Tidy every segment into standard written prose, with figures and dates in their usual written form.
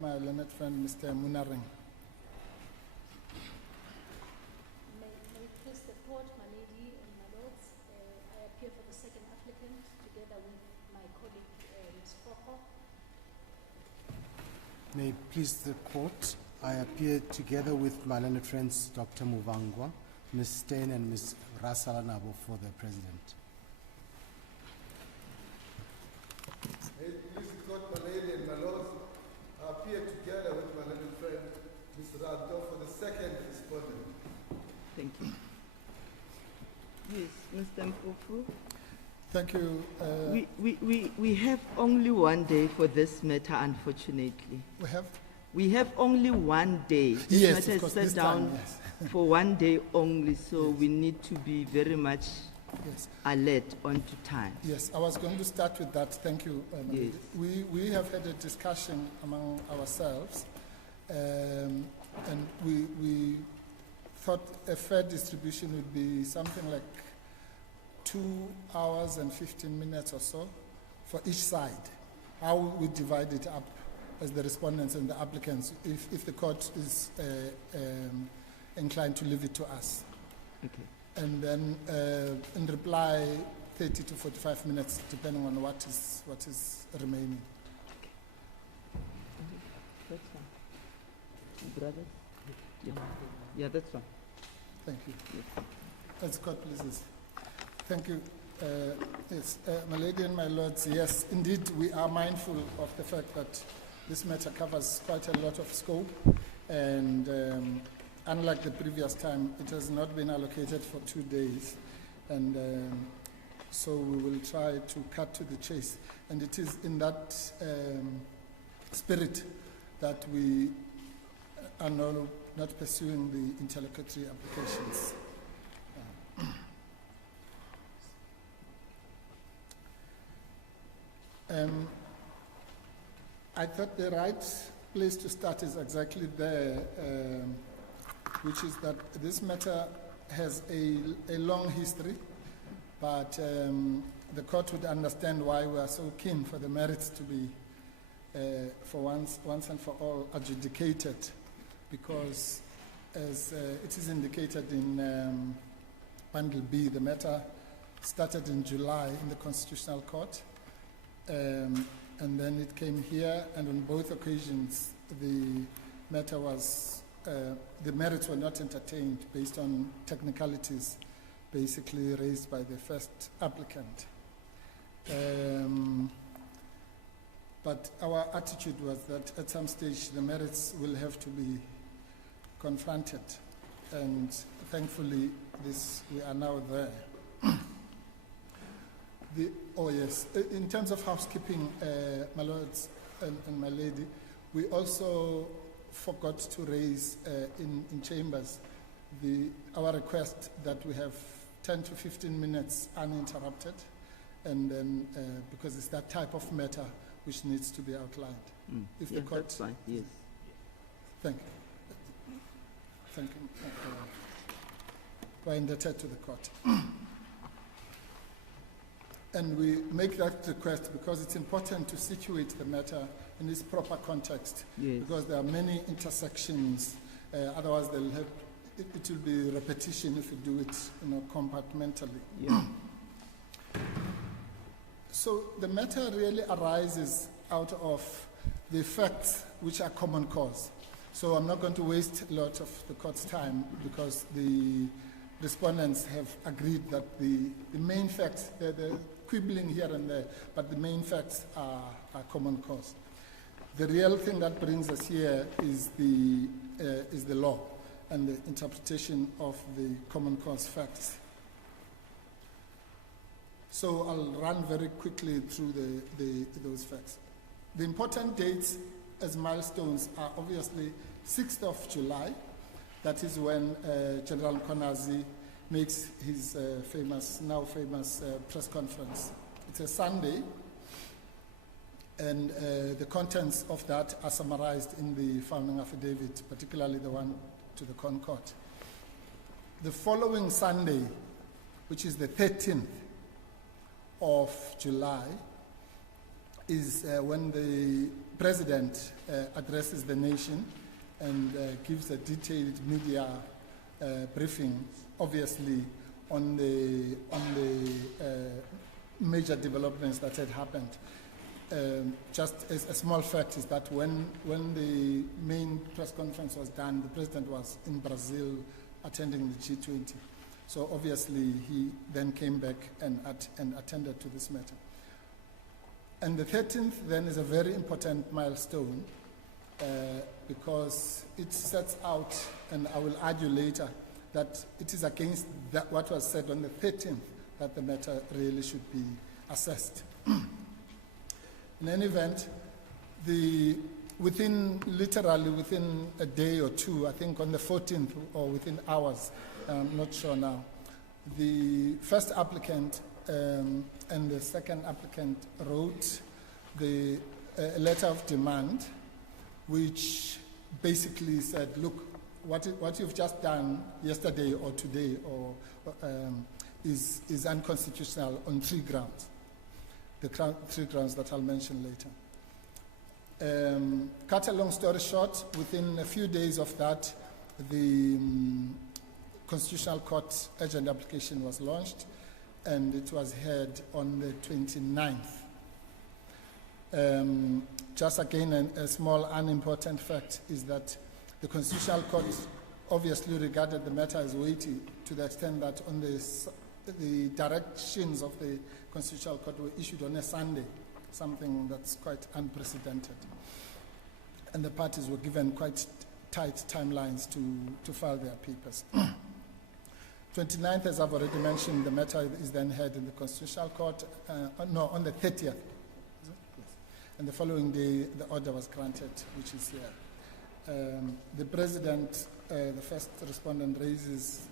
My learned friend, Mr. Munaring. May please the court, my lady and my lords, I appear for the second applicant together with my colleague, Ms. Foko. May it please the court, I appear together with my learned friends, Dr. Muvangwa, Ms. Stein and Ms. Rasalanabo for the president. May it please the court, my lady and my lords, I appear together with my learned friend, Mr. Rado, for the second respondent. Thank you. Yes, Mr. Mpofu. Thank you. We have only 1 day for this matter, unfortunately. We have? We have only 1 day. This Yes, matter of course, is set this down time, yes. for 1 day only, so Yes. we need to be very much Yes. alert onto time. Yes, I was going to start with that. Thank you. Yes. We have had a discussion among ourselves, and we thought a fair distribution would be something like 2 hours and 15 minutes or so for each side. How we divide it up as the respondents and the applicants, if the court is inclined to leave it to us. Okay. And then in reply, 30 to 45 minutes, depending on what is remaining. That's fine. Brother? Yeah, that's fine. Thank you. Yes. As court pleases. Thank you. Yes, my lady and my lords, yes, indeed, we are mindful of the fact that this matter covers quite a lot of scope, and unlike the previous time, it has not been allocated for 2 days, and so we will try to cut to the chase. And it is in that spirit that we are not pursuing the interlocutory applications. I thought the right place to start is exactly there, which is that this matter has a long history, but the court would understand why we are so keen for the merits to be, for once and for all, adjudicated, because as it is indicated in Bundle B, the matter started in July in the Constitutional Court, and then it came here, and on both occasions the matter was the merits were not entertained based on technicalities basically raised by the first applicant. But our attitude was that at some stage the merits will have to be confronted, and thankfully we are now there. Oh yes, in terms of housekeeping, my lords and my lady, we also forgot to raise in chambers our request that we have 10 to 15 minutes uninterrupted, and then because it's that type of matter which needs to be outlined. If the court, that's fine. Yes. Thank you. Thank you. We're indebted to the court. And we make that request because it's important to situate the matter in its proper context. Yes. Because there are many intersections. Otherwise, it will be repetition if you do it, compartmentally. Yeah. So the matter really arises out of the facts which are common cause. So I'm not going to waste a lot of the court's time because the respondents have agreed that the main facts, they're quibbling here and there, but the main facts are common cause. The real thing that brings us here is the law and the interpretation of the common cause facts. So I'll run very quickly through those facts. The important dates as milestones are obviously 6th of July. That is when General Konazi makes his now famous press conference. It's a Sunday, and the contents of that are summarized in the founding affidavit, particularly the one to the Concord. The following Sunday, which is the 13th of July, is when the President addresses the nation and gives a detailed media briefing, obviously, on the major developments that had happened. Just as a small fact is that when the main press conference was done, the President was in Brazil attending the G20. So obviously he then came back and attended to this matter. And the 13th then is a very important milestone because it sets out, and I will argue later, that it is against what was said on the 13th that the matter really should be assessed. In any event, literally within a day or two, I think on the 14th or within hours, I'm not sure now, the first applicant and the second applicant wrote a letter of demand, which basically said, look, what you've just done yesterday or today is unconstitutional on 3 grounds. The 3 grounds that I'll mention later. Cut a long story short, within a few days of that, the Constitutional Court urgent application was launched, and it was heard on the 29th. Just again, a small unimportant fact is that the Constitutional Court obviously regarded the matter as weighty to the extent that on the directions of the Constitutional Court were issued on a Sunday, something that's quite unprecedented. And the parties were given quite tight timelines to file their papers. 29th, as I've already mentioned, the matter is then heard in the Constitutional Court, on the 30th. Yes. And the following day, the order was granted, which is here. The President, the first respondent, raises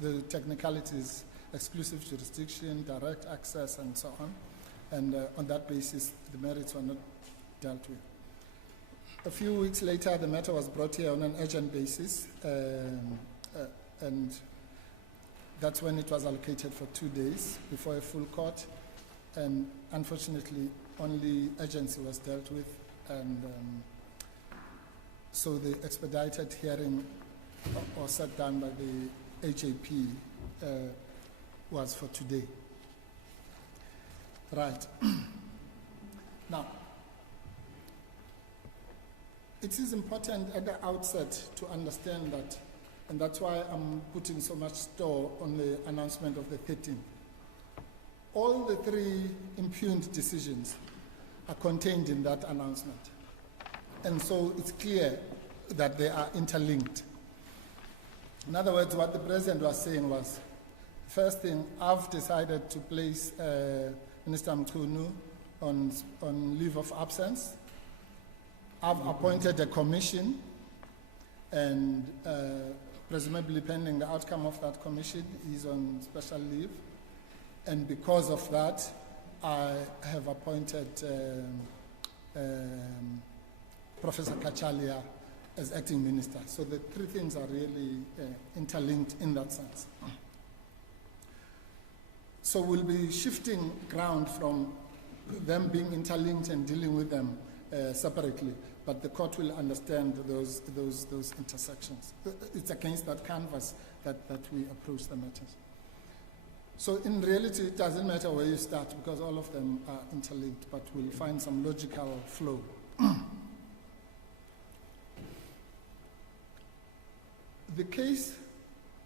the technicalities, exclusive jurisdiction, direct access, and so on. And on that basis, the merits were not dealt with. A few weeks later, the matter was brought here on an urgent basis, and that's when it was allocated for 2 days before a full court. And unfortunately, only urgency was dealt with, and so the expedited hearing or set down by the HAP was for today. Right. Now, it is important at the outset to understand that, and that's why I'm putting so much store on the announcement of the 13th. All the 3 impugned decisions are contained in that announcement. And so it's clear that they are interlinked. In other words, what the President was saying was, first thing, I've decided to place Minister Mchunu on leave of absence. I've appointed a commission, and presumably pending the outcome of that commission, he's on special leave. And because of that, I have appointed Professor Kachalia as acting minister. So the 3 things are really interlinked in that sense. So we'll be shifting ground from them being interlinked and dealing with them separately, but the court will understand those intersections. It's against that canvas that we approach the matters. So in reality, it doesn't matter where you start because all of them are interlinked, but we'll find some logical flow. The case,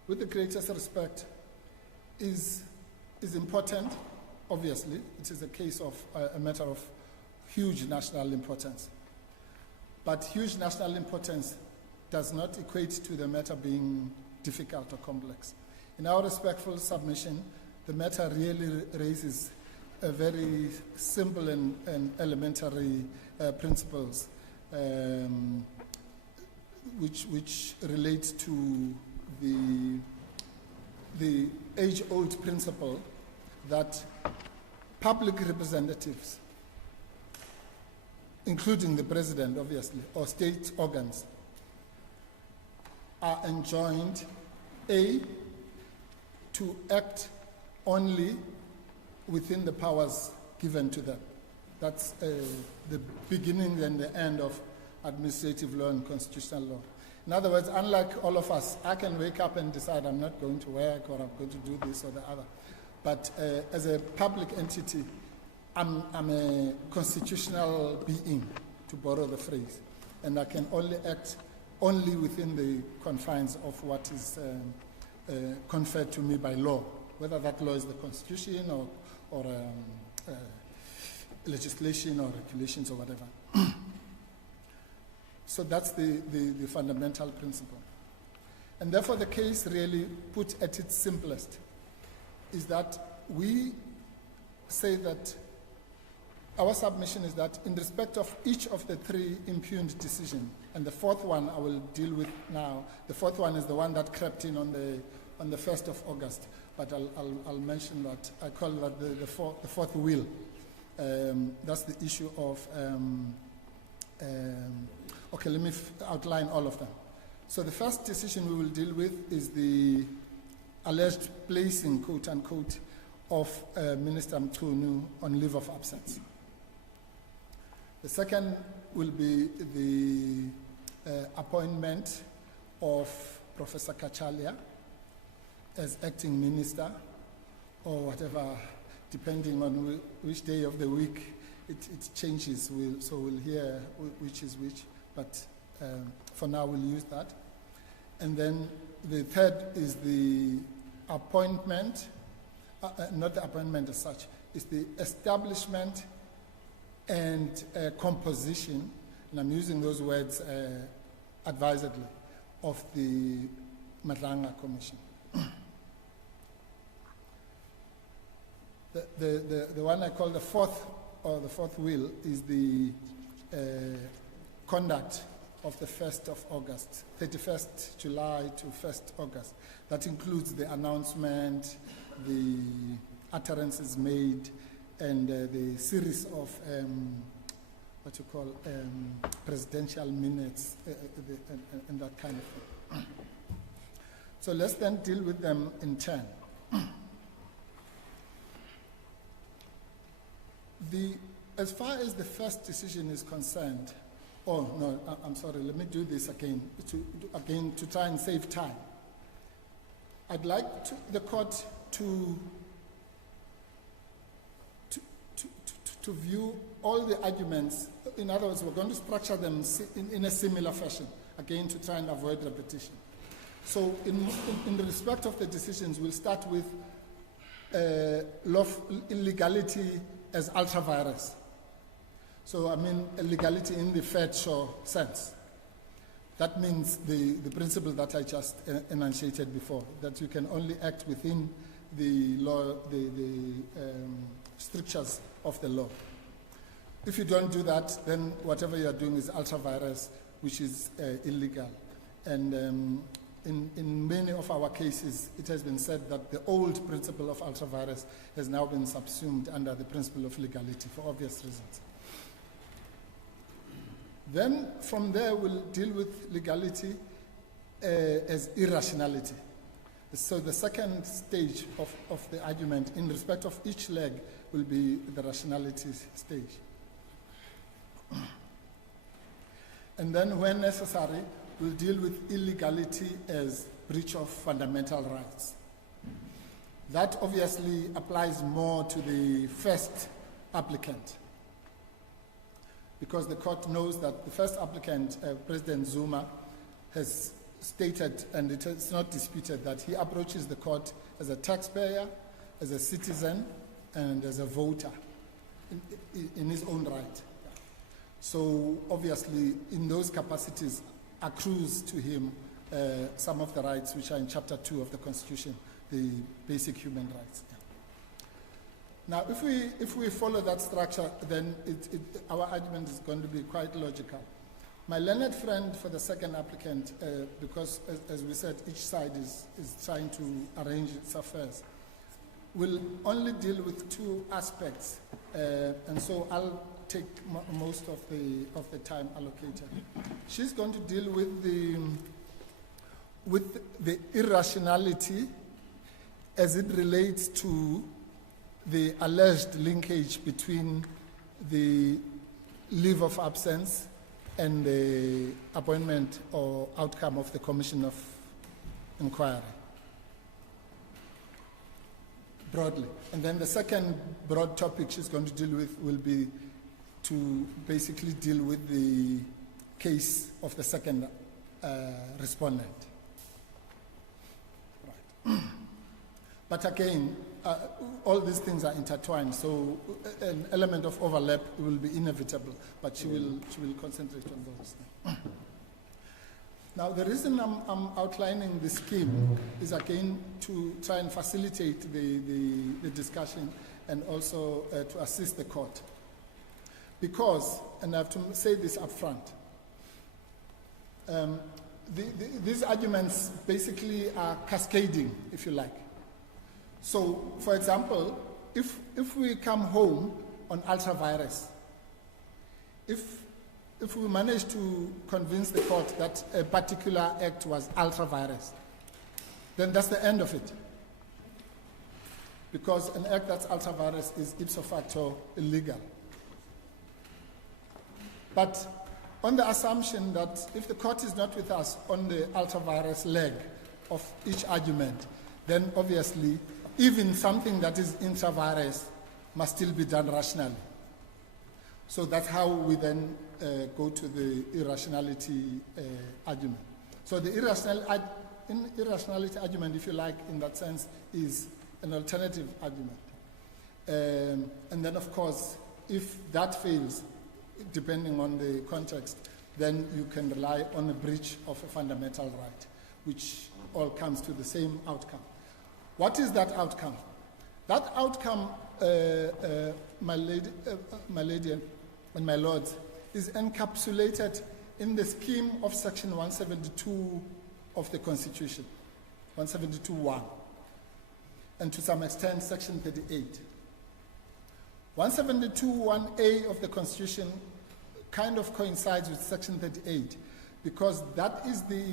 with the greatest respect, is important. Obviously, it is a case of a matter of huge national importance. But huge national importance does not equate to the matter being difficult or complex. In our respectful submission, the matter really raises a very simple and elementary principles which relate to the age-old principle that public representatives, including the President, obviously, or state organs, are enjoined, A, to act only within the powers given to them. That's the beginning and the end of administrative law and constitutional law. In other words, unlike all of us, I can wake up and decide I'm not going to work or I'm going to do this or the other. But as a public entity, I'm a constitutional being, to borrow the phrase, and I can only act only within the confines of what is conferred to me by law, whether that law is the Constitution or legislation or regulations or whatever. So that's the fundamental principle. And therefore the case really, put at its simplest, is that we say that our submission is that in respect of each of the three impugned decisions, and the fourth one I will deal with now. The fourth one is the one that crept in on the 1st of August, but I'll mention that. I call that the fourth will. That's the issue of, okay, let me outline all of them. So the first decision we will deal with is the alleged placing, quote unquote, of Minister Mchunu on leave of absence. The second will be the appointment of Professor Kachalia as acting minister, or whatever, depending on which day of the week it changes. So we'll hear which is which, but for now we'll use that. And then the third is the appointment, not the appointment as such, is the establishment and composition, and I'm using those words advisedly, of the Madlanga Commission. The one I call the fourth will is the conduct of the 1st of August, 31st July to 1st August. That includes the announcement, the utterances made, and the series of what you call presidential minutes and that kind of thing. So let's then deal with them in turn. As far as the first decision is concerned, oh no, I'm sorry, let me do this again to try and save time. I'd like the court to view all the arguments. In other words, we're going to structure them in a similar fashion, again to try and avoid repetition. So in respect of the decisions, we'll start with illegality as ultra vires. So I mean illegality in the fair-shore sense. That means the principle that I just enunciated before, that you can only act within the law, the strictures of the law. If you don't do that, then whatever you are doing is ultra vires, which is illegal. And in many of our cases, it has been said that the old principle of ultra vires has now been subsumed under the principle of legality for obvious reasons. Then from there, we'll deal with legality as irrationality. So the second stage of the argument in respect of each leg will be the rationality stage. And then when necessary, we'll deal with illegality as breach of fundamental rights. That obviously applies more to the first applicant, because the court knows that the first applicant, President Zuma, has stated, and it is not disputed, that he approaches the court as a taxpayer, as a citizen, and as a voter in his own right. So obviously, in those capacities, accrues to him some of the rights which are in Chapter 2 of the Constitution, the basic human rights. Now, if we follow that structure, then our argument is going to be quite logical. My learned friend for the second applicant, because as we said, each side is trying to arrange its affairs, will only deal with two aspects, and so I'll take most of the time allocated. She's going to deal with the irrationality as it relates to the alleged linkage between the leave of absence, and the appointment or outcome of the Commission of Inquiry, broadly. And then the second broad topic she's going to deal with will be to basically deal with the case of the second respondent. Right. But again, all these things are intertwined, so an element of overlap will be inevitable, but she will concentrate on those things. Now, the reason I'm outlining the scheme is again to try and facilitate the discussion and also to assist the court. Because, and I have to say this up front, these arguments basically are cascading, if you like. So, for example, if we come home on ultra-vires, if we manage to convince the court that a particular act was ultra-vires, then that's the end of it. Because an act that's ultra-vires is ipso facto illegal. But on the assumption that if the court is not with us on the ultra-vires leg of each argument, then obviously even something that is intra-vires must still be done rationally. So that's how we then go to the irrationality argument. So the irrationality argument, if you like, in that sense, is an alternative argument. And then, of course, if that fails, depending on the context, then you can rely on a breach of a fundamental right, which all comes to the same outcome. What is that outcome? That outcome, my lady and my lords, is encapsulated in the scheme of Section 172 of the Constitution, 172(1), and to some extent Section 38. 172(1)(a) of the Constitution kind of coincides with Section 38 because that is the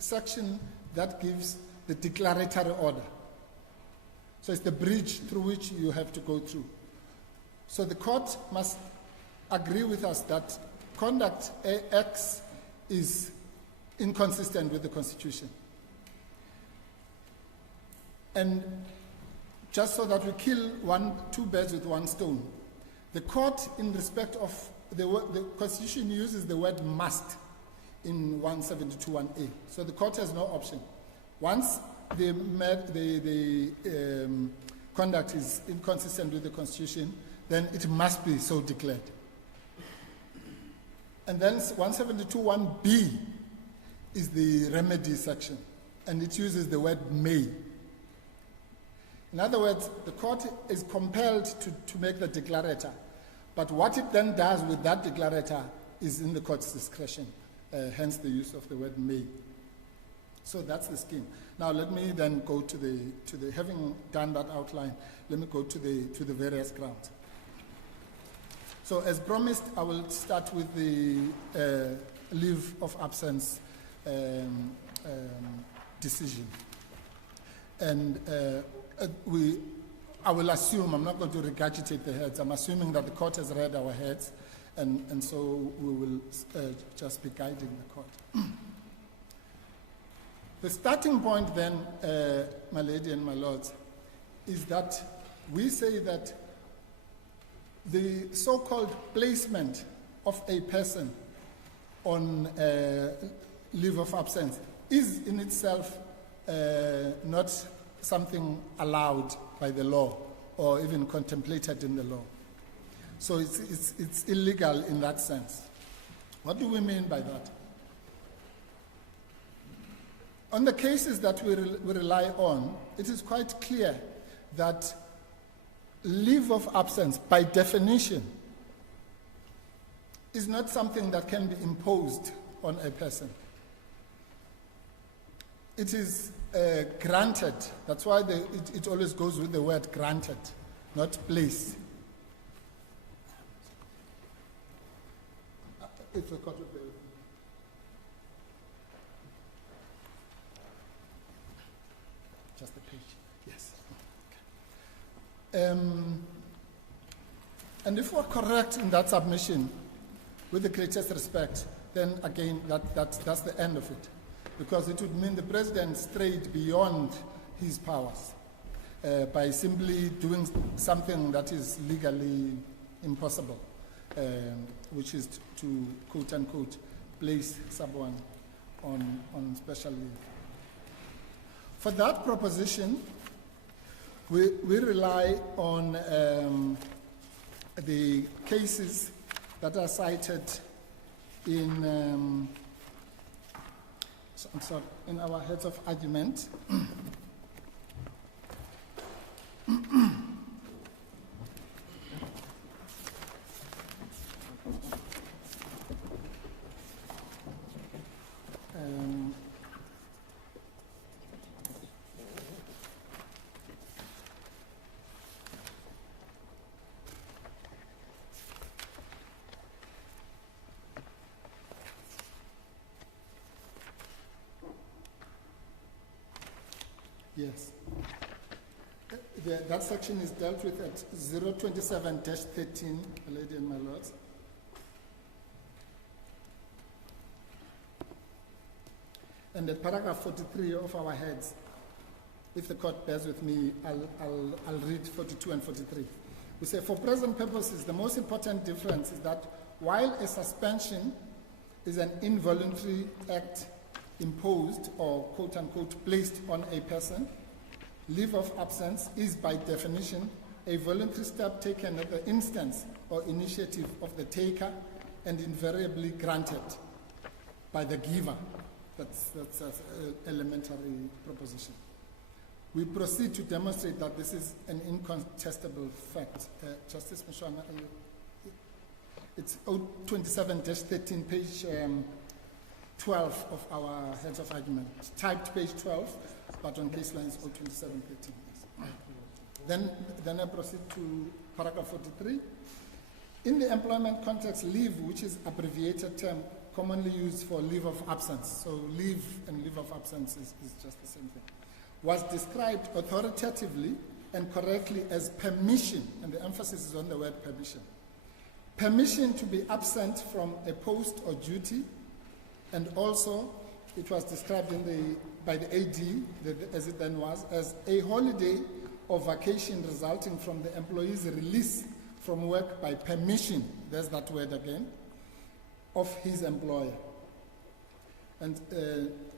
section that gives the declaratory order. So it's the bridge through which you have to go through. So the court must agree with us that conduct X is inconsistent with the Constitution. And just so that we kill two birds with one stone, the court, in respect of the Constitution, uses the word must in 172(1)(a). So the court has no option. Once the conduct is inconsistent with the Constitution, then it must be so declared. And then 172(1)(b) is the remedy section, and it uses the word may. In other words, the court is compelled to make the declarator, but what it then does with that declarator is in the court's discretion, hence the use of the word may. So that's the scheme. Now let me then go to the having done that outline, let me go to the various grounds. So as promised, I will start with the leave of absence decision. And I will assume, I'm not going to regurgitate the heads, I'm assuming that the court has read our heads, and so we will just be guiding the court. The starting point then, my lady and my lords, is that we say that the so-called placement of a person on leave of absence is in itself not something allowed by the law or even contemplated in the law. So it's illegal in that sense. What do we mean by that? On the cases that we rely on, it is quite clear that leave of absence, by definition, is not something that can be imposed on a person. It is granted. That's why it always goes with the word granted, not placed. If the court will bear with me. Just a page, yes. And if we're correct in that submission, with the greatest respect, then again, that's the end of it. Because it would mean the president strayed beyond his powers by simply doing something that is legally impossible, which is to quote unquote, place someone on special leave. For that proposition, we rely on the cases that are cited in in our heads of argument. Yes. That section is dealt with at 027-13, my lady and my lords. And at paragraph 43 of our heads, if the court bears with me, I'll read 42 and 43. We say, for present purposes, the most important difference is that while a suspension is an involuntary act imposed or quote-unquote placed on a person, leave of absence is by definition a voluntary step taken at the instance or initiative of the taker and invariably granted by the giver. That's an elementary proposition. We proceed to demonstrate that this is an incontestable fact. Justice Mchunu, it's 027-13, page 12 of our heads of argument. Typed page 12, but on case lines 027-13. Yes. Then I proceed to paragraph 43. In the employment context, leave, which is abbreviated term commonly used for leave of absence, so leave and leave of absence is just the same thing, was described authoritatively and correctly as permission, and the emphasis is on the word permission. Permission to be absent from a post or duty, and also it was described by the AD, as it then was, as a holiday or vacation resulting from the employee's release from work by permission, there's that word again, of his employer. And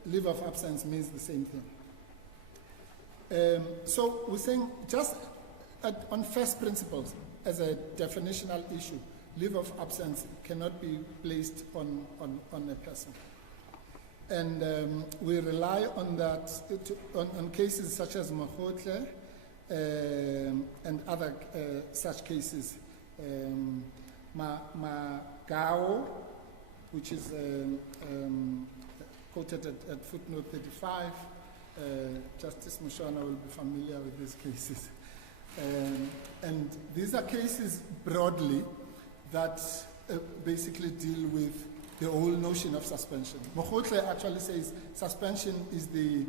leave of absence means the same thing. So we're saying just on first principles, as a definitional issue, leave of absence cannot be placed on a person. And we rely on that, on cases such as uMkhonto and other such cases. Magao, which is quoted at footnote 35. Justice Mchunu will be familiar with these cases. And these are cases broadly that basically deal with the whole notion of suspension. uMkhonto actually says suspension is the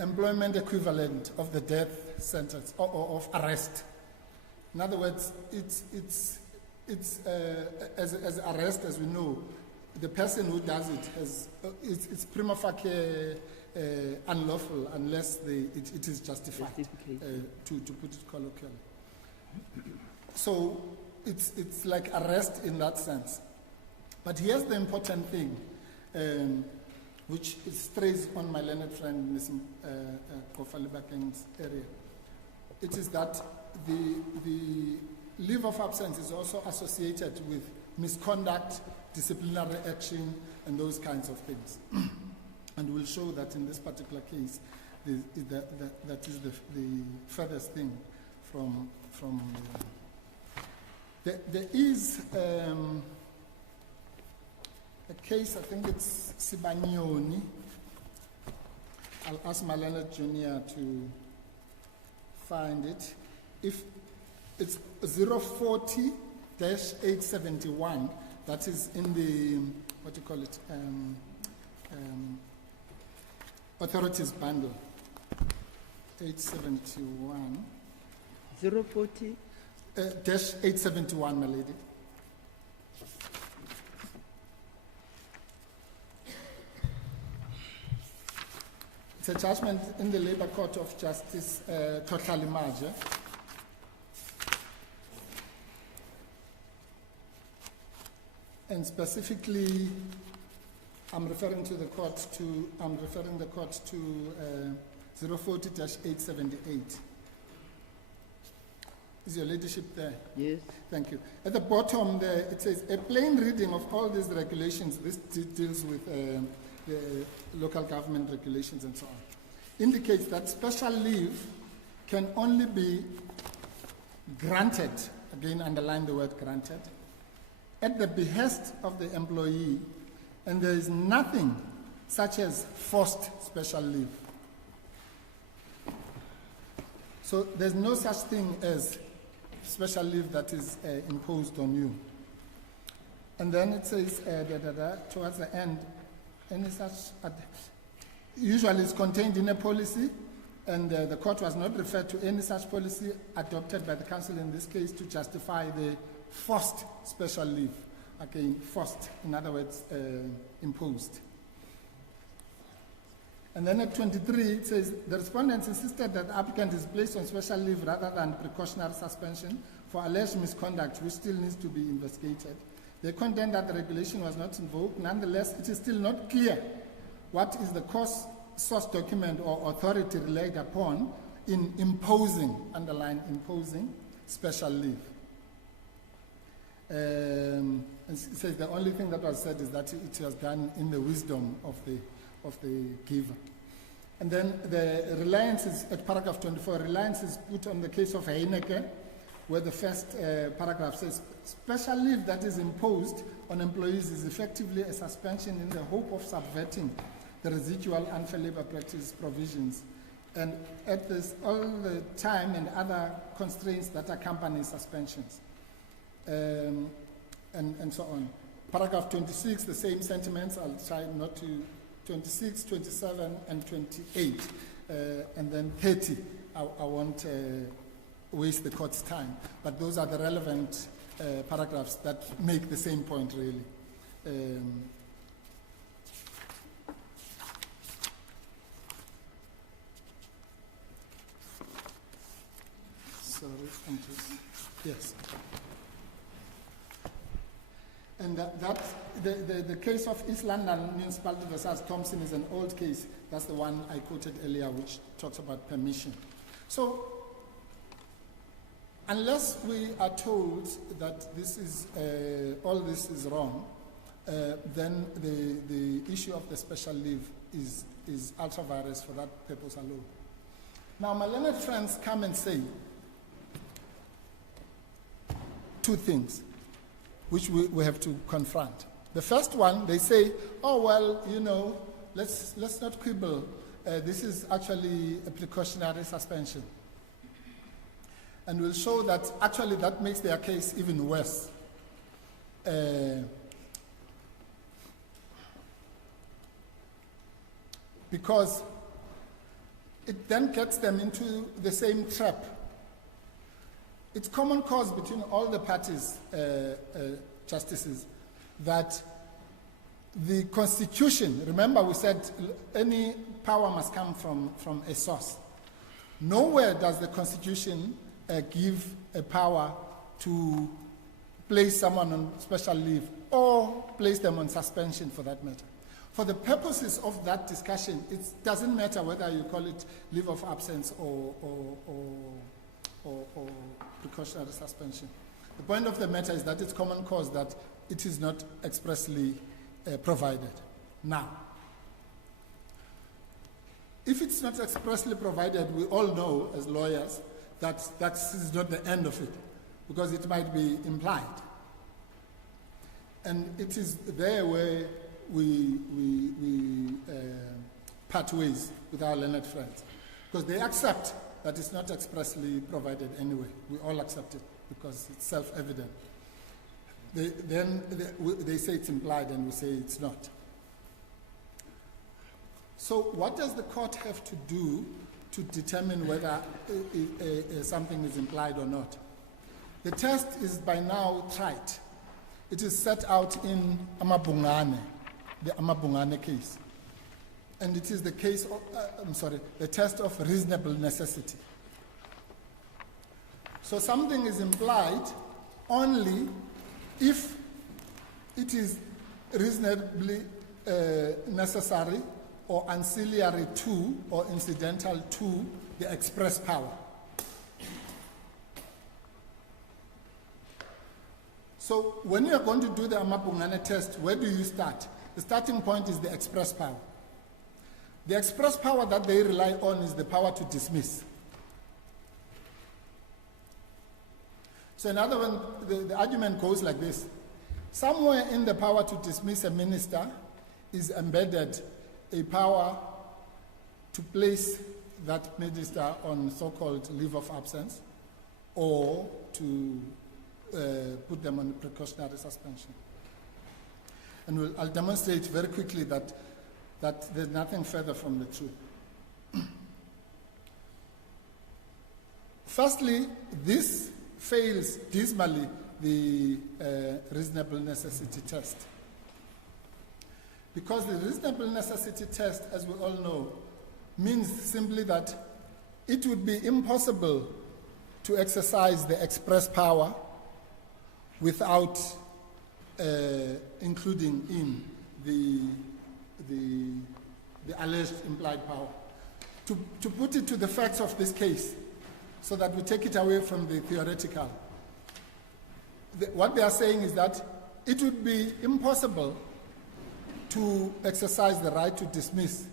employment equivalent of the death sentence or of arrest. In other words, it's as arrest, as we know, the person who does it it's prima facie unlawful unless it is justified, to put it colloquially. So it's like arrest in that sense. But here's the important thing, which strays on my learned friend, Ms. Kofalibakeng's area. It is that the leave of absence is also associated with misconduct, disciplinary action, and those kinds of things. And we'll show that in this particular case, that is the furthest thing from there is a case, I think it's Sibanyoni. I'll ask my learned junior to find it. If it's 040-871, that is in the, what do you call it, authorities bundle, 871. 040? dash 871, my lady. It's a judgment in the Labour Court of Justice, totally major. And specifically, I'm referring the court to 040-878. Is your ladyship there? Yes. Thank you. At the bottom there, it says, a plain reading of all these regulations, this deals with the local government regulations and so on, indicates that special leave can only be granted, again underline the word granted, at the behest of the employee, and there is nothing such as forced special leave. So there's no such thing as special leave that is imposed on you. And then it says, towards the end, any such, usually it's contained in a policy, and the court was not referred to any such policy adopted by the council in this case to justify the forced special leave. Again, forced, in other words, imposed. And then at 23, it says, the respondents insisted that the applicant is placed on special leave rather than precautionary suspension for alleged misconduct, which still needs to be investigated. They contend that the regulation was not invoked. Nonetheless, it is still not clear what is the source document or authority relied upon in imposing, underline imposing, special leave. And it says the only thing that was said is that it was done in the wisdom of the giver. And then the reliance is, at paragraph 24, reliance is put on the case of Heineke, where the first paragraph says, special leave that is imposed on employees is effectively a suspension in the hope of subverting the residual unfair labor practice provisions, and at this, all the time and other constraints that accompany suspensions, and so on. Paragraph 26, the same sentiments. I'll try not to. 26, 27, and 28, and then 30. I won't waste the court's time, but those are the relevant paragraphs that make the same point, really. Sorry, yes. And the case of East London Municipality versus Thompson is an old case. That's the one I quoted earlier, which talks about permission. So, unless we are told that this is all this is wrong, then the issue of the special leave is ultra vires for that purpose alone. Now, my learned friends come and say two things which we have to confront. The first one, they say, oh, well, you know, let's not quibble. This is actually a precautionary suspension. And we'll show that actually that makes their case even worse. Because it then gets them into the same trap. It's common cause between all the parties, justices, that the Constitution, remember we said any power must come from a source. Nowhere does the Constitution give a power to place someone on special leave or place them on suspension for that matter. For the purposes of that discussion, it doesn't matter whether you call it leave of absence or precautionary suspension. The point of the matter is that it's common cause that it is not expressly provided. Now, if it's not expressly provided, we all know as lawyers that that is not the end of it, because it might be implied. And it is there where we part ways with our learned friends, because they accept that it's not expressly provided anyway. We all accept it because it's self-evident. They say it's implied and we say it's not. So what does the court have to do to determine whether something is implied or not? The test is by now tried. It is set out in Amabungane, the Amabungane case. And it is the case of, the test of reasonable necessity. So something is implied only if it is reasonably necessary or ancillary to or incidental to the express power. So when you are going to do the Amabungane test, where do you start? The starting point is the express power. The express power that they rely on is the power to dismiss. So in other words, the argument goes like this. Somewhere in the power to dismiss a minister is embedded a power to place that minister on so-called leave of absence or to put them on precautionary suspension. And I'll demonstrate very quickly that there's nothing further from the truth. Firstly, this fails dismally the reasonable necessity test. Because the reasonable necessity test, as we all know, means simply that it would be impossible to exercise the express power without including in the alleged implied power. To put it to the facts of this case, so that we take it away from the theoretical, what they are saying is that it would be impossible to exercise the right to dismiss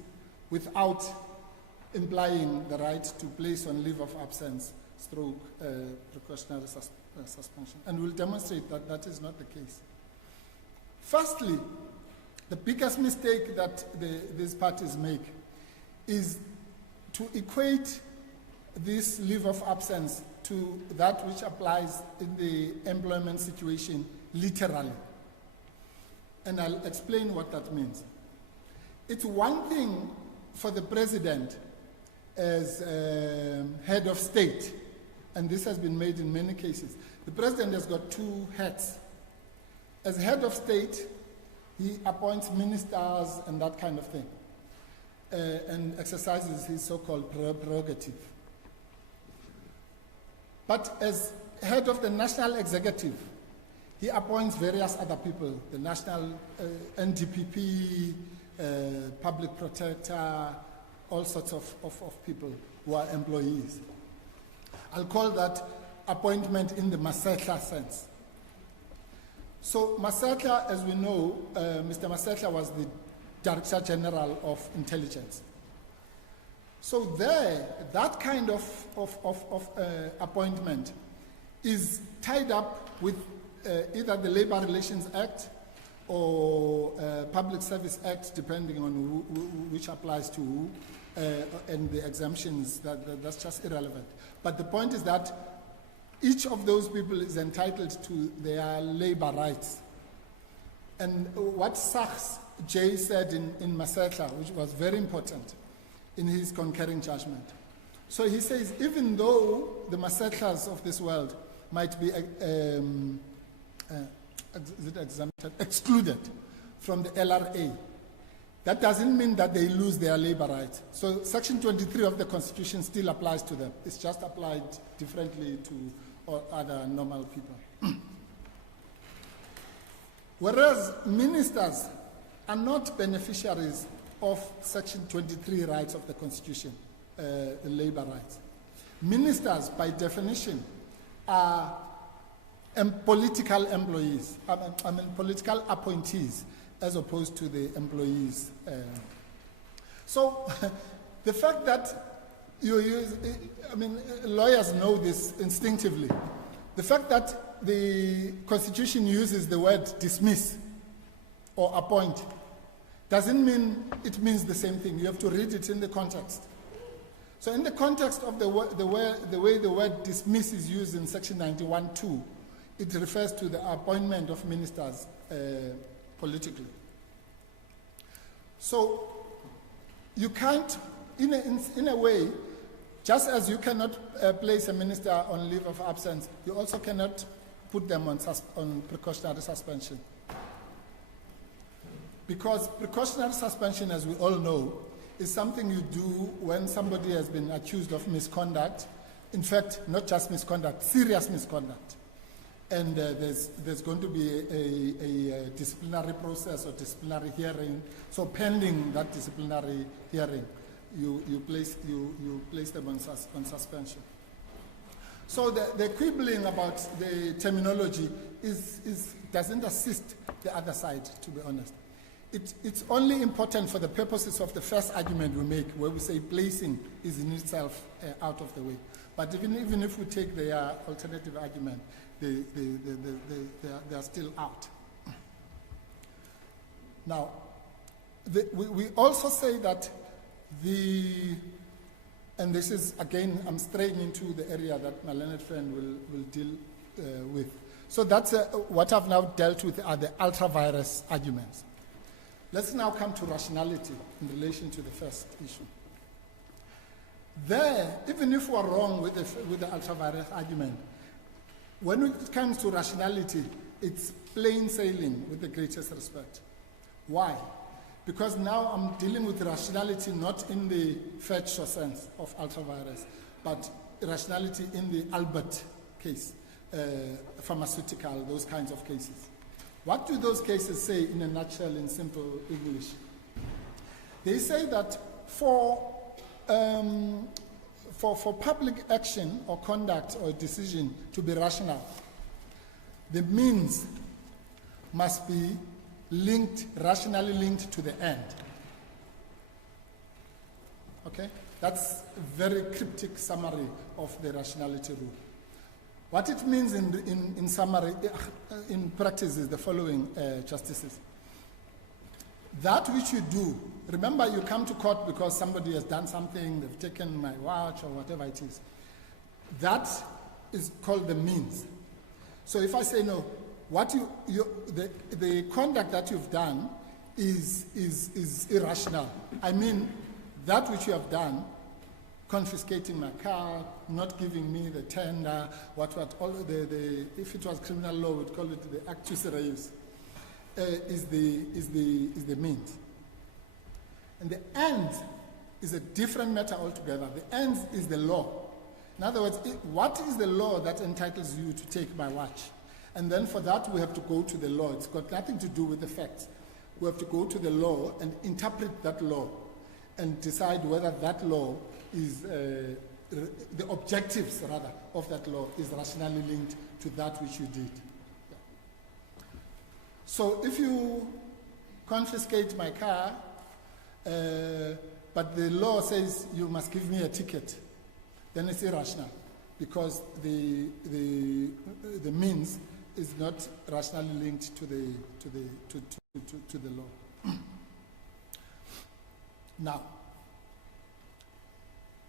without implying the right to place on leave of absence stroke precautionary suspension. And we'll demonstrate that that is not the case. Firstly, the biggest mistake that these parties make is to equate this leave of absence to that which applies in the employment situation literally. And I'll explain what that means. It's one thing for the president as head of state, and this has been made in many cases. The president has got two hats. As head of state, he appoints ministers and that kind of thing, and exercises his so-called prerogative. But as head of the national executive, he appoints various other people, the national NDPP, public protector, all sorts of people who are employees. I'll call that appointment in the Masetla sense. So Masetla, as we know, Mr. Masetla was the Director General of Intelligence. So there, that kind of appointment is tied up with either the Labor Relations Act or Public Service Act, depending on which applies to who, and the exemptions, that's just irrelevant. But the point is that each of those people is entitled to their labor rights. And what Sachs J said in Masetla, which was very important in his concurring judgment. So he says, even though the Masetlas of this world might be excluded from the LRA, that doesn't mean that they lose their labor rights. So Section 23 of the Constitution still applies to them. It's just applied differently to all other normal people. Whereas ministers are not beneficiaries of Section 23 rights of the Constitution, the labor rights. Ministers, by definition, are political employees, political appointees, as opposed to the employees. So the fact that you use, lawyers know this instinctively. The fact that the Constitution uses the word dismiss or appoint doesn't mean it means the same thing. You have to read it in the context. So in the context of the way the word dismiss is used in Section 91(2), it refers to the appointment of ministers politically. So you can't, in a way, Just as you cannot place a minister on leave of absence, you also cannot put them on precautionary suspension. Because precautionary suspension, as we all know, is something you do when somebody has been accused of misconduct. In fact, not just misconduct, serious misconduct. And there's going to be a disciplinary process or disciplinary hearing. So pending that disciplinary hearing, you place them on suspension. So the quibbling about the terminology doesn't assist the other side, to be honest. It's only important for the purposes of the first argument we make, where we say placing is in itself out of the way. But even if we take their alternative argument, they are still out. Now, we also say that and this is, again, I'm straying into the area that my learned friend will deal with. So that's what I've now dealt with are the ultra-vires arguments. Let's now come to rationality in relation to the first issue. There, even if we're wrong with the ultra-vires argument, when it comes to rationality, it's plain sailing with the greatest respect. Why? Because now I'm dealing with rationality not in the Fetcher sense of ultra-vires, but rationality in the Albert case, pharmaceutical, those kinds of cases. What do those cases say in a nutshell, in simple English? They say that for public action or conduct or decision to be rational, the means must be rationally linked to the end. Okay? That's a very cryptic summary of the rationality rule. What it means in summary, in practice, is the following, Justices. That which you do, remember you come to court because somebody has done something, they've taken my watch or whatever it is. That is called the means. So if I say no, the conduct that you've done is irrational. I mean, that which you have done, confiscating my car, not giving me the tender, if it was criminal law, we'd call it the actus reus, is the means. And the end is a different matter altogether. The end is the law. In other words, what is the law that entitles you to take my watch? And then for that, we have to go to the law. It's got nothing to do with the facts. We have to go to the law and interpret that law and decide whether that law is, the objectives, rather, of that law is rationally linked to that which you did. Yeah. So if you confiscate my car, but the law says you must give me a ticket, then it's irrational, because the means is not rationally linked to the law. Now,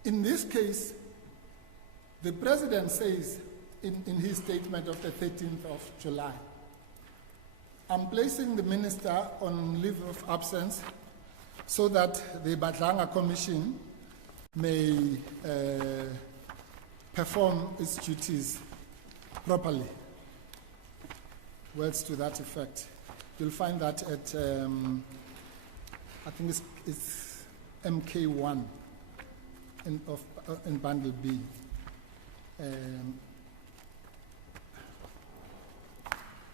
in this case, the President says in his statement of the 13th of July, I'm placing the Minister on leave of absence so that the Badlanga Commission may perform its duties properly. Words to that effect. You'll find that at, I think it's MK1 in Bundle B.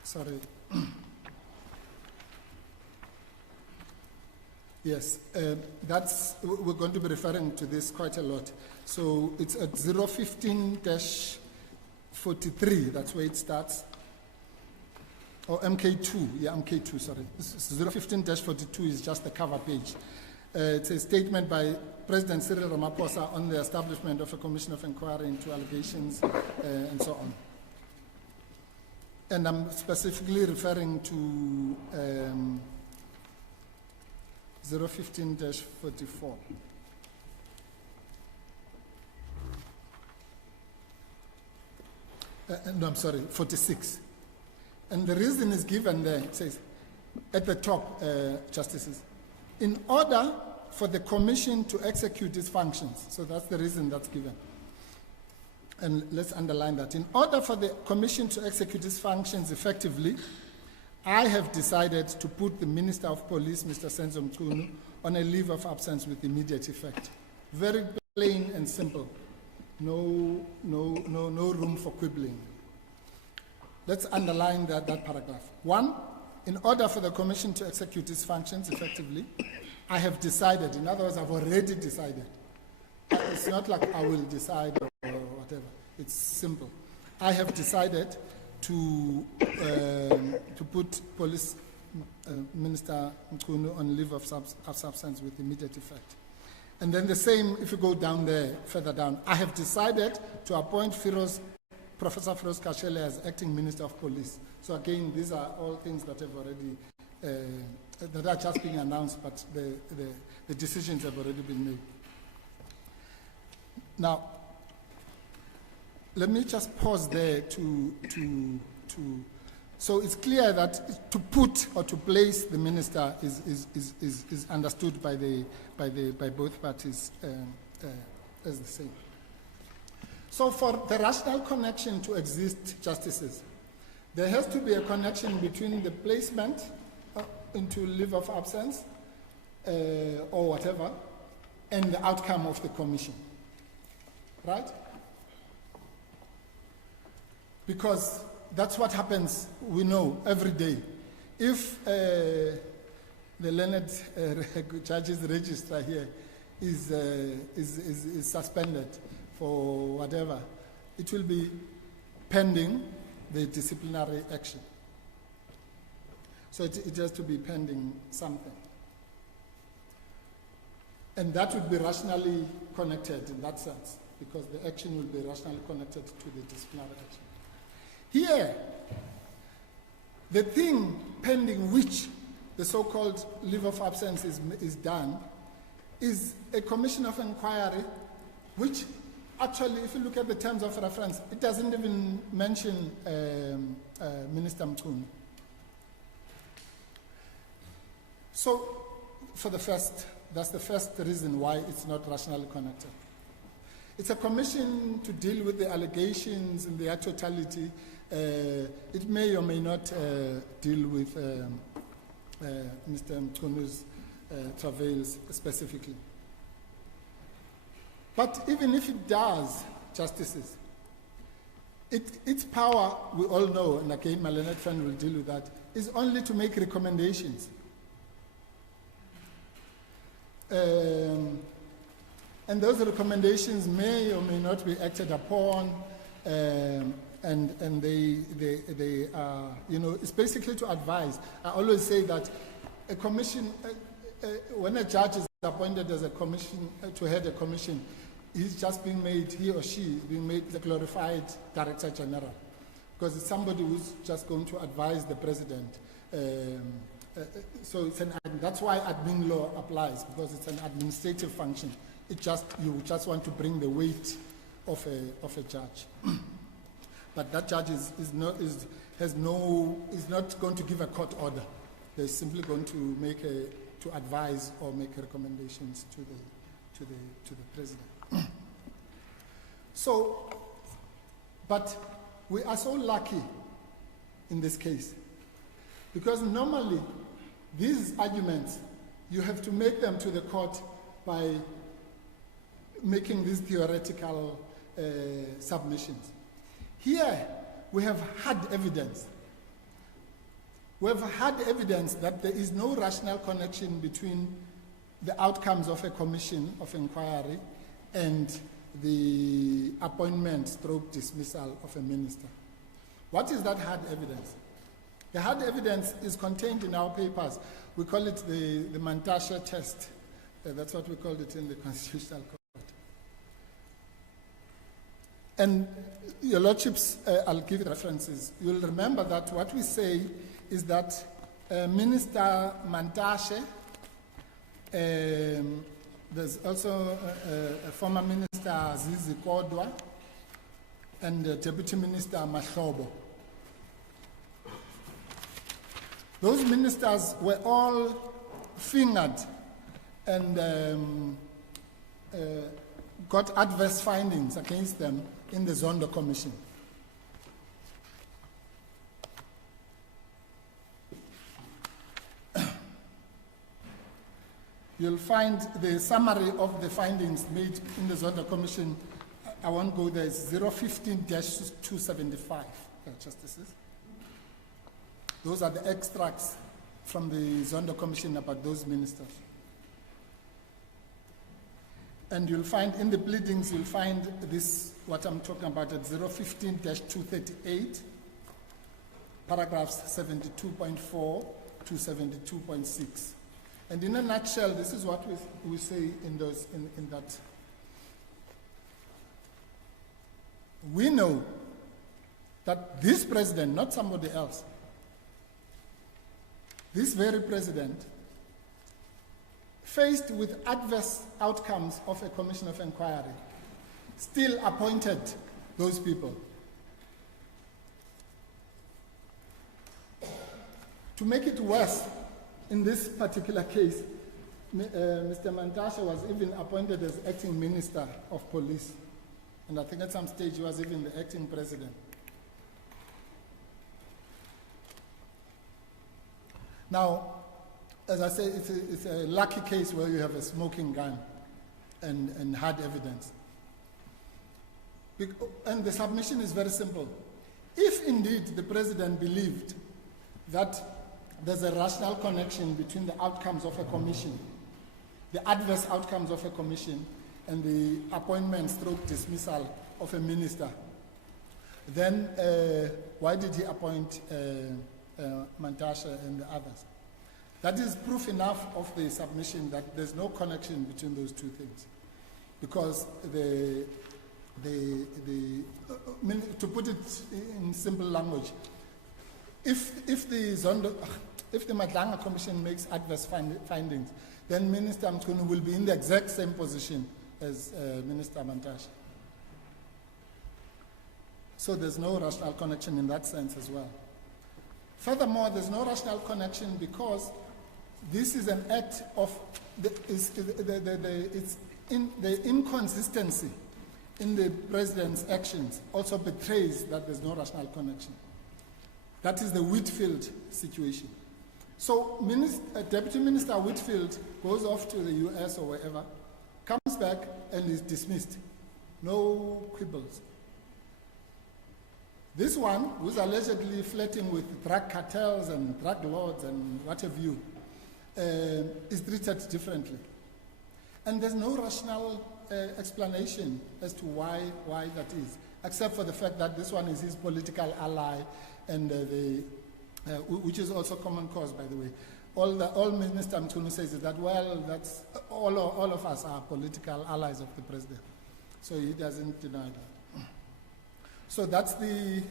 Sorry. Yes, we're going to be referring to this quite a lot. So it's at 015-43, that's where it starts. Or MK2, yeah, MK2, sorry. 015-42 is just the cover page. It's a statement by President Cyril Ramaphosa on the establishment of a commission of inquiry into allegations and so on. And I'm specifically referring to 015-44. No, I'm sorry, 46. And the reason is given there. It says, at the top, Justices, in order for the Commission to execute its functions, so that's the reason that's given. And let's underline that. In order for the Commission to execute its functions effectively, I have decided to put the Minister of Police, Mr. Senzo Mchunu, on a leave of absence with immediate effect. Very plain and simple. No room for quibbling. Let's underline that paragraph. 1, in order for the Commission to execute its functions effectively, I have decided, in other words, I've already decided. It's not like I will decide or whatever. It's simple. I have decided to put Police Minister Mchunu on leave of absence with immediate effect. And then the same, if you go down there, further down, I have decided to appoint Professor Firoz Kashele as acting Minister of Police. So again, these are all things that have already, that are just being announced, but the decisions have already been made. Now, let me just pause there so it's clear that to put or to place the minister is understood by both parties as the same. So for the rational connection to exist, justices, there has to be a connection between the placement into leave of absence or whatever and the outcome of the commission, right? Because that's what happens, we know, every day. If the learned judge's register here is suspended for whatever, it will be pending the disciplinary action. So it has to be pending something. And that would be rationally connected in that sense, because the action will be rationally connected to the disciplinary action. Here, the thing pending which the so-called leave of absence is done is a commission of inquiry, which actually, if you look at the terms of reference, it doesn't even mention Minister Mchunu. So, that's the first reason why it's not rationally connected. It's a commission to deal with the allegations in their totality. It may or may not deal with Mr. Mchunu's travails specifically. But even if it does, justices, its power, we all know, and again my learned friend will deal with that, is only to make recommendations. And those recommendations may or may not be acted upon, and they are, it's basically to advise. I always say that a commission, when a judge is appointed as a commission, to head a commission, he's just being made, he or she is being made the glorified Director General, because it's somebody who's just going to advise the President. So that's why admin law applies, because it's an administrative function. You just want to bring the weight of a judge. But that judge is not going to give a court order. They're simply going to to advise or make recommendations to the President. So, but we are so lucky in this case, because normally these arguments, you have to make them to the court by making these theoretical submissions. Here, we have had evidence. We have had evidence that there is no rational connection between the outcomes of a commission of inquiry and the appointment/dismissal of a minister. What is that hard evidence? The hard evidence is contained in our papers. We call it the Mantashe test. That's what we called it in the Constitutional Court. And your Lordships, I'll give you references. You'll remember that what we say is that Minister Mantashe, there's also a former Minister Zizi Kodwa, and Deputy Minister Mahlobo. Those ministers were all fingered and got adverse findings against them in the Zondo Commission. You'll find the summary of the findings made in the Zondo Commission. I won't go there. It's 015-275, Justices. Those are the extracts from the Zondo Commission about those ministers. And you'll find in the pleadings, you'll find this, what I'm talking about, at 015-238, paragraphs 72.4 to 72.6. And in a nutshell, this is what we say in that. We know that this president, not somebody else, this very president, faced with adverse outcomes of a commission of inquiry, still appointed those people. To make it worse, in this particular case, Mr. Mantashe was even appointed as acting minister of police. And I think at some stage he was even the acting president. Now, as I say, it's a lucky case where you have a smoking gun and hard evidence. And the submission is very simple. If indeed the president believed that there's a rational connection between the outcomes of a commission, the adverse outcomes of a commission, and the appointment/dismissal of a minister, then why did he appoint Mantashe and the others? That is proof enough of the submission that there's no connection between those two things. Because to put it in simple language, if the Madlanga Commission makes adverse findings, then Minister Mchunu will be in the exact same position as Minister Mantashe. So there's no rational connection in that sense as well. Furthermore, there's no rational connection because this is an act of the inconsistency in the president's actions also betrays that there's no rational connection. That is the Whitfield situation. So Deputy Minister Whitfield goes off to the US or wherever, comes back and is dismissed. No quibbles. This one, who's allegedly flirting with drug cartels and drug lords and what have you, is treated differently. And there's no rational explanation as to why that is, except for the fact that this one is his political ally, and which is also common cause, by the way. All Minister Mchunu says is that, well, that's all of us are political allies of the president, so he doesn't deny that. So that's the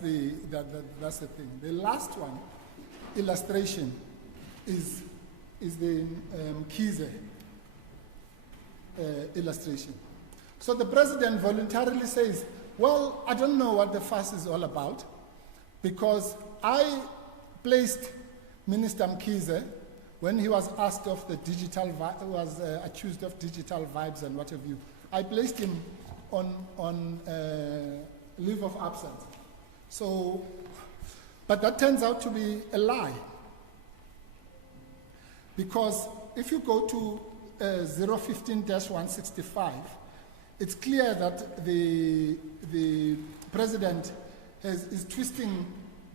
thing. The last one, illustration, is the Mkhize illustration. So the president voluntarily says, well, I don't know what the fuss is all about, because I placed Minister Mkhize, when he was asked of the was accused of digital vibes and what have you, I placed him on leave of absence. So, but that turns out to be a lie. Because if you go to 015-165, it's clear that the president is twisting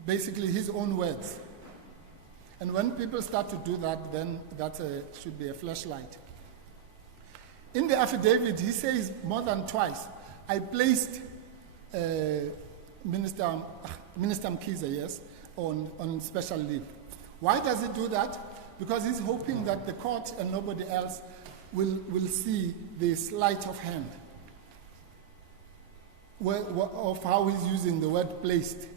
basically his own words. And when people start to do that, then that should be a flashlight. In the affidavit, he says more than twice, I placed Minister Mkhize, yes, on special leave. Why does he do that? Because he's hoping that the court and nobody else will see the sleight of hand of how he's using the word placed.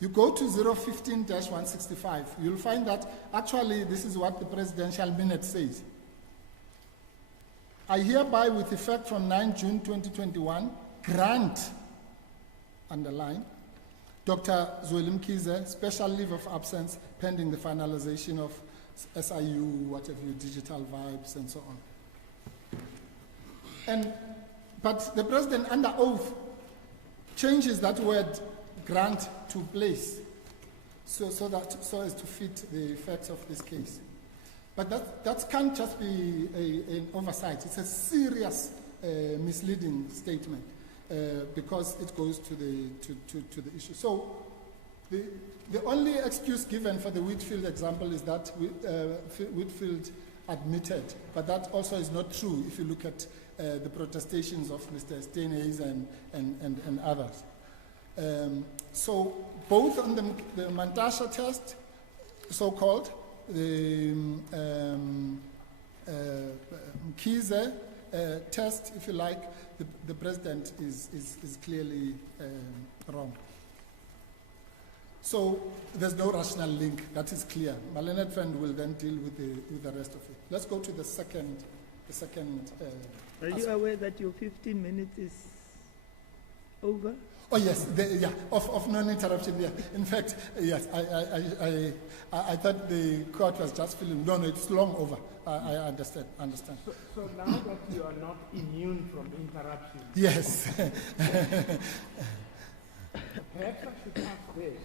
You go to 015-165, you'll find that actually this is what the presidential minute says. I hereby, with effect from 9 June 2021, grant, underline, Dr. Zweli Mkhize special leave of absence pending the finalization of SIU, what have you, digital vibes, and so on. But the president, under oath, changes that word grant to place, so as to fit the facts of this case. But that can't just be an oversight. It's a serious misleading statement because it goes to the issue. So the only excuse given for the Whitfield example is that Whitfield admitted, but that also is not true if you look at the protestations of Mr. Steenhuis and others. So both on the Mantasha test, so-called, the Mkhize test, if you like, the president is clearly wrong. So there's no rational link, that is clear. My learned friend will then deal with the rest of it. Let's go to the second. Are you aware that your 15 minutes is over? Oh yes, of non-interruption. Yeah, in fact, yes. I thought the court was just feeling. No, it's long over. I understand. So now that you are not immune from interruption. Yes. Perhaps I should ask this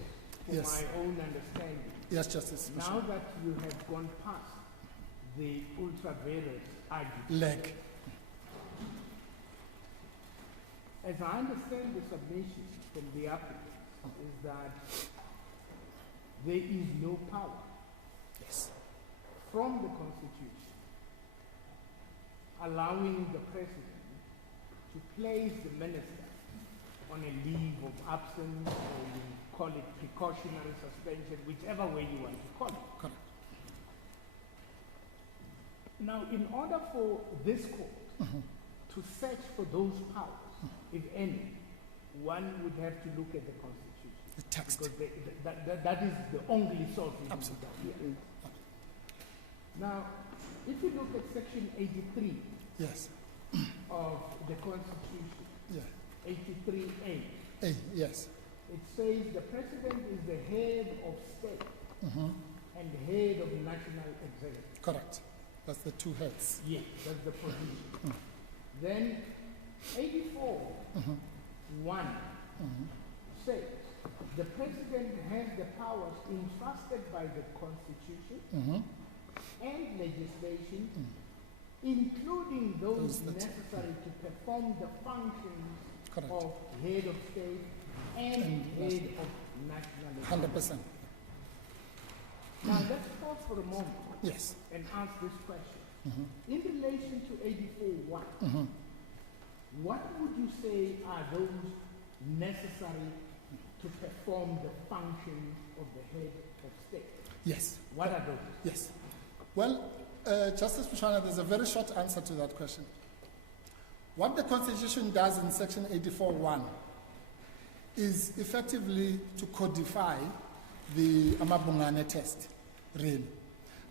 for Yes. my own understanding. Yes, Justice. Now that you have gone past the ultra-vires argument, Leg. as I understand the submission from the applicant, is that there is no power Yes. from the Constitution allowing the President to place the Minister on a leave of absence, or you call it precautionary suspension, whichever way you want to call it. Correct. Now, in order for this court to search for those powers, if any, one would have to look at the Constitution. The text. Because that is the only source. Absolutely. Here. Now, if you look at Section 83 Yes. of the Constitution, Yeah. 83A, Yes. it says the President is the head of state and the head of the national executive. Correct. That's the two heads. Yes, that's the provision. Then 84(1) says the President has the powers entrusted by the Constitution and legislation, including those Those that- necessary to perform the functions Correct. of head of state and head of national executive. 100%. Now let's pause for a moment Yes. and ask this question. In relation to 84(1), what would you say are those necessary to perform the functions of the head of state? Yes. What are those? Yes. Well, Justice Mchunu, there's a very short answer to that question. What the Constitution does in Section 84(1) is effectively to codify the Amabungane test, really.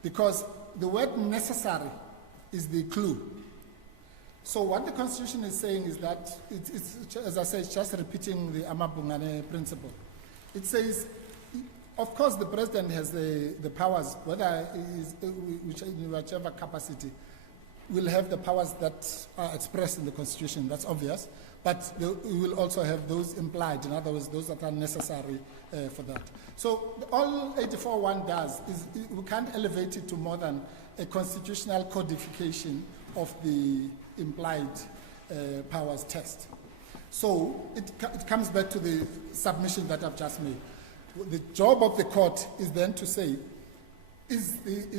Because the word necessary is the clue. So what the Constitution is saying is that, it's as I say, it's just repeating the Amabungane principle. It says, of course, the President has the powers, whether in whichever capacity, will have the powers that are expressed in the Constitution, that's obvious, but we will also have those implied, in other words, those that are necessary for that. So all 84(1) does is we can't elevate it to more than a constitutional codification of the implied powers test. So it comes back to the submission that I've just made. The job of the court is then to say, is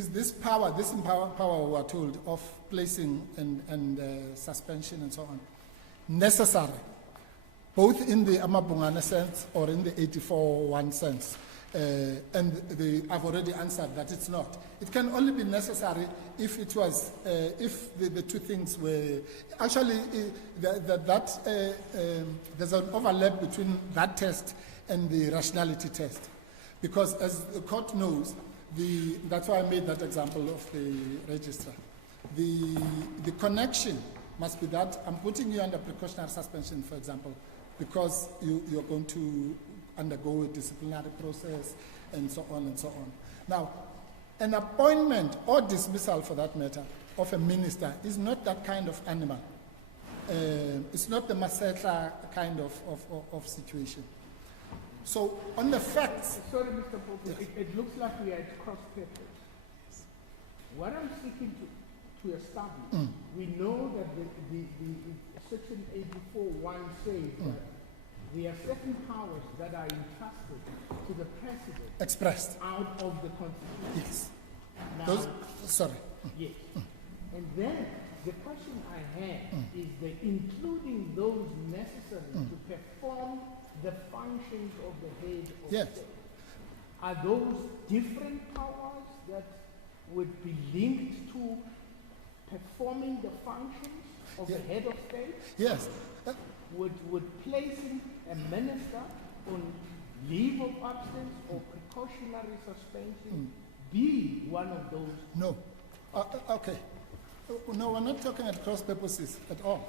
this power, we are told, of placing and suspension and so on, necessary, both in the Amabungane sense or in the 84(1) sense? And I've already answered that it's not. It can only be necessary if it was, if the two things were, actually, there's an overlap between that test and the rationality test. Because as the court knows, that's why I made that example of the registrar. The connection must be that I'm putting you under precautionary suspension, for example, because you're going to undergo a disciplinary process and so on and so on. Now, An appointment or dismissal, for that matter, of a minister is not that kind of animal. It's not the Masetla kind of situation. So, on the facts... Sorry, Mr. Pope, Yes. it looks like we are at cross purpose. What I'm seeking to establish, we know that the Section 84.1 says that there are certain powers that are entrusted to the President Expressed. out of the Constitution. Yes. Now, Sorry. yes. And then the question I have is that including those necessary to perform the functions of the head of Yes. state. Are those different powers that would be linked to performing the functions of the head of state? Yes. Would placing a minister on leave of absence or precautionary suspension be one of those? No. Okay. No, we're not talking at cross purposes at all.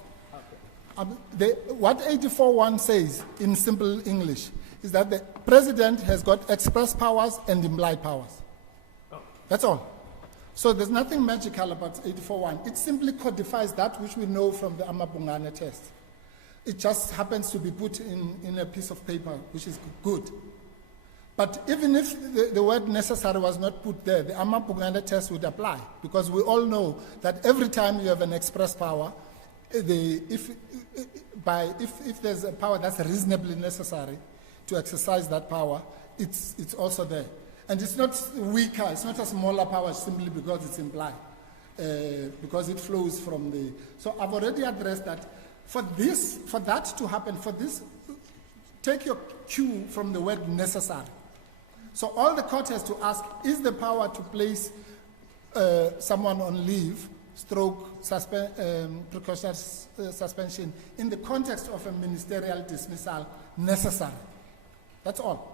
Okay. What 84.1 says in simple English is that the president has got express powers and implied powers. Oh. That's all. So there's nothing magical about 84.1. It simply codifies that which we know from the Amabungane test. It just happens to be put in a piece of paper, which is good. But even if the word necessary was not put there, the Amabungane test would apply, because we all know that every time you have an express power, if there's a power that's reasonably necessary to exercise that power, it's also there. And it's not weaker, it's not a smaller power simply because it's implied, because it flows from the... So I've already addressed that. For that to happen, take your cue from the word necessary. So all the court has to ask, is the power to place someone on leave, precautionary suspension, in the context of a ministerial dismissal necessary? That's all.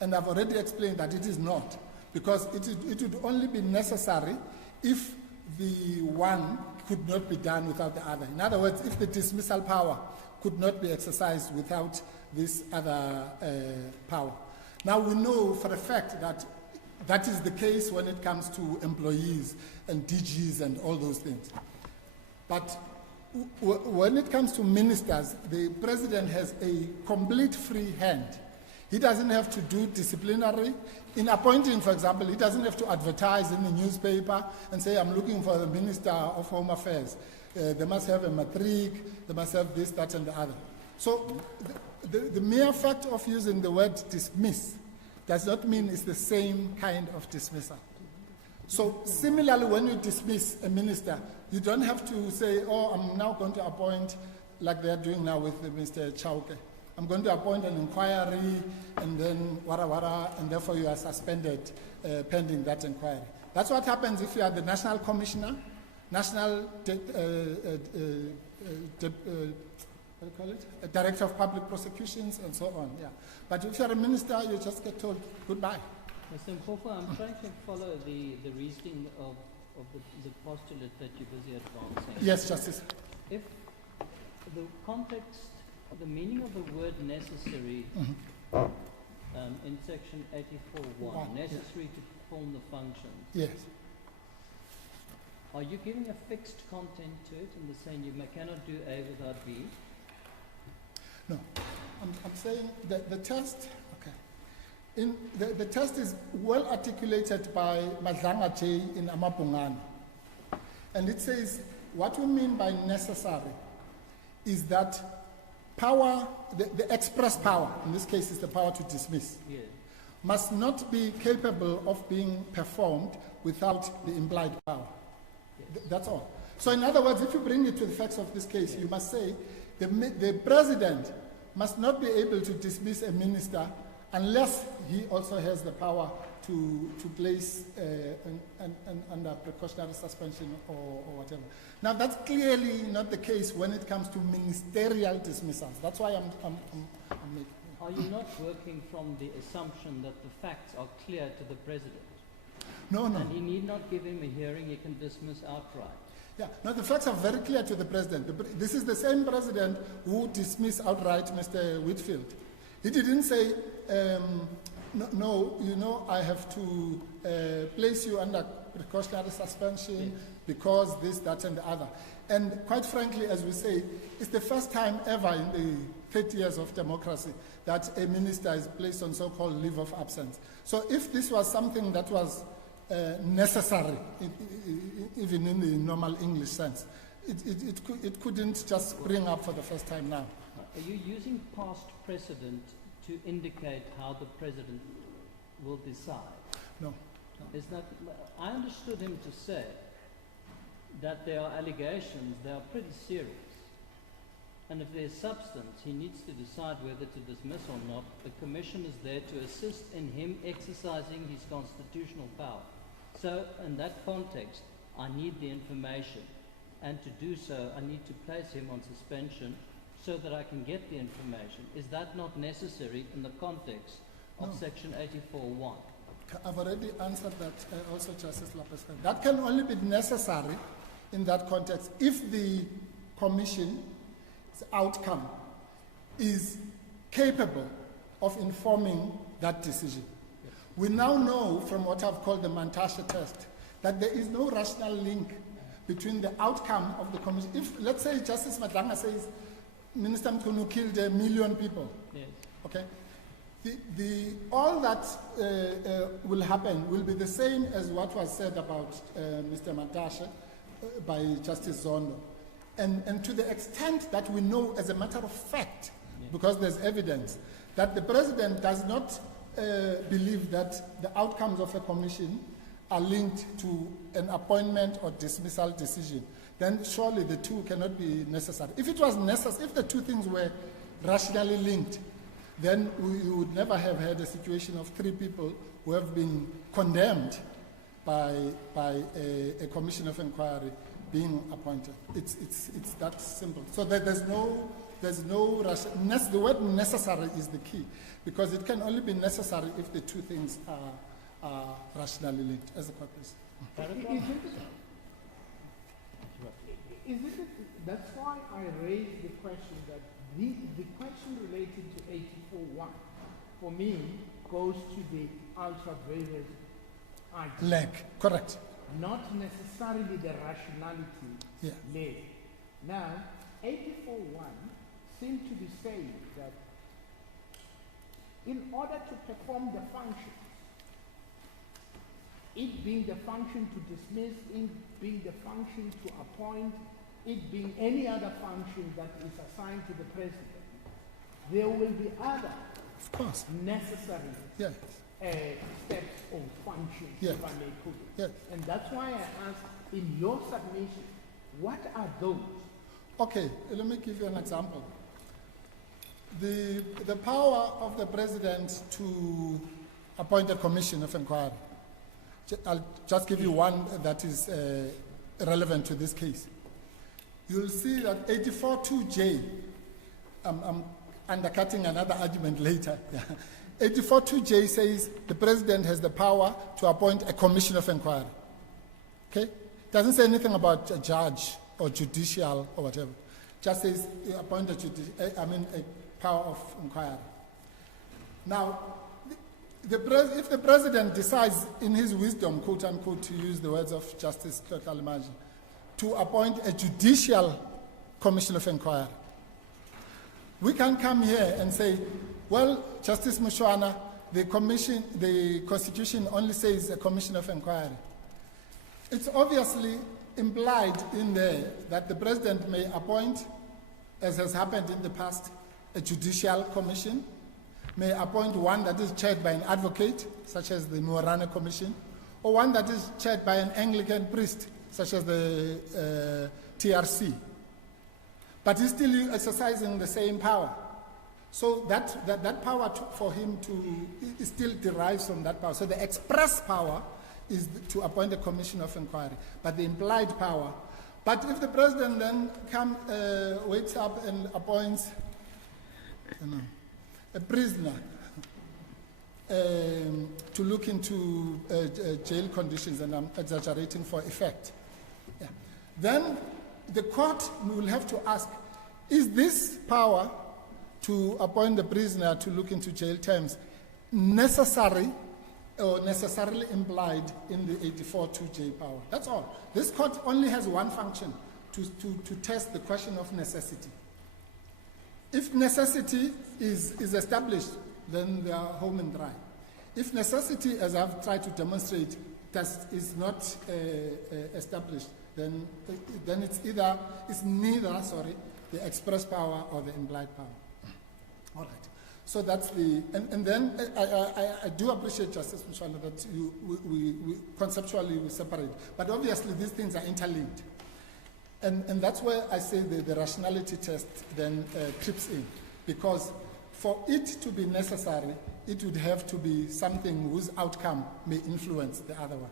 And I've already explained that it is not, because it would only be necessary if the one could not be done without the other. In other words, if the dismissal power could not be exercised without this other power. Now we know for a fact that that is the case when it comes to employees and DGs and all those things. But when it comes to ministers, the president has a complete free hand. He doesn't have to do disciplinary. In appointing, for example, he doesn't have to advertise in the newspaper and say, I'm looking for the Minister of Home Affairs. They must have a matric, they must have this, that, and the other. So the mere fact of using the word dismiss does not mean it's the same kind of dismissal. So similarly, when you dismiss a minister, you don't have to say, oh, I'm now going to appoint, like they're doing now with Mr. Chauke. I'm going to appoint an inquiry, and then wara, and therefore you are suspended pending that inquiry. That's what happens if you are the national commissioner, national director of public prosecutions, and so on. Yeah. But if you're a minister, you just get told goodbye. Mr. Mkhonto, I'm trying to follow the reasoning of the postulate that you're busy advancing. Yes, Justice. If the context, the meaning of the word necessary in section 84.1, necessary to perform the functions, Yes. are you giving a fixed content to it in the saying you cannot do A without B? No. I'm saying that the test, okay. The test is well articulated by Madlanga J in Amabungane. And it says, what we mean by necessary is that power, the express power, in this case is the power to dismiss, Yes. must not be capable of being performed without the implied power. Yes. That's all. So in other words, if you bring it to the facts of this case, you must say the president must not be able to dismiss a minister unless he also has the power to place under precautionary suspension or whatever. Now that's clearly not the case when it comes to ministerial dismissals. That's why I'm making. Are you not working from the assumption that the facts are clear to the president? No. And he need not give him a hearing, he can dismiss outright. Yeah, no, the facts are very clear to the president. This is the same president who dismissed outright Mr. Whitfield. He didn't say, No, you know, I have to place you under precautionary suspension because this, that, and the other. And quite frankly, as we say, it's the first time ever in the 30 years of democracy that a minister is placed on so-called leave of absence. So if this was something that was necessary, even in the normal English sense, it couldn't just spring up for the first time now. Are you using past precedent to indicate how the president will decide? No. Is that, I understood him to say that there are allegations, they are pretty serious. And if there's substance, he needs to decide whether to dismiss or not. The commission is there to assist in him exercising his constitutional power. So in that context, I need the information. And to do so, I need to place him on suspension so that I can get the information. Is that not necessary in the context of Section 84(1)? I've already answered that also, Justice Lapesca. That can only be necessary in that context if the commission's outcome is capable of informing that decision. We now know from what I've called the Mantashe test that there is no rational link between the outcome of the commission. If, let's say, Justice Madlanga says Minister Mchunu killed 1 million people, Yes. okay? All that will happen will be the same as what was said about Mr. Mantashe by Justice Zondo. And to the extent that we know as a matter of fact, because there's evidence, that the president does not believe that the outcomes of a commission are linked to an appointment or dismissal decision, then surely the two cannot be necessary. If it was necessary, if the two things were rationally linked, then we would never have had a situation of 3 people who have been condemned by a commission of inquiry being appointed. It's that simple. So there's no the word necessary is the key, because it can only be necessary if the two things are rationally linked, as the court is. That's why I raised the question that the question related to 84(1) for me goes to the ultra vires item. Leg, correct. Not necessarily the rationality leg. Now, 84(1) seems to be saying that in order to perform the function, it being the function to dismiss, it being the function to appoint, it being any other function that is assigned to the president, there will be other Of course. necessary Yes. steps or functions, Yes. if I may put it. Yes. And that's why I asked, in your submission, what are those? Okay, let me give you an example. The power of the president to appoint a commission of inquiry. I'll just give you one that is relevant to this case. You'll see that 84(2)J, I'm undercutting another argument later. 84(2)J says the president has the power to appoint a commission of inquiry. Okay? It doesn't say anything about a judge or judicial or whatever. Just says appoint a power of inquiry. Now, if the president decides in his wisdom, quote unquote, to use the words of Justice Kalimagi, to appoint a judicial commission of inquiry, we can come here and say, well, Justice Mushwana, the Constitution only says a commission of inquiry. It's obviously implied in there that the president may appoint, as has happened in the past, a judicial commission, may appoint one that is chaired by an advocate, such as the Muarane Commission, or one that is chaired by an Anglican priest, such as the TRC. But he's still exercising the same power. So that power for him it still derives from that power. So the express power is to appoint a commission of inquiry, but the implied power. But if the president then wakes up and appoints a prisoner to look into jail conditions, and I'm exaggerating for effect, then the court will have to ask, is this power to appoint the prisoner to look into jail terms necessary or necessarily implied in the 84(2)J power. That's all. This court only has one function, to test the question of necessity. If necessity is established, then they are home and dry. If necessity, as I've tried to demonstrate, is not established, then it's neither the express power or the implied power. All right. So that's the, and then I do appreciate, Justice Mchunu, that we conceptually we separate. But obviously these things are interlinked. And that's where I say the rationality test then trips in. Because for it to be necessary, it would have to be something whose outcome may influence the other one.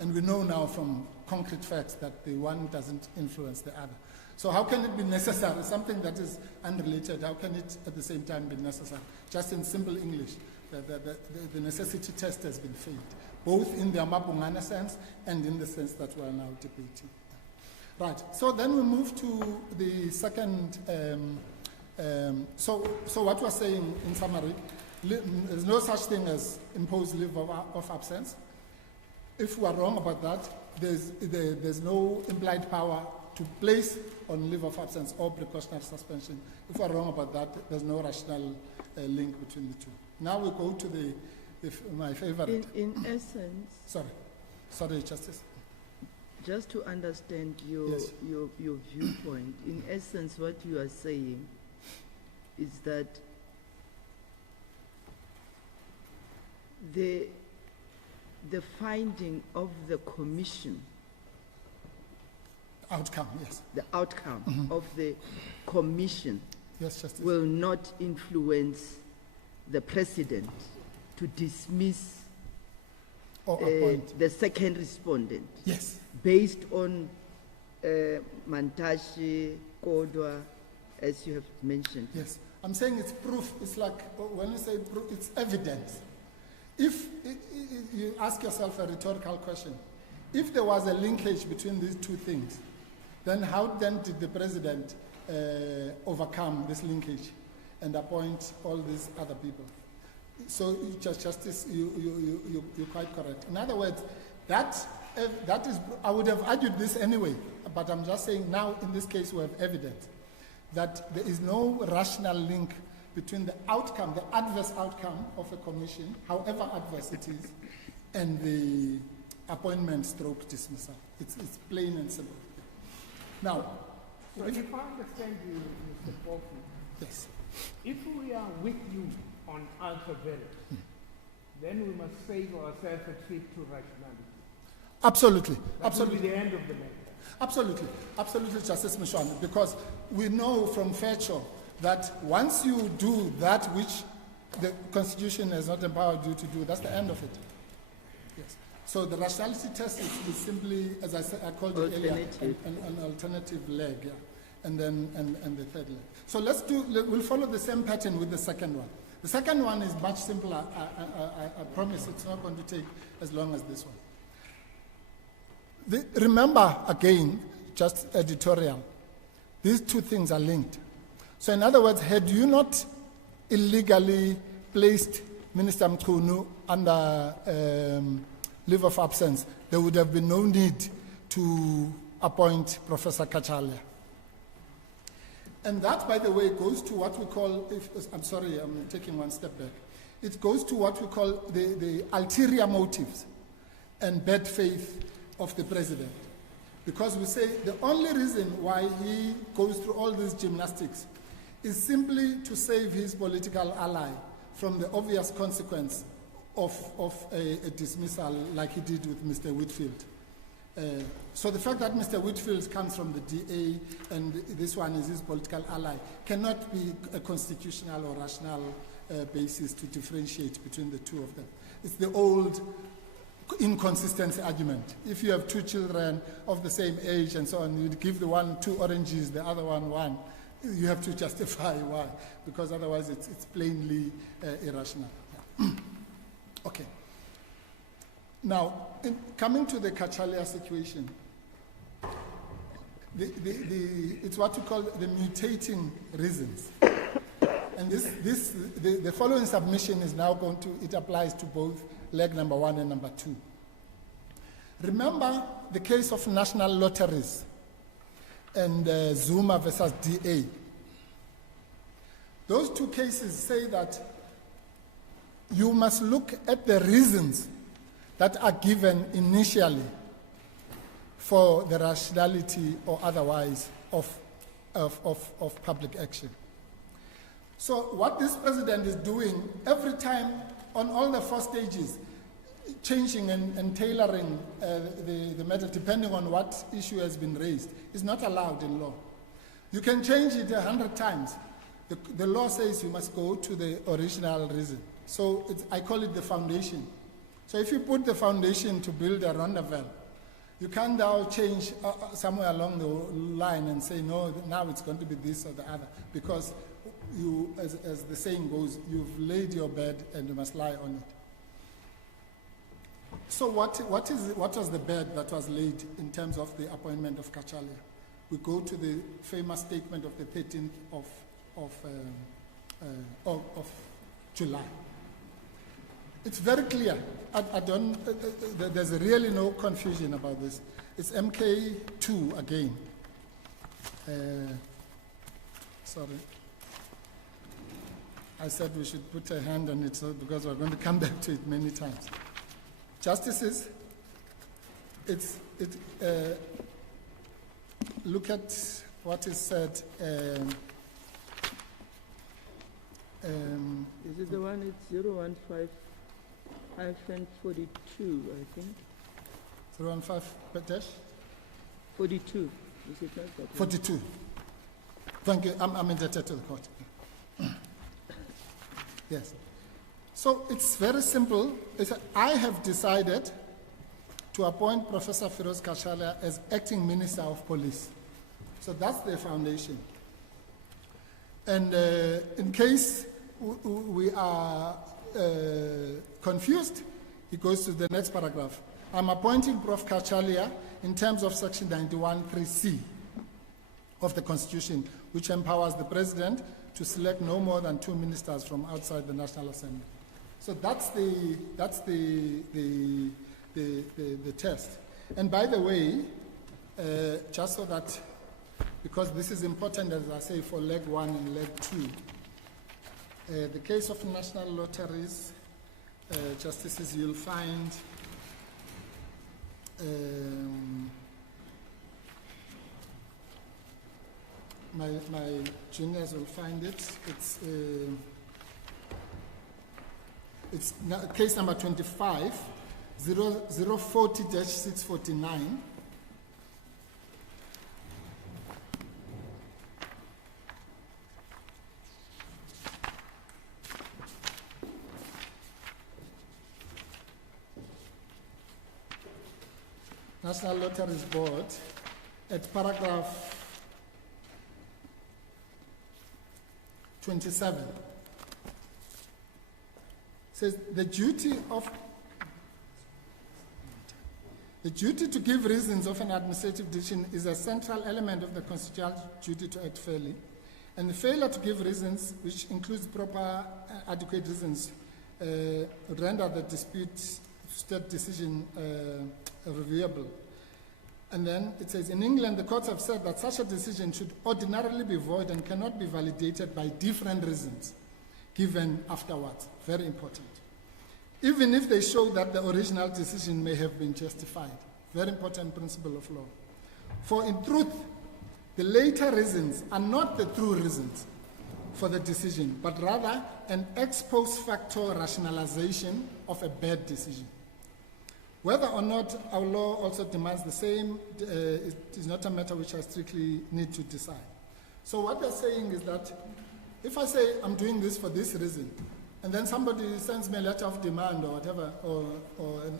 And we know now from concrete facts that the one doesn't influence the other. So how can it be necessary? Something that is unrelated, how can it at the same time be necessary? Just in simple English, the necessity test has been failed, both in the Amabungana sense and in the sense that we are now debating. Right, so then we move to the second, so what we're saying in summary, there's no such thing as imposed leave of absence. If we are wrong about that, there's no implied power to place on leave of absence or precautionary suspension. If we're wrong about that, there's no rational link between the two. Now we go to my favorite. In essence. Sorry, Justice. Just to understand your viewpoint, in essence, what you are saying is that the finding of the commission, outcome, yes. The outcome of the commission, yes, Justice, will not influence the president to dismiss or appoint the second respondent. Yes. Based on Mantashe, Kodwa, as you have mentioned. Yes. I'm saying it's proof. It's like when you say proof, it's evidence. If you ask yourself a rhetorical question, if there was a linkage between these two things, then how then did the president overcome this linkage and appoint all these other people? So, Justice, you're quite correct. In other words, that is, I would have argued this anyway, but I'm just saying now in this case we have evidence that there is no rational link between the outcome, the adverse outcome of a commission, however adverse it is, and the appointment stroke dismissal. It's plain and simple. Now, so if I understand you, Mr. Kofi, yes. If we are with you on ultra vires, then we must save ourselves a trip to rationality. Absolutely. That Absolutely. will be the end of the matter. Absolutely. Absolutely, Justice Mchunu, because we know from Fetcho that once you do that which the Constitution has not empowered you to do, that's the end of it. Yes. So the rationality test is simply, as I said, I called it earlier, an alternative leg, yeah. And then and the third leg. So we'll follow the same pattern with the second one. The second one is much simpler. I promise it's not going to take as long as this one. Remember, again, just editorial, these two things are linked. So in other words, had you not illegally placed Minister Mchunu under leave of absence, there would have been no need to appoint Professor Kachalia. And that, by the way, goes to what we call, I'm sorry, I'm taking one step back. It goes to what we call the ulterior motives and bad faith of the president. Because we say the only reason why he goes through all these gymnastics is simply to save his political ally from the obvious consequence of a dismissal like he did with Mr. Whitfield. So the fact that Mr. Whitfield comes from the DA and this one is his political ally cannot be a constitutional or rational basis to differentiate between the two of them. It's the old inconsistency argument. If you have two children of the same age and so on, you give the one 2 oranges, the other one, you have to justify why, because otherwise it's plainly irrational. Okay. Now, coming to the Kachalia situation, it's what we call the mutating reasons. And the following submission is now going to, it applies to both leg number 1 and number 2. Remember the case of national lotteries and Zuma versus DA. Those two cases say that you must look at the reasons that are given initially for the rationality or otherwise of public action. So what this president is doing every time on all the 4 stages, changing and tailoring the matter depending on what issue has been raised, is not allowed in law. You can change it 100 times. The law says you must go to the original reason. So I call it the foundation. So if you put the foundation to build a roundabout, you can't now change somewhere along the line and say, no, now it's going to be this or the other, because you, as the saying goes, you've laid your bed and you must lie on it. So what was the bed that was laid in terms of the appointment of Kachalia? We go to the famous statement of the 13th of July. It's very clear. There's really no confusion about this. It's MK2 again. Sorry. I said we should put a hand on it because we're going to come back to it many times. Justices, look at what is said. Is it the one, it's 015-42, I think? 015-? 42. Is it not that 42. Thank you. I'm indebted to the court. Yes. So it's very simple. I have decided to appoint Professor Firoz Kachalia as acting Minister of Police. So that's the foundation. And in case we are confused, it goes to the next paragraph. I'm appointing Prof. Kachalia in terms of Section 91(3)(c) of the Constitution, which empowers the President to select no more than 2 ministers from outside the National Assembly. So that's the test. And by the way, just so that, because this is important, as I say, for leg 1 and leg 2, the case of national lotteries, justices, you'll find my juniors will find it. It's case number 25, 040-649. National Lotteries Board, at paragraph 27, says the duty to give reasons of an administrative decision is a central element of the constitutional duty to act fairly, and the failure to give reasons, which includes proper adequate reasons, render the state decision reviewable. And then it says, in England, the courts have said that such a decision should ordinarily be void and cannot be validated by different reasons given afterwards. Very important. Even if they show that the original decision may have been justified. Very important principle of law. For in truth, the later reasons are not the true reasons for the decision, but rather an ex post facto rationalization of a bad decision. Whether or not our law also demands the same, it is not a matter which I strictly need to decide. So what they're saying is that if I say I'm doing this for this reason, and then somebody sends me a letter of demand or whatever, or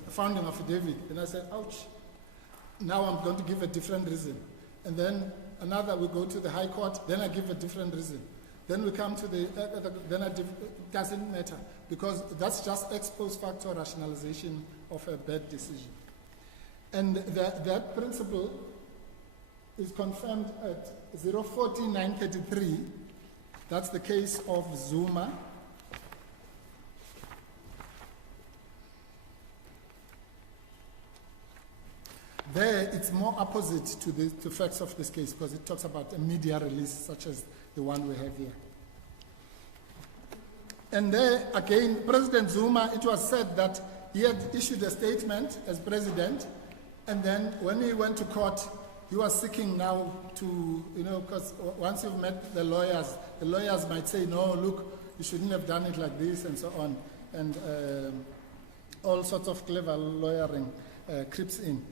a founding affidavit, and I say, ouch, now I'm going to give a different reason. And then another, we go to the High Court, then I give a different reason. Then we come to the, it doesn't matter, because that's just ex post facto rationalization of a bad decision. And that principle is confirmed at 040-933 That's the case of Zuma. There, it's more opposite to the facts of this case because it talks about a media release such as the one we have here. And there, again, President Zuma, it was said that he had issued a statement as president, and then when he went to court, he was seeking now to, because once you've met the lawyers might say, no, look, you shouldn't have done it like this, and so on. And all sorts of clever lawyering creeps in.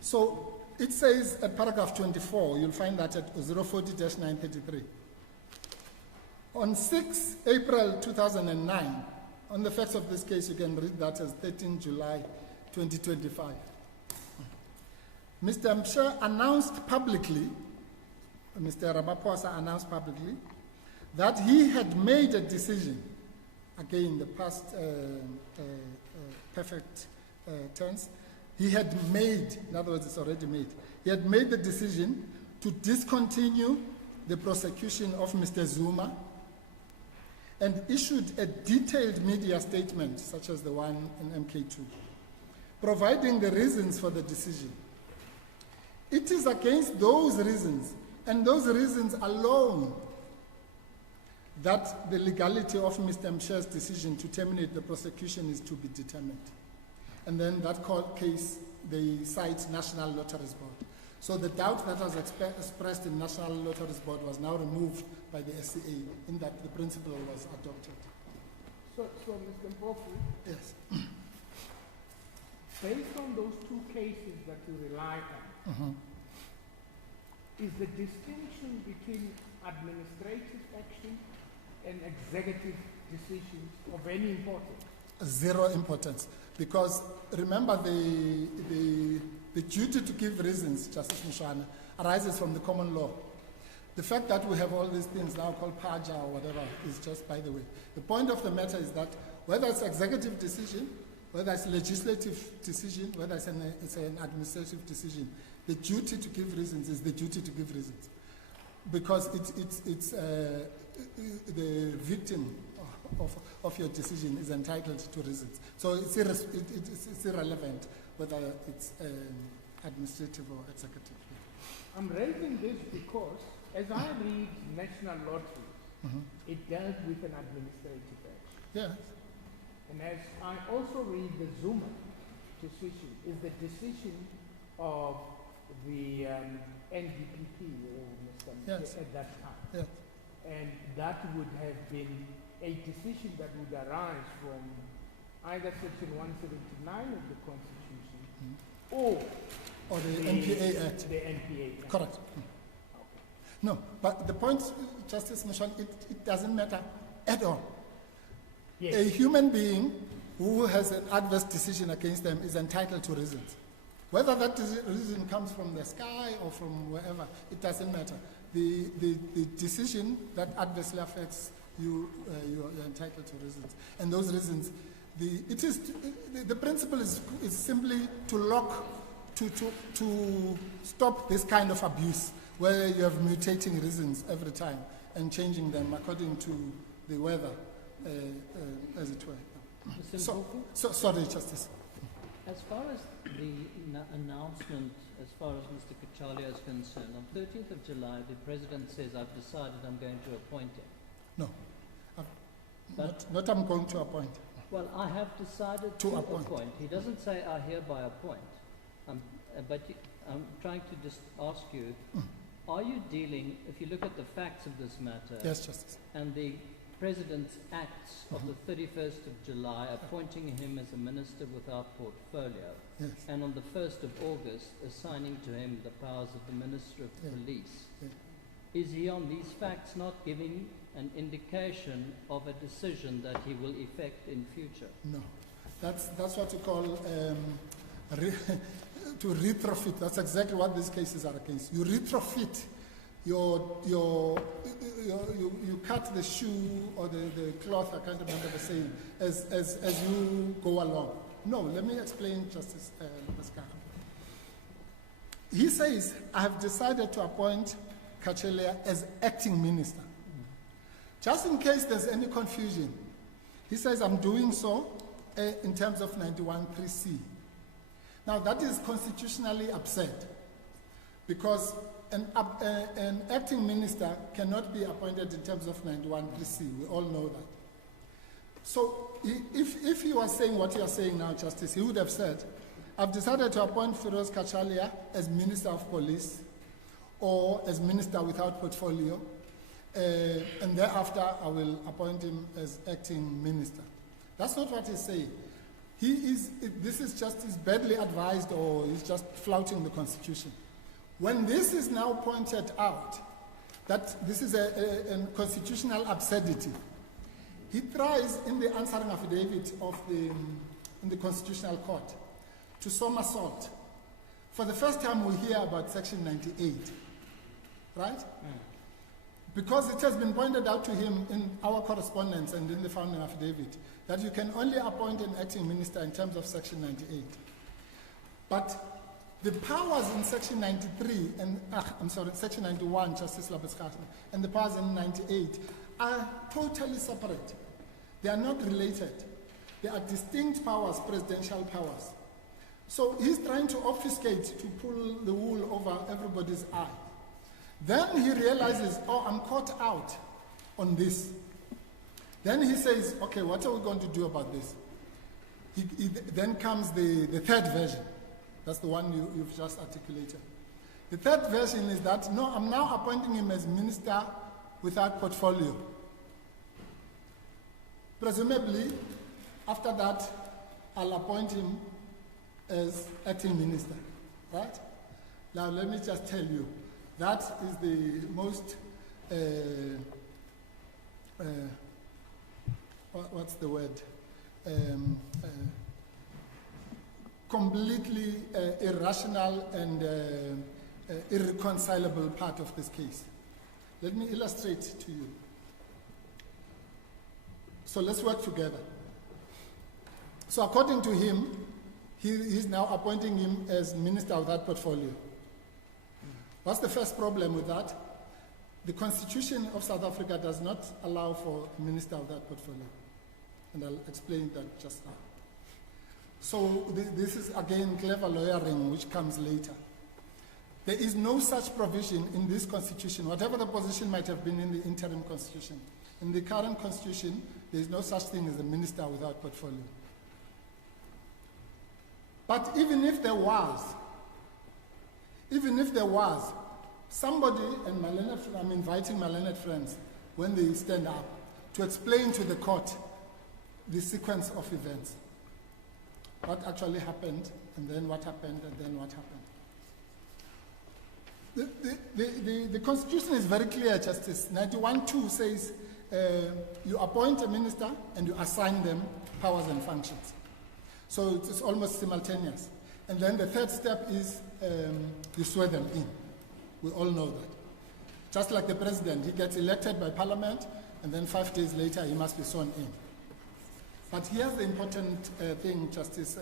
So it says at paragraph 24, you'll find that at 040-933. On 6 April 2009, on the facts of this case, you can read that as 13 July 2025. Mr. Mchunu announced publicly, Mr. Ramaphosa announced publicly, that he had made a decision, again, the past perfect tense, he had made, in other words, it's already made, he had made the decision to discontinue the prosecution of Mr. Zuma and issued a detailed media statement, such as the one in MK2, providing the reasons for the decision. It is against those reasons, and those reasons alone, that the legality of Mr. Mchenu's decision to terminate the prosecution is to be determined. And then that court case, they cite National Lotteries Board. So the doubt that was expressed in National Lotteries Board was now removed by the SCA in that the principle was adopted. So Mr. Mpofu, Yes. based on those two cases that you rely on, is the distinction between administrative action and executive decisions of any importance? Zero importance. Because remember, the duty to give reasons, Justice Mchunu, arises from the common law. The fact that we have all these things now called PAJA or whatever is just by the way. The point of the matter is that whether it's executive decision, whether it's legislative decision, whether it's an administrative decision, the duty to give reasons is the duty to give reasons. Because it's the victim of your decision is entitled to reasons. So it's irrelevant whether it's administrative or executive. I'm raising this because as I read National Lotteries, it dealt with an administrative action. Yes. And as I also read the Zuma decision, is the decision of the NDPP or Mr. Yes. at that time. Yes. And that would have been a decision that would arise from either section 179 of the Constitution or the NPA Act. The NPA Act. Correct. Okay. No, but the point, Justice Mchunu, it doesn't matter at all. Yes. A human being who has an adverse decision against them is entitled to reasons. Whether that reason comes from the sky or from wherever, it doesn't matter. The decision that adversely affects you, you're entitled to reasons. And those reasons, the principle is simply to lock, to stop this kind of abuse, where you have mutating reasons every time and changing them according to the weather, as it were. So, sorry, Justice. As far as the announcement, as far as Mr. Kachalia is concerned, on 13th of July, the President says, I've decided I'm going to appoint him. No. Not I'm going to appoint. Well, I have decided to appoint. He doesn't say, I hereby appoint. But I'm trying to just ask you, are you dealing, if you look at the facts of this matter, yes, Justice, and the President's acts of the 31st of July, appointing him as a minister without portfolio, yes, and on the 1st of August, assigning to him the powers of the Minister of Police, is he on these facts not giving an indication of a decision that he will effect in future? No. That's what you call to retrofit. That's exactly what these cases are against. You retrofit you cut the shoe or the cloth, I can't remember the saying, as you go along. No, let me explain, Justice Pascal. He says, I have decided to appoint Kachelia as acting minister. Just in case there's any confusion, he says, I'm doing so in terms of 91(3)(c). Now, that is constitutionally absurd, because an acting minister cannot be appointed in terms of 91(3)(c). We all know that. So, if he was saying what you are saying now, Justice, he would have said, I've decided to appoint Firoz Kachalia as Minister of Police or as Minister without portfolio, and thereafter I will appoint him as acting minister. That's not what he's saying. This is just, he's badly advised, or he's just flouting the Constitution. When this is now pointed out, that this is a constitutional absurdity, he tries in the answering affidavit in the Constitutional Court to somersault. For the first time we hear about Section 98, right? Because it has been pointed out to him in our correspondence and in the founding affidavit that you can only appoint an acting minister in terms of Section 98. But the powers in Section 93, Section 91, Justice Labuschagne, and the powers in 98 are totally separate. They are not related. They are distinct powers, presidential powers. So he's trying to obfuscate, to pull the wool over everybody's eye. Then he realizes, oh, I'm caught out on this. Then he says, okay, what are we going to do about this? Then comes the third version. That's the one you've just articulated. The third version is that, no, I'm now appointing him as minister without portfolio. Presumably, after that, I'll appoint him as acting minister, right? Now, let me just tell you, that is the most, what's the word? Completely irrational and irreconcilable part of this case. Let me illustrate to you. So let's work together. So according to him, he's now appointing him as minister without portfolio. What's the first problem with that? The Constitution of South Africa does not allow for a minister without portfolio. And I'll explain that just now. So this is again clever lawyering, which comes later. There is no such provision in this Constitution, whatever the position might have been in the interim Constitution. In the current Constitution, there is no such thing as a minister without portfolio. But even if there was, somebody, and I'm inviting my learned friends, when they stand up, to explain to the court the sequence of events. What actually happened, and then what happened, and then what happened. The Constitution is very clear, Justice. 91(2) says you appoint a minister and you assign them powers and functions. So it's almost simultaneous. And then the third step is you swear them in. We all know that. Just like the president, he gets elected by parliament, and then 5 days later he must be sworn in. But here's the important thing, Justice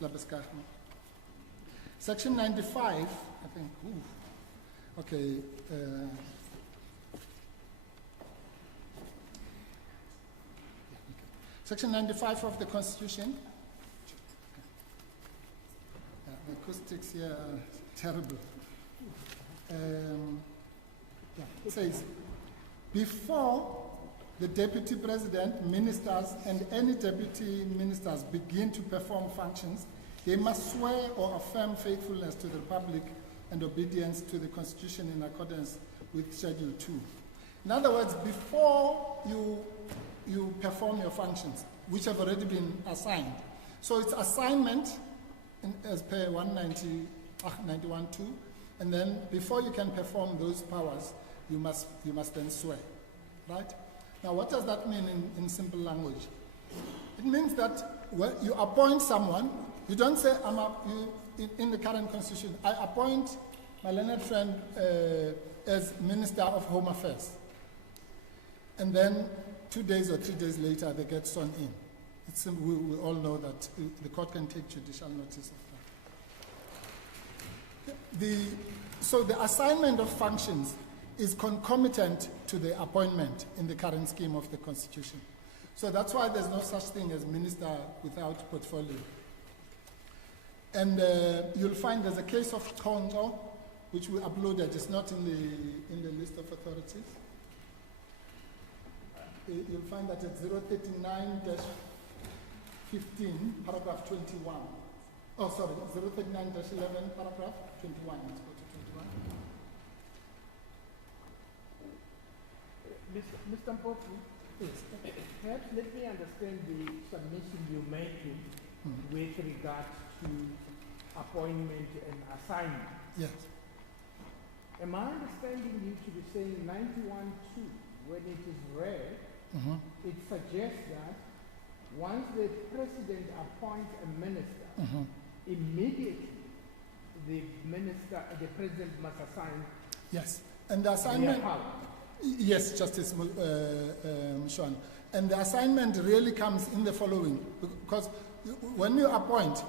Labuschagne. Section 95, I think, okay. Section 95 of the Constitution. The acoustics here are terrible. It says, before the deputy president, ministers, and any deputy ministers begin to perform functions, they must swear or affirm faithfulness to the Republic and obedience to the Constitution in accordance with Schedule 2. In other words, before you perform your functions, which have already been assigned. So it's assignment as per 91(2), and then before you can perform those powers, you must then swear, right? Now, what does that mean in simple language? It means that when you appoint someone, you don't say, in the current Constitution, I appoint my learned friend as Minister of Home Affairs. And then 2 days or 3 days later, they get sworn in. We all know that the court can take judicial notice of that. So the assignment of functions is concomitant to the appointment in the current scheme of the Constitution. So that's why there's no such thing as minister without portfolio. And you'll find there's a case of uMkhonto, which we uploaded. It's not in the list of authorities. You'll find that at 039-15, paragraph 21. Oh, sorry, 039-11, paragraph 21. Let's go to 21. Mr. Mpofu, perhaps let me understand the submission you're making with regard to appointment and assignment. Yes. Am I understanding you to be saying 91.2, when it is read, it suggests that once the president appoints a minister, immediately the president must assign Yes. And the their assignment... power? Yes, Justice Mchunu. And the assignment really comes in the following, because when you appoint,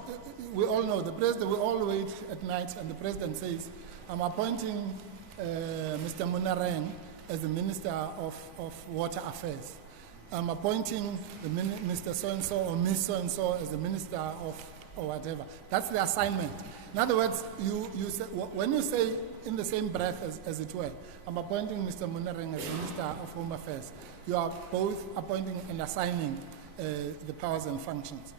we all know the president, we all wait at night and the president says, I'm appointing Mr. Munareng as the Minister of Water Affairs. I'm appointing the Mr. So-and-so or Miss So-and-so as the Minister of or whatever. That's the assignment. In other words, you say, when you say in the same breath as it were, I'm appointing Mr. Munareng as Minister of Home Affairs, you are both appointing and assigning the powers and functions.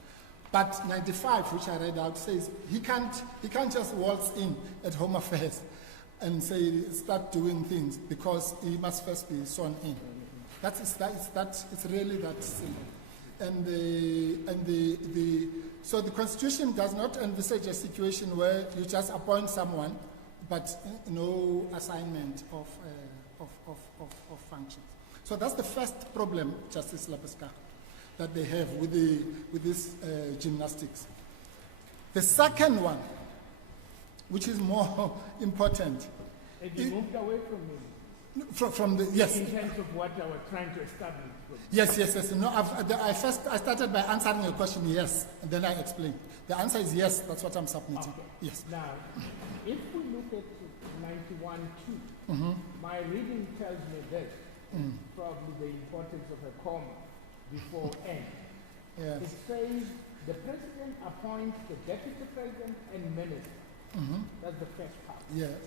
But 95, which I read out, says he can't just waltz in at Home Affairs and say start doing things because he must first be sworn in. It's really that simple. So the Constitution does not envisage a situation where you just appoint someone, but no assignment of functions. So that's the first problem, Justice Lapeska, that they have with this gymnastics. The second one, which is more important, Have you moved away from me? from the yes. In terms of what I was trying to establish. Yes. No, I started by answering your question, yes, and then I explained. The answer is yes, that's what I'm submitting. Okay. Yes. Now, if we look at 91.2, my reading tells me this, probably the importance of a comma before N. Yes. It says the president appoints the deputy president and minister. That's the first part. Yes.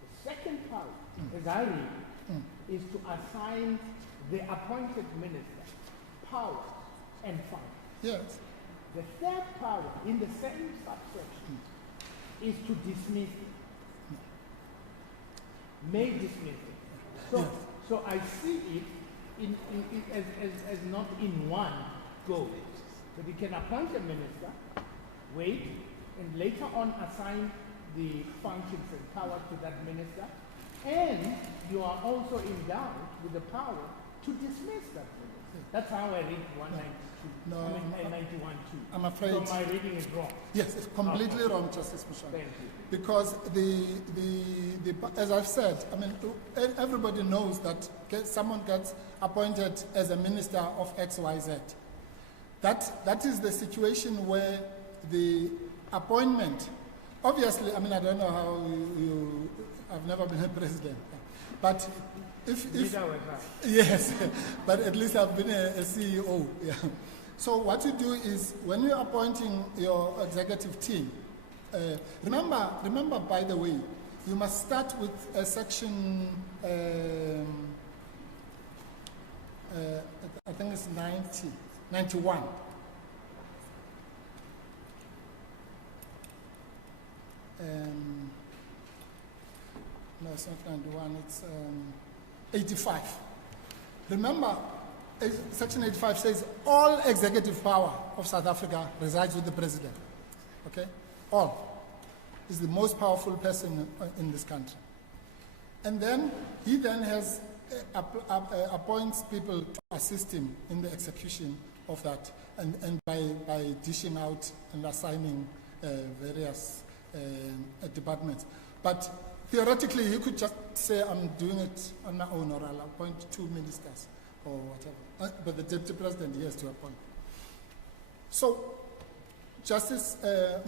The second part, as I read, is to assign the appointed minister power and functions. Yes. The third power in the same subsection is to dismiss it. May dismiss it. So I see it as not in one go. But you can appoint a minister, wait, and later on assign the functions and power to that minister, and you are also endowed with the power to dismiss that minister. That's how I read 192. No, 91.2. I'm afraid. So my reading is wrong. Yes, it's completely wrong, Justice Mchunu. Thank you. Because as I've said, I mean, everybody knows that someone gets appointed as a minister of XYZ. That is the situation where the appointment, obviously, I mean, I don't know how I've never been a president, but if yes, but at least I've been a CEO. Yeah. So what you do is when you're appointing your executive team, remember, by the way, you must start with a section, I think it's 91. No, it's not 91, it's 85. Remember, Section 85 says all executive power of South Africa resides with the president. Okay? All. Is the most powerful person in this country. And then he then has appoints people to assist him in the execution of that, and by dishing out and assigning various departments. But theoretically, he could just say, I'm doing it on my own, or I'll appoint 2 ministers, or whatever. But the deputy president, he has to appoint. So, Justice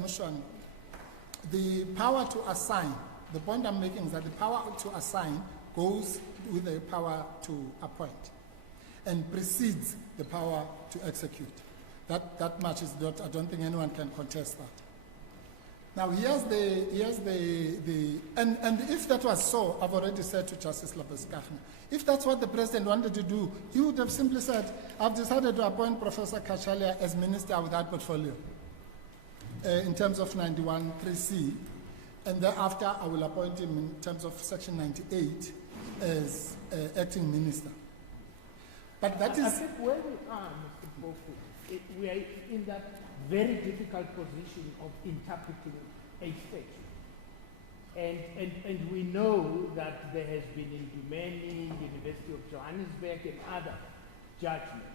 Mchunu, the power to assign, the point I'm making is that the power to assign goes with the power to appoint and precedes the power to execute. That much is not, I don't think anyone can contest that. Now and if that was so, I've already said to Justice Labuskachne, if that's what the President wanted to do, he would have simply said, I've decided to appoint Professor Kachalia as Minister without portfolio in terms of 91(3)(c), and thereafter I will appoint him in terms of Section 98 as acting Minister. But that is... I think where we are, Mr. Bofu, we are in that very difficult position of interpreting a statute. And we know that there has been in Dumeni, University of Johannesburg, and other judgments.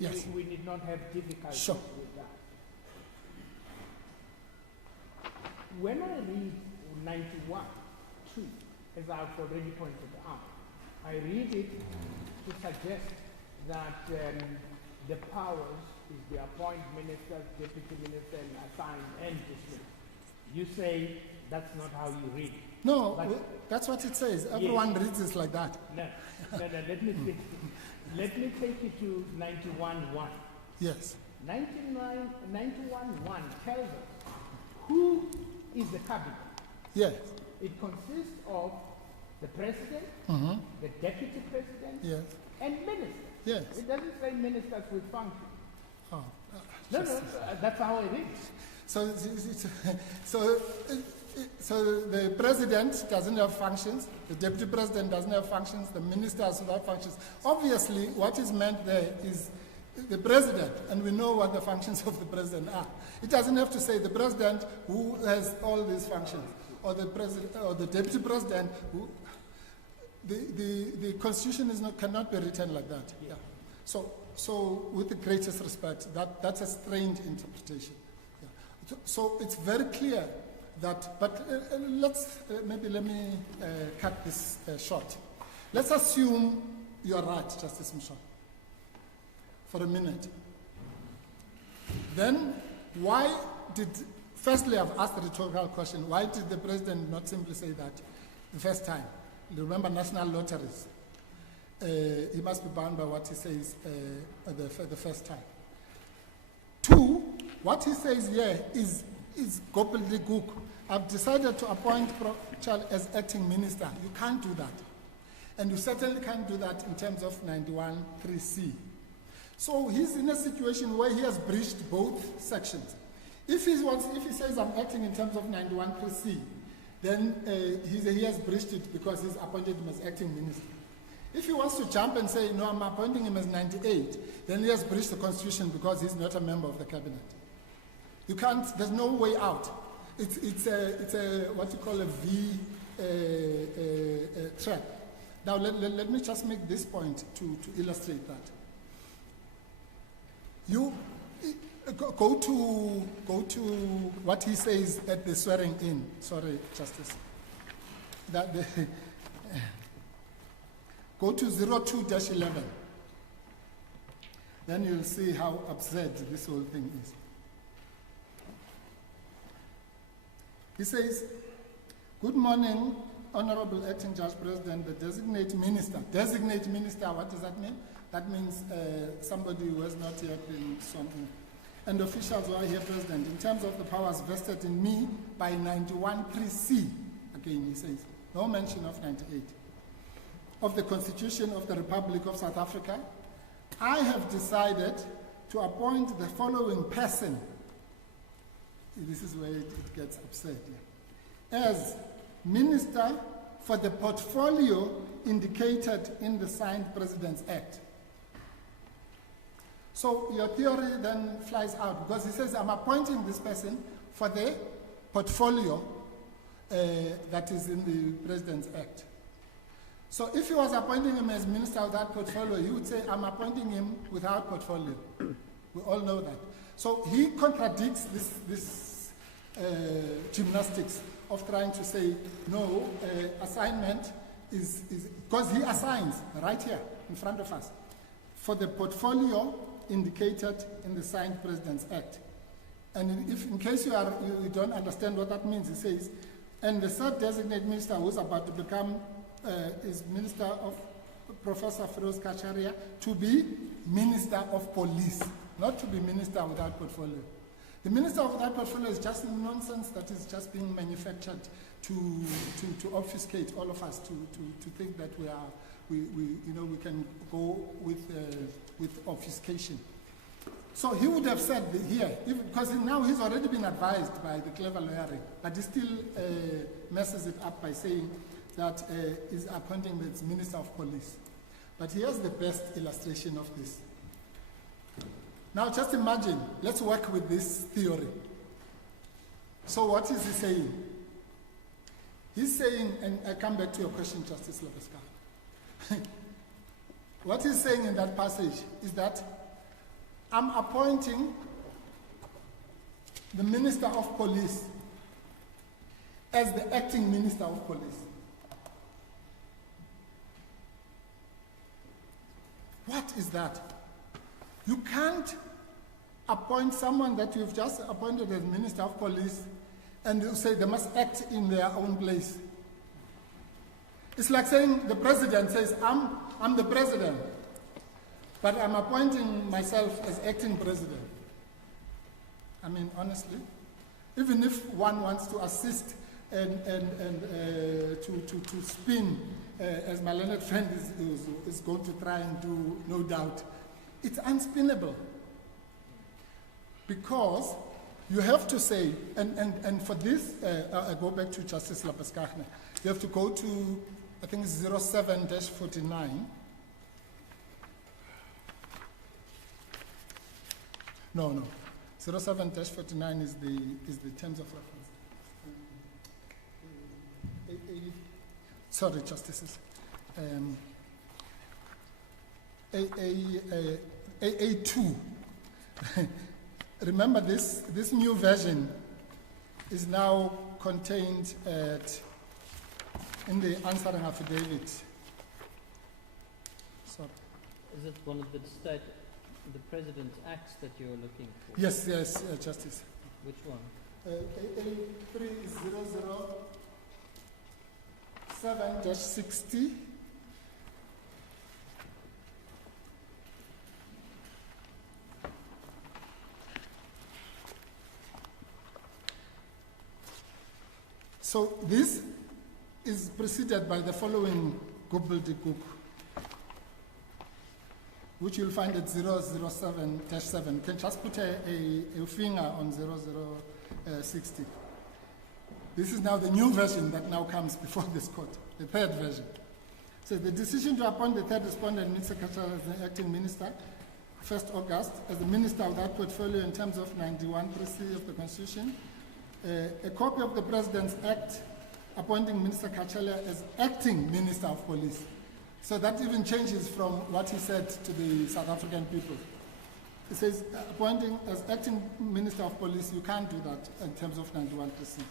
Yes. We did not have difficulty Sure. with that. When I read 91(2), as I've already pointed out, I read it to suggest that the powers is the appoint minister, deputy minister, and assign and dismiss. You say that's not how you read it. No, But- that's what it says. Everyone reads it like that. No, let me take you to 91(1). Yes. 91(1) tells us who is the cabinet. Yes. It consists of the president, Mm-hmm. the deputy president, Yes. and ministers. Yes. It doesn't say ministers with function. Oh, No, that's how it is. So the president doesn't have functions, the deputy president doesn't have functions, the ministers without functions. Obviously, what is meant there is the president, and we know what the functions of the president are. It doesn't have to say the president who has all these functions, or the president, or the deputy president who. The constitution cannot be written like that. Yeah. So with the greatest respect, that's a strained interpretation. Yeah. So it's very clear that, but let me cut this short. Let's assume you're right, Justice Mchunu, for a minute. Then firstly I've asked the rhetorical question, why did the President not simply say that the first time? Remember national lotteries. He must be bound by what he says the first time. Two, what he says here is gobbledygook. I've decided to appoint Procedural as acting minister. You can't do that. And you certainly can't do that in terms of 91(3)(c). So he's in a situation where he has breached both sections. If he says I'm acting in terms of 91(3)(c), then he has breached it because he's appointed him as acting minister. If he wants to jump and say, no, I'm appointing him as 98, then he has breached the constitution because he's not a member of the cabinet. You can't, there's no way out. It's a what you call a V trap. Now let me just make this point to illustrate that. You go to what he says at the swearing in. Sorry, Justice. Go to 02-11. Then you'll see how absurd this whole thing is. He says, good morning, Honorable Acting Judge President, the designate minister. Designate minister, what does that mean? That means somebody who has not yet been sworn in. And officials who are here present, in terms of the powers vested in me by 91(3)(c), again he says, no mention of 98, of the Constitution of the Republic of South Africa, I have decided to appoint the following person. This is where it gets absurd here. As Minister for the portfolio indicated in the signed President's Act. So your theory then flies out because he says, I'm appointing this person for the portfolio that is in the President's Act. So if he was appointing him as minister without portfolio, he would say, I'm appointing him without portfolio. We all know that. So he contradicts this gymnastics of trying to say, no, assignment is because he assigns right here in front of us for the portfolio indicated in the signed President's Act. And if, in case you don't understand what that means, he says, and the third designated minister who's about to become Minister of Professor Firoz Kacharia to be Minister of Police, not to be Minister without portfolio. The Minister without portfolio is just nonsense that is just being manufactured to obfuscate all of us to think that we can go with obfuscation. So he would have said here, because now he's already been advised by the clever lawyering, but he still messes it up by saying that he's appointing the Minister of Police. But here's the best illustration of this. Now just imagine, let's work with this theory. So what is he saying? He's saying, and I come back to your question, Justice Labeska. What he's saying in that passage is that I'm appointing the Minister of Police as the acting Minister of Police. What is that? You can't appoint someone that you've just appointed as Minister of Police and you say they must act in their own place. It's like saying the president says, I'm the president, but I'm appointing myself as acting president. I mean, honestly, even if one wants to assist and to spin, as my learned friend is going to try and do, no doubt, it's unspinnable. Because you have to say, and for this, I go back to Justice Lapaskachne, you have to go to, I think it's 07-49. No. 07-49 is the terms of reference. Sorry, Justices. AA2. Remember this new version is now contained in the answering affidavit. Sorry. Is it one of the President's acts that you're looking for? Yes, Justice. Which one? AA3 is 007-60. So this is preceded by the following gobbledygook, which you'll find at 007-7. You can just put a finger on 0060. This is now the new version that now comes before this court, the third version. So the decision to appoint the third respondent, Mr. Kacharia, as the acting minister, 1st August, as the minister without portfolio in terms of 91(3)(c) of the Constitution. A copy of the President's Act appointing Minister Kacharia as acting Minister of Police. So that even changes from what he said to the South African people. He says, appointing as acting Minister of Police, you can't do that in terms of 91(3)(c).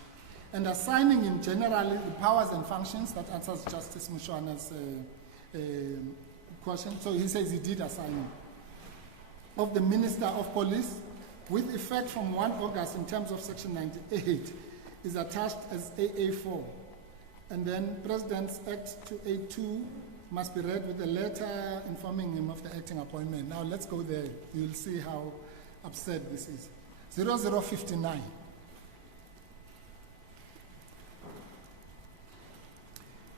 And assigning him generally the powers and functions that answers Justice Mchwanu's question. So he says he did assign him. Of the Minister of Police, with effect from 1 August in terms of Section 98, is attached as AA4. And then President's Act 282 must be read with a letter informing him of the acting appointment. Now let's go there. You'll see how absurd this is. 0059.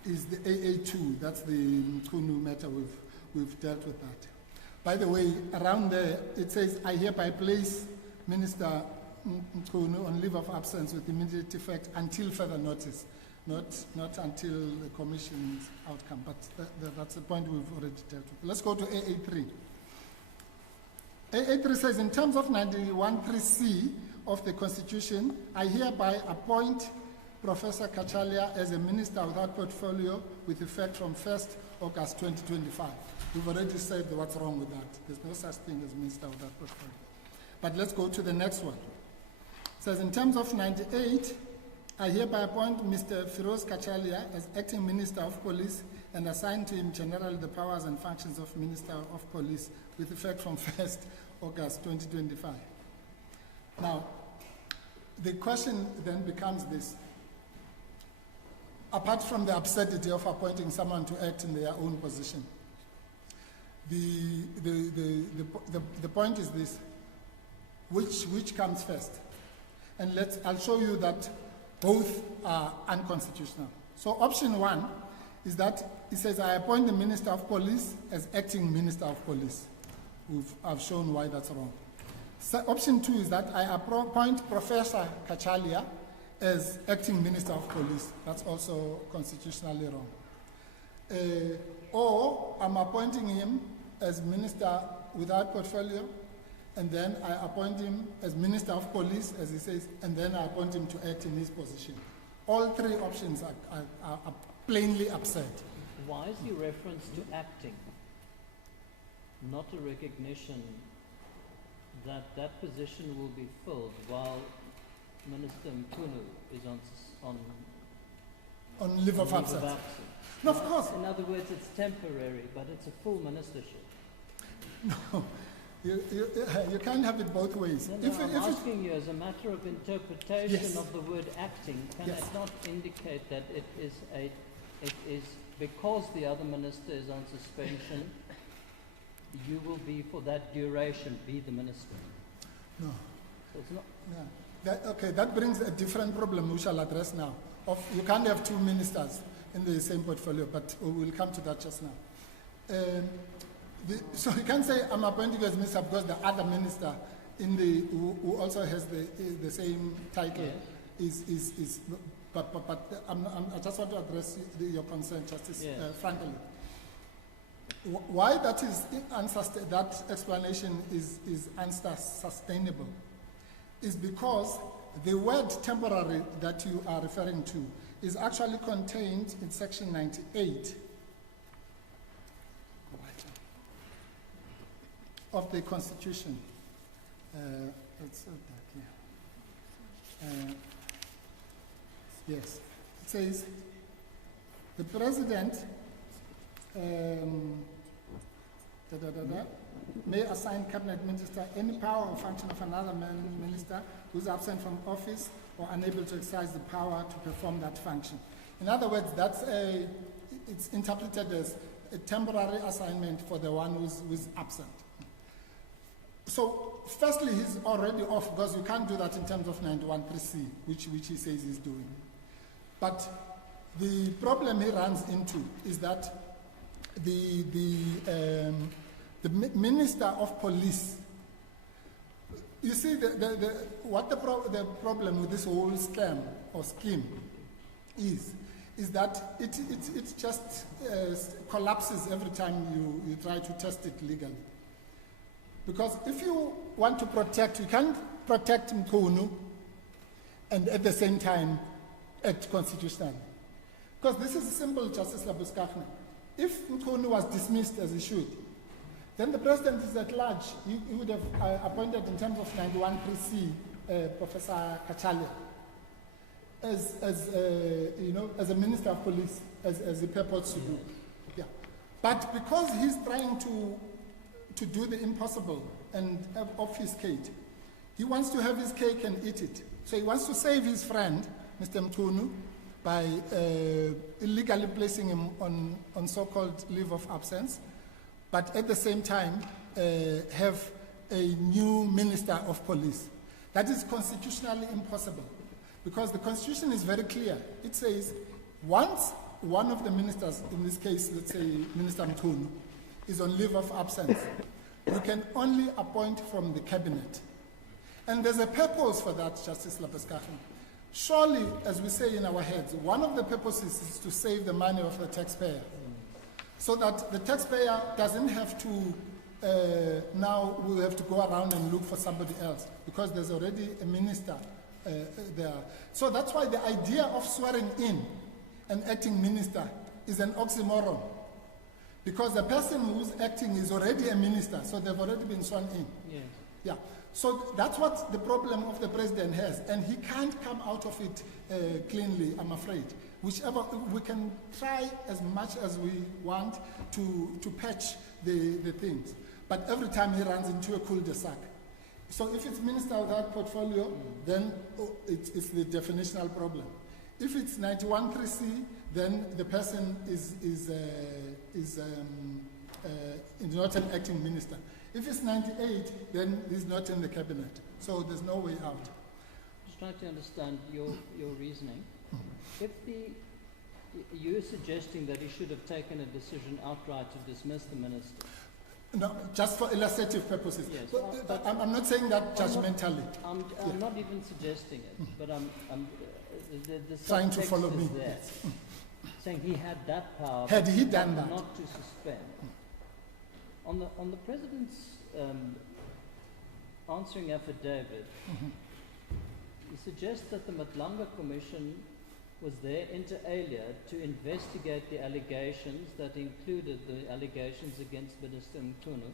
Is the AA2. That's the Mchunu matter. We've dealt with that. By the way, around there, it says, I hereby place Minister Mchunu on leave of absence with immediate effect until further notice, not until the Commission's outcome. But that's the point we've already dealt with. Let's go to AA3. AA3 says, in terms of 91(3)(c) of the Constitution, I hereby appoint Professor Kacharia as a minister without portfolio with effect from 1st August 2025. We've already said what's wrong with that. There's no such thing as minister without portfolio. But let's go to the next one. It says, in terms of 98, I hereby appoint Mr. Firoz Kacharia as acting Minister of Police and assign to him generally the powers and functions of Minister of Police with effect from 1st August 2025. Now, the question then becomes this. apart from the absurdity of appointing someone to act in their own position. The point is this: which comes first? And I'll show you that both are unconstitutional. So option 1 is that it says I appoint the Minister of Police as acting Minister of Police. I've shown why that's wrong. So option 2 is that I appoint Professor Kachalia as acting Minister of Police. That's also constitutionally wrong. Or I'm appointing him as Minister without portfolio, and then I appoint him as Minister of Police, as he says, and then I appoint him to act in his position. All three options are plainly absurd. Why is the reference to acting, not a recognition that that position will be filled while Minister Mchunu is on leave of absence? No, of course. In other words, it's temporary, but it's a full ministership. No, you can't have it both ways. No, I'm asking you as a matter of interpretation Yes. of the word acting, can Yes. it not indicate that it is because the other minister is on suspension, you will be for that duration be the minister? No. So it's not. Yeah. That brings a different problem we shall address now. You can't have two ministers in the same portfolio, but we will come to that just now. So you can't say I'm appointing you as minister because the other minister who also has the same title is but I just want to address your concern, Justice, frankly. Why that is that explanation is unsustainable is because the word temporary that you are referring to is actually contained in section 98 of the Constitution. Let's see that here. Yes, it says the President may assign cabinet minister any power or function of another minister who is absent from office or unable to exercise the power to perform that function. In other words, it's interpreted as a temporary assignment for the one who's absent. So, firstly, he's already off because you can't do that in terms of 91(3)(c), which he says he's doing. But the problem he runs into is that the Minister of Police, you see, the problem with this whole scam or scheme is that it just collapses every time you try to test it legally. Because if you want to protect, you can't protect Mchunu and at the same time act constitutionally. Because this is simple, Justice Labuskaghni. If Mchunu was dismissed as he should, then the President is at large. He would have appointed in terms of 91(3)(c) Professor Kachalia as a Minister of Police, as he purports to do. Yeah. But because he's trying to do the impossible and obfuscate, he wants to have his cake and eat it. So he wants to save his friend, Mr. Mchunu, by illegally placing him on so-called leave of absence, but at the same time have a new Minister of Police. That is constitutionally impossible, because the Constitution is very clear. It says once one of the ministers, in this case, let's say Minister Mchunu, is on leave of absence, you can only appoint from the cabinet. And there's a purpose for that, Justice Labuskaghni. Surely, as we say in our heads, one of the purposes is to save the money of the taxpayer, so that the taxpayer doesn't have to, now will have to go around and look for somebody else, because there's already a minister there. So that's why the idea of swearing in an acting minister is an oxymoron, because the person who's acting is already a minister, so they've already been sworn in. Yes. Yeah. So that's what the problem of the President has, and he can't come out of it cleanly, I'm afraid. Whichever, we can try as much as we want to patch the things, but every time he runs into a cul-de-sac. So if it's minister without portfolio, then it's the definitional problem. If it's 91(3)(c), then the person is not an acting minister. If it's 98, then he's not in the cabinet. So there's no way out. Just trying to understand your reasoning. If you're suggesting that he should have taken a decision outright to dismiss the minister. No, just for illustrative purposes. Yes, But I'm not saying that judgmentally. I'm not even suggesting it, but the Trying to subtext follow is me. there, saying he had that power. Had but he done that? Not to suspend. On the president's answering affidavit, he suggests that the Matlanga Commission was there inter alia to investigate the allegations that included the allegations against Minister Mchunu,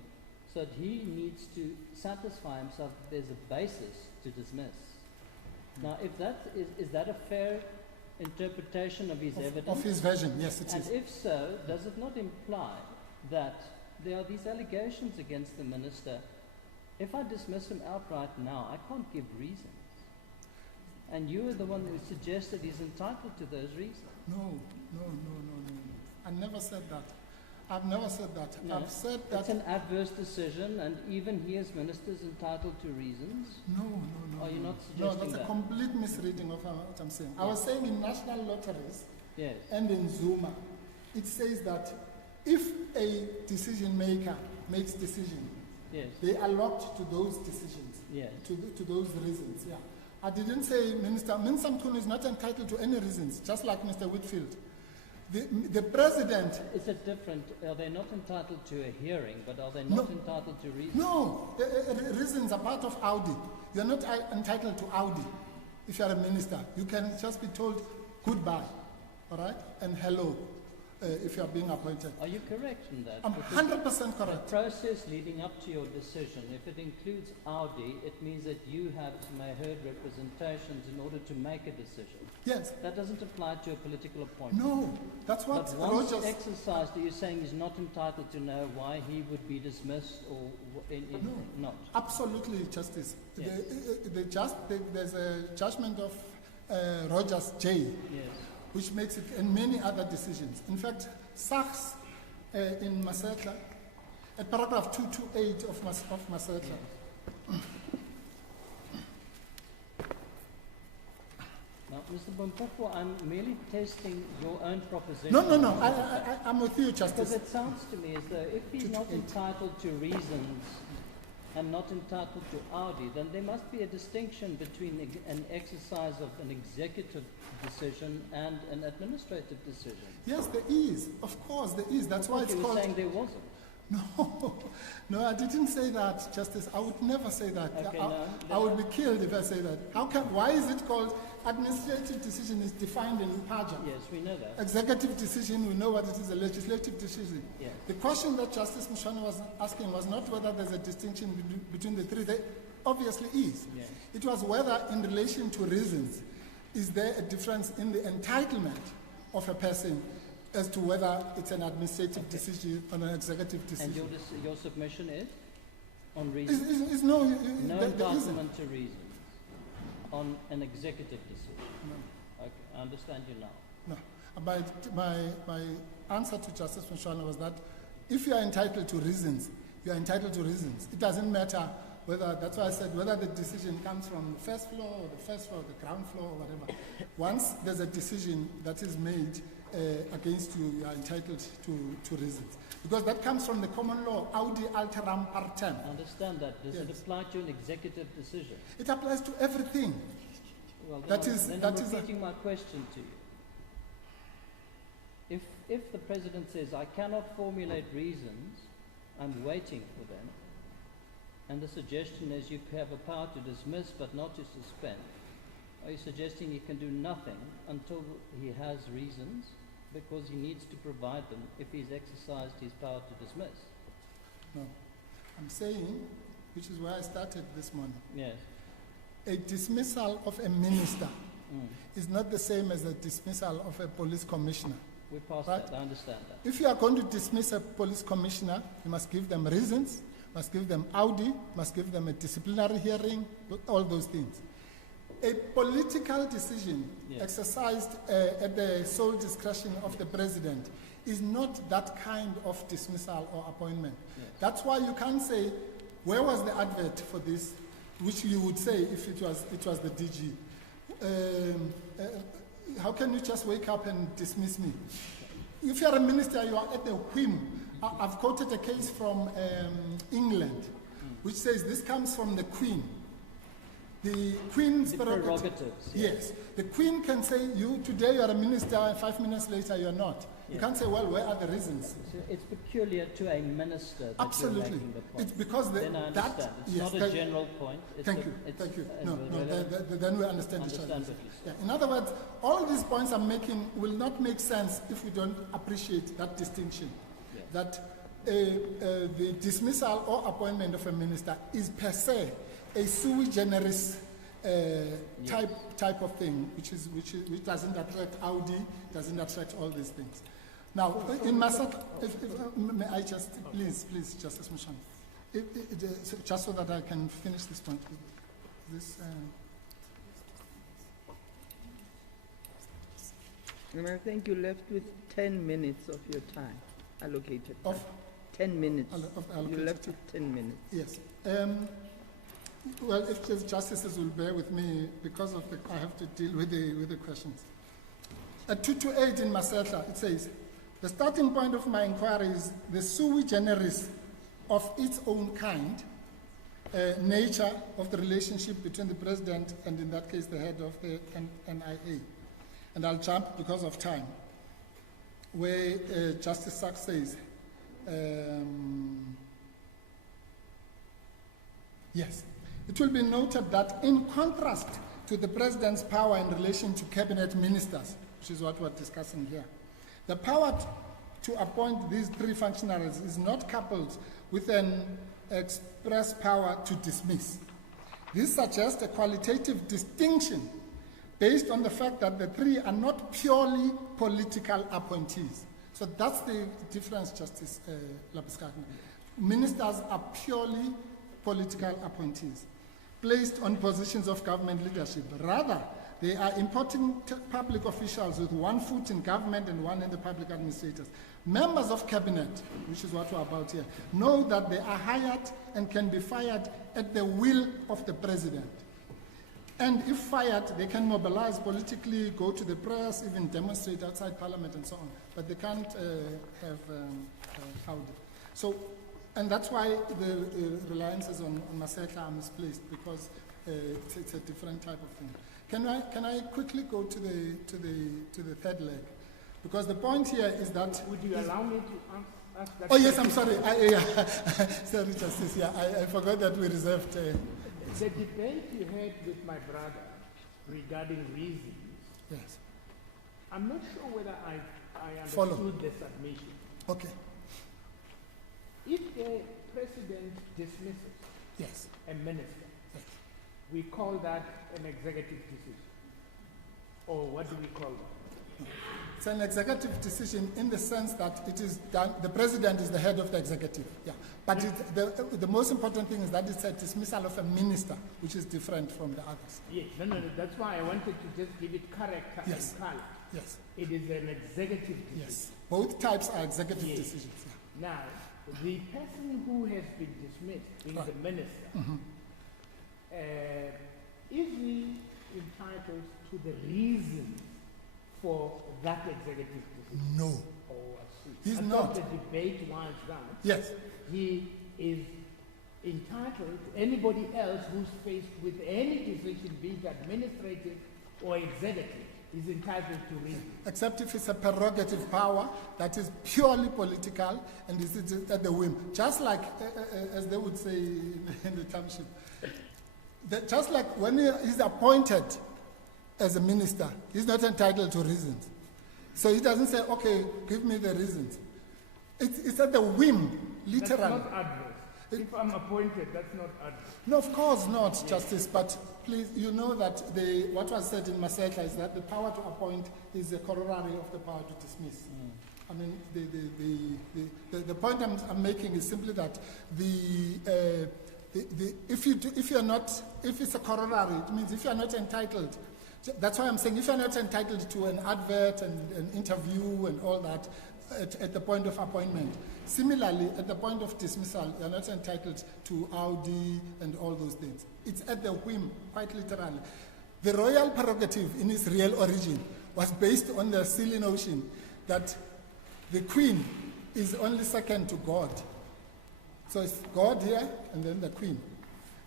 so that he needs to satisfy himself that there's a basis to dismiss. Now, if that is that a fair interpretation of his evidence? Of his version, yes, it And is. if so, does it not imply that there are these allegations against the minister? If I dismiss him outright now, I can't give reasons. And you are the one who suggested he's entitled to those reasons. No. I never said that. I've never said that. No, I've said that. It's an adverse decision, and even he as minister is entitled to reasons. No. Are you not No, suggesting that's a that? complete misreading of what I'm saying. I was saying in national lotteries Yes. and in Zuma, it says that if a decision maker makes decision, Yes. they are locked to those decisions, Yes. to those reasons. Yeah, I didn't say Minister Mchunu is not entitled to any reasons, just like Mr. Whitfield. The president. Is it different? Are they not entitled to a hearing, but are they not No. entitled to reasons? No, reasons are part of Audi. You're not entitled to Audi if you're a minister. You can just be told goodbye, all right, and hello if you're being appointed. Are you correct in that? I'm Because 100% the correct. process leading up to your decision, if it includes Audi, it means that you have heard representations in order to make a decision. Yes. That doesn't apply to a political appointment. No, that's what But once Rogers. exercised, are you saying he's not entitled to know why he would be dismissed or not? Absolutely, Justice. Yes. There's a judgment of Rogers J, Yes. which makes it, and many other decisions. In fact, SACS in Masetla, at paragraph 228 of Masetla, Now, Mr. Bompoko, I'm merely testing your own proposition. No. I'm with you, Because Justice. it sounds to me as though if he's not 228. entitled to reasons and not entitled to Audi, then there must be a distinction between an exercise of an executive decision and an administrative decision. Yes, there is. Of course, there is. That's why it's You were called. saying there wasn't. No, I didn't say that, Justice. I would never say that. Okay, I would be killed if I say that. Why is it called administrative decision is defined in Paja? Yes, we know that. Executive decision, we know what it is, a legislative decision. Yes. The question that Justice Mchunu was asking was not whether there's a distinction between the three. There obviously is. Yes. It was whether in relation to reasons, is there a difference in the entitlement of a person as to whether it's an administrative decision or an executive And decision. your submission is on reasons? Is no, No there isn't. entitlement to reasons on an executive decision? Okay, I understand you now. No. My answer to Justice Mchunu was that if you are entitled to reasons, you are entitled to reasons. It doesn't matter whether, that's why I said whether the decision comes from the first floor or the ground floor or whatever. Once there's a decision that is made against you, you are entitled to reasons. Because that comes from the common law, audi alteram partem. I understand that. Does it Yes. apply to an executive decision? It applies to everything. Well, That then is- I'm that is a- repeating my question to you. If the president says, I cannot formulate reasons, I'm waiting for them, and the suggestion is you have a power to dismiss but not to suspend, are you suggesting he can do nothing until he has reasons because he needs to provide them if he's exercised his power to dismiss? No. I'm saying, which is where I started this morning, Yes. a dismissal of a minister Mm. is not the same as a dismissal of a police commissioner. We're past Right. that. I understand that. If you are going to dismiss a police commissioner, you must give them reasons, must give them audi, must give them a disciplinary hearing, all those things. A political decision Yes. exercised at the sole discretion of the president is not that kind of dismissal or appointment. Yes. That's why you can't say, where was the advert for this, which you would say if it was the DG. How can you just wake up and dismiss me? If you're a minister, you are at the whim. I've quoted a case from England, which says this comes from the Queen. The Queen's The prerogatives. Yes. The Queen can say, today you are a minister, and 5 minutes later you're not. You Yeah. can't say, well, where are the reasons? So it's peculiar to a minister that Absolutely. you're making the point. It's because Then I understand. It's yes, not a general point. It's Thank you. it's Thank you. a No, relevant- then we understand each other. understand what you Yeah. In other words, all these points I'm making will not make sense if we don't appreciate that distinction. Yes. That the dismissal or appointment of a minister is per se a sui generis type of thing, which doesn't attract Audi, doesn't attract all these things. Now, in Masaka, may I just, please, Justice Mchunu, just so that I can finish this point. And I think you left with 10 minutes of your time, allocated time. Of 10 minutes. of You allocated left time. with 10 minutes. Yes. Well, if the justices will bear with me, because of I have to deal with the questions. At 228 in Masetla, it says, the starting point of my inquiry is the sui generis of its own kind, nature of the relationship between the president and, in that case, the head of the NIA. And I'll jump because of time, where Justice Sachs says, yes, it will be noted that in contrast to the president's power in relation to cabinet ministers, which is what we're discussing here, the power to appoint these three functionaries is not coupled with an express power to dismiss. This suggests a qualitative distinction based on the fact that the three are not purely political appointees. So that's the difference, Justice Lapiskaki. Ministers are purely political appointees, placed on positions of government leadership. Rather, they are important public officials with one foot in government and one in the public administrators. Members of cabinet, which is what we're about here, know that they are hired and can be fired at the will of the president. And if fired, they can mobilize politically, go to the press, even demonstrate outside parliament and so on. But they can't have Audi. So, and that's why the reliances on Masetla are misplaced, because it's a different type of thing. Can I quickly go to the third leg? Because the point here is that... Would you allow me to ask that Oh, yes, question? I'm sorry. Sorry, Justice. Yeah, I forgot that we reserved... The debate you had with my brother regarding reasons, yes. I'm not sure whether I Follow. understood the submission. Okay. If the president dismisses Yes. a minister, Yes. we call that an executive decision. Or what do we call that? It's an executive decision in the sense that it is done, the president is the head of the executive. Yeah. But the most important thing is that it's a dismissal of a minister, which is different from the others. Yes, no, that's why I wanted to just give it correct Yes. and color. Yes. It is an executive decision. Yes. Both types are executive Yes. decisions. Yeah. Now, the person who has been dismissed, being the minister, is he entitled to the reason for that executive decision? No. Oh, I see. He's I not. thought the debate was that Yes. he is entitled, anybody else who's faced with any decision, be it administrative or executive, is entitled to reason. Except if it's a prerogative power that is purely political and is at the whim. Just like, as they would say in the township, just like when he's appointed as a minister, he's not entitled to reasons. So he doesn't say, okay, give me the reasons. It's at the whim, literally. That's not adverse. If I'm appointed, that's not adverse. No, of course not, Justice, but please, you know that what was said in Masetla is that the power to appoint is a corollary of the power to dismiss. I mean, the point I'm making is simply that the if it's a corollary, it means if you're not entitled, that's why I'm saying if you're not entitled to an advert and an interview and all that at the point of appointment, similarly, at the point of dismissal, you're not entitled to Audi and all those things. It's at the whim, quite literally. The royal prerogative in its real origin was based on the silly notion that the Queen is only second to God. So it's God here, and then the Queen,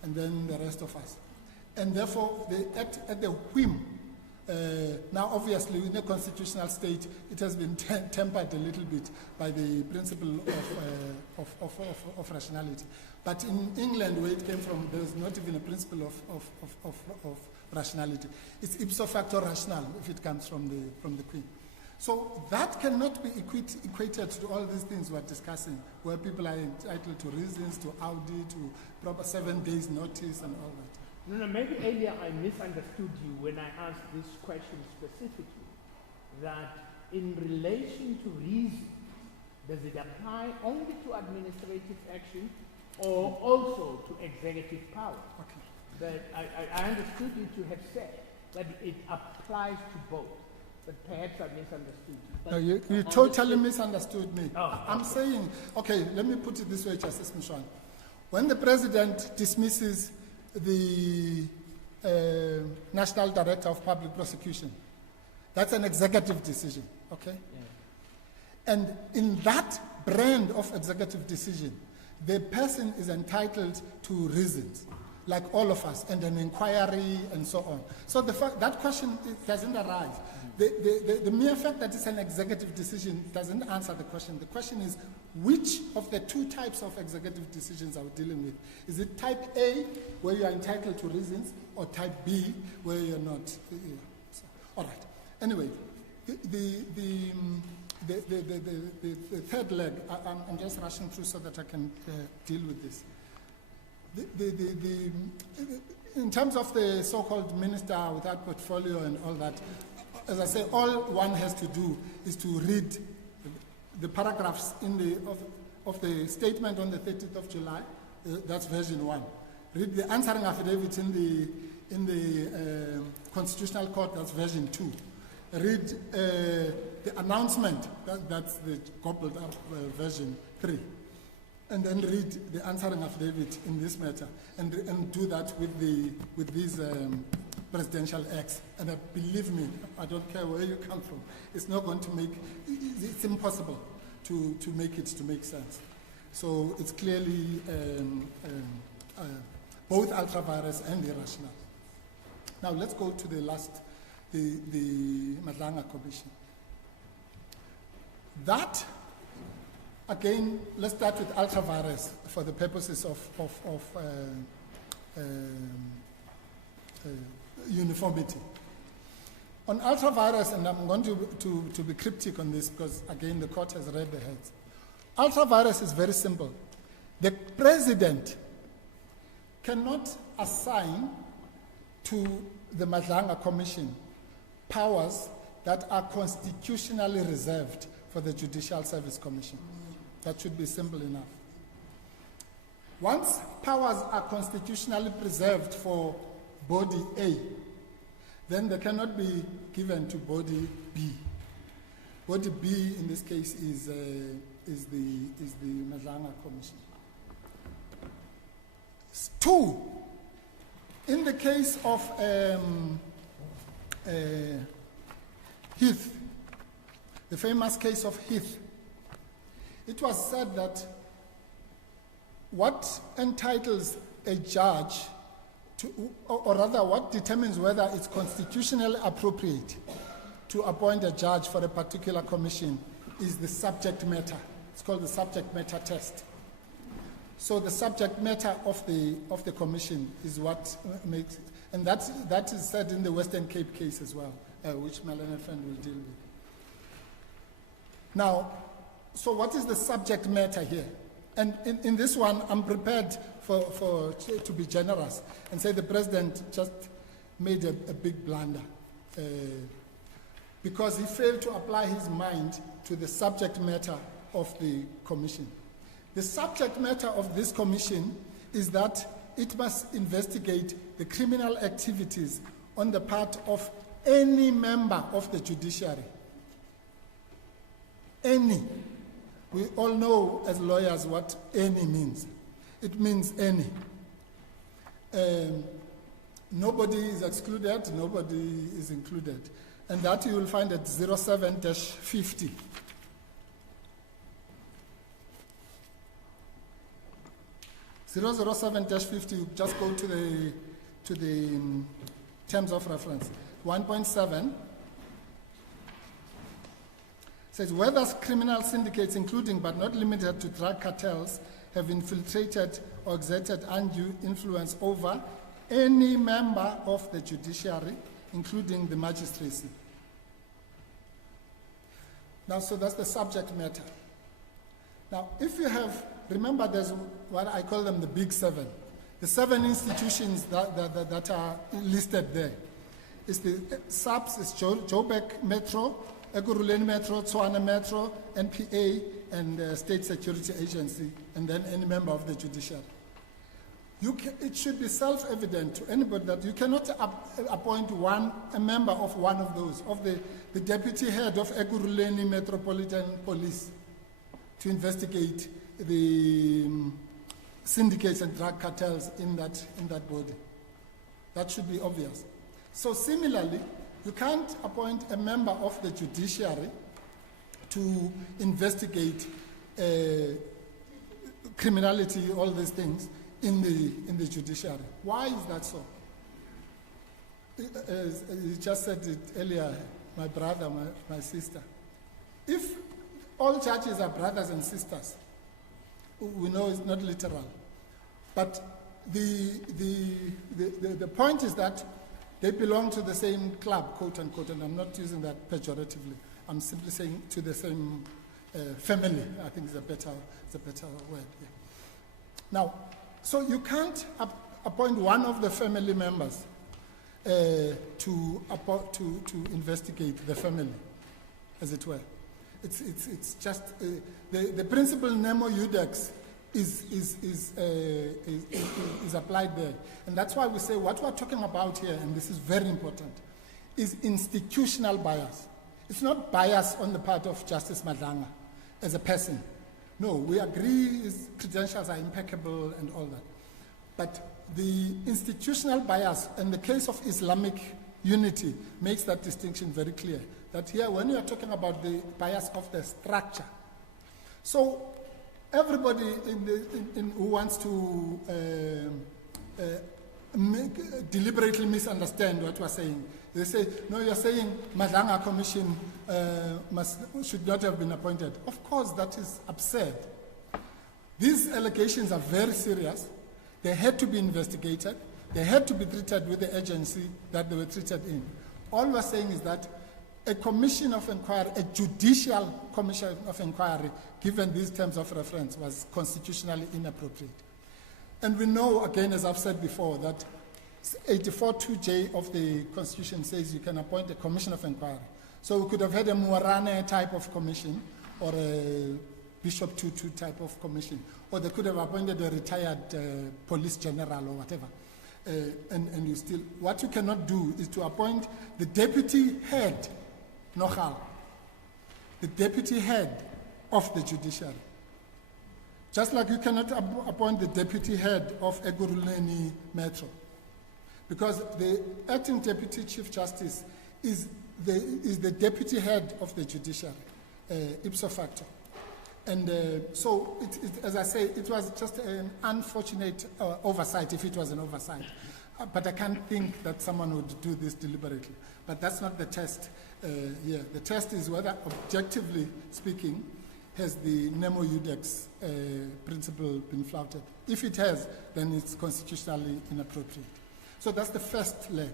and then the rest of us. And therefore, at the whim, now obviously in a constitutional state, it has been tempered a little bit by the principle of rationality. But in England, where it came from, there was not even a principle of rationality. It's ipso facto rational if it comes from the Queen. So that cannot be equated to all these things we're discussing, where people are entitled to reasons, to Audi, to proper 7 days notice and all that. No, maybe earlier I misunderstood you when I asked this question specifically, that in relation to reason, does it apply only to administrative action or also to executive power? Okay. But I understood you to have said that it applies to both, but perhaps I misunderstood you. No, you totally misunderstood me. Oh, I'm saying, okay, let me put it this way, Justice Mchunu. When the President dismisses the National Director of Public Prosecution, that's an executive decision, okay? Yeah. And in that brand of executive decision, the person is entitled to reasons, like all of us, and an inquiry and so on. So that question doesn't arise. The mere fact that it's an executive decision doesn't answer the question. The question is, which of the two types of executive decisions are we dealing with? Is it type A, where you are entitled to reasons, or type B, where you're not? So, all right. Anyway, the third leg, I'm just rushing through so that I can deal with this. In terms of the so-called minister without portfolio and all that, as I say, all one has to do is to read the paragraphs of the statement on the 30th of July. That's version 1. Read the answering affidavit in the Constitutional Court. That's version 2. Read the announcement. That's the gobbled up version 3. And then read the answering affidavit in this matter, and do that with these presidential acts. And believe me, I don't care where you come from, it's not going to make, it's impossible to make it to make sense. So it's clearly both ultra-vires and irrational. Now let's go to the last, the Madlanga Commission. That, again, let's start with ultra-vires for the purposes of uniformity. On ultra-vires, and I'm going to be cryptic on this because, again, the court has read the heads. Ultra-vires is very simple. The president cannot assign to the Madlanga Commission powers that are constitutionally reserved for the Judicial Service Commission. That should be simple enough. Once powers are constitutionally preserved for body A, then they cannot be given to body B. Body B in this case is the Madlanga Commission. 2, in the case of Heath, the famous case of Heath, it was said that what entitles a judge to, or rather what determines whether it's constitutionally appropriate to appoint a judge for a particular commission is the subject matter. It's called the subject matter test. So the subject matter of the commission is what makes, and that is said in the Western Cape case as well, which my learned friend will deal with. Now, so what is the subject matter here? And in this one, I'm prepared to be generous and say the president just made a big blunder because he failed to apply his mind to the subject matter of the commission. The subject matter of this commission is that it must investigate the criminal activities on the part of any member of the judiciary. Any. We all know as lawyers what any means. It means any. Nobody is excluded, nobody is included. And that you will find at 07-50. You just go to the terms of reference. 1.7 says whether criminal syndicates, including but not limited to drug cartels, have infiltrated or exerted undue influence over any member of the judiciary, including the magistracy. Now, so that's the subject matter. Now, if you have, remember there's what I call them the big seven. The 7 institutions that are listed there. It's the SABS, it's Joburg Metro, Ekurhuleni Metro, Tshwane Metro, NPA, and State Security Agency, and then any member of the judiciary. It should be self-evident to anybody that you cannot appoint a member of one of those, of the deputy head of Ekurhuleni Metropolitan Police, to investigate the syndicates and drug cartels in that body. That should be obvious. So similarly, you can't appoint a member of the judiciary to investigate criminality, all these things, in the judiciary. Why is that so? As you just said it earlier, my brother, my sister. If all judges are brothers and sisters, we know it's not literal. But the point is that they belong to the same club, quote unquote, and I'm not using that pejoratively. I'm simply saying to the same family. I think it's a better word. Yeah. Now, so you can't appoint one of the family members to investigate the family, as it were. It's just the principle nemo iudex is applied there, and that's why we say what we're talking about here, and this is very important, is institutional bias. It's not bias on the part of Justice Madlanga as a person. No, we agree his credentials are impeccable and all that, but the institutional bias in the case of Islamic unity makes that distinction very clear. That here, when you are talking about the bias of the structure, so everybody who wants to deliberately misunderstand what we're saying, they say, no, you're saying Madlanga Commission should not have been appointed. Of course, that is absurd. These allegations are very serious. They had to be investigated. They had to be treated with the agency that they were treated in. All we're saying is that a commission of inquiry, a judicial commission of inquiry, given these terms of reference, was constitutionally inappropriate. And we know, again, as I've said before, that 84.2J of the Constitution says you can appoint a commission of inquiry. So we could have had a Muarane type of commission or a Bishop Tutu type of commission, or they could have appointed a retired police general or whatever. And you still, what you cannot do is to appoint the deputy head, Nochal, the deputy head of the judiciary. Just like you cannot appoint the deputy head of Ekurhuleni Metro, because the acting deputy chief justice is the deputy head of the judiciary, ipso facto. And so, as I say, it was just an unfortunate oversight, if it was an oversight. But I can't think that someone would do this deliberately. But that's not the test here. The test is whether, objectively speaking, has the nemo iudex principle been flouted. If it has, then it's constitutionally inappropriate. So that's the first leg.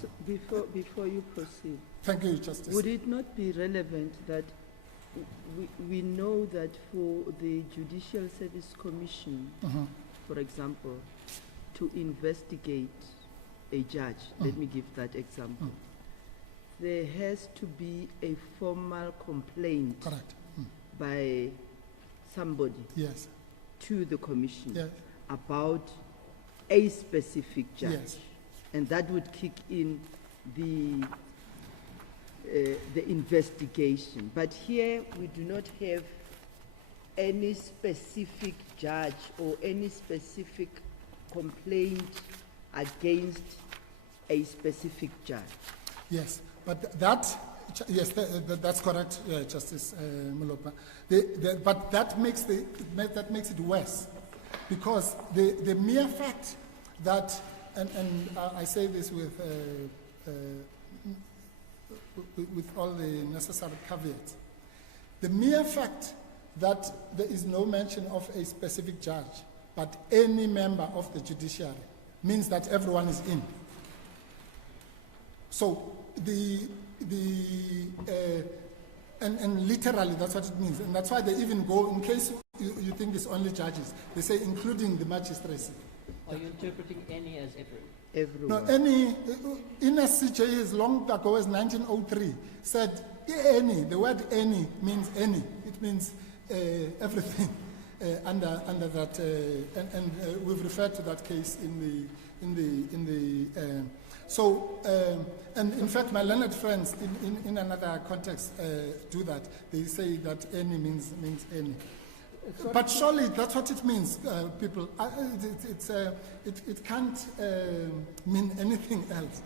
So before you proceed, thank you, Justice. Would it not be relevant that we know that for the Judicial Service Commission, for example, to investigate a judge, let me give that example, there has to be a formal complaint Correct. by somebody Yes. to the commission Yes. about a specific judge. Yes. And that would kick in the investigation. But here we do not have any specific judge or any specific complaint against a specific judge. Yes, but that's correct, Justice Molopa. But that makes it worse, because the mere fact that, and I say this with all the necessary caveats, the mere fact that there is no mention of a specific judge, but any member of the judiciary, means that everyone is in. So and literally that's what it means, and that's why they even go, in case you think it's only judges, they say including the magistracy. Are you interpreting any as everyone? Everyone. No, any, in SCJ as long ago as 1903 said any, the word any means any. It means everything under that, and we've referred to that case and in fact my learned friends in another context do that. They say that any means any. But surely that's what it means, people. It can't mean anything else.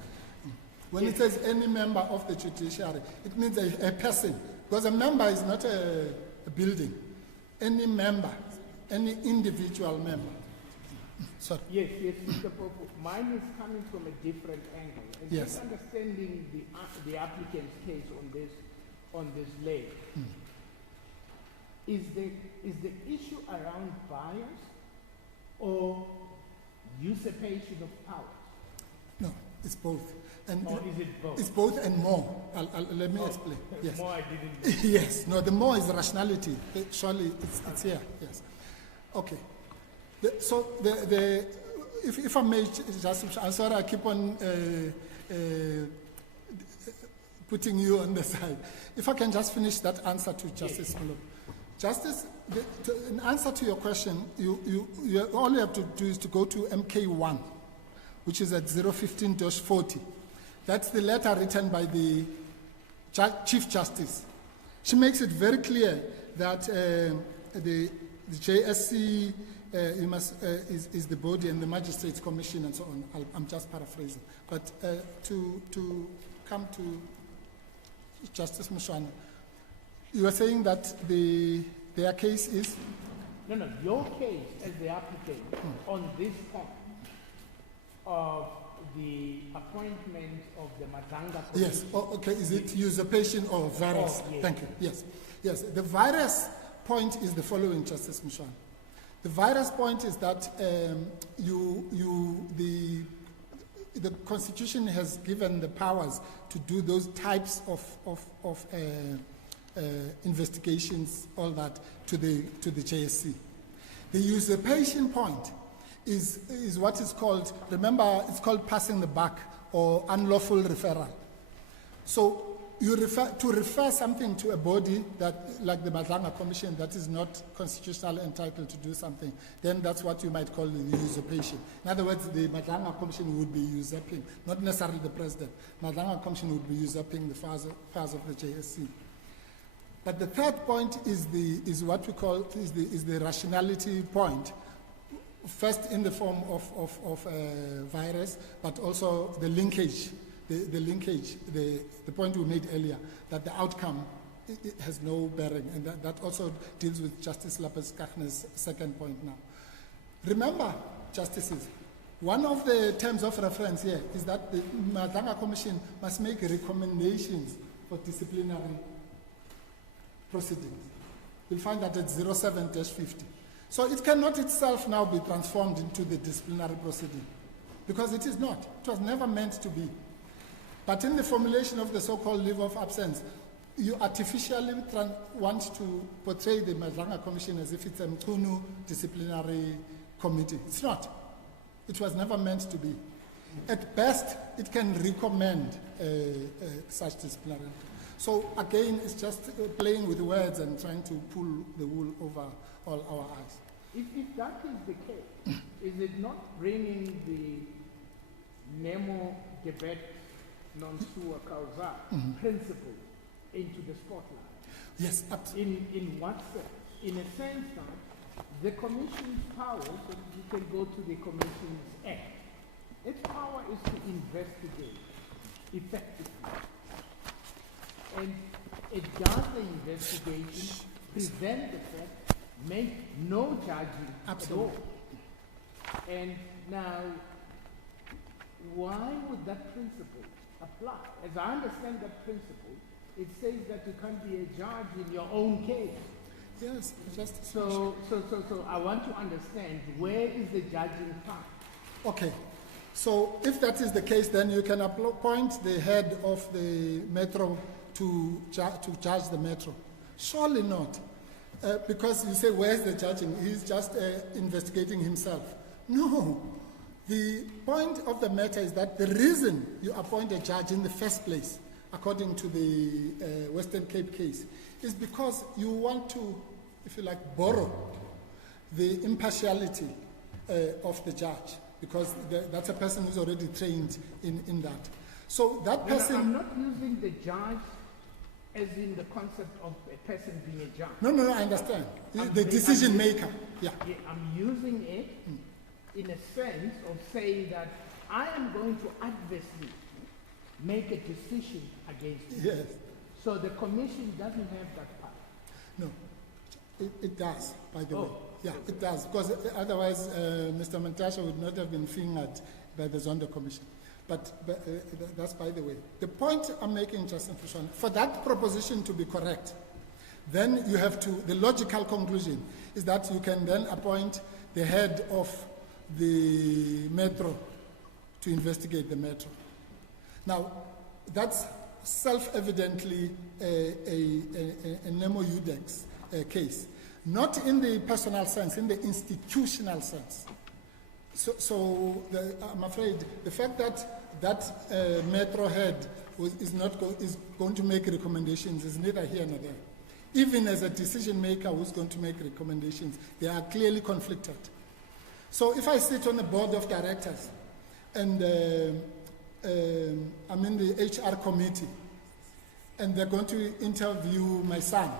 When it says any member of the judiciary, it means a person, because a member is not a building. Any member, any individual member. Sorry. Yes, Mr. Popo. Mine is coming from a different angle. And Yes. just understanding the applicant's case on this layer. Is the issue around bias or usurpation of power? No, it's both. And Or is it both? it's both and more. Let me explain. Yes. More I didn't know. Yes. No, the more is rationality. Surely it's here. Yes. Okay. If I may just, I'm sorry I keep on putting you on the side. If I can just finish that answer to Justice Molopa. Justice, in answer to your question, all you have to do is to go to MK1, which is at 015-40. That's the letter written by the Chief Justice. She makes it very clear that the JSC is the body, and the Magistrates Commission and so on. I'm just paraphrasing. But to come to Justice Mchunu, you are saying that their case is? No, your case as the applicant on this point of the appointment of the Madanga Commission. Yes. Oh, okay. Is it usurpation or vires? Oh, yes. Thank you. Yes. Yes. The vires point is the following, Justice Mchunu. The vires point is that the Constitution has given the powers to do those types of investigations, all that, to the JSC. The usurpation point is what is called, remember, it's called passing the buck or unlawful referral. So you refer something to a body that, like the Madanga Commission, that is not constitutionally entitled to do something, then that's what you might call the usurpation. In other words, the Madanga Commission would be usurping, not necessarily the president. Madanga Commission would be usurping the powers of the JSC. But the third point is what we call the rationality point. First in the form of vires, but also the linkage. The point we made earlier, that the outcome it has no bearing, and that also deals with Justice Lapes-Kachner's second point now. Remember, Justices, one of the terms of reference here is that the Madanga Commission must make recommendations for disciplinary proceedings. You'll find that at 07-50. So it cannot itself now be transformed into the disciplinary proceeding, because it is not. It was never meant to be. But in the formulation of the so-called leave of absence, you artificially want to portray the Madanga Commission as if it's a Mchunu disciplinary committee. It's not. It was never meant to be. At best, it can recommend such disciplinary. So again, it's just playing with words and trying to pull the wool over all our eyes. If that is the case, is it not bringing the Nemo debate non sua causa principle into the spotlight? Yes, absolutely. In what sense? In a sense that the Commission's powers, and you can go to the Commission's Act, its power is to investigate effectively. And it does the investigation, present the fact, make no judging at all. And now, why would that principle apply? As I understand that principle, it says that you can't be a judge in your own case. Yes, just So I want to understand, where is the judging part? okay. So if that is the case, then you can appoint the head of the metro to judge the metro. Surely not. Because you say, where's the judging? He's just investigating himself. No. The point of the matter is that the reason you appoint a judge in the first place, according to the Western Cape case, is because you want to, if you like, borrow the impartiality of the judge, because that's a person who's already trained in that. So that person... I'm not using the judge as in the concept of a person being a judge. No, I understand. The decision maker. Yeah. I'm using it in a sense of saying that I am going to adversely make a decision against you. Yes. So the Commission doesn't have that power. No, it does, by the way. Yeah, okay. it does, because otherwise Mr. Mantashe would not have been fingered by the Zondo Commission. But that's by the way. The point I'm making, Justin Fushon, for that proposition to be correct, then you have to, the logical conclusion is that you can then appoint the head of the metro to investigate the metro. Now, that's self-evidently a Nemo Udex case, not in the personal sense, in the institutional sense. So I'm afraid the fact that metro head is going to make recommendations is neither here nor there. Even as a decision maker who's going to make recommendations, they are clearly conflicted. So if I sit on the board of directors and I'm in the HR committee and they're going to interview my son,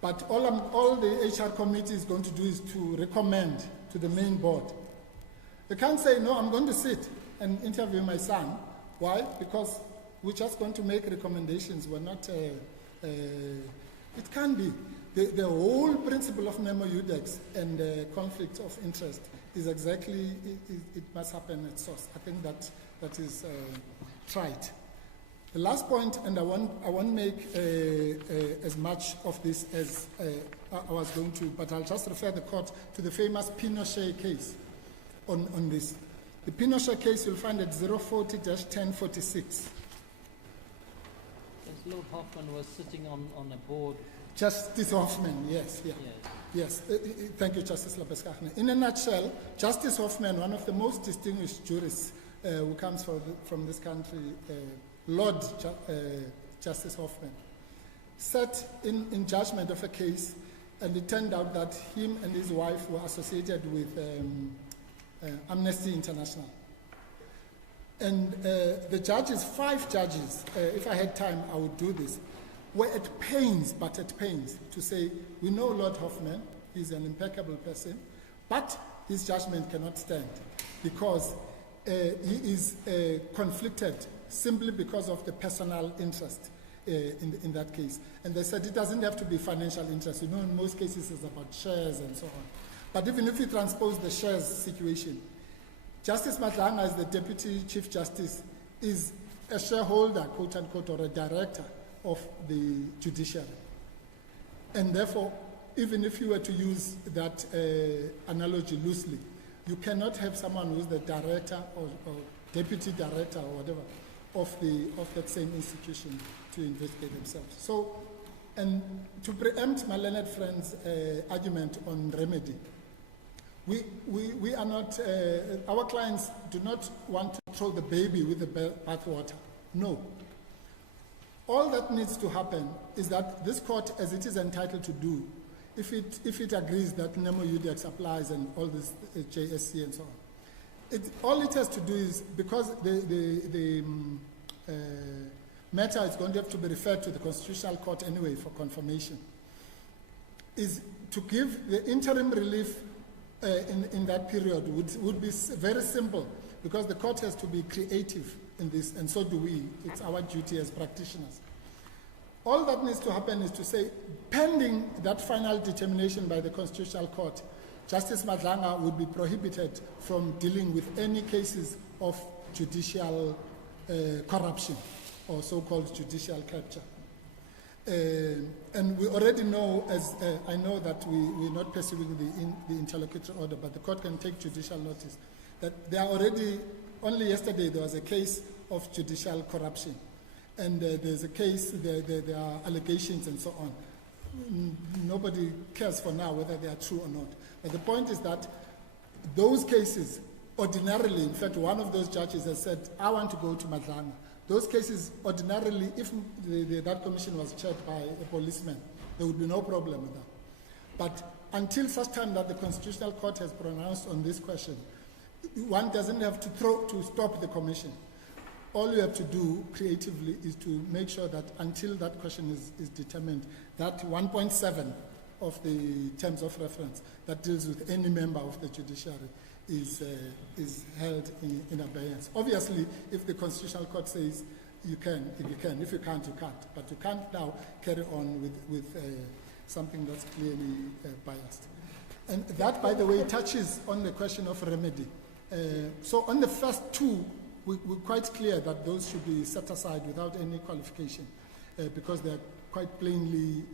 but all the HR committee is going to do is to recommend to the main board. They can't say, no, I'm going to sit and interview my son. Why? Because we're just going to make recommendations. We're not, it can't be. The whole principle of Nemo Udex and conflict of interest is exactly, it must happen at source. I think that is trite. The last point, and I won't make as much of this as I was going to, but I'll just refer the court to the famous Pinochet case on this. The Pinochet case you'll find at 040-1046. Yes, Lord Hoffman was sitting on a board. Justice Hoffman, yes. Thank you, Justice Lapeskachne. In a nutshell, Justice Hoffman, one of the most distinguished jurists who comes from this country, Lord Justice Hoffman, sat in judgment of a case, and it turned out that him and his wife were associated with Amnesty International. And the judges, 5 judges, if I had time, I would do this, were at pains to say, we know Lord Hoffman, he's an impeccable person, but his judgment cannot stand because he is conflicted simply because of the personal interest in that case. And they said it doesn't have to be financial interest. You know, in most cases it's about shares and so on. But even if you transpose the shares situation, Justice Madlanga, as the Deputy Chief Justice, is a shareholder, quote unquote, or a director of the judiciary. And therefore, even if you were to use that analogy loosely, you cannot have someone who's the director or deputy director or whatever of that same institution to investigate themselves. So, and to preempt my learned friend's argument on remedy, we are not, our clients do not want to throw the baby with the bathwater. No. All that needs to happen is that this court, as it is entitled to do, if it agrees that NEMO UDEX applies and all this JSC and so on. All it has to do is, because the matter is going to have to be referred to the Constitutional Court anyway for confirmation, is to give the interim relief in that period would be very simple, because the court has to be creative in this, and so do we. It's our duty as practitioners. All that needs to happen is to say, pending that final determination by the Constitutional Court, Justice Madlanga would be prohibited from dealing with any cases of judicial corruption or so-called judicial capture. And we already know, as I know that we're not pursuing the interlocutory order, but the court can take judicial notice, that there are already, only yesterday there was a case of judicial corruption. And there's a case, there are allegations and so on. Nobody cares for now whether they are true or not. But the point is that those cases, ordinarily, in fact, one of those judges has said, I want to go to Madlanga. Those cases, ordinarily, if that commission was chaired by a policeman, there would be no problem with that. But until such time that the Constitutional Court has pronounced on this question, one doesn't have to stop the commission. All you have to do creatively is to make sure that until that question is determined, that 1.7 of the terms of reference that deals with any member of the judiciary is held in abeyance. Obviously, if the Constitutional Court says you can. If you can't, you can't. But you can't now carry on with something that's clearly biased. And that, by the way, touches on the question of remedy. So on the first two, we're quite clear that those should be set aside without any qualification because they're quite plainly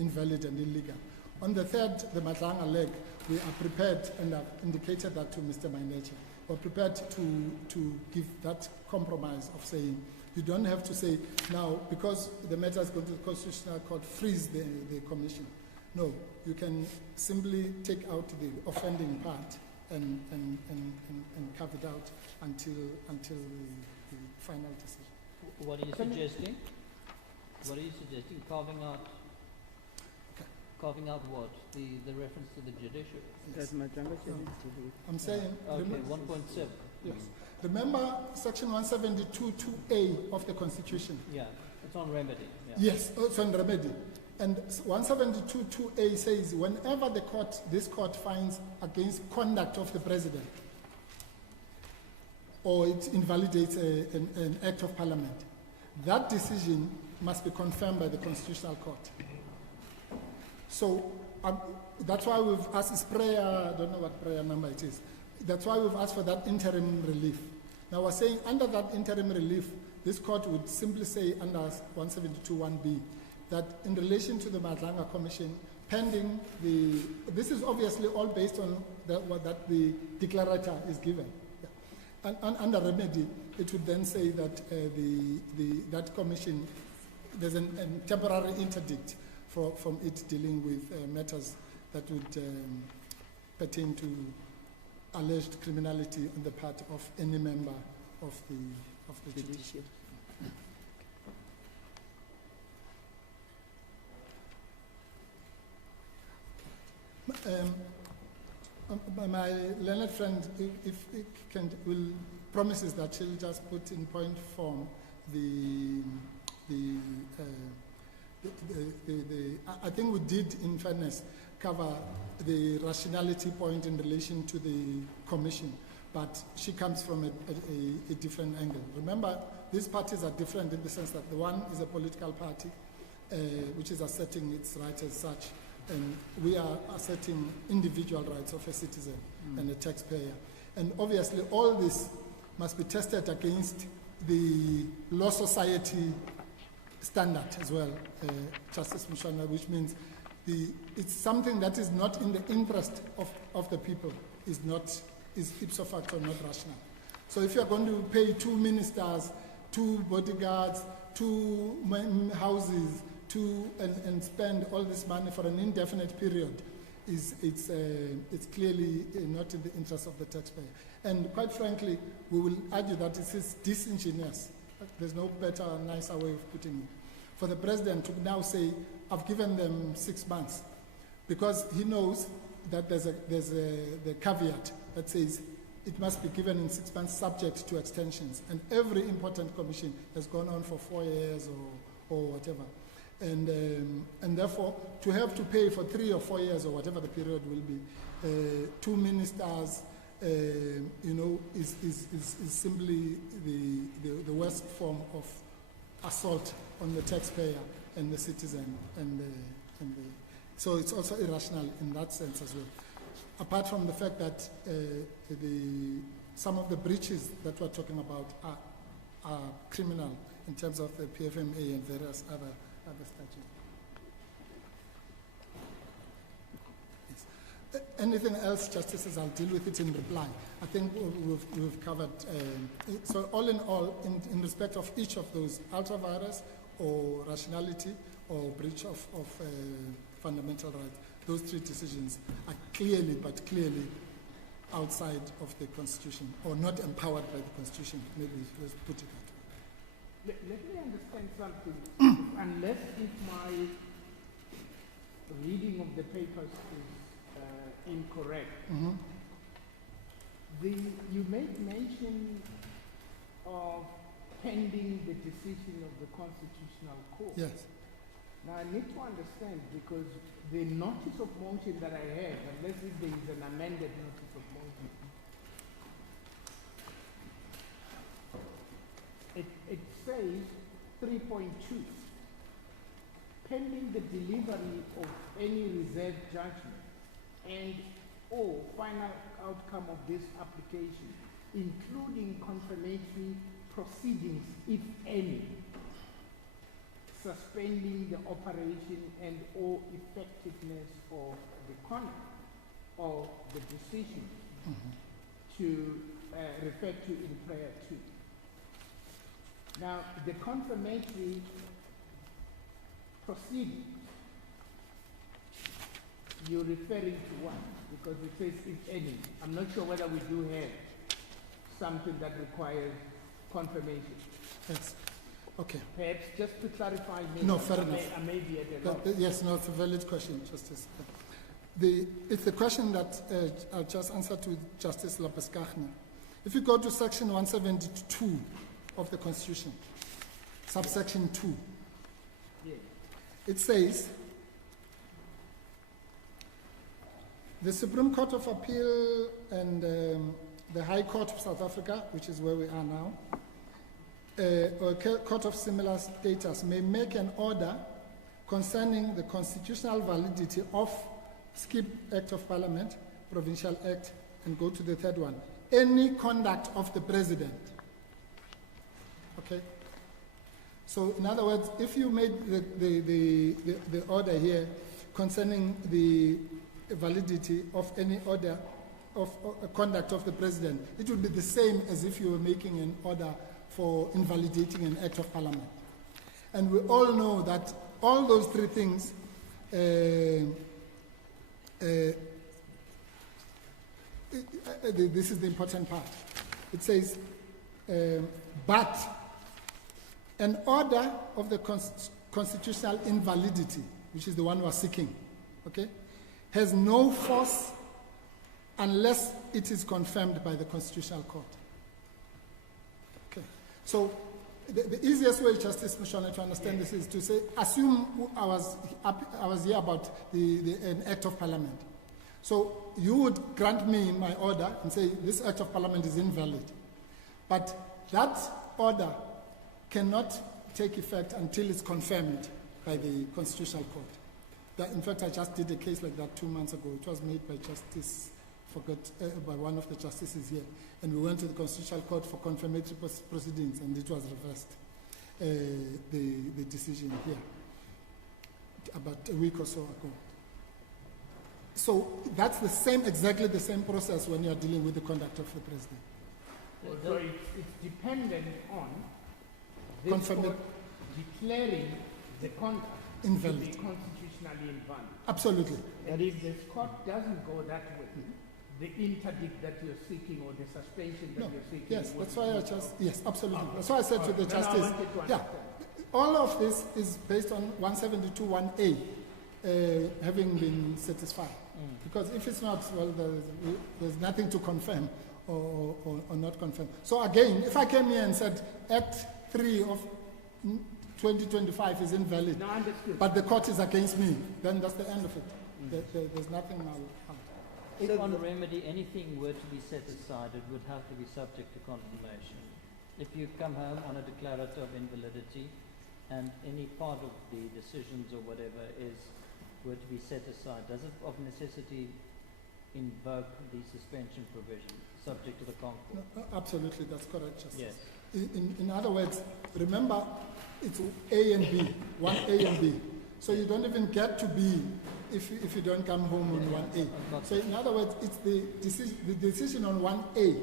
invalid and illegal. On the third, the Madlanga leg, we are prepared, and I've indicated that to Mr. Maineche, we're prepared to give that compromise of saying, you don't have to say, now, because the matter is going to the Constitutional Court, freeze the commission. No, you can simply take out the offending part and carve it out until the final decision. What are you suggesting? What are you suggesting? Carving out what? The reference to the judiciary? That Madlanga said it to you. I'm saying... Okay, 1.7. Yes. Remember Section 172(2)(a) of the Constitution? Yeah, it's on remedy. Yeah. Yes, it's on remedy. And 172(2)(a) says whenever this court finds against conduct of the president or it invalidates an act of parliament, that decision must be confirmed by the Constitutional Court. So that's why we've asked, is prayer, I don't know what prayer number it is, that's why we've asked for that interim relief. Now we're saying under that interim relief, this court would simply say under 172(1)(b) that in relation to the Madlanga Commission, pending this is obviously all based on what the declarator is given. Yeah. And under remedy, it would then say that that commission, there's a temporary interdict from it dealing with matters that would pertain to alleged criminality on the part of any member of the judiciary. My learned friend, if will promises that she'll just put in point form I think we did, in fairness, cover the rationality point in relation to the commission, but she comes from a different angle. Remember, these parties are different in the sense that the one is a political party, which is asserting its rights as such, and we are asserting individual rights of a citizen and a taxpayer. And obviously, all this must be tested against the law society standard as well, Justice Mchunu, which means it's something that is not in the interest of the people, is ipso facto not rational. So if you're going to pay 2 ministers, 2 bodyguards, 2 houses, and spend all this money for an indefinite period, it's clearly not in the interest of the taxpayer. And quite frankly, we will argue that this is disingenuous. There's no better, nicer way of putting it. For the president to now say, I've given them 6 months, because he knows that there's the caveat that says it must be given in 6 months subject to extensions. And every important commission has gone on for 4 years or whatever. And therefore, to have to pay for 3 or 4 years or whatever the period will be, 2 ministers, is simply the worst form of assault on the taxpayer and the citizen. So it's also irrational in that sense as well. Apart from the fact that some of the breaches that we're talking about are criminal in terms of the PFMA and various other statutes. Yes. Anything else, Justices, I'll deal with it in reply. I think we've covered, so all in all, in respect of each of those, ultra vires or rationality or breach of fundamental rights, those 3 decisions are clearly outside of the Constitution or not empowered by the Constitution. Maybe let's put it that way. Let me understand something. Unless if my reading of the papers is incorrect, you made mention of pending the decision of the Constitutional Court. Yes. Now I need to understand, because the notice of motion that I have, unless if there is an amended notice of motion, it says 3.2, pending the delivery of any reserved judgment and or final outcome of this application, including confirmatory proceedings, if any, suspending the operation and or effectiveness of the conduct of the decision to refer to in prayer 2. Now, the confirmatory proceedings, you're referring to what? Because it says if any. I'm not sure whether we do have something that requires confirmation. Yes. Okay. Perhaps just to clarify, No, fair enough. I may be at a loss. Yes, no, it's a valid question, Justice. It's the question that I'll just answer to Justice Lopez-Kachner. If you go to section 172 of the Constitution, subsection 2, Yeah. it says, the Supreme Court of Appeal and the High Court of South Africa, which is where we are now, or a court of similar status may make an order concerning the constitutional validity of skip Act of Parliament, Provincial Act, and go to the third one, any conduct of the President. Okay? So in other words, if you made the order here concerning the validity of any order of conduct of the President, it would be the same as if you were making an order for invalidating an Act of Parliament. And we all know that all those 3 things, this is the important part. It says, but an order of the constitutional invalidity, which is the one we're seeking, okay, has no force unless it is confirmed by the Constitutional Court. Okay. So the easiest way, Justice Mchunu, to understand this is to say, assume I was here about an Act of Parliament. So you would grant me my order and say this Act of Parliament is invalid. But that order cannot take effect until it's confirmed by the Constitutional Court. In fact, I just did a case like that 2 months ago. It was made by by one of the justices here. And we went to the Constitutional Court for confirmatory proceedings, and it was reversed, the decision here, about a week or so ago. So that's exactly the same process when you are dealing with the conduct of the President. So it's dependent on this court declaring the conduct invalid, to be constitutionally invalid. Absolutely. And if the court doesn't go that way, the interdict that you're seeking or the suspension that you're seeking. Yes, that's why yes, absolutely. That's why I said to the justice, all of all of this is based on 172(1)A having been satisfied. Because if it's not, well, there's nothing to confirm or not confirm. So again, if I came here and said Act 3 of 2025 is invalid, No, understood. but the court is against me, then that's the end of it. There's nothing now. If on remedy anything were to be set aside, it would have to be subject to confirmation. If you come home on a declarative of invalidity and any part of the decisions or whatever were to be set aside, does it of necessity invoke the suspension provision subject to the concord? No, absolutely, that's correct, Justice. Yes. In other words, remember, it's A and B, 1A and B. So you don't even get to B if you don't come home on 1A. So in other words, it's the decision on 1A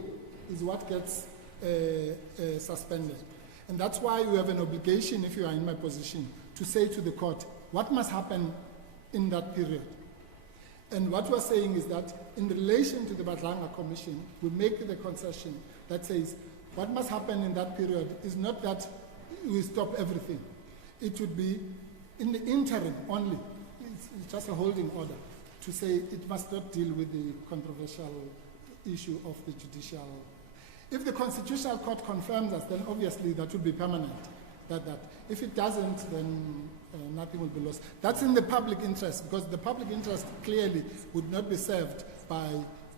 is what gets suspended. And that's why you have an obligation, if you are in my position, to say to the court, what must happen in that period? And what we're saying is that in relation to the Badlanga Commission, we make the concession that says what must happen in that period is not that we stop everything. It would be in the interim only. It's just a holding order to say it must not deal with the controversial issue of the judicial. If the Constitutional Court confirms us, then obviously that would be permanent. That. If it doesn't, then nothing will be lost. That's in the public interest, because the public interest clearly would not be served by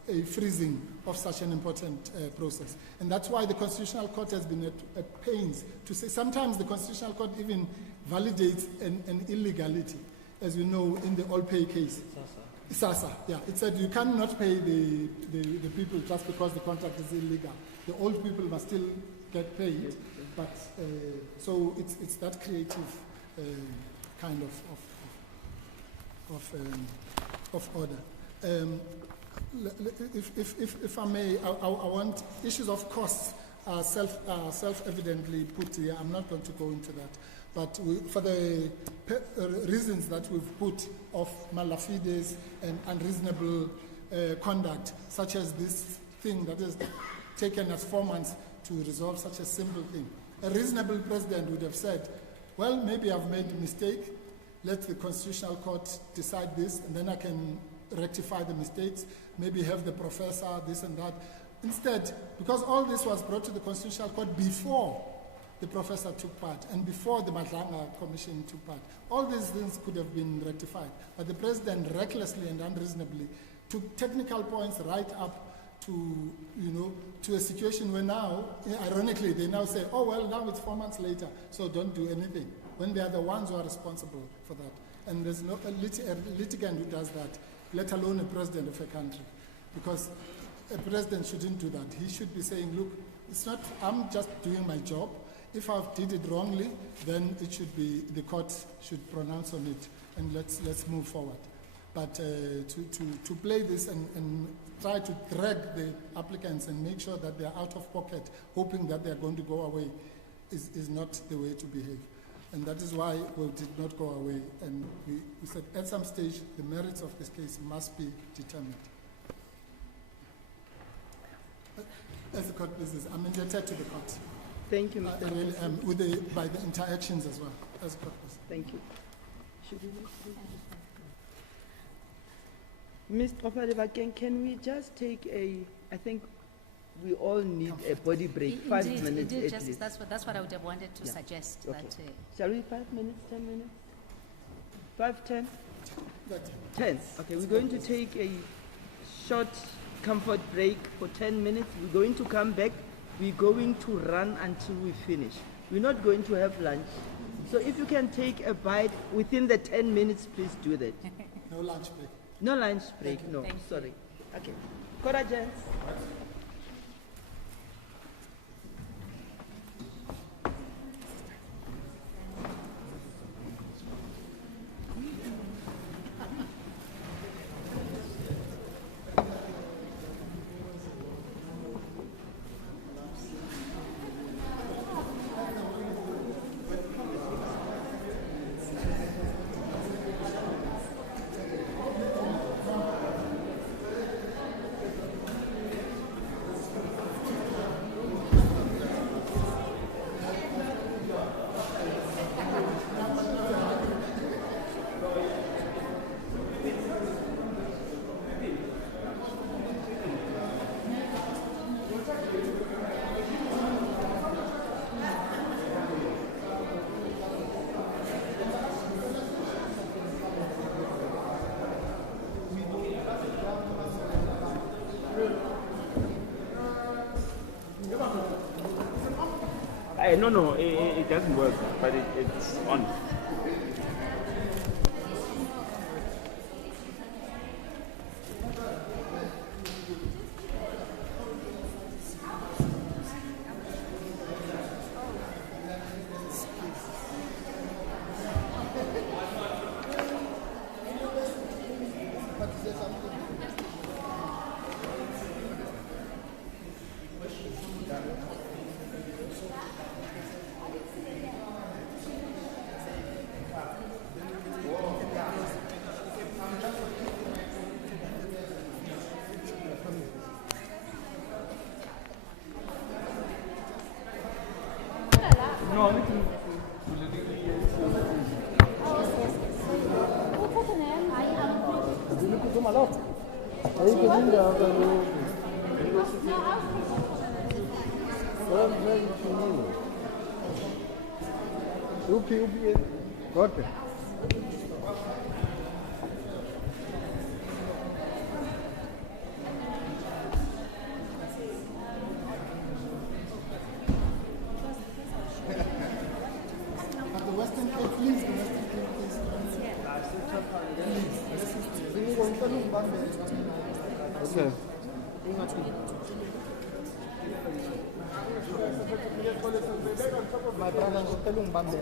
a freezing of such an important process. And that's why the Constitutional Court has been at pains to say, sometimes the Constitutional Court even validates an illegality, as you know, in the all pay case. SASA, yeah. It said you cannot pay the people just because the contract is illegal. The old people must still get paid. But so it's that creative kind of order. If I may, I want issues of costs are self-evidently put here. I'm not going to go into that. But for the reasons that we've put of malafides and unreasonable conduct, such as this thing that has taken us 4 months to resolve such a simple thing. A reasonable president would have said, well, maybe I've made a mistake. Let the Constitutional Court decide this, and then I can rectify the mistakes, maybe have the professor, this and that. Instead, because all this was brought to the Constitutional Court before the professor took part and before the Badlanga Commission took part, all these things could have been rectified. But the president recklessly and unreasonably took technical points right up to a situation where now, ironically, they now say, oh, well, now it's 4 months later, so don't do anything, when they are the ones who are responsible for that. And there's no a litigant who does that, let alone a president of a country. Because a president shouldn't do that. He should be saying, look, it's not, I'm just doing my job. If I did it wrongly, then it should be, the court should pronounce on it, and let's move forward. But to play this and try to drag the applicants and make sure that they're out of pocket, hoping that they're going to go away, is not the way to behave. And that is why we did not go away. And we said at some stage, the merits of this case must be determined. As the court pleases, I'm indebted to the court. Thank you, Mr. Really, by the interactions as well, as the court pleases. Thank you. Should we Ms. Gauteng, can we just take I think we all need a body break, 5 minutes Indeed, at Justice, least. that's what I would have wanted to Yeah. suggest. Okay. That, Shall we 5 minutes, 10 minutes? 5, 10? 10. Okay, we're going to take a short comfort break for 10 minutes. We're going to come back. We're going to run until we finish. We're not going to have lunch. So if you can take a bite within the 10 minutes, please do that. No lunch break. No lunch break, no, Thank you. sorry. Okay. Kora, gents. No, it doesn't work, but it's on. But the Western Cape, please, the Western Cape, please. Okay. My brother, ngicela ungibambe.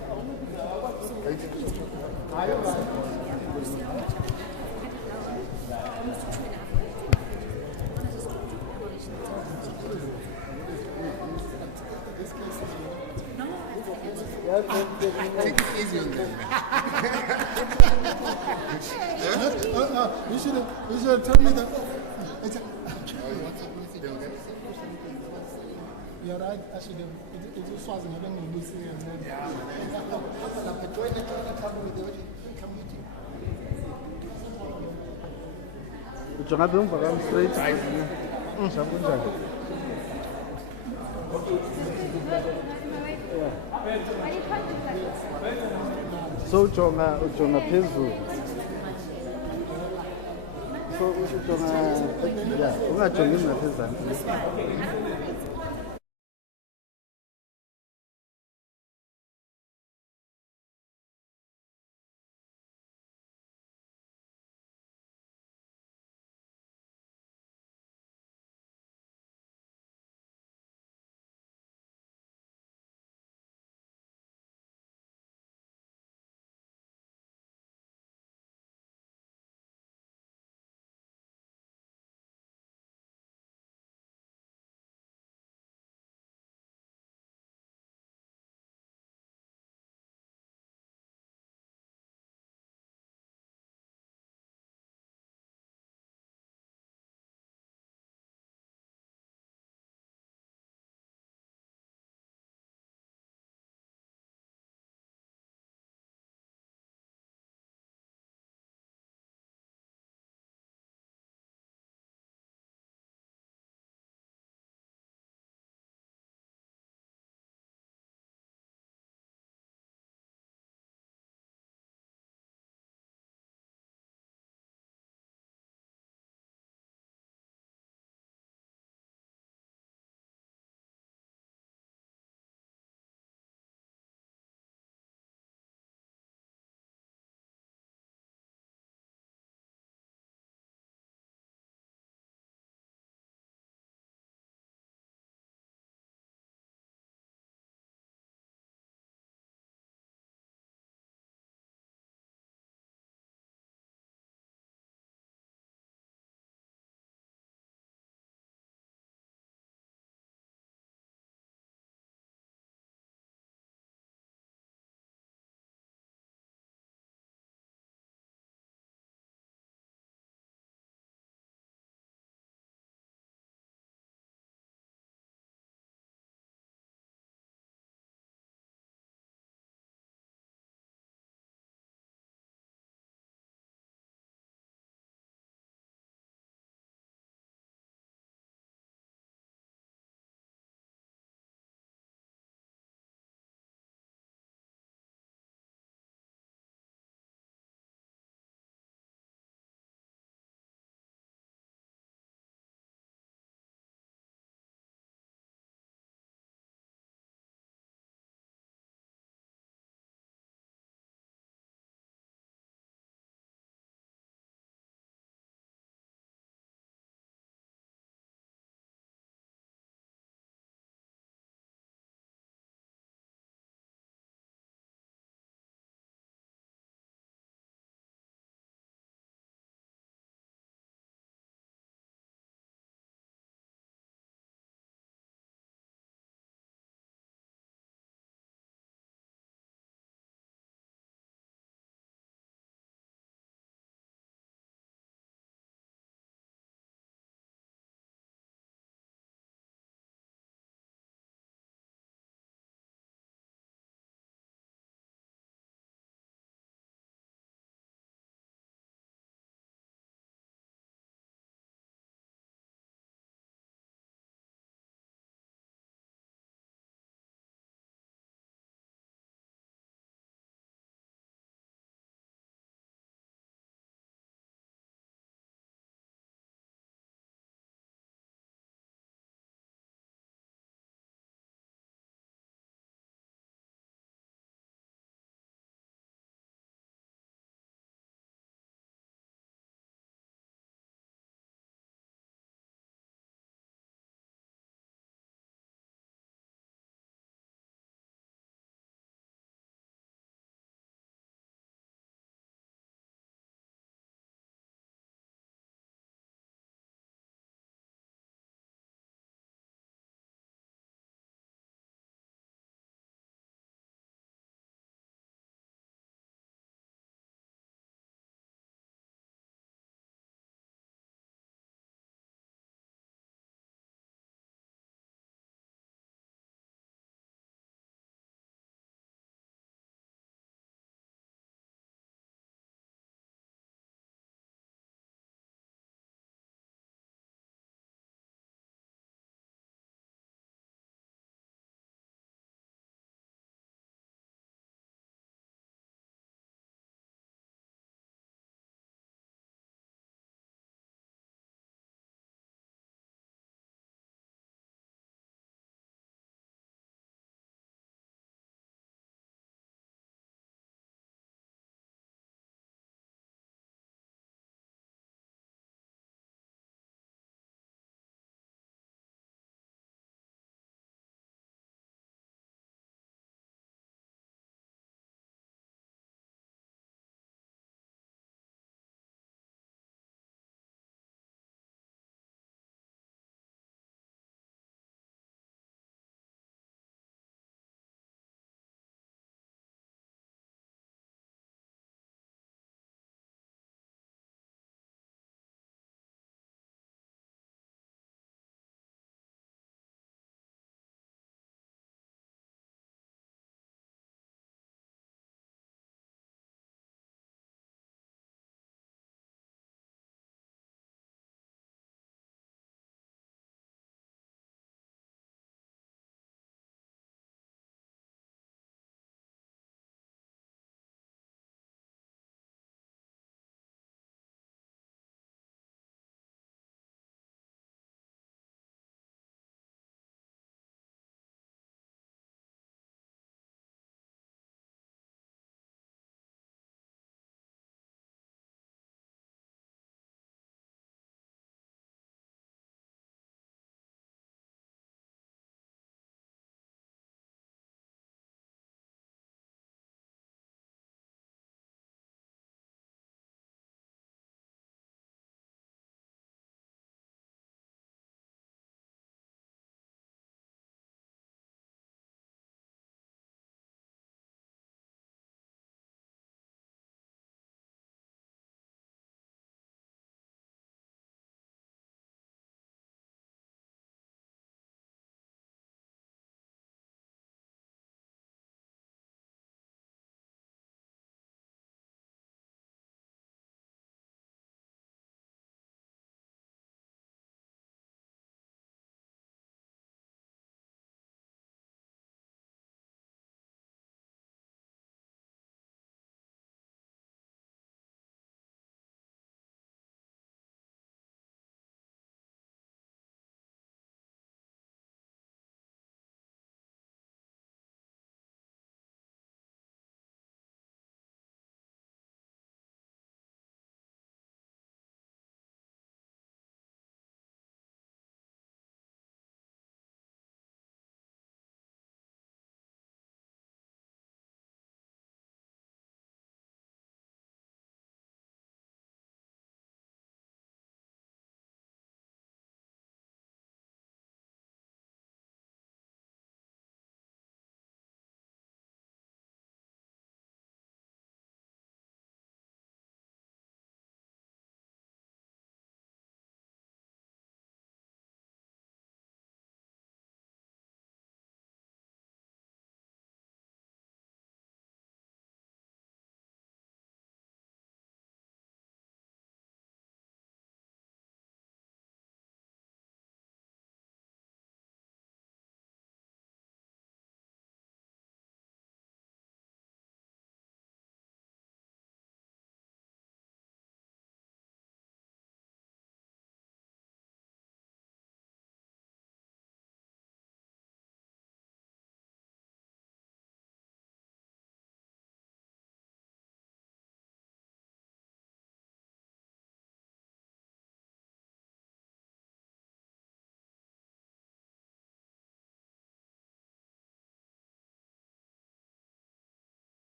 Take it easy on them. You should tell me that. You're right, I should have. It was Swazi, I don't know Lucy and then. Ujonga phi umva straight. Shakunjani. So ujonga phezulu. So ujonga yeah, ungajongi ngaphezulu.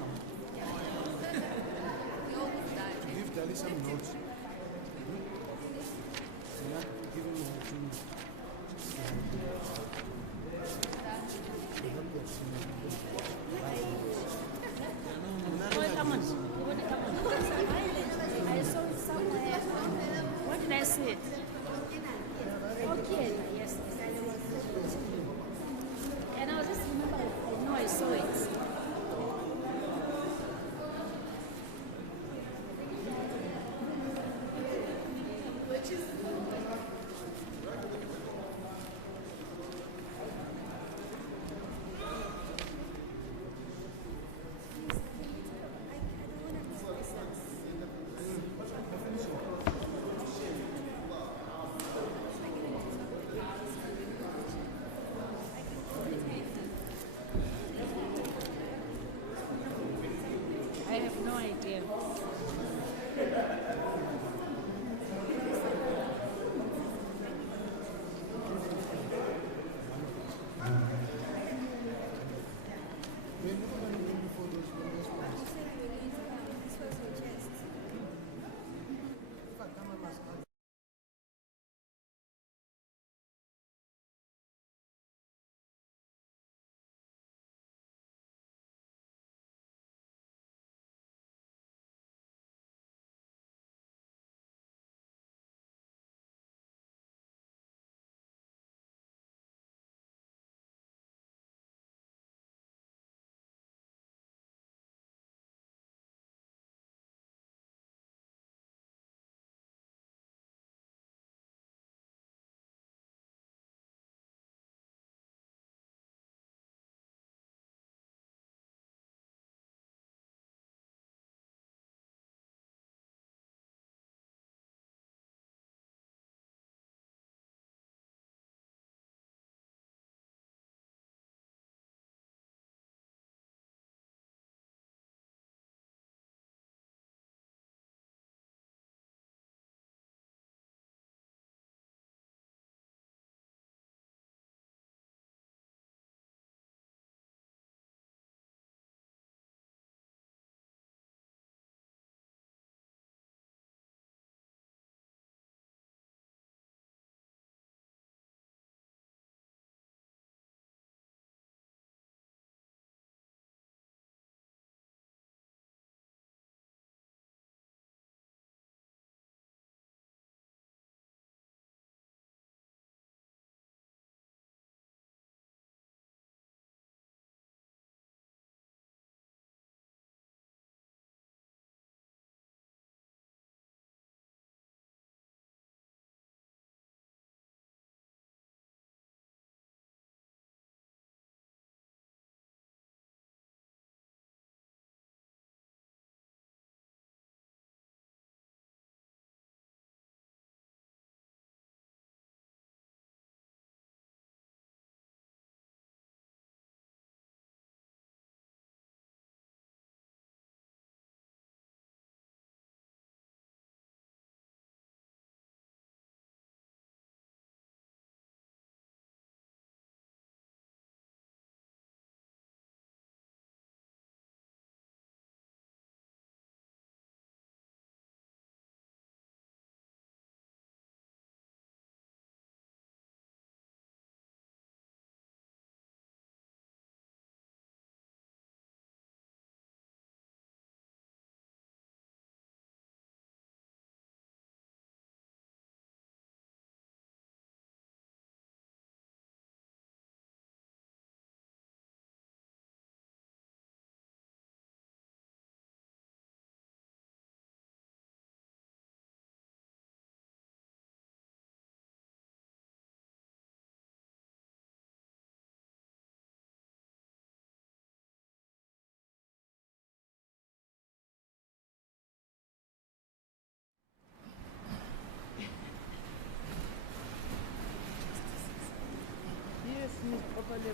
some. Give Dali some notes. Yeah, give him a few. Come on. I saw it somewhere. What did I say? Okay, yes. And I was just remembering, I saw it. I have no idea.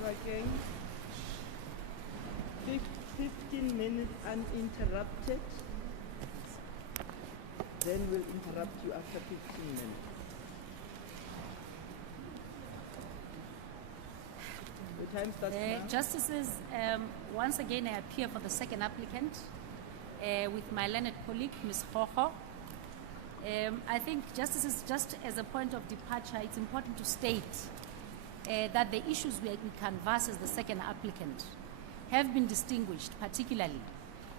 Again, 15 minutes uninterrupted, then we'll interrupt you after 15 minutes. The time starts now. Justices, once again I appear for the second applicant with my learned colleague, Ms. Kgokgo. I think, Justices, just as a point of departure, it's important to state that the issues we canvass as the second applicant have been distinguished, particularly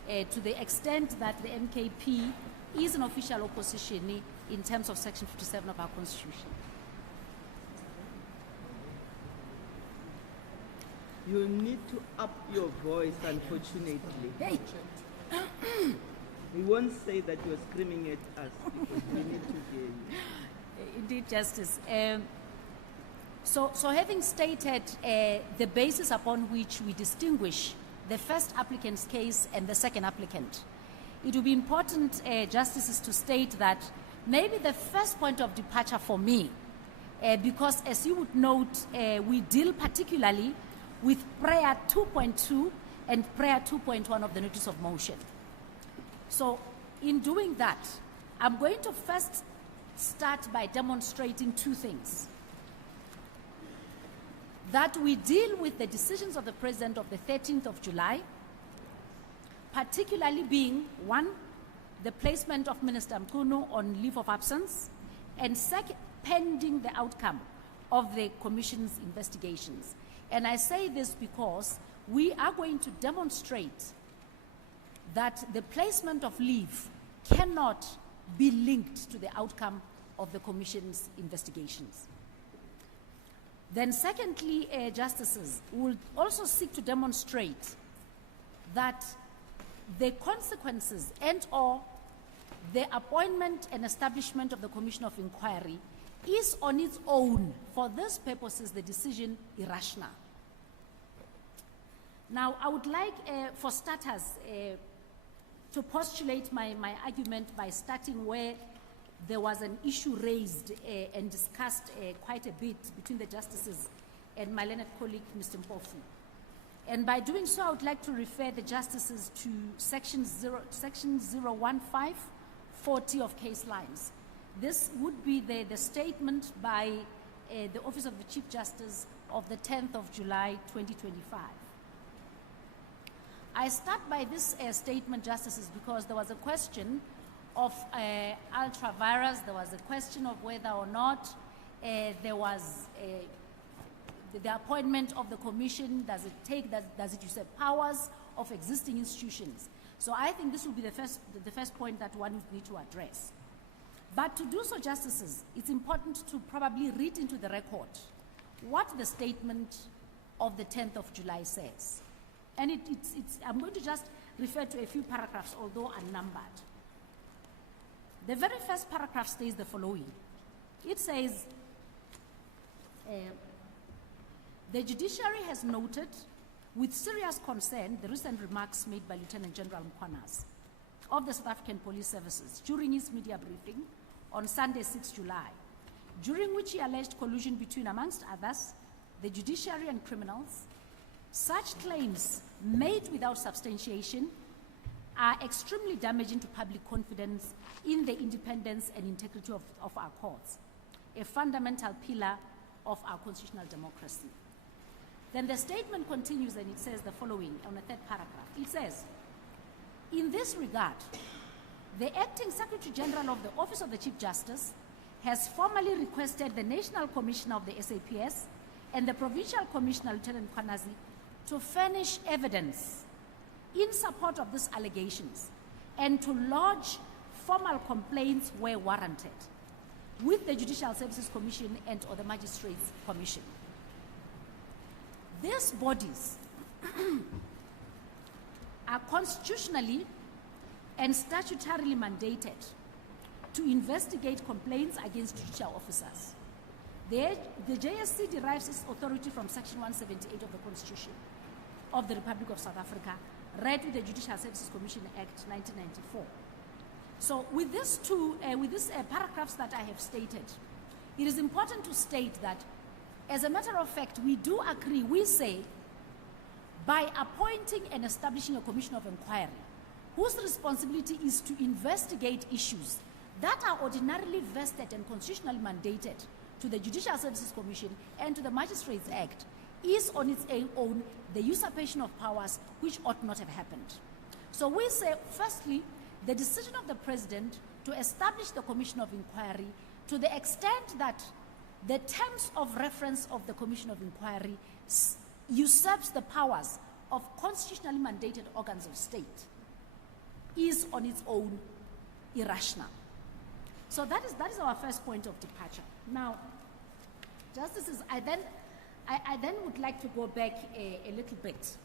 to the extent that the MKP is an official opposition in terms of Section 57 of our Constitution. You need to up your voice, unfortunately. Hey! We won't say that you're screaming at us because we need to hear you. Indeed, Justice. So having stated the basis upon which we distinguish the first applicant's case and the second applicant, it will be important, Justices, to state that maybe the first point of departure for me, because as you would note, we deal particularly with prayer 2.2 and prayer 2.1 of the notice of motion. So in doing that, I'm going to first start by demonstrating two things. That we deal with the decisions of the President of the 13th of July, particularly being, one, the placement of Minister Mchunu on leave of absence, and second, pending the outcome of the Commission's investigations. And I say this because we are going to demonstrate that the placement of leave cannot be linked to the outcome of the Commission's investigations. Then secondly, Justices, will also seek to demonstrate that the consequences and/or the appointment and establishment of the Commission of Inquiry is on its own, for these purposes, the decision irrational. Now, I would like, for starters, to postulate my argument by starting where there was an issue raised and discussed quite a bit between the Justices and my learned colleague, Mr. Mpofu. And by doing so, I would like to refer the Justices to section 01540 of case lines. This would be the statement by the Office of the Chief Justice of the 10th of July, 2025. I start by this statement, Justices, because there was a question of ultra vires. There was a question of whether or not there was the appointment of the Commission. Does it usurp powers of existing institutions? So I think this will be the first point that one would need to address. But to do so, Justices, it's important to probably read into the record what the statement of the 10th of July says. And I'm going to just refer to a few paragraphs, although unnumbered. The very first paragraph states the following. It says, the judiciary has noted with serious concern the recent remarks made by Lieutenant General Mkhwana of the South African Police Services during his media briefing on Sunday, 6 July, during which he alleged collusion between, amongst others, the judiciary and criminals. Such claims made without substantiation are extremely damaging to public confidence in the independence and integrity of our courts, a fundamental pillar of our constitutional democracy. Then the statement continues and it says the following on the third paragraph. It says, in this regard, the Acting Secretary General of the Office of the Chief Justice has formally requested the National Commissioner of the SAPS and the Provincial Commissioner, Lieutenant Mkhwana, to furnish evidence in support of these allegations and to lodge formal complaints where warranted with the Judicial Services Commission and or the Magistrates Commission. These bodies are constitutionally and statutorily mandated to investigate complaints against judicial officers. The JSC derives its authority from Section 178 of the Constitution of the Republic of South Africa, read with the Judicial Services Commission Act 1994. So with these paragraphs that I have stated, it is important to state that, as a matter of fact, we do agree, we say, by appointing and establishing a Commission of Inquiry, whose responsibility is to investigate issues that are ordinarily vested and constitutionally mandated to the Judicial Services Commission and to the Magistrates Act, is on its own the usurpation of powers which ought not have happened. So we say, firstly, the decision of the President to establish the Commission of Inquiry, to the extent that the terms of reference of the Commission of Inquiry usurps the powers of constitutionally mandated organs of state, is on its own irrational. So that is our first point of departure. Now, Justices, I then would like to go back a little bit.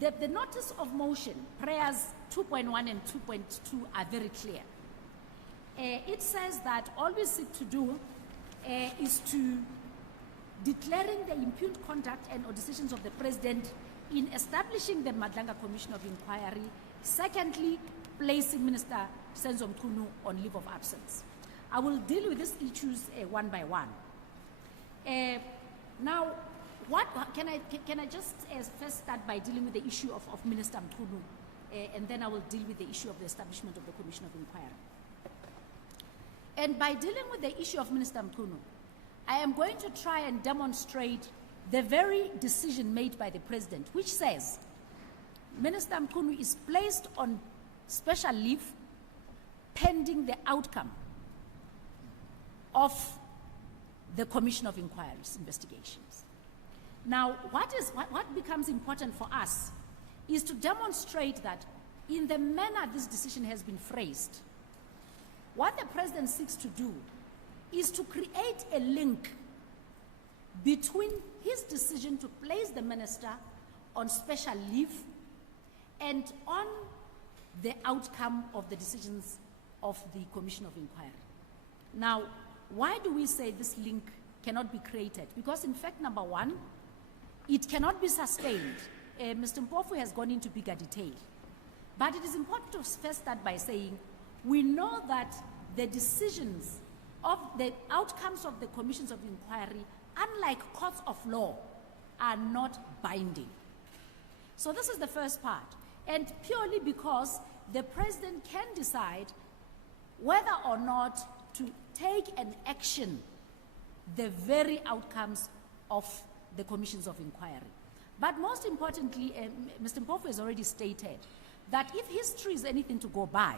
The notice of motion, prayers 2.1 and 2.2 are very clear. It says that all we seek to do is to declaring the impugned conduct and or decisions of the President in establishing the Madlanga Commission of Inquiry. Secondly, placing Minister Senzo Mchunu on leave of absence. I will deal with these issues one by one. Now, can I just first start by dealing with the issue of Minister Mchunu, and then I will deal with the issue of the establishment of the Commission of Inquiry. And by dealing with the issue of Minister Mchunu, I am going to try and demonstrate the very decision made by the President, which says Minister Mchunu is placed on special leave pending the outcome of the Commission of Inquiry's investigations. Now, what becomes important for us is to demonstrate that in the manner this decision has been phrased, what the President seeks to do is to create a link between his decision to place the minister on special leave and on the outcome of the decisions of the Commission of Inquiry. Now, why do we say this link cannot be created? Because in fact, number one, it cannot be sustained. Mr. Mpofu has gone into bigger detail. But it is important to first start by saying we know that the decisions of the outcomes of the commissions of inquiry, unlike courts of law, are not binding. So this is the first part. And purely because the President can decide whether or not to take an action the very outcomes of the commissions of inquiry. But most importantly, Mr. Mpofu has already stated that if history is anything to go by,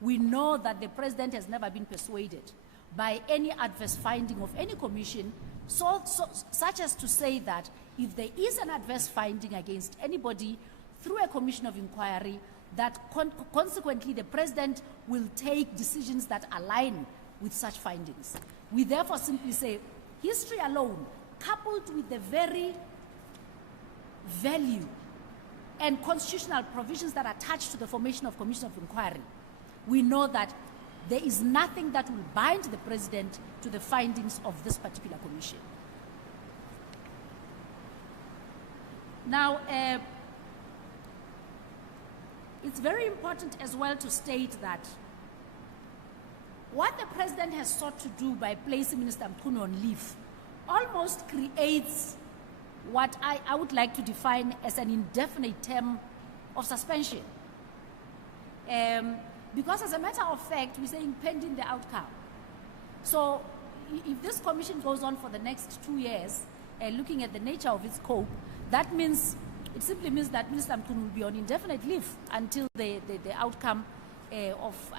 we know that the President has never been persuaded by any adverse finding of any commission, such as to say that if there is an adverse finding against anybody through a commission of inquiry, that consequently the President will take decisions that align with such findings. We therefore simply say history alone, coupled with the very value and constitutional provisions that are attached to the formation of commission of inquiry, we know that there is nothing that will bind the President to the findings of this particular commission. Now, it's very important as well to state that what the President has sought to do by placing Minister Mchunu on leave almost creates what I would like to define as an indefinite term of suspension. Because as a matter of fact, we're saying pending the outcome. So if this commission goes on for the next 2 years, looking at the nature of its scope, that means, it simply means that Minister Mchunu will be on indefinite leave until the outcome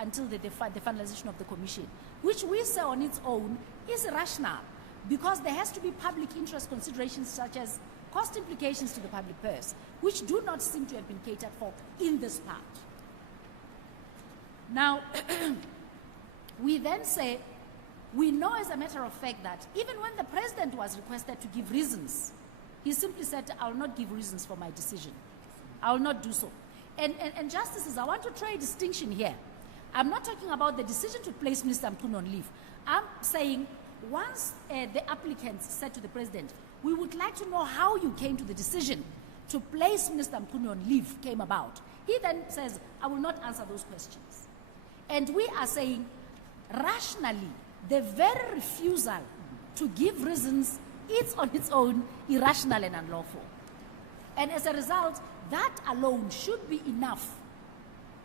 until the finalization of the commission, which we say on its own is irrational, because there has to be public interest considerations such as cost implications to the public purse, which do not seem to have been catered for in this part. Now, we then say, we know as a matter of fact that even when the President was requested to give reasons, he simply said, I will not give reasons for my decision. I will not do so. And Justices, I want to try a distinction here. I'm not talking about the decision to place Minister Mchunu on leave. I'm saying once the applicants said to the President, we would like to know how you came to the decision to place Minister Mchunu on leave came about. He then says, I will not answer those questions. And we are saying, rationally, the very refusal to give reasons is on its own irrational and unlawful. And as a result, that alone should be enough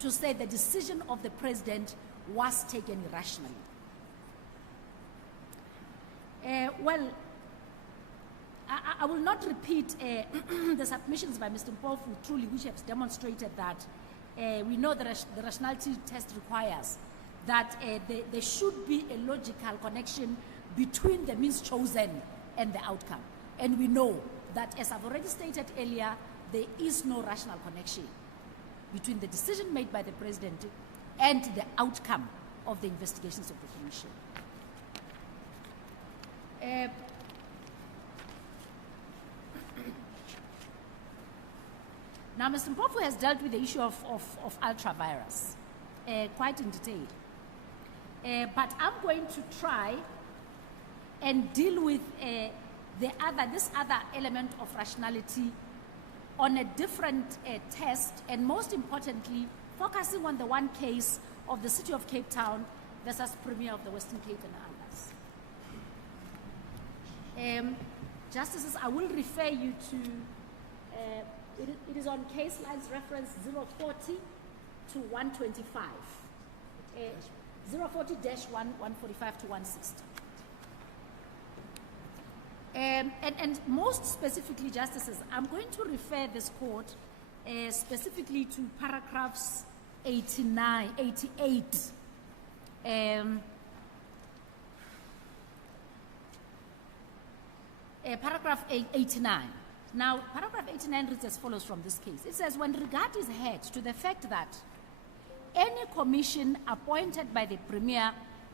to say the decision of the President was taken irrationally. Well, I will not repeat the submissions by Mr. Mpofu, truly, which have demonstrated that we know the rationality test requires that there should be a logical connection between the means chosen and the outcome. And we know that, as I've already stated earlier, there is no rational connection between the decision made by the President and the outcome of the investigations of the Commission. Now, Mr. Mpofu has dealt with the issue of ultra-virus quite in detail. But I'm going to try and deal with this other element of rationality on a different test, and most importantly, focusing on the one case of the City of Cape Town versus Premier of the Western Cape and others. Justices, I will refer you to, it is on case lines reference 040 to 125. 040-1, 145 to 160. And most specifically, Justices, I'm going to refer this court specifically to paragraphs 89, 88, paragraph 89. Now, paragraph 89 reads as follows from this case. It says, when regard is had to the fact that any commission appointed by the Premier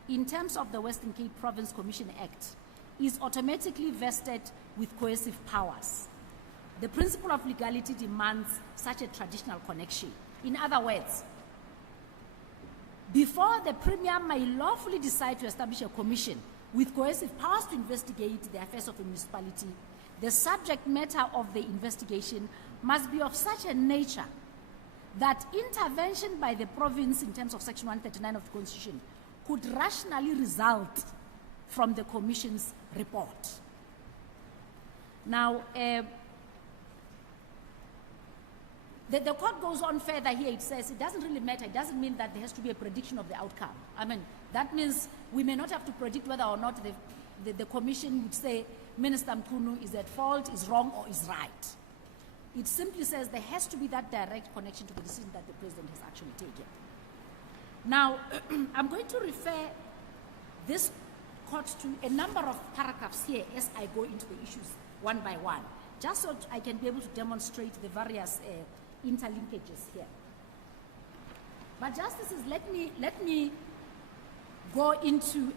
in terms of the Western Cape Province Commission Act is automatically vested with coercive powers, the principle of legality demands such a traditional connection. In other words, before the Premier may lawfully decide to establish a commission with coercive powers to investigate the affairs of a municipality, the subject matter of the investigation must be of such a nature that intervention by the province in terms of Section 139 of the Constitution could rationally result from the Commission's report. Now, the court goes on further here. It says it doesn't really matter. It doesn't mean that there has to be a prediction of the outcome. I mean, that means we may not have to predict whether or not the Commission would say Minister Mchunu is at fault, is wrong, or is right. It simply says there has to be that direct connection to the decision that the President has actually taken. Now, I'm going to refer this court to a number of paragraphs here as I go into the issues one by one, just so I can be able to demonstrate the various interlinkages here. But Justices, let me go into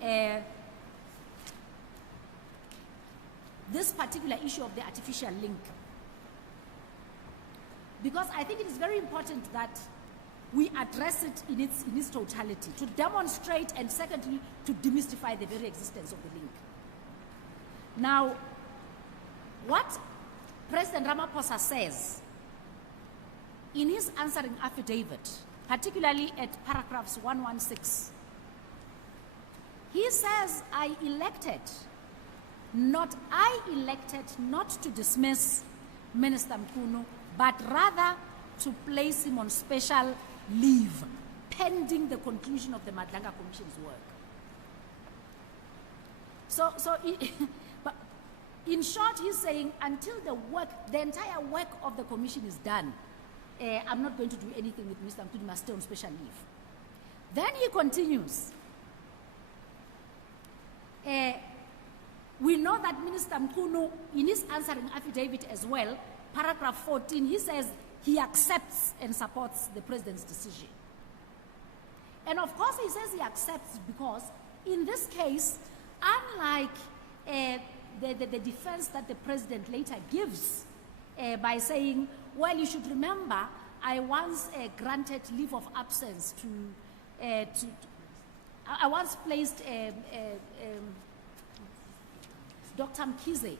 this particular issue of the artificial link, because I think it is very important that we address it in its totality, to demonstrate and secondly, to demystify the very existence of the link. Now, what President Ramaphosa says in his answering affidavit, particularly at paragraphs 116, he says, I elected not to dismiss Minister Mchunu, but rather to place him on special leave pending the conclusion of the Madlanga Commission's work. But in short, he's saying until the entire work of the Commission is done, I'm not going to do anything with Mr. Mchunu, must stay on special leave. Then he continues. We know that Minister Mchunu, in his answering affidavit as well, paragraph 14, he says he accepts and supports the President's decision. And of course he says he accepts because in this case, unlike the defense that the President later gives by saying, well, you should remember, I once granted leave of absence I once placed Dr. Mkhize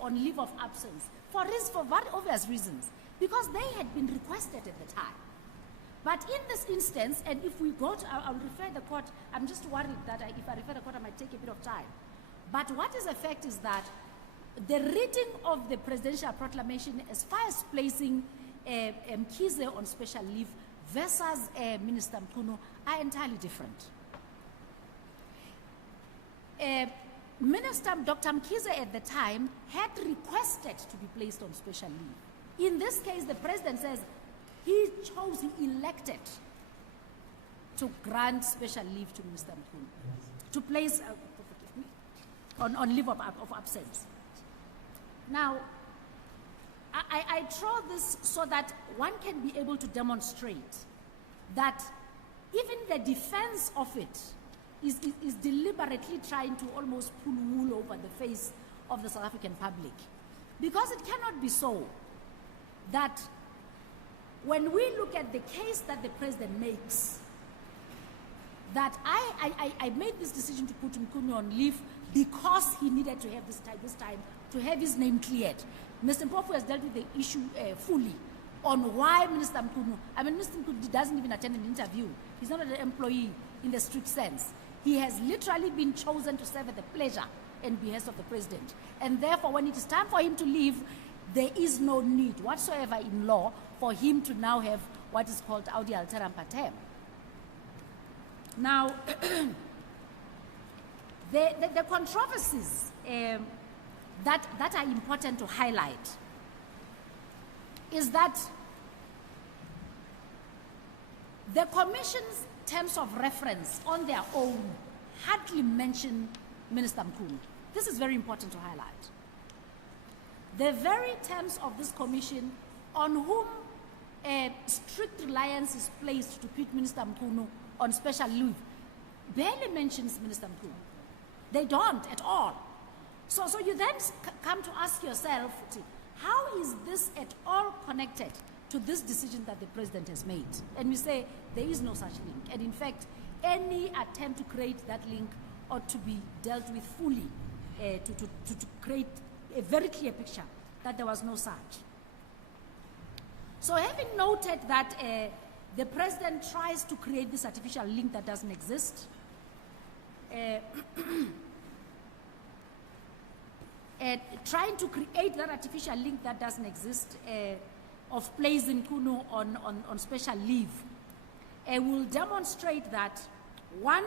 on leave of absence for very obvious reasons, because they had been requested at the time. But in this instance, and if we go to, I'll refer the court, I'm just worried that if I refer the court, I might take a bit of time. But what is a fact is that the reading of the presidential proclamation as far as placing Mkhize on special leave versus Minister Mchunu are entirely different. Minister Dr. Mkhize at the time had requested to be placed on special leave. In this case, the president says he elected to grant special leave to Minister Mchunu, to place on leave of absence. Now, I draw this so that one can be able to demonstrate that even the defense of it is deliberately trying to almost pull wool over the face of the South African public. Because it cannot be so that when we look at the case that the president makes, that I made this decision to put Mchunu on leave because he needed to have this time to have his name cleared. Mr. Mpofu has dealt with the issue fully on why Minister Mchunu, Minister Mchunu doesn't even attend an interview. He's not an employee in the strict sense. He has literally been chosen to serve at the pleasure and behest of the president. And therefore, when it is time for him to leave, there is no need whatsoever in law for him to now have what is called audi alteram partem. Now, the controversies that are important to highlight is that the Commission's terms of reference on their own hardly mention Minister Mchunu. This is very important to highlight. The very terms of this Commission on whom a strict reliance is placed to put Minister Mchunu on special leave barely mentions Minister Mchunu. They don't at all. So you then come to ask yourself, how is this at all connected to this decision that the president has made? And we say there is no such link. And in fact, any attempt to create that link ought to be dealt with fully to create a very clear picture that there was no such. So having noted that the president tries to create this artificial link that doesn't exist, trying to create that artificial link that doesn't exist of placing Mchunu on special leave will demonstrate that, one,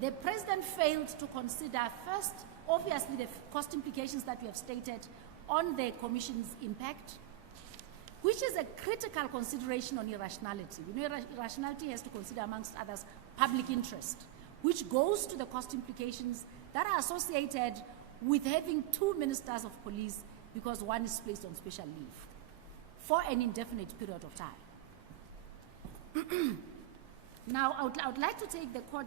the president failed to consider first, obviously, the cost implications that we have stated on the Commission's impact, which is a critical consideration on irrationality. We know irrationality has to consider, amongst others, public interest, which goes to the cost implications that are associated with having two ministers of police because one is placed on special leave for an indefinite period of time. Now, I would like to take the court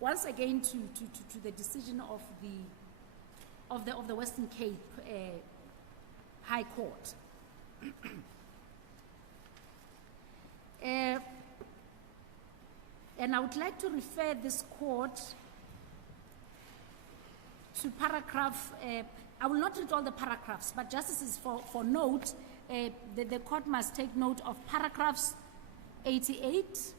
once again to the decision of the Western Cape High Court. And I would like to refer this court to paragraph, I will not read all the paragraphs, but justices for note, the court must take note of paragraphs 88,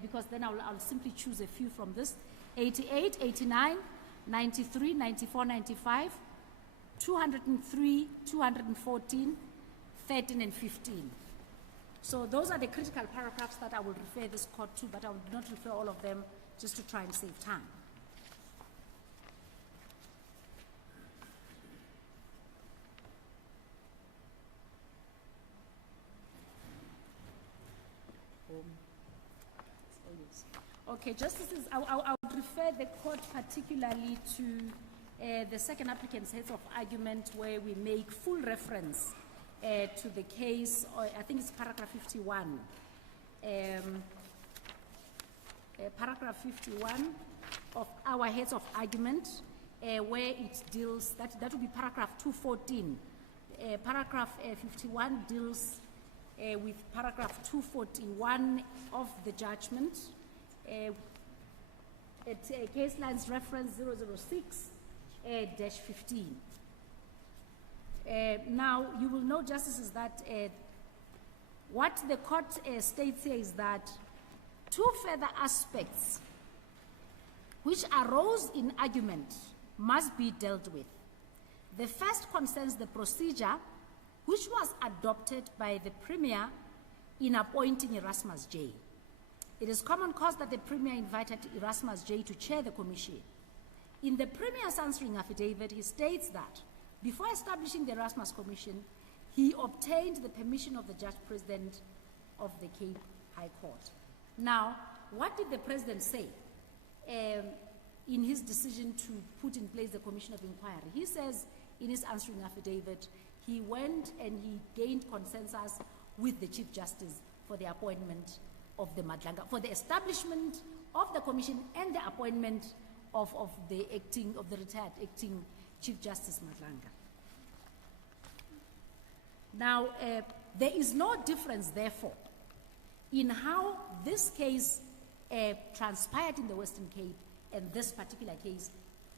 because then I'll simply choose a few from this, 88, 89, 93, 94, 95, 203, 214, 13 and 15. So those are the critical paragraphs that I will refer this court to, but I will not refer all of them just to try and save time. Okay, justices, I would refer the court particularly to the second applicant's heads of argument, where we make full reference to the case, or I think it's paragraph 51. Paragraph 51 of our heads of argument, where it deals, that will be paragraph 214. Paragraph 51 deals with paragraph 241 of the judgment. Case lines reference 006-15. Now, you will know, justices, that what the court states here is that two further aspects which arose in argument must be dealt with. The first concerns the procedure which was adopted by the Premier in appointing Erasmus J. It is common cause that the Premier invited Erasmus J to chair the commission. In the Premier's answering affidavit, he states that before establishing the Erasmus Commission, he obtained the permission of the Judge President of the Cape High Court. Now, what did the President say in his decision to put in place the Commission of Inquiry? He says in his answering affidavit, he went and he gained consensus with the Chief Justice for the appointment of the Madlanga, for the establishment of the Commission and the appointment of the retired acting Chief Justice Madlanga. Now, there is no difference, therefore, in how this case transpired in the Western Cape and this particular case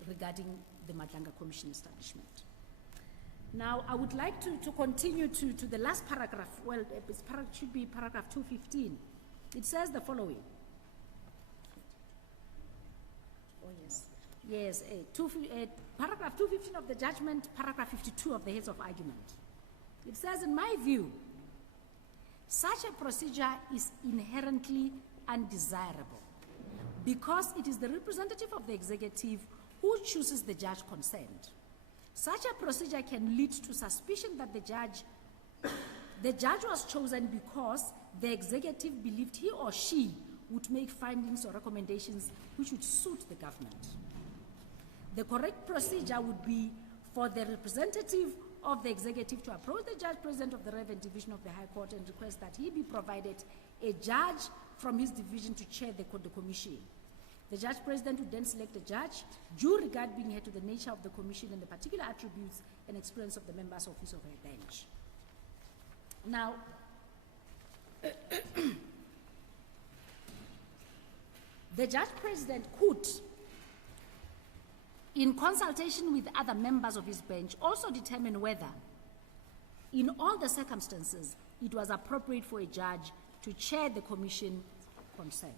regarding the Madlanga Commission establishment. Now, I would like to continue to the last paragraph. Well, it should be paragraph 215. It says the following. Oh, yes. Yes, paragraph 215 of the judgment, paragraph 52 of the heads of argument. It says, in my view, such a procedure is inherently undesirable because it is the representative of the executive who chooses the judge concerned. Such a procedure can lead to suspicion that the judge was chosen because the executive believed he or she would make findings or recommendations which would suit the government. The correct procedure would be for the representative of the executive to approach the Judge President of the Relevant Division of the High Court and request that he be provided a judge from his division to chair the commission. The Judge President would then select a judge, due regard being held to the nature of the commission and the particular attributes and experience of the members of his or her bench. Now, the Judge President could, in consultation with other members of his bench, also determine whether, in all the circumstances, it was appropriate for a judge to chair the commission concerned.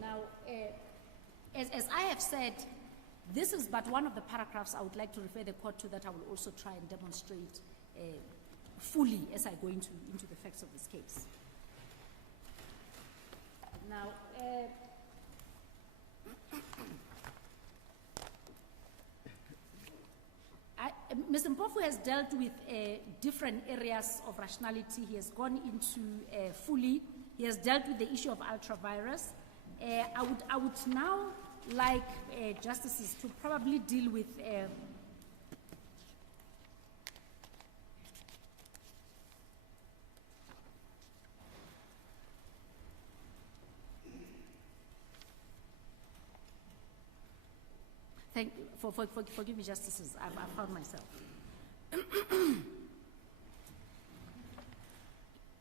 Now, as I have said, this is but one of the paragraphs I would like to refer the court to that I will also try and demonstrate fully as I go into the facts of this case. Now, Mr. Mpofu has dealt with different areas of rationality. He has gone into fully. He has dealt with the issue of ultra-virus. I would now like justices to probably deal with forgive me, justices, I've found myself.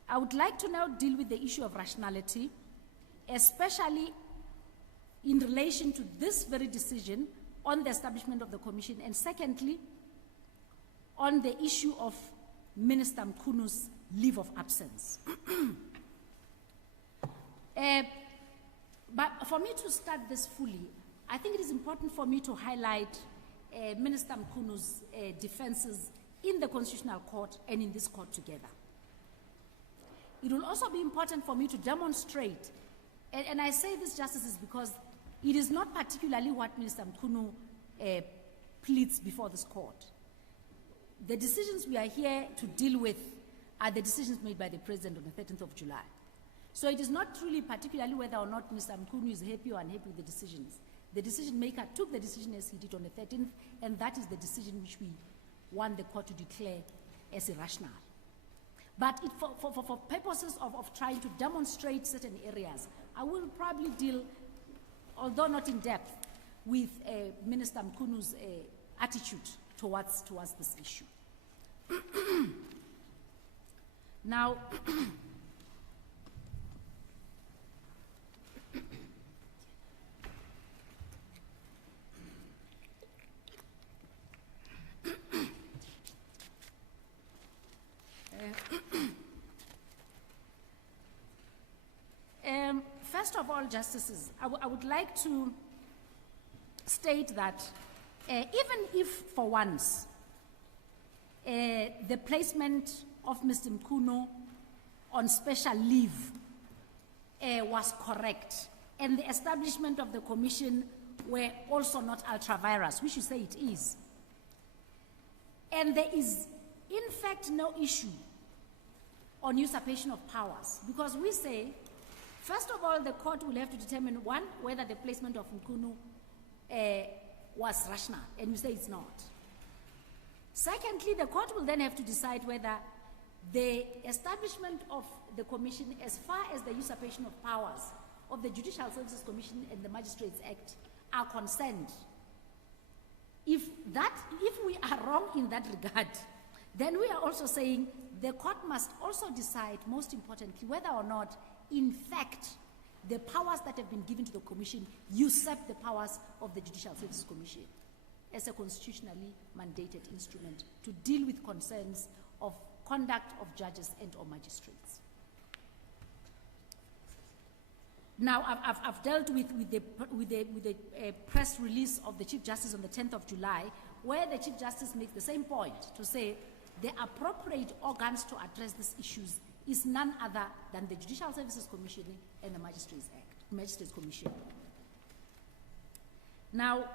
I would like to now deal with the issue of rationality, especially in relation to this very decision on the establishment of the commission, and secondly, on the issue of Minister Mchunu's leave of absence. But for me to start this fully, I think it is important for me to highlight Minister Mchunu's defenses in the Constitutional Court and in this court together. It will also be important for me to demonstrate, and I say this, justices, because it is not particularly what Minister Mchunu pleads before this court. The decisions we are here to deal with are the decisions made by the President on the 13th of July. So it is not really particularly whether or not Mr. Mchunu is happy or unhappy with the decisions. The decision maker took the decision as he did on the 13th, and that is the decision which we want the court to declare as irrational. But for purposes of trying to demonstrate certain areas, I will probably deal, although not in depth, with Minister Mchunu's attitude towards this issue. Now, first of all, justices, I would like to state that even if for once the placement of Mr. Mchunu on special leave was correct, and the establishment of the commission were also not ultra-virus, we should say it is. And there is, in fact, no issue on usurpation of powers, because we say, first of all, the court will have to determine, one, whether the placement of Mchunu was rational, and we say it's not. Secondly, the court will then have to decide whether the establishment of the commission, as far as the usurpation of powers of the Judicial Services Commission and the Magistrates Act are concerned. If we are wrong in that regard, then we are also saying the court must also decide, most importantly, whether or not, in fact, the powers that have been given to the commission usurp the powers of the Judicial Services Commission as a constitutionally mandated instrument to deal with concerns of conduct of judges and or magistrates. Now, I've dealt with the press release of the Chief Justice on the 10th of July, where the Chief Justice makes the same point to say the appropriate organs to address these issues is none other than the Judicial Services Commission and the Magistrates Act, Magistrates Commission. Now,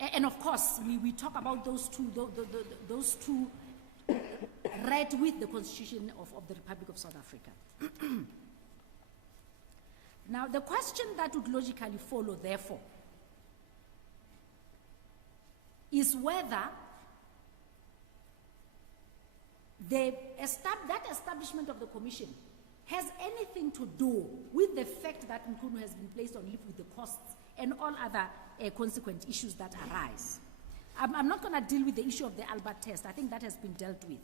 and of course, we talk about those two read with the Constitution of the Republic of South Africa. Now, the question that would logically follow, therefore, is whether that establishment of the commission has anything to do with the fact that Mchunu has been placed on leave with the costs and all other consequent issues that arise. I'm not going to deal with the issue of the Albert test. I think that has been dealt with.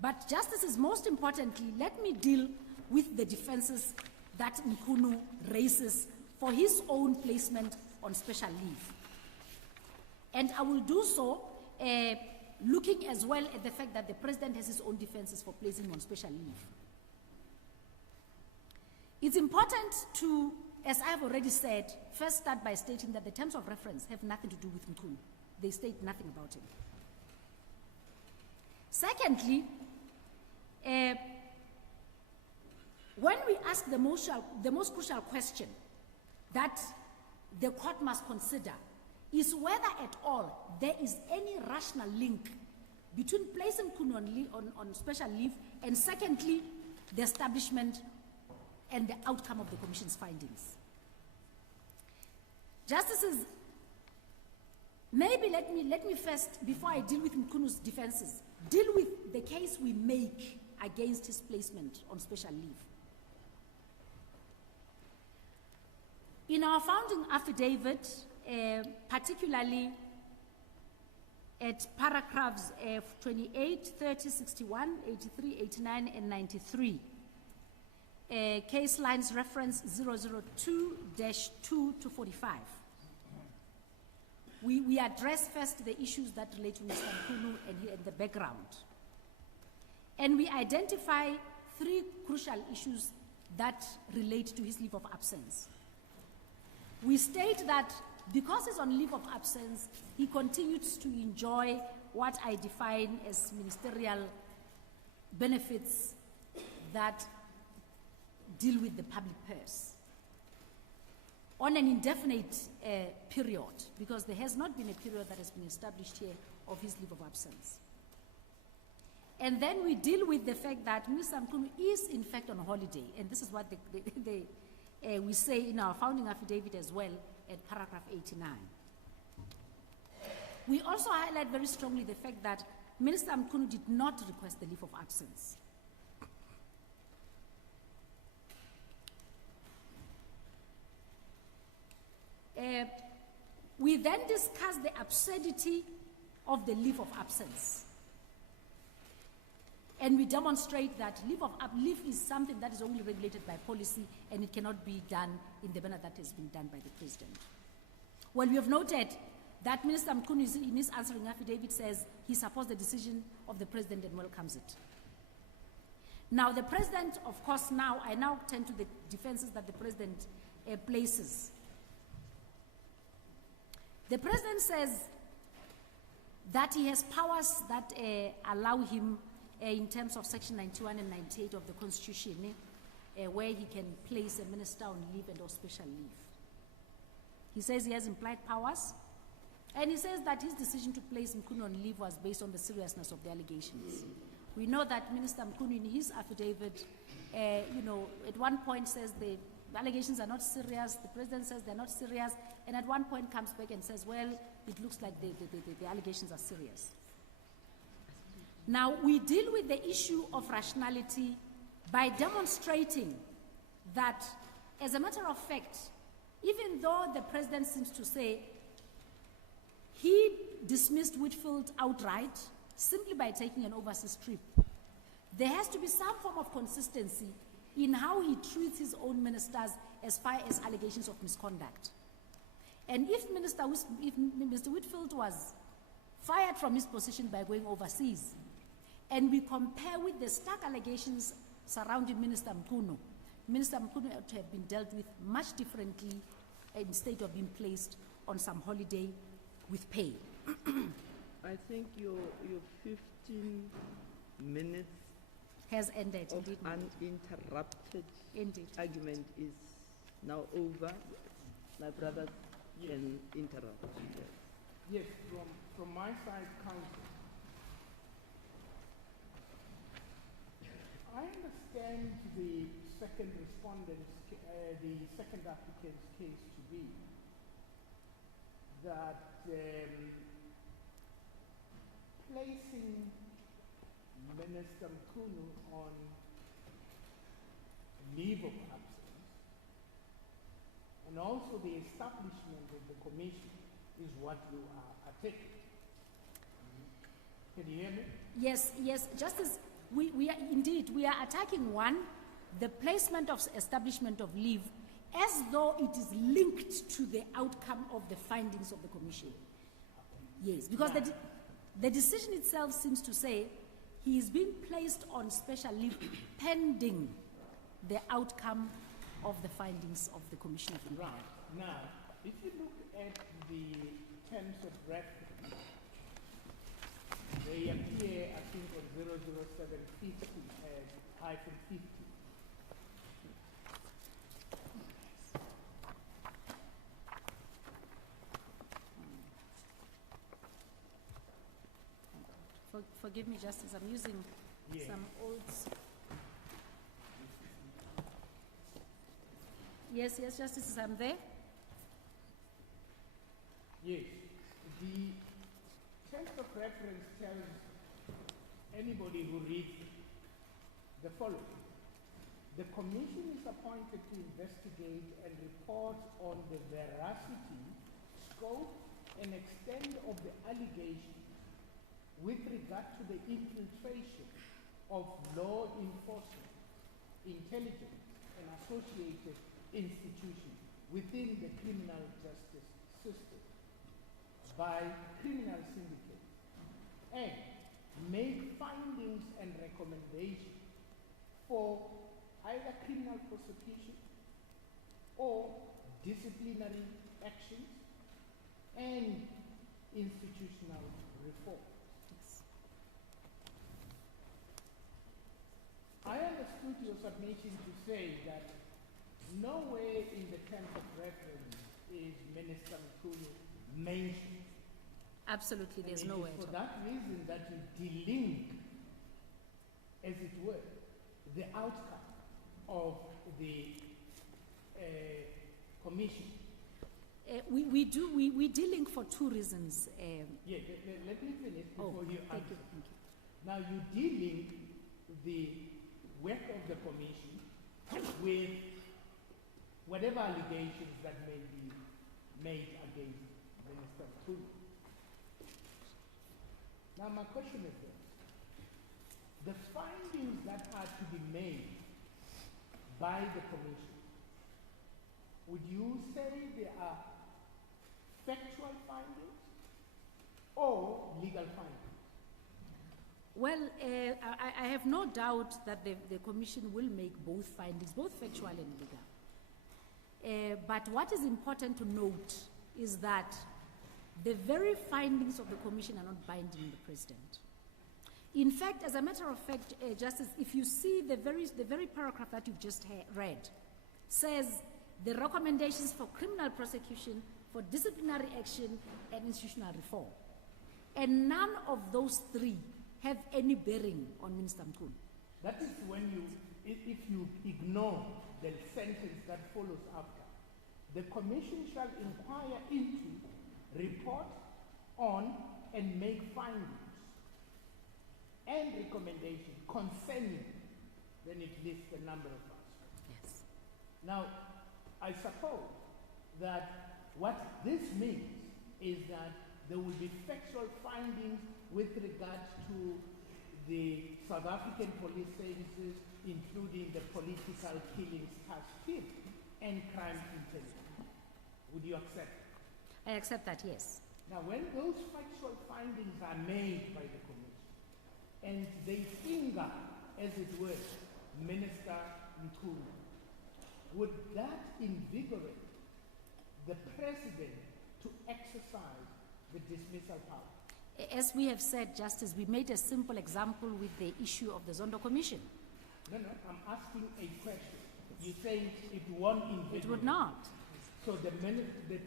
But justices, most importantly, let me deal with the defenses that Mchunu raises for his own placement on special leave. And I will do so looking as well at the fact that the president has his own defenses for placing on special leave. It's important to, as I've already said, first start by stating that the terms of reference have nothing to do with Mchunu. They state nothing about him. Secondly, when we ask the most crucial question that the court must consider is whether at all there is any rational link between placing Mchunu on special leave and, secondly, the establishment and the outcome of the commission's findings. Justices, maybe let me first, before I deal with Mchunu's defenses, deal with the case we make against his placement on special leave. In our founding affidavit, particularly at paragraphs 28, 30, 61, 83, 89, and 93, case lines reference 002-2 to 45. We address first the issues that relate to Mr. Mchunu and the background. And we identify 3 crucial issues that relate to his leave of absence. We state that because he's on leave of absence, he continues to enjoy what I define as ministerial benefits that deal with the public purse on an indefinite period, because there has not been a period that has been established here of his leave of absence. And then we deal with the fact that Mr. Mchunu is in fact on holiday, and this is what we say in our founding affidavit as well at paragraph 89. We also highlight very strongly the fact that Minister Mchunu did not request the leave of absence. We then discuss the absurdity of the leave of absence. And we demonstrate that leave is something that is only regulated by policy, and it cannot be done in the manner that has been done by the president. Well, we have noted that Minister Mchunu, in his answering affidavit, says he supports the decision of the president and welcomes it. Now, the president, of course, I now turn to the defenses that the president places. The president says that he has powers that allow him, in terms of section 91 and 98 of the Constitution, where he can place a minister on leave and or special leave. He says he has implied powers, and he says that his decision to place Mchunu on leave was based on the seriousness of the allegations. We know that Minister Mchunu, in his affidavit, at one point says the allegations are not serious, the president says they're not serious, and at one point comes back and says, well, it looks like the allegations are serious. Now, we deal with the issue of rationality by demonstrating that, as a matter of fact, even though the president seems to say he dismissed Whitfield outright simply by taking an overseas trip, there has to be some form of consistency in how he treats his own ministers as far as allegations of misconduct. And if Mr. Whitfield was fired from his position by going overseas, and we compare with the stark allegations surrounding Minister Mchunu ought to have been dealt with much differently instead of being placed on some holiday with pay. I think your 15 minutes Has ended, of indeed. uninterrupted Indeed. argument is now over. My brothers can interrupt. Yes, from my side, counsel, I understand the second respondent's, the second applicant's case to be that placing Minister Mchunu on leave of absence and also the establishment of the commission is what you are attacking. Can you hear me? Yes, Justice, we are attacking one, the placement of establishment of leave, as though it is linked to the outcome of the findings of the commission. Yes, because the decision itself seems to say he is being placed on special leave pending the outcome of the findings of the Commission of Inquiry. Right. Now, if you look at the terms of reference, they appear, I think, on 00750 hyphen 50. Forgive me, Justice, I'm using Yeah. some old... Yes, Justice, I'm there. Yes. The terms of reference tells anybody who reads the following. The commission is appointed to investigate and report on the veracity, scope, and extent of the allegations with regard to the infiltration of law enforcement, intelligence, and associated institutions within the criminal justice system by criminal syndicates, and make findings and recommendations for either criminal prosecution or disciplinary actions and institutional reform. I understood your submission to say that nowhere in the terms of reference is Minister Mchunu mentioned. Absolutely, there's And it nowhere is at for all. that reason that you delink, as it were, the outcome of the commission. We delink for two reasons. Yeah, let me finish before you thank answer. you. Now you delink the work of the commission with whatever allegations that may be made against Minister Mchunu. Now my question is this. The findings that are to be made by the commission, would you say they are factual findings or legal findings? Well, I have no doubt that the Commission will make both findings, both factual and legal. But what is important to note is that the very findings of the Commission are not binding on the President. In fact, as a matter of fact, Justice, if you see the very paragraph that you've just read, says the recommendations for criminal prosecution, for disciplinary action, and institutional reform. And none of those three have any bearing on Minister Mchunu. That is when if you ignore the sentence that follows after. The Commission shall inquire into, report on, and make findings and recommendations concerning, then it lists a number of us. Yes. Now, I suppose that what this means is that there will be factual findings with regards to the South African police services, including the political killings task team and crime intelligence. Would you accept? I accept that, yes. Now, when those factual findings are made by the Commission, and they finger, as it were, Minister Mchunu, would that invigorate the President to exercise the dismissal power? As we have said, Justice, we made a simple example with the issue of the Zondo Commission. No, I'm asking a question. You say it won't invigorate. It would not. So the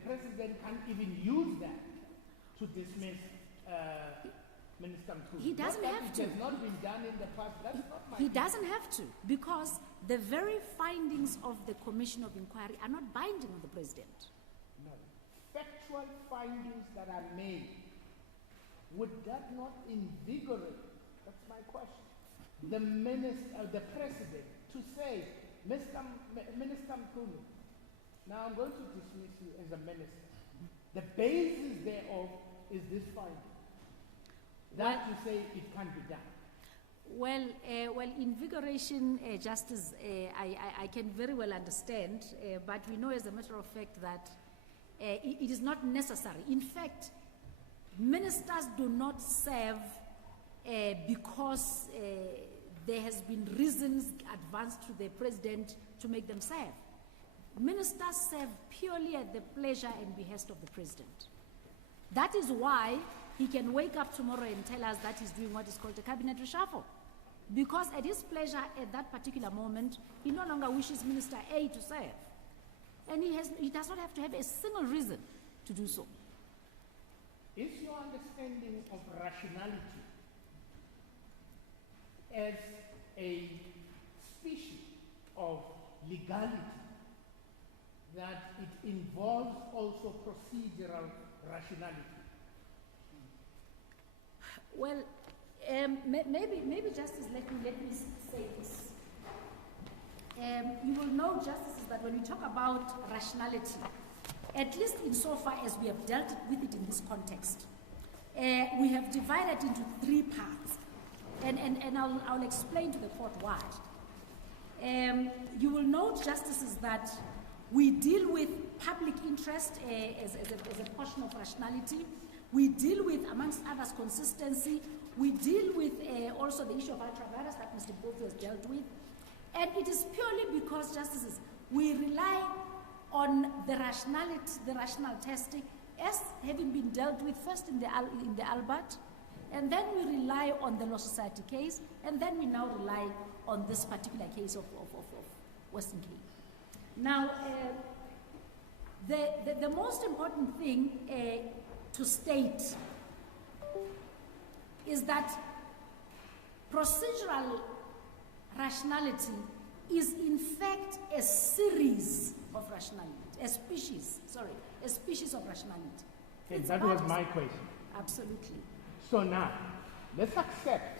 President can't even use that to dismiss Minister Mchunu. He doesn't have to. It has not been done in the past. That's not my He doesn't have to, because the very findings of the Commission of Inquiry are not binding on the President. No. Factual findings that are made, would that not invigorate, that's my question, the President to say, Minister Mchunu, now I'm going to dismiss you as a minister. The basis thereof is this finding. That you say it can't be done. Well, invigoration, Justice, I can very well understand, but we know as a matter of fact that it is not necessary. In fact, ministers do not serve because there has been reasons advanced to the President to make them serve. Ministers serve purely at the pleasure and behest of the President. That is why he can wake up tomorrow and tell us that he's doing what is called a cabinet reshuffle. Because at his pleasure at that particular moment, he no longer wishes Minister A to serve. And he does not have to have a single reason to do so. Is your understanding of rationality as a species of legality that it involves also procedural rationality? Well, maybe Justice, let me say this. You will know, Justices, that when we talk about rationality, at least insofar as we have dealt with it in this context, we have divided into three parts. And I'll explain to the court why. You will note, Justices, that we deal with public interest as a portion of rationality. We deal with, amongst others, consistency. We deal with also the issue of ultra-vires that Mr. Bofi has dealt with. And it is purely because, Justices, we rely on the rationality, the rational testing, as having been dealt with first in the Albert, and then we rely on the Law Society case, and then we now rely on this particular case of Western Cape. Now, the most important thing to state is that procedural rationality is in fact a series of rationality, a species of rationality. Okay, that was my question. Absolutely. So now, let's accept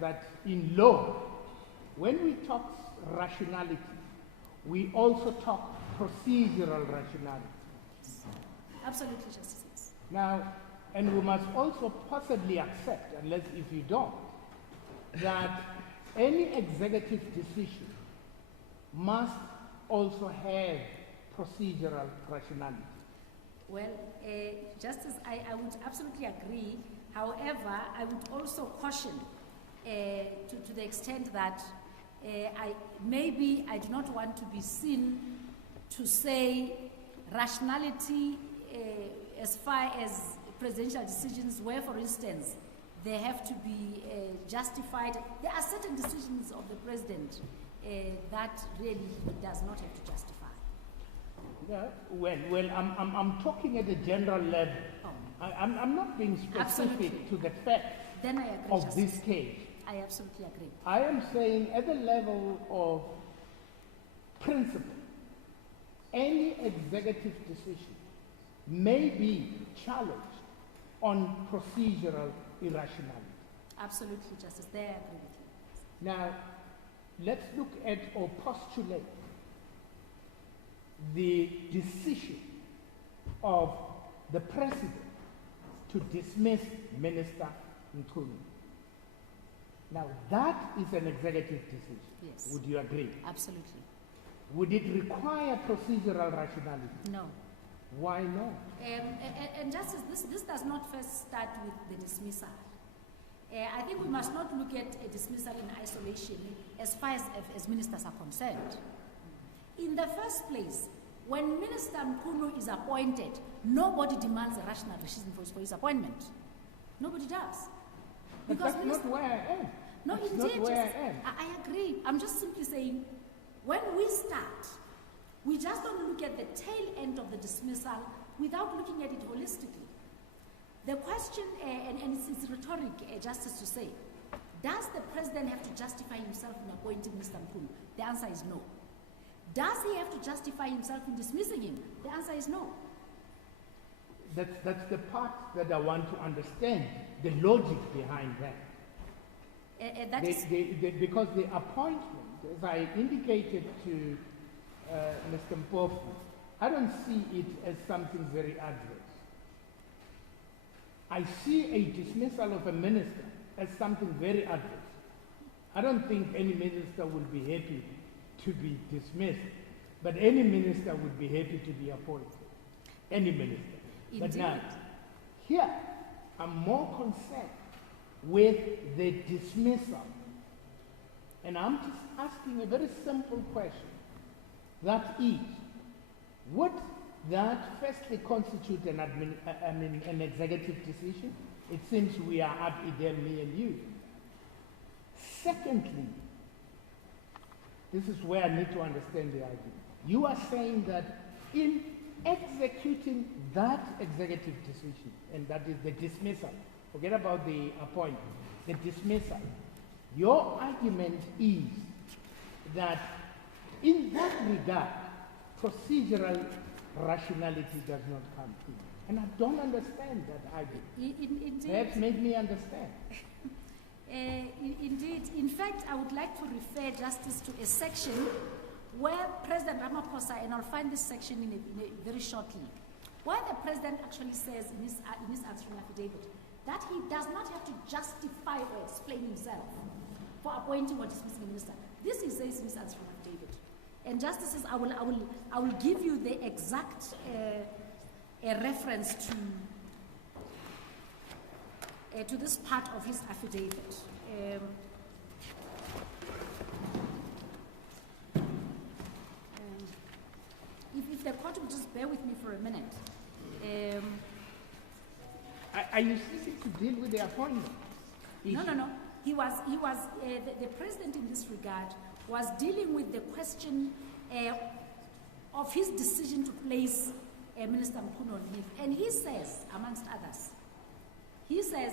that in law, when we talk rationality, we also talk procedural rationality. Absolutely, Justice. Now, and we must also possibly accept, unless if you don't, that any executive decision must also have procedural rationality. Well, Justice, I would absolutely agree. However, I would also caution to the extent that I do not want to be seen to say rationality as far as presidential decisions where, for instance, they have to be justified. There are certain decisions of the president that really he does not have to justify. Yeah, well, I'm talking at a general level. Oh. I'm not being specific Absolutely. to the facts Then I agree. of Justice. this case. I absolutely agree. I am saying at the level of principle, any executive decision may be challenged on procedural irrationality. Absolutely, Justice. There I agree with you. Now, let's look at or postulate the decision of the president to dismiss Minister Mchunu. Now, that is an executive decision. Yes. Would you agree? Absolutely. Would it require procedural rationality? No. Why not? And Justice, this does not first start with the dismissal. I think we must not look at a dismissal in isolation as far as ministers are concerned. In the first place, when Minister Mchunu is appointed, nobody demands a rational reason for his appointment. Nobody does. But that's not where I am. No, That's indeed. not where I am. I agree. I'm just simply saying, when we start, we just don't look at the tail end of the dismissal without looking at it holistically. The question, and it's rhetoric, Justice, to say, does the president have to justify himself in appointing Mr. Mchunu? The answer is no. Does he have to justify himself in dismissing him? The answer is no. That's the part that I want to understand, the logic behind that. Because the appointment, as I indicated to Mr. Mpofu, I don't see it as something very adverse. I see a dismissal of a minister as something very adverse. I don't think any minister would be happy to be dismissed, but any minister would be happy to be appointed. Any minister. Indeed. But now, here, I'm more concerned with the dismissal. And I'm just asking a very simple question. That is, would that firstly constitute an executive decision? It seems we are up idem, me and you. Secondly, this is where I need to understand the argument. You are saying that in executing that executive decision, and that is the dismissal, forget about the appointment, the dismissal, your argument is that in that regard, procedural rationality does not come in. And I don't understand that argument. Indeed. Perhaps make me understand. Indeed. In fact, I would like to refer, Justice, to a section where President Ramaphosa, and I'll find this section in a very shortly, where the President actually says in his answering affidavit that he does not have to justify or explain himself for appointing or dismissing a minister. This he says in his answering affidavit. And Justices, I will give you the exact a reference to this part of his affidavit. If the court will just bear with me for a minute. Are you seeking to deal with the appointment? No. The president in this regard was dealing with the question of his decision to place Minister Mchunu on leave. And he says, amongst others, he says,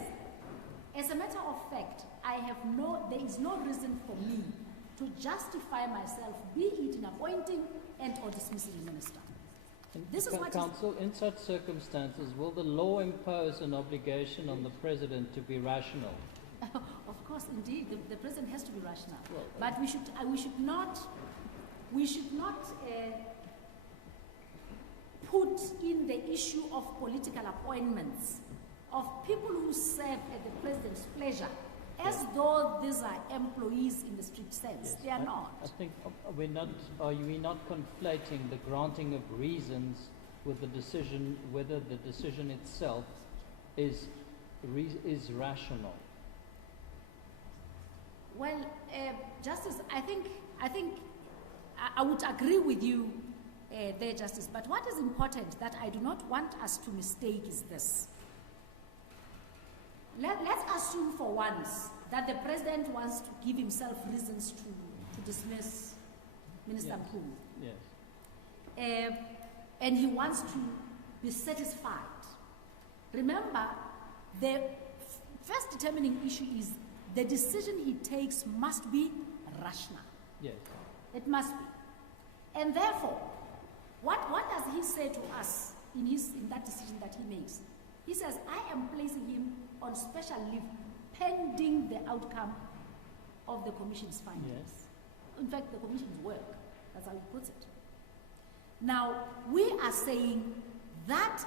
as a matter of fact, there is no reason for me to justify myself, be it in appointing and or dismissing a minister. This is what Counsel, in such circumstances, will the law impose an obligation on the president to be rational? Of course, indeed, the president has to be rational. Well, but we should not put in the issue of political appointments of people who serve at the president's pleasure as though these are employees in the strict sense. Yes, they are not. I think are we not conflating the granting of reasons with the decision, whether the decision itself is rational? Well, Justice, I think I would agree with you there, Justice. But what is important that I do not want us to mistake is this. let's assume for once that the president wants to give himself reasons to dismiss Minister Yes. Mchunu. Yes. And he wants to be satisfied. Remember, the first determining issue is the decision he takes must be rational. Yes. It must be. And therefore, what does he say to us in that decision that he makes? He says, I am placing him on special leave pending the outcome of the commission's findings. Yes. In fact, the commission's work. That's how he puts it. Now, we are saying that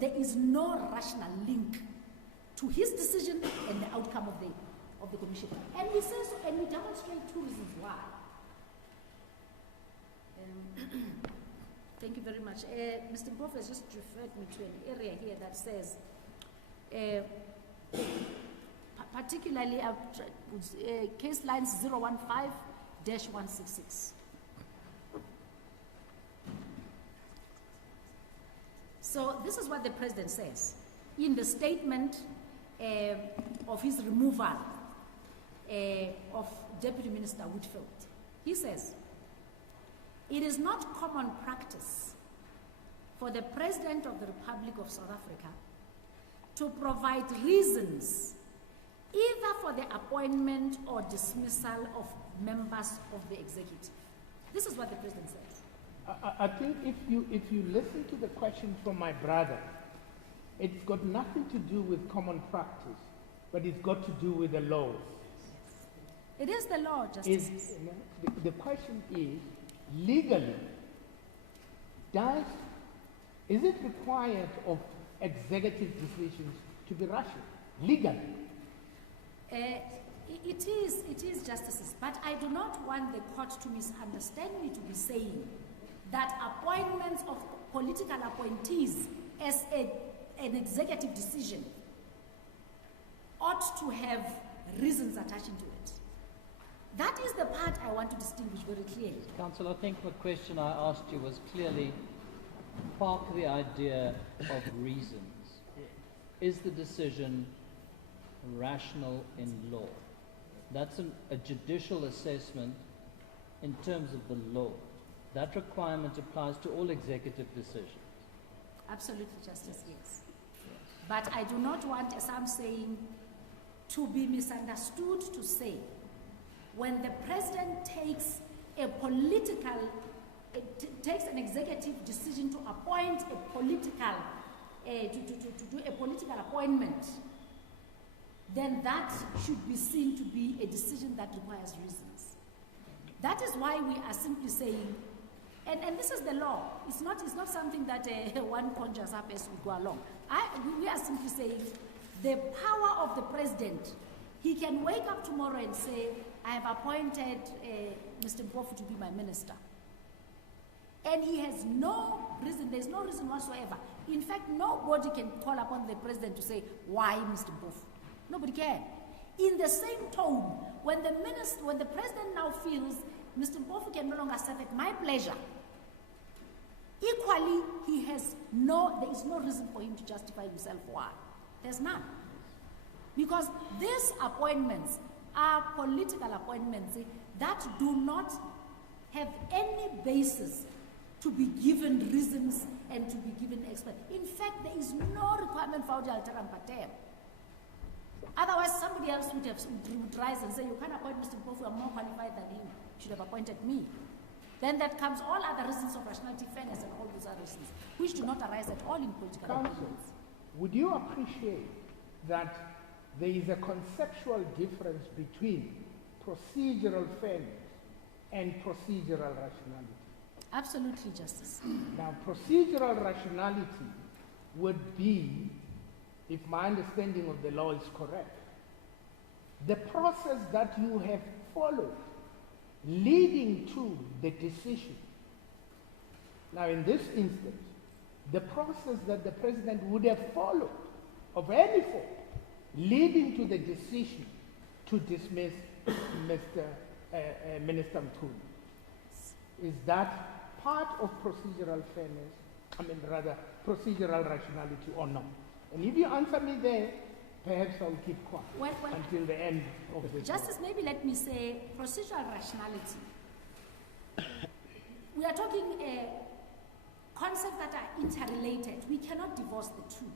there is no rational link to his decision and the outcome of the commission. And we say so, and we demonstrate two reasons why. Thank you very much. Mr. Mpofu has just referred me to an area here that says, particularly case lines 015-166. So this is what the president says in the statement of his removal of Deputy Minister Whitfield. He says, it is not common practice for the President of the Republic of South Africa to provide reasons either for the appointment or dismissal of members of the executive. This is what the president says. I think if you listen to the question from my brother, it's got nothing to do with common practice, but it's got to do with the laws. It is the law, Justice. The question is, legally, is it required of executive decisions to be rational? Legally? It is, Justices, but I do not want the court to misunderstand me to be saying that appointments of political appointees as an executive decision ought to have reasons attaching to it. That is the part I want to distinguish very clearly. Council, I think the question I asked you was clearly park the idea of reasons. Is the decision rational in law? That's a judicial assessment in terms of the law. That requirement applies to all executive decisions. Absolutely, Justice, yes. But I do not want, as I'm saying, to be misunderstood to say when the president takes a political, takes an executive decision to appoint a political, to do a political appointment, then that should be seen to be a decision that requires reasons. That is why we are simply saying, and this is the law. It's not something that one conjures up as we go along. We are simply saying the power of the president, he can wake up tomorrow and say, I have appointed Mr. Mpofu to be my minister. And he has no reason, there's no reason whatsoever. In fact, nobody can call upon the president to say, why Mr. Mpofu? Nobody can. In the same tone, when the president now feels Mr. Mpofu can no longer serve at my pleasure, equally, there is no reason for him to justify himself. Why? There's none. Because these appointments are political appointments that do not have any basis to be given reasons and to be given expert. In fact, there is no requirement for the alteram pater. Otherwise, somebody else would rise and say, you can't appoint Mr. Mpofu, I'm more qualified than him. You should have appointed me. Then that comes all other reasons of rationality, fairness, and all those other reasons, which do not arise at all in political appointments. Would you appreciate that there is a conceptual difference between procedural fairness and procedural rationality? Absolutely, Justice. Now, procedural rationality would be, if my understanding of the law is correct, the process that you have followed leading to the decision. Now, in this instance, the process that the president would have followed of any form leading to the decision to dismiss Minister Mchunu, is that part of procedural fairness, procedural rationality or not? And if you answer me there, perhaps I'll keep quiet Well, until the end of the Justice, maybe let me say procedural rationality. We are talking concepts that are interrelated. We cannot divorce the two.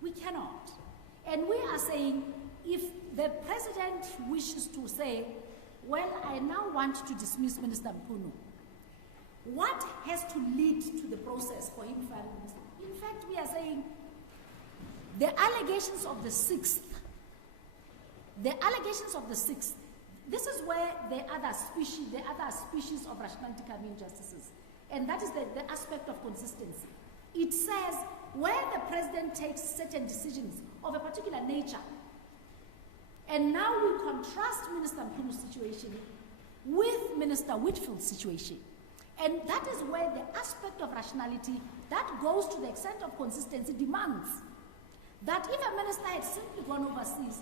We cannot. And we are saying if the president wishes to say, well, I now want to dismiss Minister Mchunu, what has to lead to the process for him firing Minister? In fact, we are saying the allegations of the 6th, this is where the other species of rationality come in, justices. And that is the aspect of consistency. It says where the president takes certain decisions of a particular nature, and now we contrast Minister Mchunu's situation with Minister Whitfield's situation. And that is where the aspect of rationality that goes to the extent of consistency demands that if a minister had simply gone overseas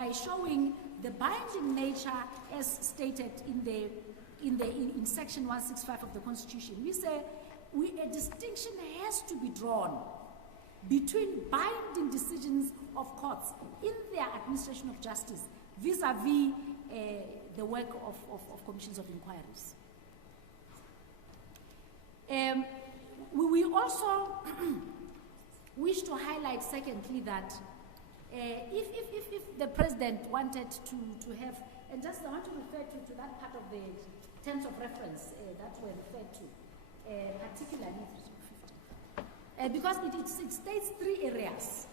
by showing the binding nature as stated in section 165 of the Constitution. We say a distinction has to be drawn between binding decisions of courts in their administration of justice vis-a-vis the work of commissions of inquiries. We also wish to highlight, secondly, that if the president wanted to have, and just I want to refer to that part of the terms of reference that were referred to, particularly because it states three areas.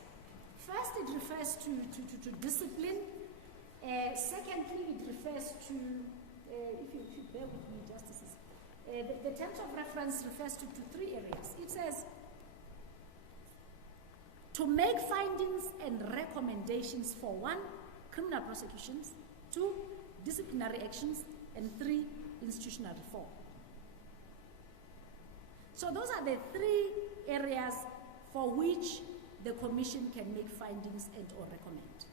First, it refers to discipline. Secondly, it refers to, if you bear with me, justices, the terms of reference refers to three areas. It says, to make findings and recommendations for 1, criminal prosecutions, 2, disciplinary actions, and 3, institutional reform. So those are the three areas for which the Commission can make findings and or recommend.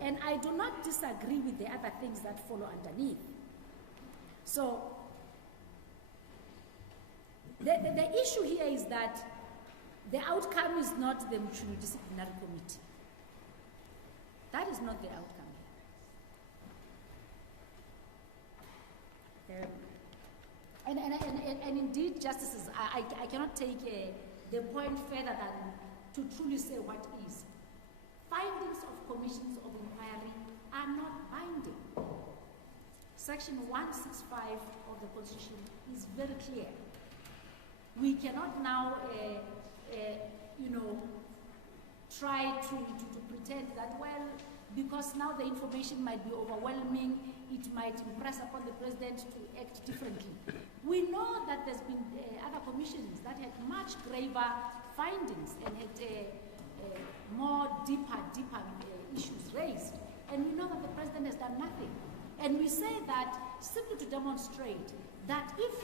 And I do not disagree with the other things that follow underneath. So the issue here is that the outcome is not the Mchunu Disciplinary Committee. That is not the outcome. And indeed, justices, I cannot take the point further than to truly say what is. Findings of commissions of inquiry are not binding. Section 165 of the Constitution is very clear. We cannot now, try to pretend that, well, because now the information might be overwhelming, it might impress upon the president to act differently. We know that there's been other commissions that had much graver findings and had more deeper issues raised. And we know that the president has done nothing. And we say that simply to demonstrate that if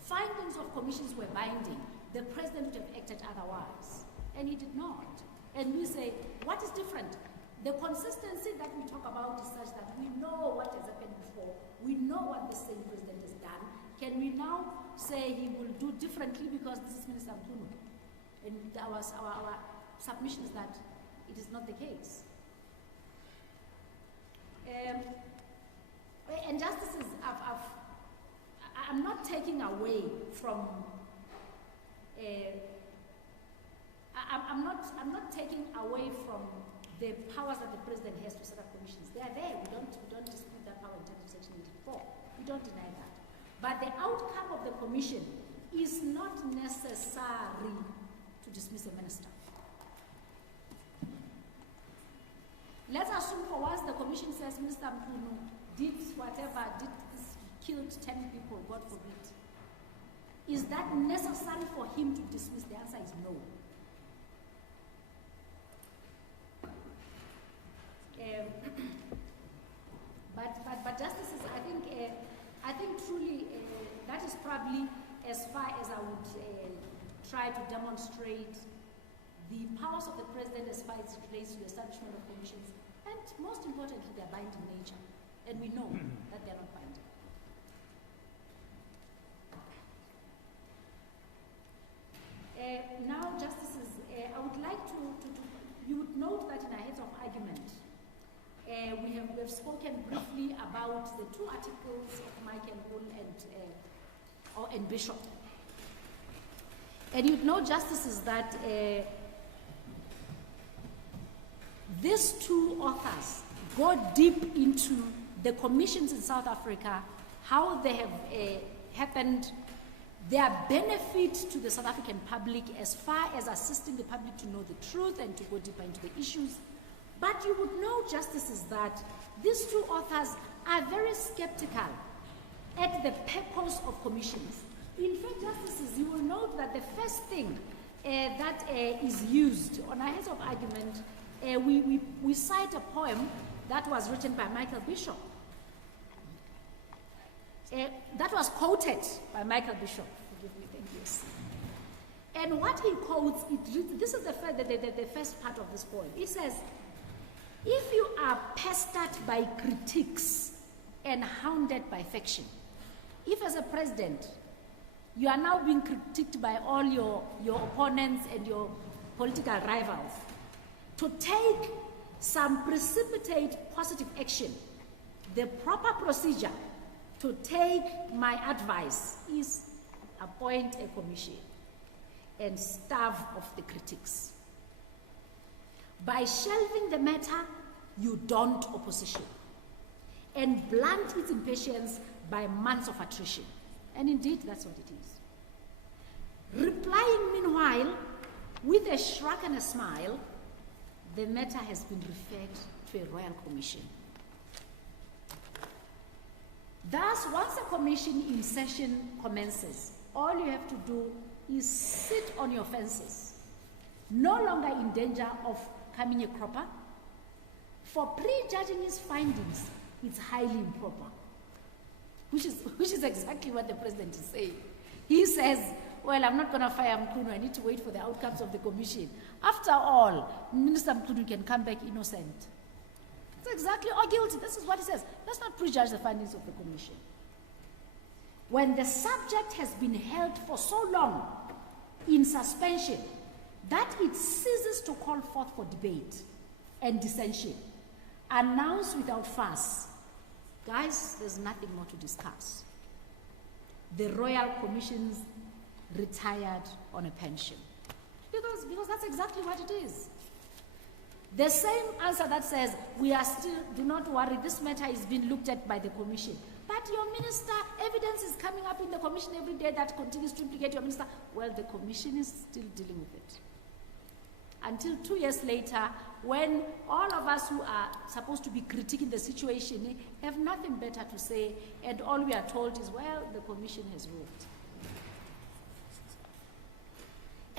findings of commissions were binding, the president would have acted otherwise. And he did not. And we say, what is different? The consistency that we talk about is such that we know what has happened before. We know what the same president has done. Can we now say he will do differently because this is Minister Mchunu? And our submission is that it is not the case. And justices, I'm not taking away from. I'm not taking away from the powers that the president has to set up commissions. They are there. We don't dispute that power in terms of Section 84. We don't deny that. But the outcome of the commission is not necessary to dismiss a minister. Let's assume for once the commission says Minister Mchunu did whatever, killed 10 people, God forbid. Is that necessary for him to dismiss? The answer is no. But justices, I think truly that is probably as far as I would try to demonstrate the powers of the president as far as it relates to the establishment of commissions, and most importantly, their binding nature. And we know that they're not binding. Now, justices, I would like to you would note that in our heads of argument, we have spoken briefly about the 2 articles of Michael Bull and Bishop. And you'd know, justices, that these 2 authors go deep into the commissions in South Africa, how they have happened, their benefit to the South African public as far as assisting the public to know the truth and to go deeper into the issues. But you would know, justices, that these 2 authors are very skeptical at the purpose of commissions. In fact, justices, you will note that the first thing that is used on our heads of argument, we cite a poem that was written by Michael Bishop. That was quoted by Michael Bishop. Forgive me, thank you. And what he quotes, this is the first part of this poem. It says, If you are pestered by critiques and hounded by faction, if as a president you are now being critiqued by all your opponents and your political rivals, to take some precipitate positive action, the proper procedure to take my advice is appoint a commission and starve of the critics. By shelving the matter, you daunt opposition and blunt its impatience by months of attrition. And indeed, that's what it is. Replying, meanwhile, with a shrug and a smile, the matter has been referred to a royal commission. Thus, once a commission in session commences, all you have to do is sit on your fences, no longer in danger of coming a cropper. For prejudging his findings, it's highly improper, which is exactly what the president is saying. He says, well, I'm not going to fire Mchunu, I need to wait for the outcomes of the commission. After all, Minister Mchunu can come back innocent. It's exactly, or guilty. This is what he says. Let's not prejudge the findings of the commission. When the subject has been held for so long in suspension that it ceases to call forth for debate and dissension, announce without fuss, guys, there's nothing more to discuss. The Royal Commission's retired on a pension. Because that's exactly what it is. The same answer that says, we are still, do not worry, this matter is being looked at by the commission. But your minister, evidence is coming up in the commission every day that continues to implicate your minister. Well, the commission is still dealing with it. Until 2 years later, when all of us who are supposed to be critiquing the situation have nothing better to say, and all we are told is, well, the commission has ruled.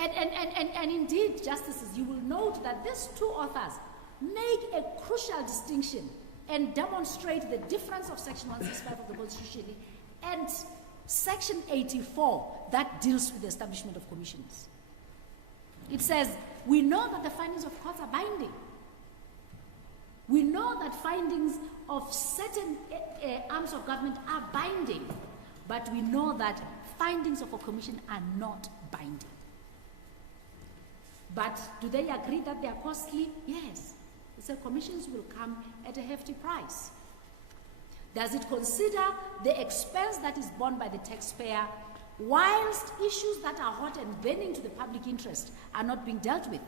And indeed, justices, you will note that these two authors make a crucial distinction and demonstrate the difference of Section 165 of the Constitution and Section 84 that deals with the establishment of commissions. It says, we know that the findings of courts are binding. We know that findings of certain arms of government are binding, but we know that findings of a commission are not binding. But do they agree that they are costly? Yes. It said commissions will come at a hefty price. Does it consider the expense that is borne by the taxpayer whilst issues that are hot and burning to the public interest are not being dealt with?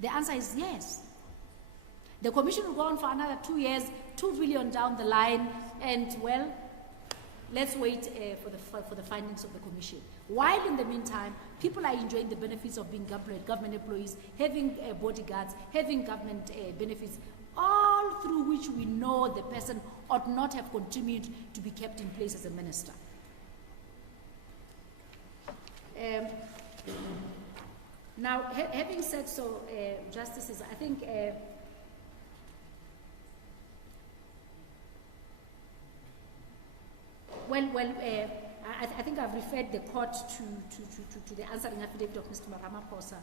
The answer is yes. The commission will go on for another 2 years, 2 billion down the line, and well, let's wait for the findings of the commission. While in the meantime, people are enjoying the benefits of being government employees, having bodyguards, having government benefits, all through which we know the person ought not have continued to be kept in place as a minister. Now, having said so, justices, I think I think I've referred the court to the answering affidavit of Mr. Ramaphosa.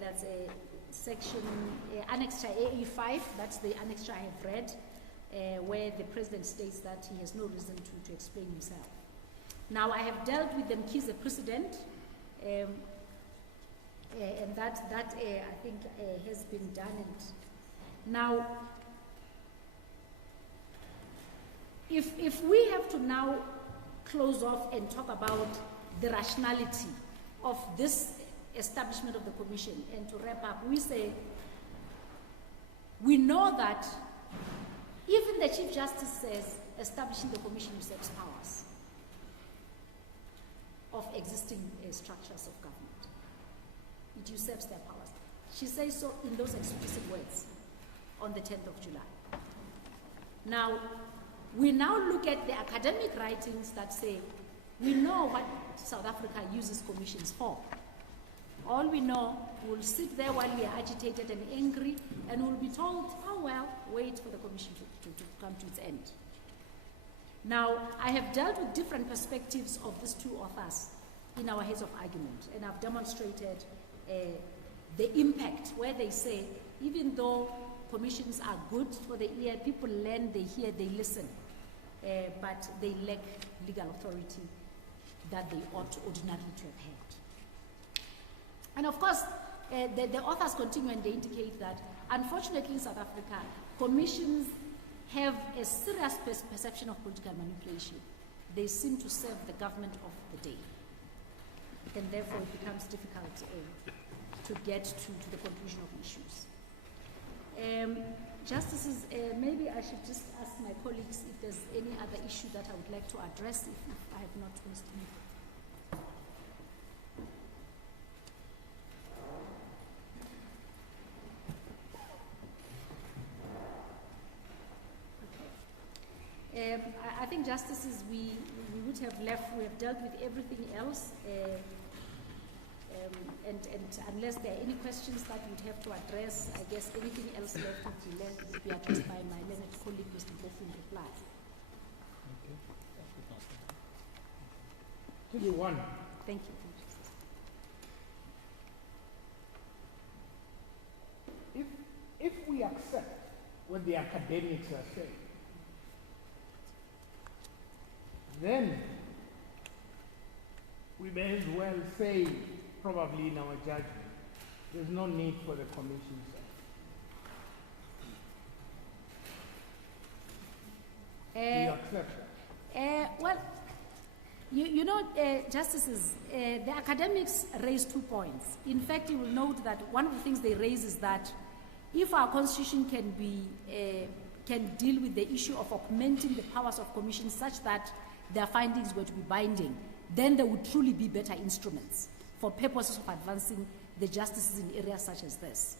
That's a section, annexure AE5, that's the annexure I have read, where the president states that he has no reason to explain himself. Now, I have dealt with the Mkhize precedent, and that I think has been done. And now, if we have to now close off and talk about the rationality of this establishment of the commission, and to wrap up, we say, we know that even the Chief Justice says establishing the commission usurps powers of existing structures of government. It usurps their powers. She says so in those explicit words on the 10th of July. Now, we now look at the academic writings that say, we know what South Africa uses commissions for. All we know, we'll sit there while we are agitated and angry, and we'll be told, oh well, wait for the commission to come to its end. Now, I have dealt with different perspectives of these two authors in our heads of argument, and I've demonstrated the impact where they say, even though commissions are good for the ear. People learn, they hear, they listen, but they lack legal authority that they ought ordinarily to have had. And of course, the authors continue and they indicate that, unfortunately in South Africa, commissions have a serious perception of political manipulation. They seem to serve the government of the day. And therefore it becomes difficult to get to the conclusion of issues. Justices, maybe I should just ask my colleagues if there's any other issue that I would like to address if I have not missed anything. I think, Justices, we would have left, we have dealt with everything else, and unless there are any questions that we'd have to address, I guess anything else left would be addressed by my learned colleague, Mr. Mbofu, in reply. Just one. Thank you. If we accept what the academics are saying, then we may as well say, probably in our judgment, there's no need for the commission. Do you accept that? Well, you know, Justices, the academics raise 2 points. In fact, you will note that one of the things they raise is that if our constitution can deal with the issue of augmenting the powers of commissions such that their findings were to be binding, then there would truly be better instruments for purposes of advancing the justices in areas such as this.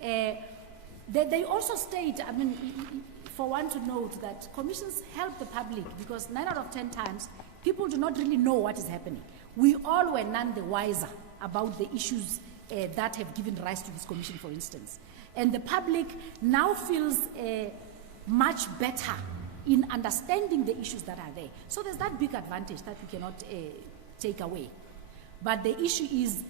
They also state, I mean, for one to note that commissions help the public because 9 out of 10 times, people do not really know what is happening. We all were none the wiser about the issues that have given rise to this commission, for instance. And the public now feels much better in understanding the issues that are there. So there's that big advantage that we cannot take away. But the issue is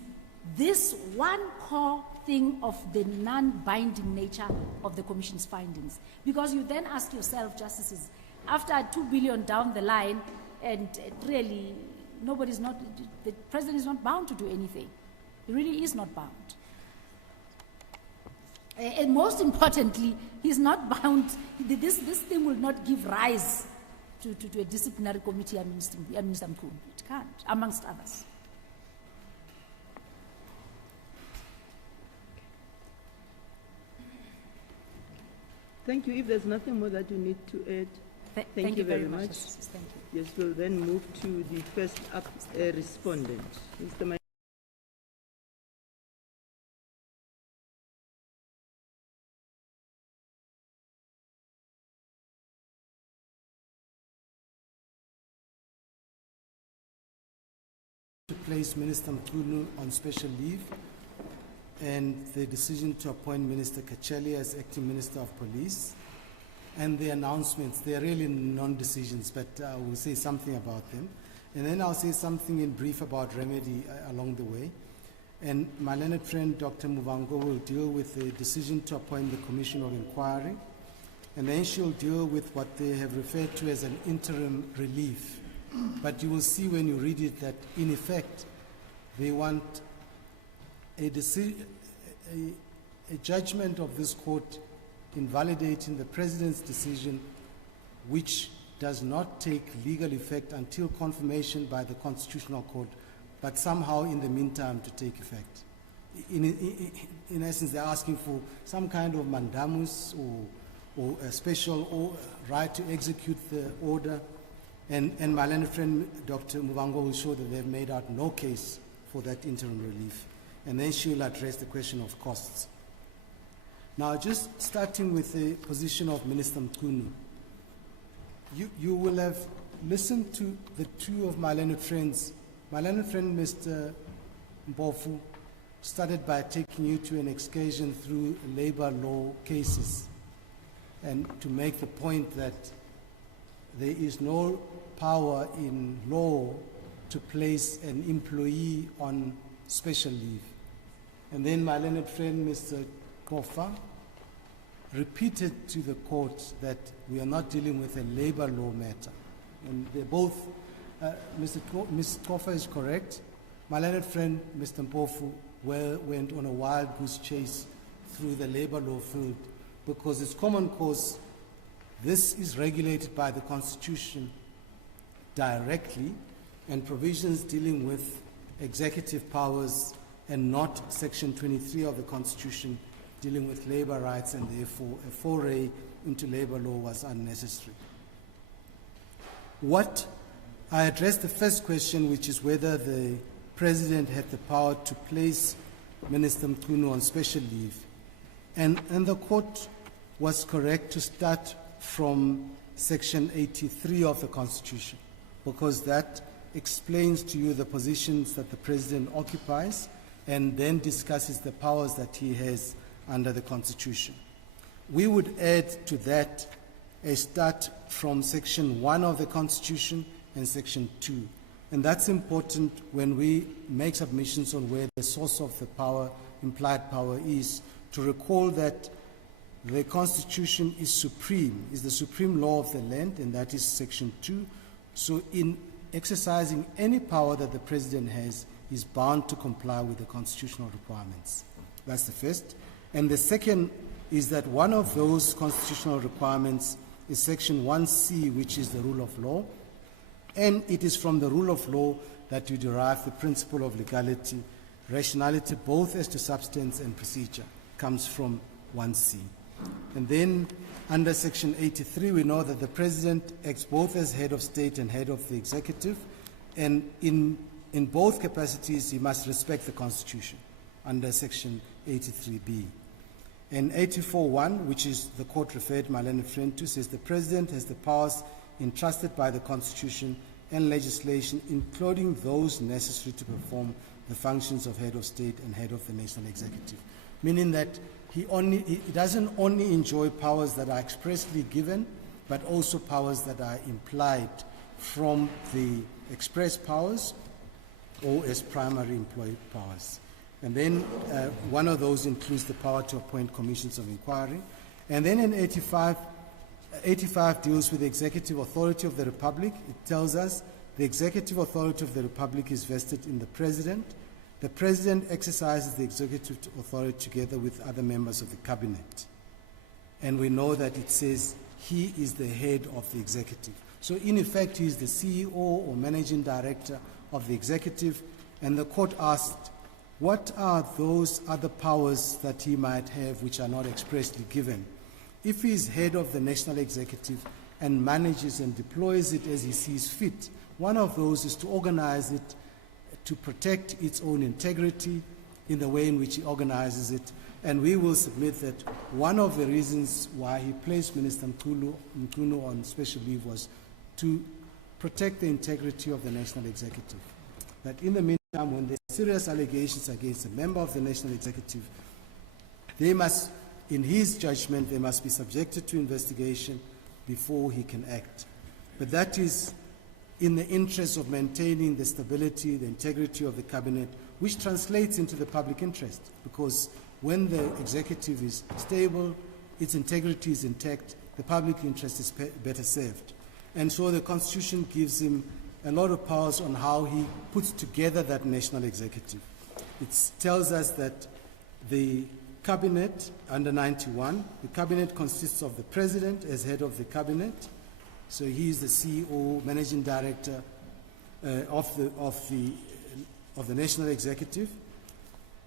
this one core thing of the non-binding nature of the commission's findings. Because you then ask yourself, Justices, after 2 billion down the line, and really the president is not bound to do anything. He really is not bound. And most importantly, he's not bound, this thing will not give rise to a disciplinary committee administering Mchunu. It can't, amongst others. Thank you. If there's nothing more that you need to add, thank you very much. Thank you. Yes, we'll then move to the first up respondent. Mr. To place Minister Mchunu on special leave and the decision to appoint Minister Kacheli as acting Minister of Police and the announcements. They are really non-decisions, but I will say something about them. And then I'll say something in brief about remedy along the way. And my learned friend, Dr. Muvhango, will deal with the decision to appoint the Commission of Inquiry. And then she'll deal with what they have referred to as an interim relief. But you will see when you read it that, in effect, they want a judgment of this court invalidating the President's decision, which does not take legal effect until confirmation by the Constitutional Court, but somehow in the meantime to take effect. In essence, they're asking for some kind of mandamus or a special right to execute the order. And my learned friend, Dr. Muvhango, will show that they've made out no case for that interim relief. And then she will address the question of costs. Now, just starting with the position of Minister Mchunu, you will have listened to the two of my learned friends. My learned friend, Mr. Mbofu, started by taking you to an excursion through labor law cases and to make the point that there is no power in law to place an employee on special leave. And then my learned friend, Mr. Kofa, repeated to the court that we are not dealing with a labor law matter. And they're both, Ms. Toffa is correct. My learned friend, Mr. Mpofu, went on a wild goose chase through the labor law field because it's common cause. This is regulated by the Constitution directly, and provisions dealing with executive powers and not Section 23 of the Constitution dealing with labor rights, and therefore a foray into labor law was unnecessary. I addressed the first question, which is whether the President had the power to place Minister Mchunu on special leave. And the court was correct to start from Section 83 of the Constitution, because that explains to you the positions that the President occupies and then discusses the powers that he has under the Constitution. We would add to that a start from Section 1 of the Constitution and Section 2. And that's important when we make submissions on where the source of the power, implied power, is, to recall that the Constitution is supreme, is the supreme law of the land, and that is Section 2. So in exercising any power that the President has, is bound to comply with the constitutional requirements. That's the first. And the second is that one of those constitutional requirements is Section 1C, which is the rule of law. And it is from the rule of law that you derive the principle of legality. Rationality, both as to substance and procedure, comes from 1C. And then under Section 83, we know that the President acts both as head of state and head of the executive, and in both capacities he must respect the Constitution under Section 83B. And 84.1, which is the court referred my learned friend to, says the President has the powers entrusted by the Constitution and legislation, including those necessary to perform the functions of head of state and head of the national executive, meaning that he doesn't only enjoy powers that are expressly given, but also powers that are implied from the express powers or as primary employed powers. And then one of those includes the power to appoint commissions of inquiry. And then in 85 deals with the executive authority of the Republic. It tells us the executive authority of the Republic is vested in the President. The President exercises the executive authority together with other members of the Cabinet. And we know that it says he is the head of the executive. So in effect, he is the CEO or managing director of the executive. And the court asked, what are those other powers that he might have which are not expressly given? If he is head of the national executive and manages and deploys it as he sees fit, one of those is to organize it to protect its own integrity in the way in which he organizes it. And we will submit that one of the reasons why he placed Minister Mchunu on special leave was to protect the integrity of the national executive. That in the meantime, when there are serious allegations against a member of the national executive, they must, in his judgment, they must be subjected to investigation before he can act. But that is in the interest of maintaining the stability, the integrity of the cabinet, which translates into the public interest, because when the executive is stable, its integrity is intact, the public interest is better served. And so the Constitution gives him a lot of powers on how he puts together that national executive. It tells us that the cabinet, under 91, the cabinet consists of the President as head of the cabinet. So he is the CEO, managing director of the national executive.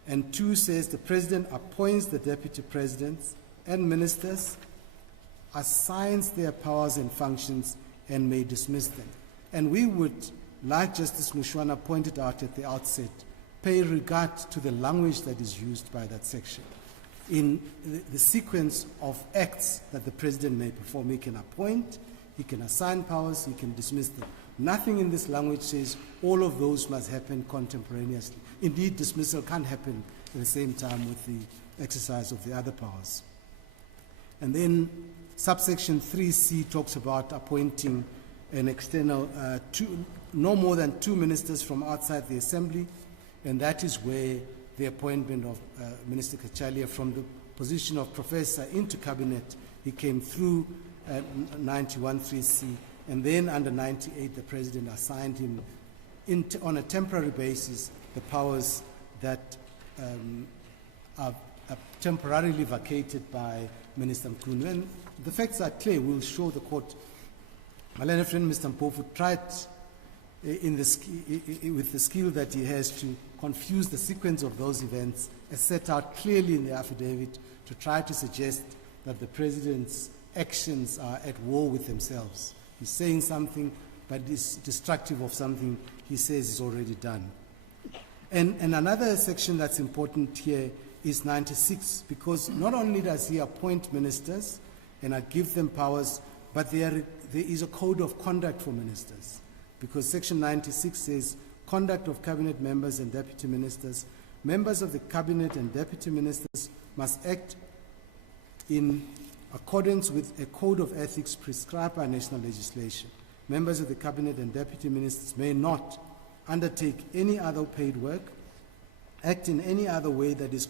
And 2 says the President appoints the deputy presidents and ministers, assigns their powers and functions, and may dismiss them. And we would, like Justice Mushwana pointed out at the outset, pay regard to the language that is used by that section. In the sequence of acts that the President may perform, he can appoint, he can assign powers, he can dismiss them. Nothing in this language says all of those must happen contemporaneously. Indeed, dismissal can't happen at the same time with the exercise of the other powers. And then subsection 3C talks about appointing an external, no more than 2 ministers from outside the Assembly, and that is where the appointment of Minister Kachalia from the position of professor into cabinet, he came through 91(3)(c), and then under 98, the president assigned him on a temporary basis the powers that are temporarily vacated by Minister Mchunu. And the facts are clear. We'll show the court. My learned friend, Mr. Mpofu, tried with the skill that he has to confuse the sequence of those events as set out clearly in the affidavit to try to suggest that the president's actions are at war with themselves. He's saying something, but is destructive of something he says is already done. And another section that's important here is 96, because not only does he appoint ministers and give them powers, but there is a code of conduct for ministers. Because section 96 says, conduct of cabinet members and deputy ministers. Members of the cabinet and deputy ministers must act in accordance with a code of ethics prescribed by national legislation. Members of the cabinet and deputy ministers may not undertake any other paid work, act in any other way that is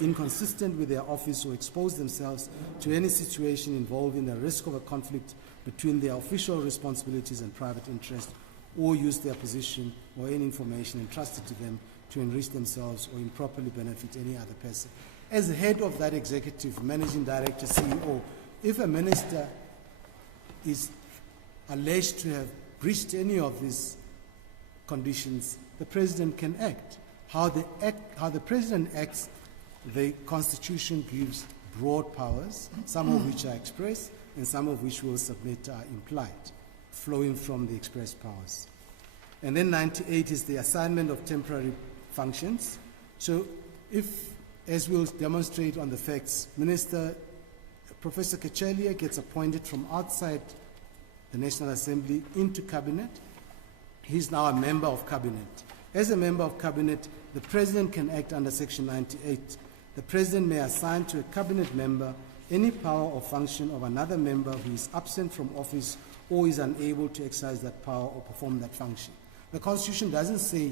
inconsistent with their office, or expose themselves to any situation involving the risk of a conflict between their official responsibilities and private interest, or use their position or any information entrusted to them to enrich themselves or improperly benefit any other person. As head of that executive, managing director, CEO, if a minister is alleged to have breached any of these conditions, the president can act. How the president acts, the Constitution gives broad powers, some of which are express and some of which we'll submit are implied, flowing from the express powers. And then 98 is the assignment of temporary functions. So if, as we'll demonstrate on the facts, Professor Kechelia gets appointed from outside the National Assembly into cabinet, he's now a member of cabinet. As a member of cabinet, the president can act under section 98. The president may assign to a cabinet member any power or function of another member who is absent from office or is unable to exercise that power or perform that function. The Constitution doesn't say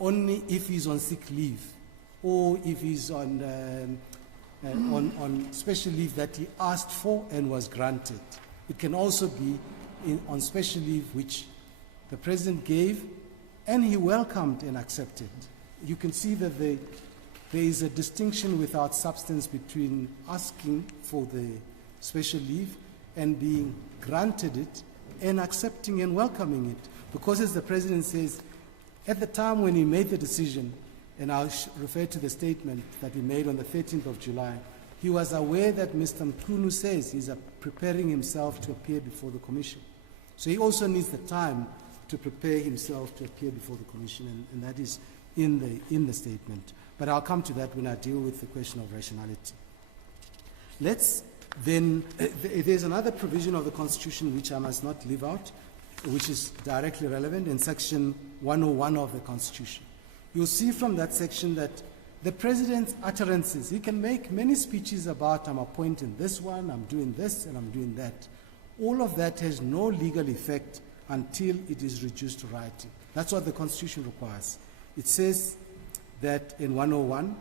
only if he's on sick leave or if he's on special leave that he asked for and was granted. It can also be on special leave which the president gave and he welcomed and accepted. You can see that there is a distinction without substance between asking for the special leave and being granted it and accepting and welcoming it. Because as the president says, at the time when he made the decision, and I'll refer to the statement that he made on the 13th of July, he was aware that Mr. Mchunu says he's preparing himself to appear before the commission. So he also needs the time to prepare himself to appear before the commission, and that is in the statement. But I'll come to that when I deal with the question of rationality. Let's then, there's another provision of the Constitution which I must not leave out, which is directly relevant in section 101 of the Constitution. You'll see from that section that the president's utterances, he can make many speeches about I'm appointing this one, I'm doing this, and I'm doing that. All of that has no legal effect until it is reduced to writing. That's what the Constitution requires. It says that in 101,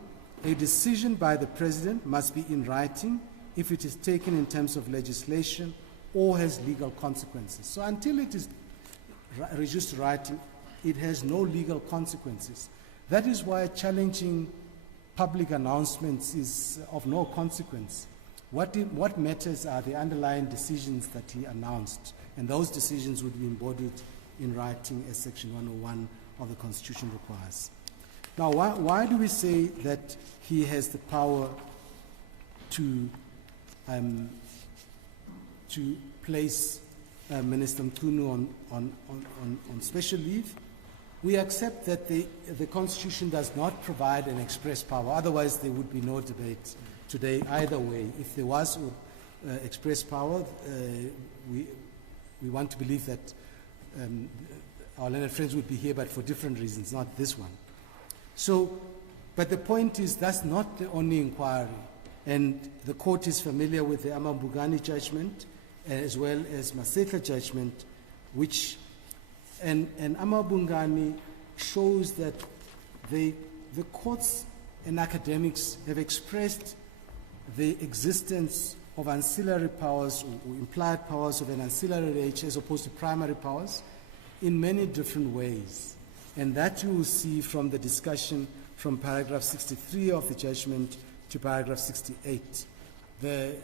a decision by the president must be in writing if it is taken in terms of legislation or has legal consequences. So until it is reduced to writing, it has no legal consequences. That is why challenging public announcements is of no consequence. What matters are the underlying decisions that he announced, and those decisions would be embodied in writing as Section 101 of the Constitution requires. Now, why do we say that he has the power to place Minister Mchunu on special leave? We accept that the Constitution does not provide an express power. Otherwise, there would be no debate today either way. If there was express power, we want to believe that our learned friends would be here, but for different reasons, not this one. So, but the point is that's not the only inquiry. And the court is familiar with the Amabungani judgment as well as Maseka judgment, which, and Amabungani shows that the courts and academics have expressed the existence of ancillary powers or implied powers of an ancillary nature as opposed to primary powers in many different ways. And that you will see from the discussion from paragraph 63 of the judgment to paragraph 68. The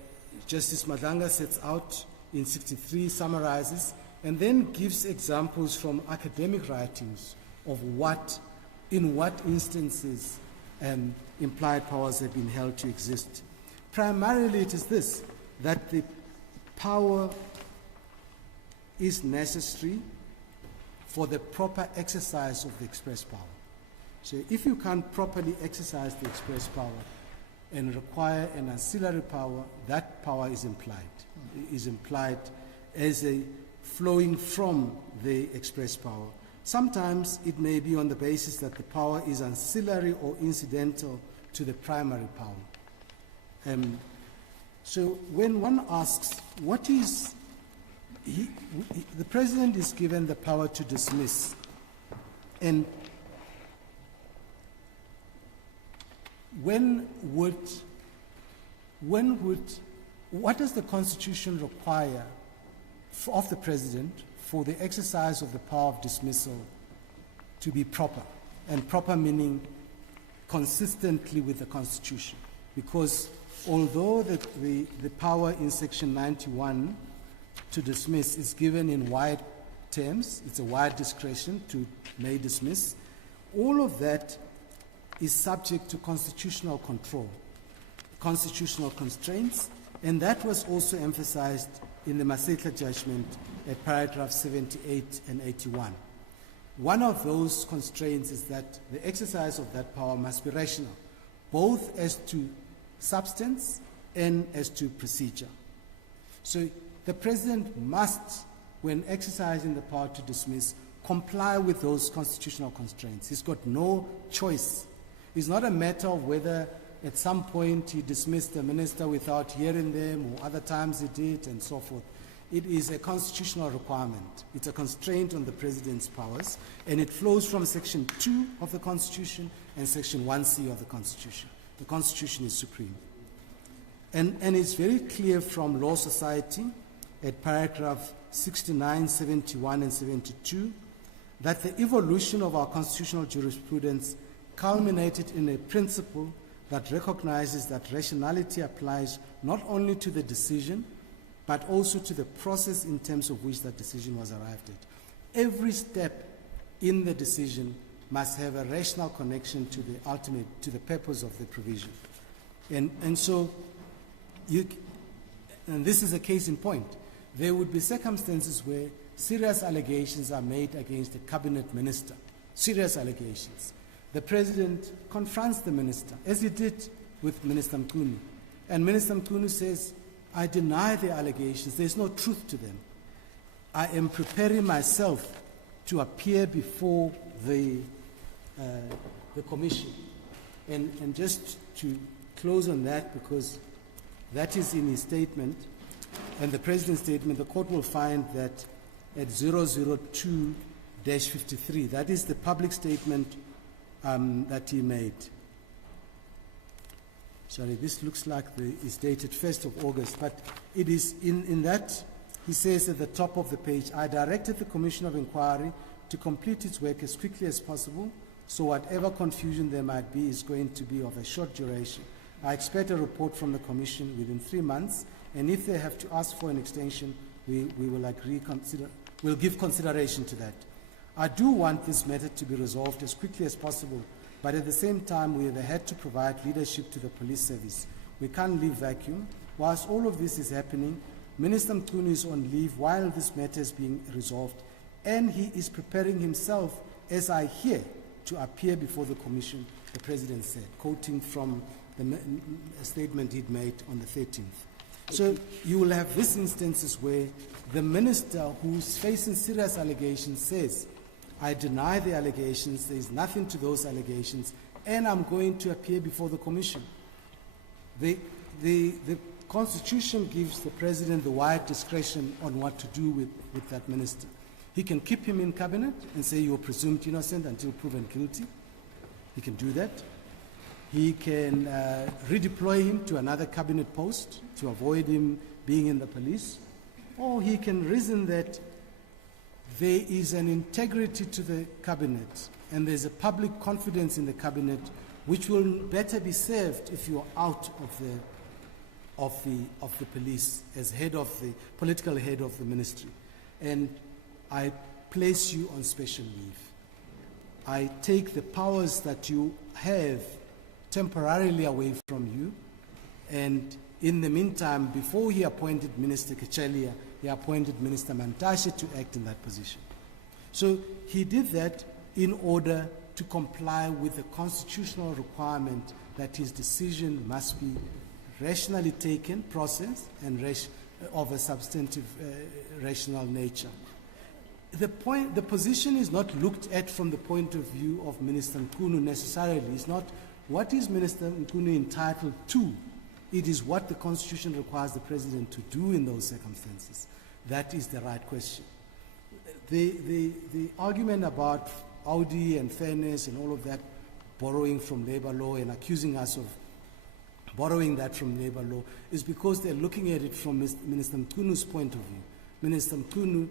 Justice Madanga sets out in 63, summarizes, and then gives examples from academic writings of in what instances implied powers have been held to exist. Primarily it is this, that the power is necessary for the proper exercise of the express power. So if you can't properly exercise the express power and require an ancillary power, that power is implied as a flowing from the express power. Sometimes it may be on the basis that the power is ancillary or incidental to the primary power. So when one asks, what is, the President is given the power to dismiss, and what does the Constitution require of the President for the exercise of the power of dismissal to be proper? And proper meaning consistently with the Constitution. Because although the power in Section 91 to dismiss is given in wide terms, it's a wide discretion to may dismiss, all of that is subject to constitutional control, constitutional constraints, and that was also emphasized in the Masetla judgment at paragraph 78 and 81. One of those constraints is that the exercise of that power must be rational, both as to substance and as to procedure. So the President must, when exercising the power to dismiss, comply with those constitutional constraints. He's got no choice. It's not a matter of whether at some point he dismissed the minister without hearing them, or other times he did, and so forth. It is a constitutional requirement. It's a constraint on the President's powers, and it flows from Section 2 of the Constitution and Section 1C of the Constitution. The Constitution is supreme. And it's very clear from Law Society at paragraph 69, 71, and 72 that the evolution of our constitutional jurisprudence culminated in a principle that recognizes that rationality applies not only to the decision, but also to the process in terms of which that decision was arrived at. Every step in the decision must have a rational connection to the ultimate, to the purpose of the provision. And so, and this is a case in point. There would be circumstances where serious allegations are made against a cabinet minister, serious allegations. The President confronts the minister, as he did with Minister Mchunu. And Minister Mchunu says, I deny the allegations. There's no truth to them. I am preparing myself to appear before the commission. And just to close on that, because that is in his statement, and the President's statement, the court will find that at 002-53, that is the public statement that he made. Sorry, this looks like it's dated 1st of August, but it is in that, he says at the top of the page, I directed the Commission of Inquiry to complete its work as quickly as possible, so whatever confusion there might be is going to be of a short duration. I expect a report from the Commission within 3 months, and if they have to ask for an extension, we will we'll give consideration to that. I do want this matter to be resolved as quickly as possible, but at the same time, we have had to provide leadership to the police service. We can't leave vacuum. Whilst all of this is happening, Minister Mchunu is on leave while this matter is being resolved, and he is preparing himself, as I hear, to appear before the Commission, the President said, quoting from the statement he'd made on the 13th. So you will have these instances where the minister who's facing serious allegations says, I deny the allegations, there is nothing to those allegations, and I'm going to appear before the Commission. The Constitution gives the President the wide discretion on what to do with that minister. He can keep him in cabinet and say you're presumed innocent until proven guilty. He can do that. He can redeploy him to another cabinet post to avoid him being in the police, or he can reason that there is an integrity to the cabinet and there's a public confidence in the cabinet which will better be served if you're out of the police as head of the political head of the ministry. And I place you on special leave. I take the powers that you have temporarily away from you, and in the meantime, before he appointed Minister Kechelia, he appointed Minister Mantashe to act in that position. So he did that in order to comply with the constitutional requirement that his decision must be rationally taken, processed, and of a substantive rational nature. The position is not looked at from the point of view of Minister Mchunu necessarily. It's not what is Minister Mchunu entitled to. It is what the Constitution requires the President to do in those circumstances. That is the right question. The argument about Audi and fairness and all of that, borrowing from labor law and accusing us of borrowing that from labor law, is because they're looking at it from Minister Mchunu's point of view. Minister Mchunu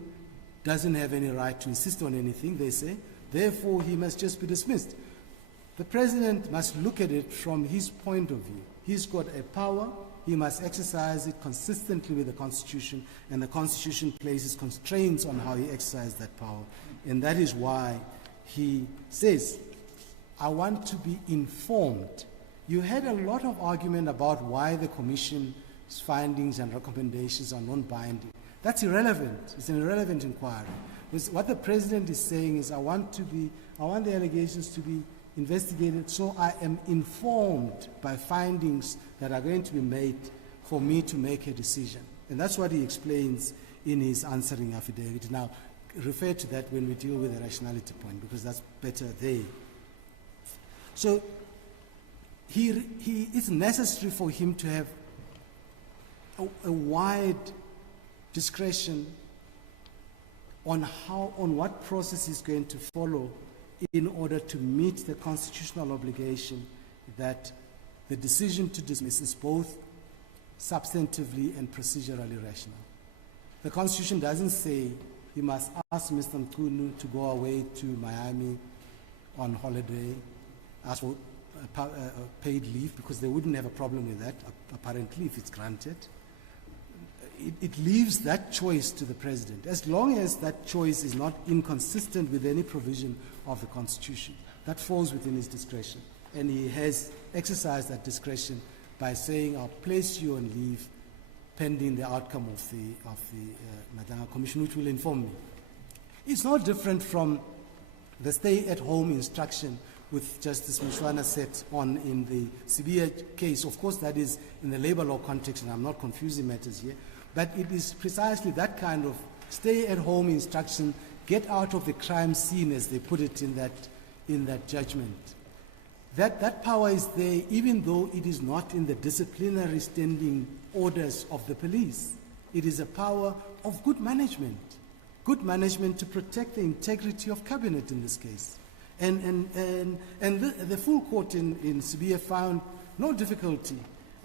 doesn't have any right to insist on anything, they say. Therefore, he must just be dismissed. The President must look at it from his point of view. He's got a power. He must exercise it consistently with the Constitution, and the Constitution places constraints on how he exercises that power. And that is why he says, I want to be informed. You had a lot of argument about why the Commission's findings and recommendations are non-binding. That's irrelevant. It's an irrelevant inquiry. What the President is saying is, I want the allegations to be investigated so I am informed by findings that are going to be made for me to make a decision. And that's what he explains in his answering affidavit. Now, refer to that when we deal with the rationality point, because that's better there. So, it's necessary for him to have a wide discretion on what process he's going to follow in order to meet the constitutional obligation that the decision to dismiss is both substantively and procedurally rational. The Constitution doesn't say he must ask Mr. Mchunu to go away to Miami on holiday, ask for paid leave, because they wouldn't have a problem with that, apparently, if it's granted. It leaves that choice to the President, as long as that choice is not inconsistent with any provision of the Constitution. That falls within his discretion, and he has exercised that discretion by saying, I'll place you on leave pending the outcome of the Madanga Commission, which will inform me. It's no different from the stay-at-home instruction with Justice Mshwana set on in the Sibiya case. Of course, that is in the labor law context, and I'm not confusing matters here, but it is precisely that kind of stay-at-home instruction, get out of the crime scene, as they put it in that judgment. That power is there, even though it is not in the disciplinary standing orders of the police. It is a power of good management to protect the integrity of cabinet in this case. And the full court in Sibiya found no difficulty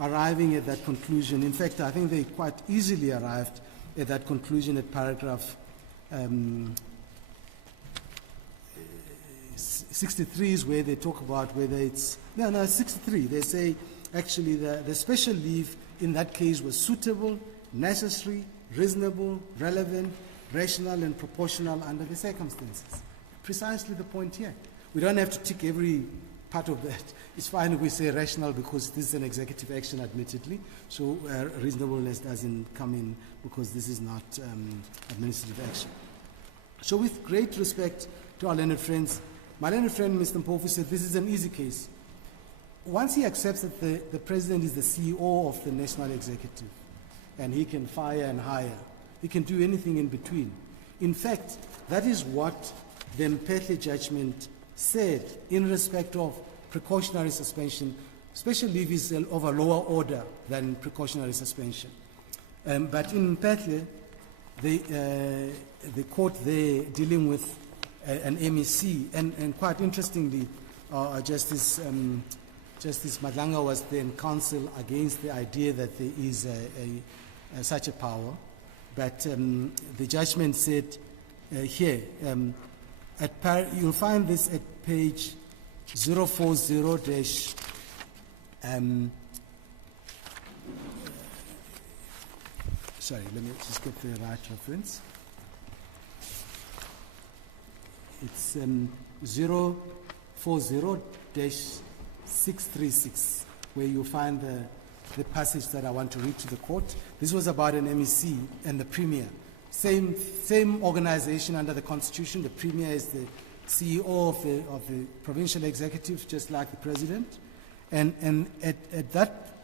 arriving at that conclusion. In fact, I think they quite easily arrived at that conclusion at paragraph 63 is where they talk about whether it's... No, 63. They say, actually, the special leave in that case was suitable, necessary, reasonable, relevant, rational, and proportional under the circumstances. Precisely the point here. We don't have to tick every part of that. It's fine if we say rational, because this is an executive action, admittedly. So reasonableness doesn't come in, because this is not administrative action. So with great respect to our learned friends, my learned friend, Mr. Mpofu, said this is an easy case. Once he accepts that the President is the CEO of the National Executive, and he can fire and hire, he can do anything in between. In fact, that is what the MKP judgment said in respect of precautionary suspension. Special leave is of a lower order than precautionary suspension. But in MKP, the court there dealing with an MEC, and quite interestingly, Justice Justice Madlanga was then counsel against the idea that there is such a power. But the judgment said here, you'll find this at page 040 sorry, let me just get the right reference. It's 040-636, where you'll find the passage that I want to read to the court. This was about an MEC and the Premier. Same organization under the Constitution. The Premier is the CEO of the provincial executive, just like the President. And at that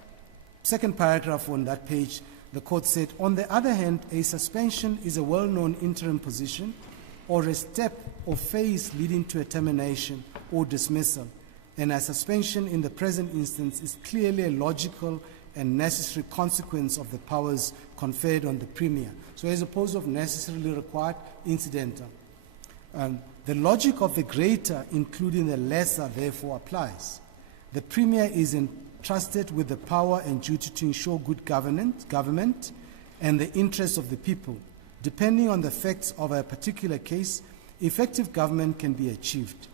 second paragraph on that page, the court said, on the other hand, a suspension is a well-known interim position or a step or phase leading to a termination or dismissal, and a suspension in the present instance is clearly a logical and necessary consequence of the powers conferred on the Premier. So as opposed to necessarily required, incidental. The logic of the greater, including the lesser, therefore applies. The Premier is entrusted with the power and duty to ensure good government and the interests of the people. Depending on the facts of a particular case, effective government can be achieved.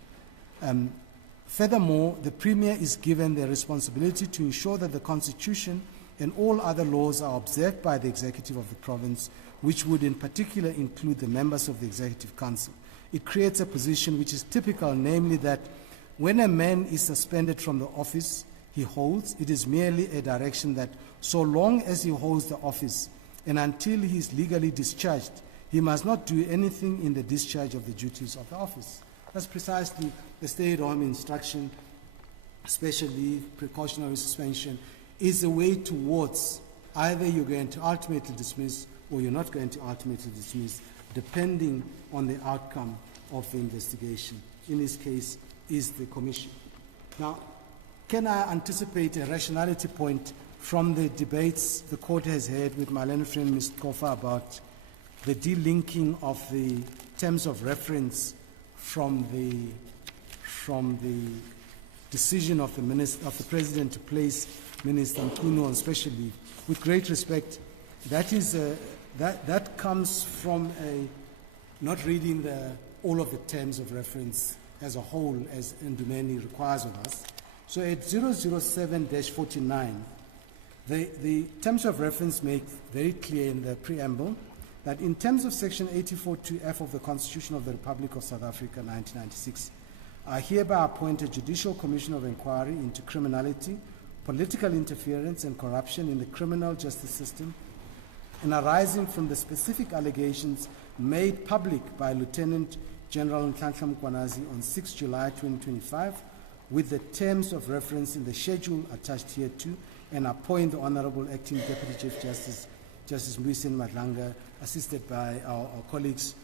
Furthermore, the Premier is given the responsibility to ensure that the Constitution and all other laws are observed by the executive of the province, which would in particular include the members of the Executive Council. It creates a position which is typical, namely that when a man is suspended from the office he holds, it is merely a direction that so long as he holds the office and until he is legally discharged, he must not do anything in the discharge of the duties of the office. That's precisely the stay-at-home instruction, special leave, precautionary suspension, is a way towards either you're going to ultimately dismiss or you're not going to ultimately dismiss, depending on the outcome of the investigation. In this case, is the Commission. Now, can I anticipate a rationality point from the debates the court has had with my learned friend Ms. Kofa about the delinking of the terms of reference from the decision of the President to place Minister Mchunu on special leave? With great respect, that comes from not reading all of the terms of reference as a whole, as Ndumeni requires of us. So at 007-49, the terms of reference make very clear in the preamble that in terms of Section 84(2)(f) of the Constitution of the Republic of South Africa, 1996, I hereby appoint a Judicial Commission of Inquiry into criminality, political interference and corruption in the criminal justice system, and arising from the specific allegations made public by Lieutenant General Nhlanhla Mkhwanazi on 6 July 2025, with the terms of reference in the schedule attached hereto, and appoint the Honorable Acting Deputy Chief Justice, Justice Mbuyiseni Madlanga, assisted by our colleagues,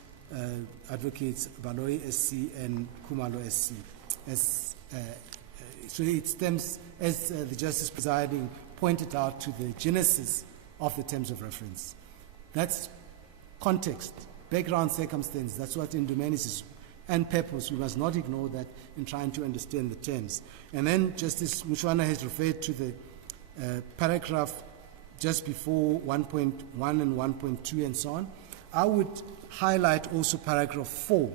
Advocates Baloyi SC and Khumalo SC. So it stems, as the Justice presiding pointed out, to the genesis of the terms of reference. That's context, background circumstance. That's what Ndumenis is, and purpose. We must not ignore that in trying to understand the terms. And then Justice Mchunu has referred to the paragraph just before 1.1 and 1.2 and so on. I would highlight also paragraph 4,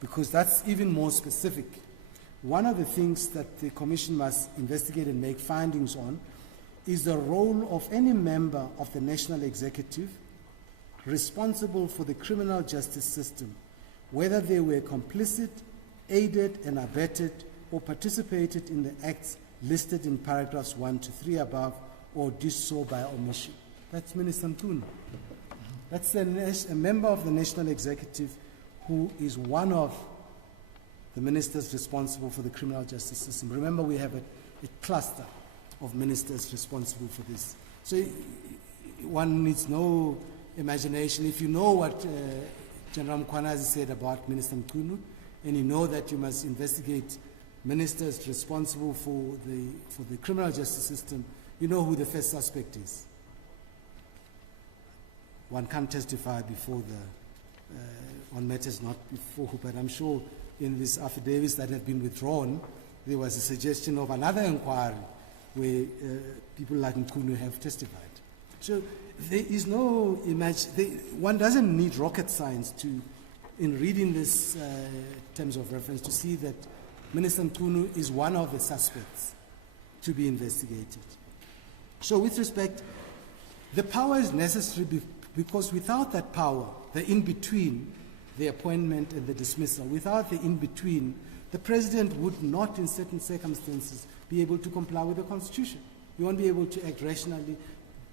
because that's even more specific. One of the things that the Commission must investigate and make findings on is the role of any member of the National Executive responsible for the criminal justice system, whether they were complicit, aided and abetted, or participated in the acts listed in paragraphs 1 to 3 above, or did so by omission. That's Minister Mchunu. That's a member of the National Executive who is one of the ministers responsible for the criminal justice system. Remember, we have a cluster of ministers responsible for this. So one needs no imagination. If you know what General Mkhwanazi said about Minister Mchunu, and you know that you must investigate ministers responsible for the criminal justice system, you know who the first suspect is. One can't testify before on matters not before, but I'm sure in these affidavits that have been withdrawn, there was a suggestion of another inquiry where people like Mchunu have testified. So there is no one doesn't need rocket science in reading this terms of reference to see that Minister Mchunu is one of the suspects to be investigated. So with respect, the power is necessary because without that power, the in-between, the appointment and the dismissal, without the in-between, the President would not, in certain circumstances, be able to comply with the Constitution. He won't be able to act rationally,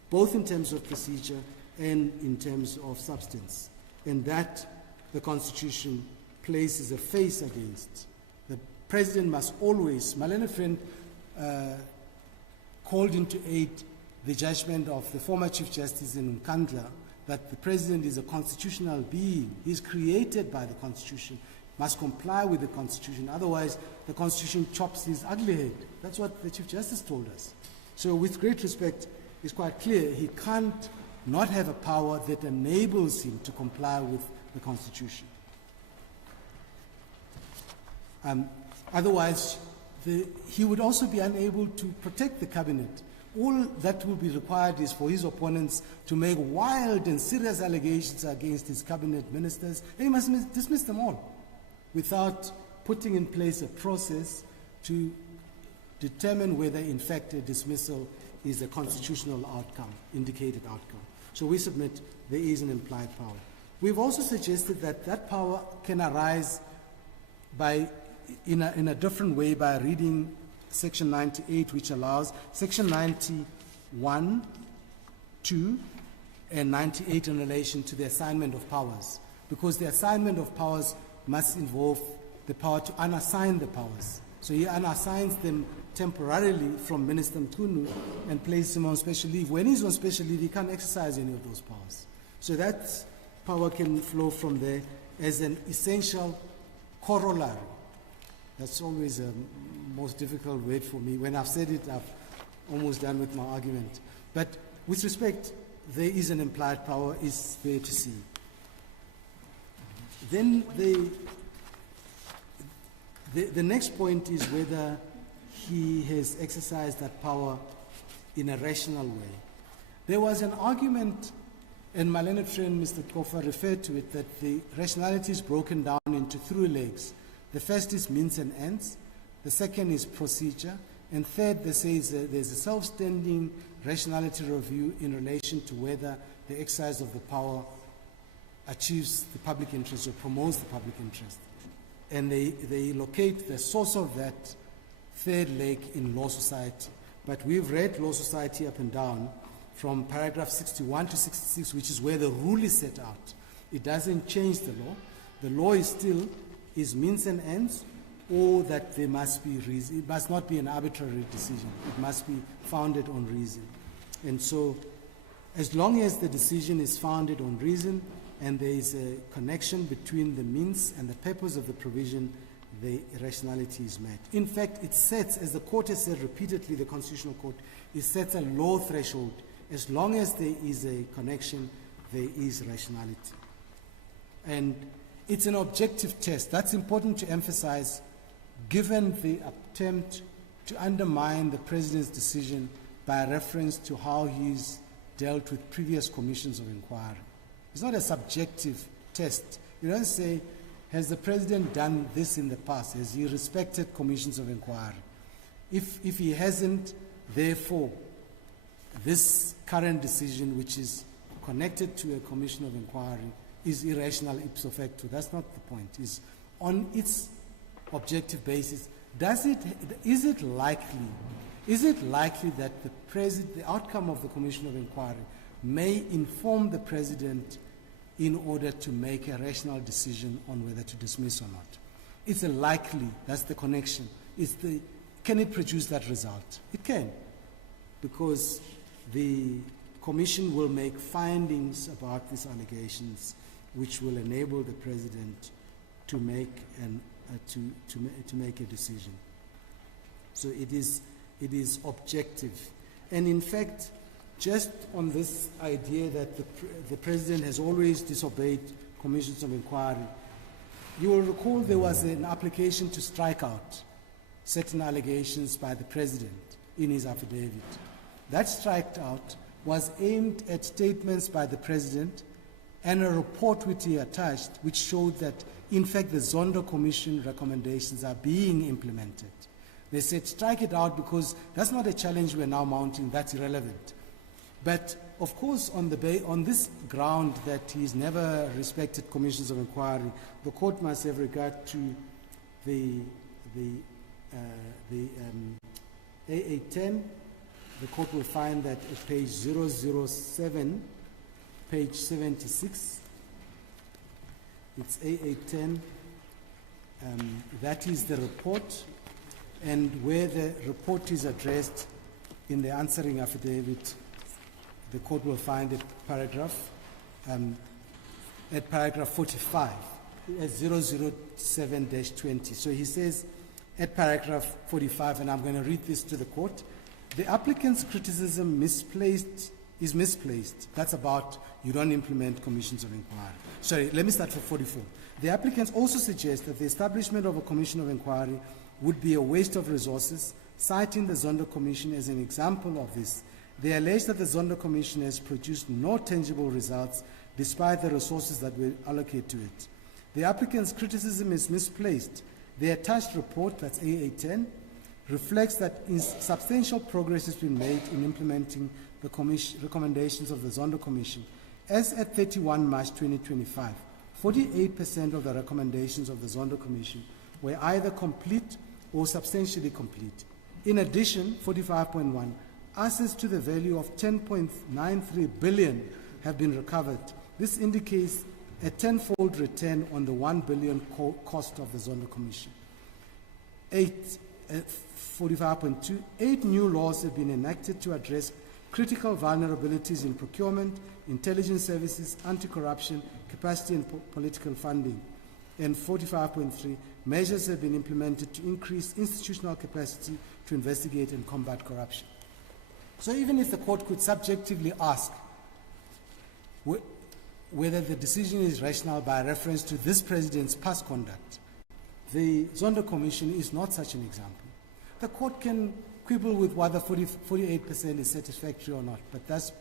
both in terms of procedure and in terms of substance. And that the Constitution places a face against. The President must always, my learned friend called into aid the judgment of the former Chief Justice in uMkhonto that the President is a constitutional being. He's created by the Constitution, must comply with the Constitution. Otherwise, the Constitution chops his ugly head. That's what the Chief Justice told us. So with great respect, it's quite clear he can't not have a power that enables him to comply with the Constitution. Otherwise, he would also be unable to protect the cabinet. All that will be required is for his opponents to make wild and serious allegations against his cabinet ministers, and he must dismiss them all without putting in place a process to determine whether, in fact, a dismissal is a constitutional outcome, indicated outcome. So we submit there is an implied power. We've also suggested that that power can arise in a different way by reading Section 98, which allows Section 91, 2, and 98 in relation to the assignment of powers, because the assignment of powers must involve the power to unassign the powers. So he unassigns them temporarily from Minister Mchunu and places him on special leave. When he's on special leave, he can't exercise any of those powers. So that power can flow from there as an essential corollary. That's always a most difficult word for me. When I've said it, I've almost done with my argument. But with respect, there is an implied power, is there to see. Then the next point is whether he has exercised that power in a rational way. There was an argument, and my learned friend Mr. Kofa referred to it, that the rationality is broken down into three legs. The first is means and ends, the second is procedure, and third, they say there's a self-standing rationality review in relation to whether the exercise of the power achieves the public interest or promotes the public interest. And they locate the source of that third leg in Law Society. But we've read Law Society up and down from paragraph 61 to 66, which is where the rule is set out. It doesn't change the law. The law is still means and ends, or that there must be reason. It must not be an arbitrary decision. It must be founded on reason. And so, as long as the decision is founded on reason and there is a connection between the means and the purpose of the provision, the irrationality is met. In fact, it sets, as the court has said repeatedly, the Constitutional Court, it sets a low threshold. As long as there is a connection, there is rationality. And it's an objective test. That's important to emphasize, given the attempt to undermine the President's decision by reference to how he's dealt with previous commissions of inquiry. It's not a subjective test. You don't say, has the President done this in the past? Has he respected commissions of inquiry? If he hasn't, therefore, this current decision, which is connected to a commission of inquiry, is irrational ipso facto. That's not the point. It's on its objective basis. Is it likely that the outcome of the commission of inquiry may inform the President in order to make a rational decision on whether to dismiss or not? It's a likely, that's the connection. Can it produce that result? It can, because the Commission will make findings about these allegations which will enable the President to make to make a decision. So it is objective. And in fact, just on this idea that the President has always disobeyed commissions of inquiry, you will recall there was an application to strike out certain allegations by the President in his affidavit. That strikeout was aimed at statements by the President and a report which he attached, which showed that, in fact, the Zondo Commission recommendations are being implemented. They said, strike it out because that's not a challenge we're now mounting, that's irrelevant. But, of course, on this ground that he's never respected commissions of inquiry, the court must have regard to the AA10. The court will find that at page 007, page 76, it's AA10. That is the report, and where the report is addressed in the answering affidavit, the court will find at paragraph 45, at 007-20. So he says at paragraph 45, and I'm going to read this to the court, the applicant's criticism is misplaced. That's about you don't implement commissions of inquiry. Sorry, let me start for 44. The applicants also suggest that the establishment of a commission of inquiry would be a waste of resources, citing the Zondo Commission as an example of this. They allege that the Zondo Commission has produced no tangible results despite the resources that were allocated to it. The applicant's criticism is misplaced. The attached report, that's AA10, reflects that substantial progress has been made in implementing the recommendations of the Zondo Commission. As at 31 March 2025, 48% of the recommendations of the Zondo Commission were either complete or substantially complete. In addition, 45.1, assets to the value of 10.93 billion have been recovered. This indicates a tenfold return on the 1 billion cost of the Zondo Commission. 45.2, 8 new laws have been enacted to address critical vulnerabilities in procurement, intelligence services, anti-corruption, capacity and political funding. And 45.3, measures have been implemented to increase institutional capacity to investigate and combat corruption. So even if the court could subjectively ask whether the decision is rational by reference to this president's past conduct, the Zondo Commission is not such an example. The court can quibble with whether 48% is satisfactory or not, but that's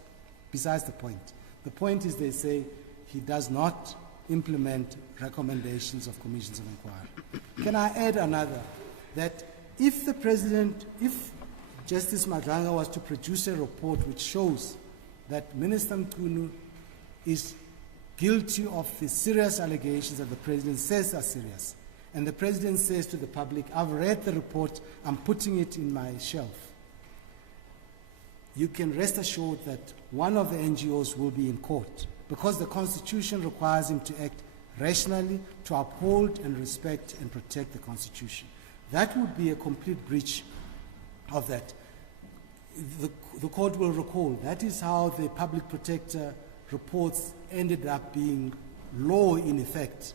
besides the point. The point is they say he does not implement recommendations of commissions of inquiry. Can I add another? That if Justice Madlanga was to produce a report which shows that Minister Mchunu is guilty of the serious allegations that the President says are serious, and the President says to the public, I've read the report, I'm putting it in my shelf, you can rest assured that one of the NGOs will be in court because the Constitution requires him to act rationally, to uphold and respect and protect the Constitution. That would be a complete breach of that. The court will recall that is how the public protector reports ended up being law in effect.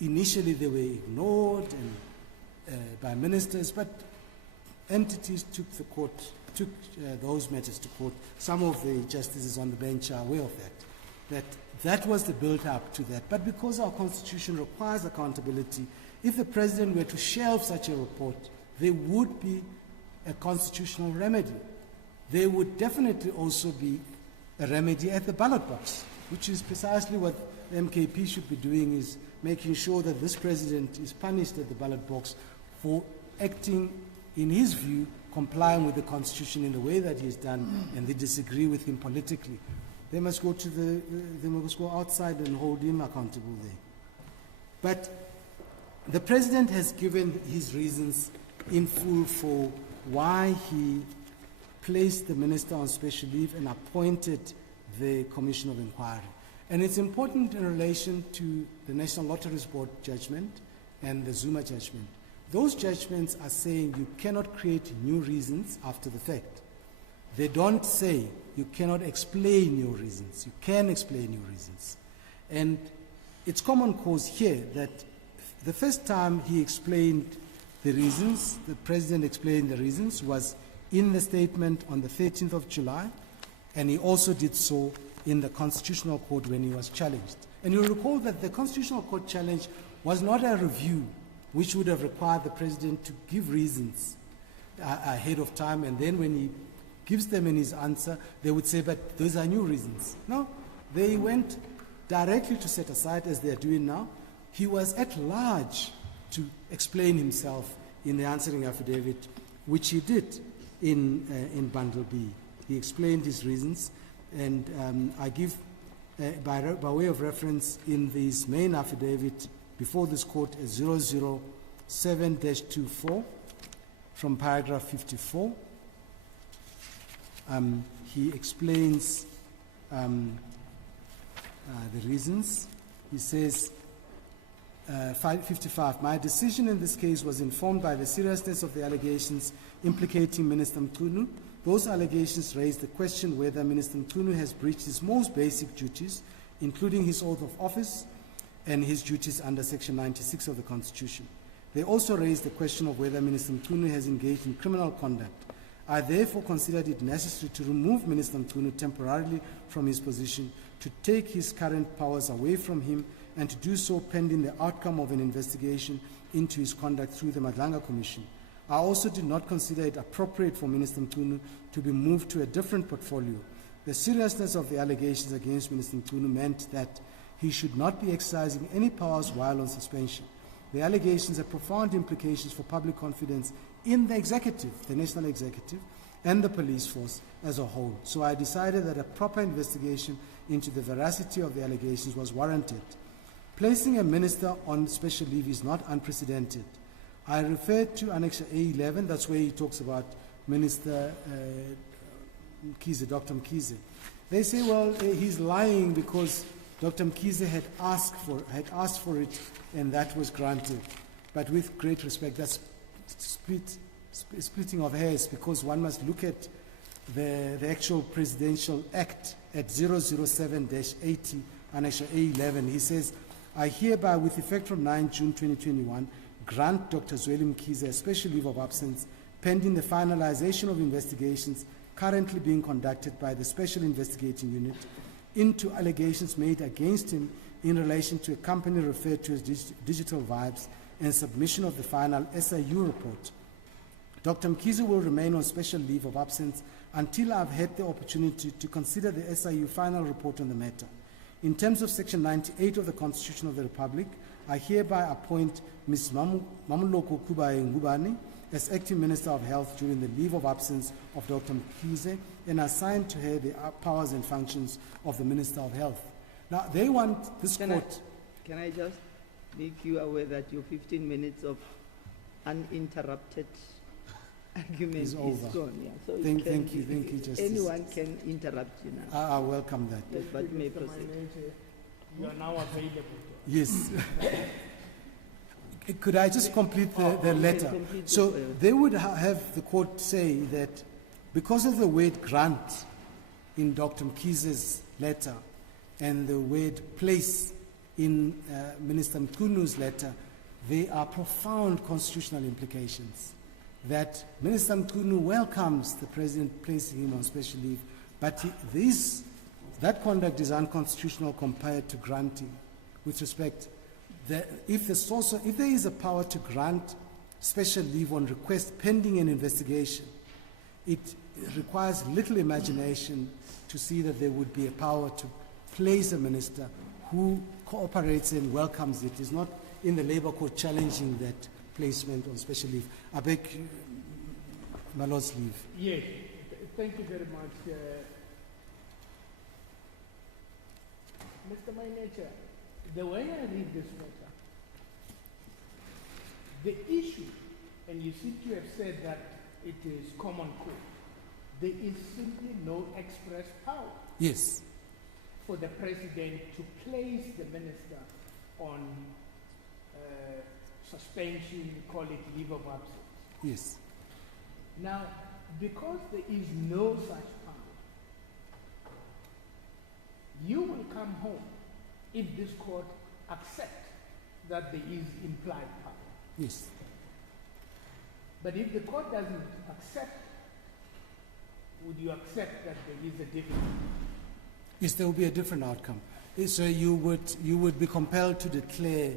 Initially they were ignored by ministers, but entities took those matters to court. Some of the justices on the bench are aware of that. That was the build-up to that. But because our Constitution requires accountability, if the President were to shelve such a report, there would be a constitutional remedy. There would definitely also be a remedy at the ballot box, which is precisely what the MKP should be doing, is making sure that this President is punished at the ballot box for acting, in his view, complying with the Constitution in the way that he has done, and they disagree with him politically. They must go outside and hold him accountable there. But the President has given his reasons in full for why he placed the Minister on special leave and appointed the Commission of Inquiry. And it's important in relation to the National Lotteries Board judgment and the Zuma judgment. Those judgments are saying you cannot create new reasons after the fact. They don't say you cannot explain your reasons. You can explain your reasons. And it's common cause here that the first time he explained the reasons, the President explained the reasons, was in the statement on the 13th of July, and he also did so in the Constitutional Court when he was challenged. And you'll recall that the Constitutional Court challenge was not a review, which would have required the President to give reasons ahead of time, and then when he gives them in his answer, they would say, but those are new reasons. No, they went directly to set aside, as they are doing now. He was at large to explain himself in the answering affidavit, which he did in Bundle B. He explained his reasons, and I give, by way of reference, in this main affidavit before this court as 007-24 from paragraph 54. He explains the reasons. He says, 55, my decision in this case was informed by the seriousness of the allegations implicating Minister Mchunu. Those allegations raise the question whether Minister Mchunu has breached his most basic duties, including his oath of office and his duties under Section 96 of the Constitution. They also raise the question of whether Minister Mchunu has engaged in criminal conduct. I therefore considered it necessary to remove Minister Mchunu temporarily from his position, to take his current powers away from him, and to do so pending the outcome of an investigation into his conduct through the Madlanga Commission. I also did not consider it appropriate for Minister Mchunu to be moved to a different portfolio. The seriousness of the allegations against Minister Mchunu meant that he should not be exercising any powers while on suspension. The allegations have profound implications for public confidence in the executive, the national executive, and the police force as a whole. So I decided that a proper investigation into the veracity of the allegations was warranted. Placing a minister on special leave is not unprecedented. I referred to Annex A11, that's where he talks about Minister Mkhize, Dr. Mkhize. They say, well, he's lying because Dr. Mkhize had asked for it, and that was granted. But with great respect, that's splitting of hairs, because one must look at the actual presidential act at 007-80, Annex A11. He says, I hereby, with effect from 9 June 2021, grant Dr. Zweli Mkhize a special leave of absence pending the finalization of investigations currently being conducted by the Special Investigating Unit into allegations made against him in relation to a company referred to as Digital Vibes and submission of the final SIU report. Dr. Mkhize will remain on special leave of absence until I've had the opportunity to consider the SIU final report on the matter. In terms of Section 98 of the Constitution of the Republic, I hereby appoint Ms. Mamuloko Kubaye Ngubane as Acting Minister of Health during the leave of absence of Dr. Mkhize and assign to her the powers and functions of the Minister of Health. Now, they want this court... Can I just make you aware that your 15 minutes of uninterrupted argument is gone? Yeah. So thank you, Justice. Anyone can interrupt you now. I welcome that. Yes, but may proceed. You are now available. Yes. Could I just complete the letter? So they would have the court say that because of the word grant in Dr. Mkhize's letter and the word place in Minister Mchunu's letter, there are profound constitutional implications. That Minister Mchunu welcomes the President placing him on special leave, but that conduct is unconstitutional compared to granting. With respect, if there is a power to grant special leave on request pending an investigation, it requires little imagination to see that there would be a power to place a minister who cooperates and welcomes it. Is not in the Labour Court challenging that placement on special leave. I beg my Lord's leave. Yes, thank you very much. Mr. Manager, the way I read this matter, the issue, and you seem to have said that it is common court, there is simply no express power. Yes. For the President to place the minister on suspension, call it leave of absence. Yes. Now, because there is no such power, you will come home if this court accepts that there is implied power. Yes. But if the court doesn't accept, would you accept that there is a difference? Yes, there will be a different outcome. So you would be compelled to declare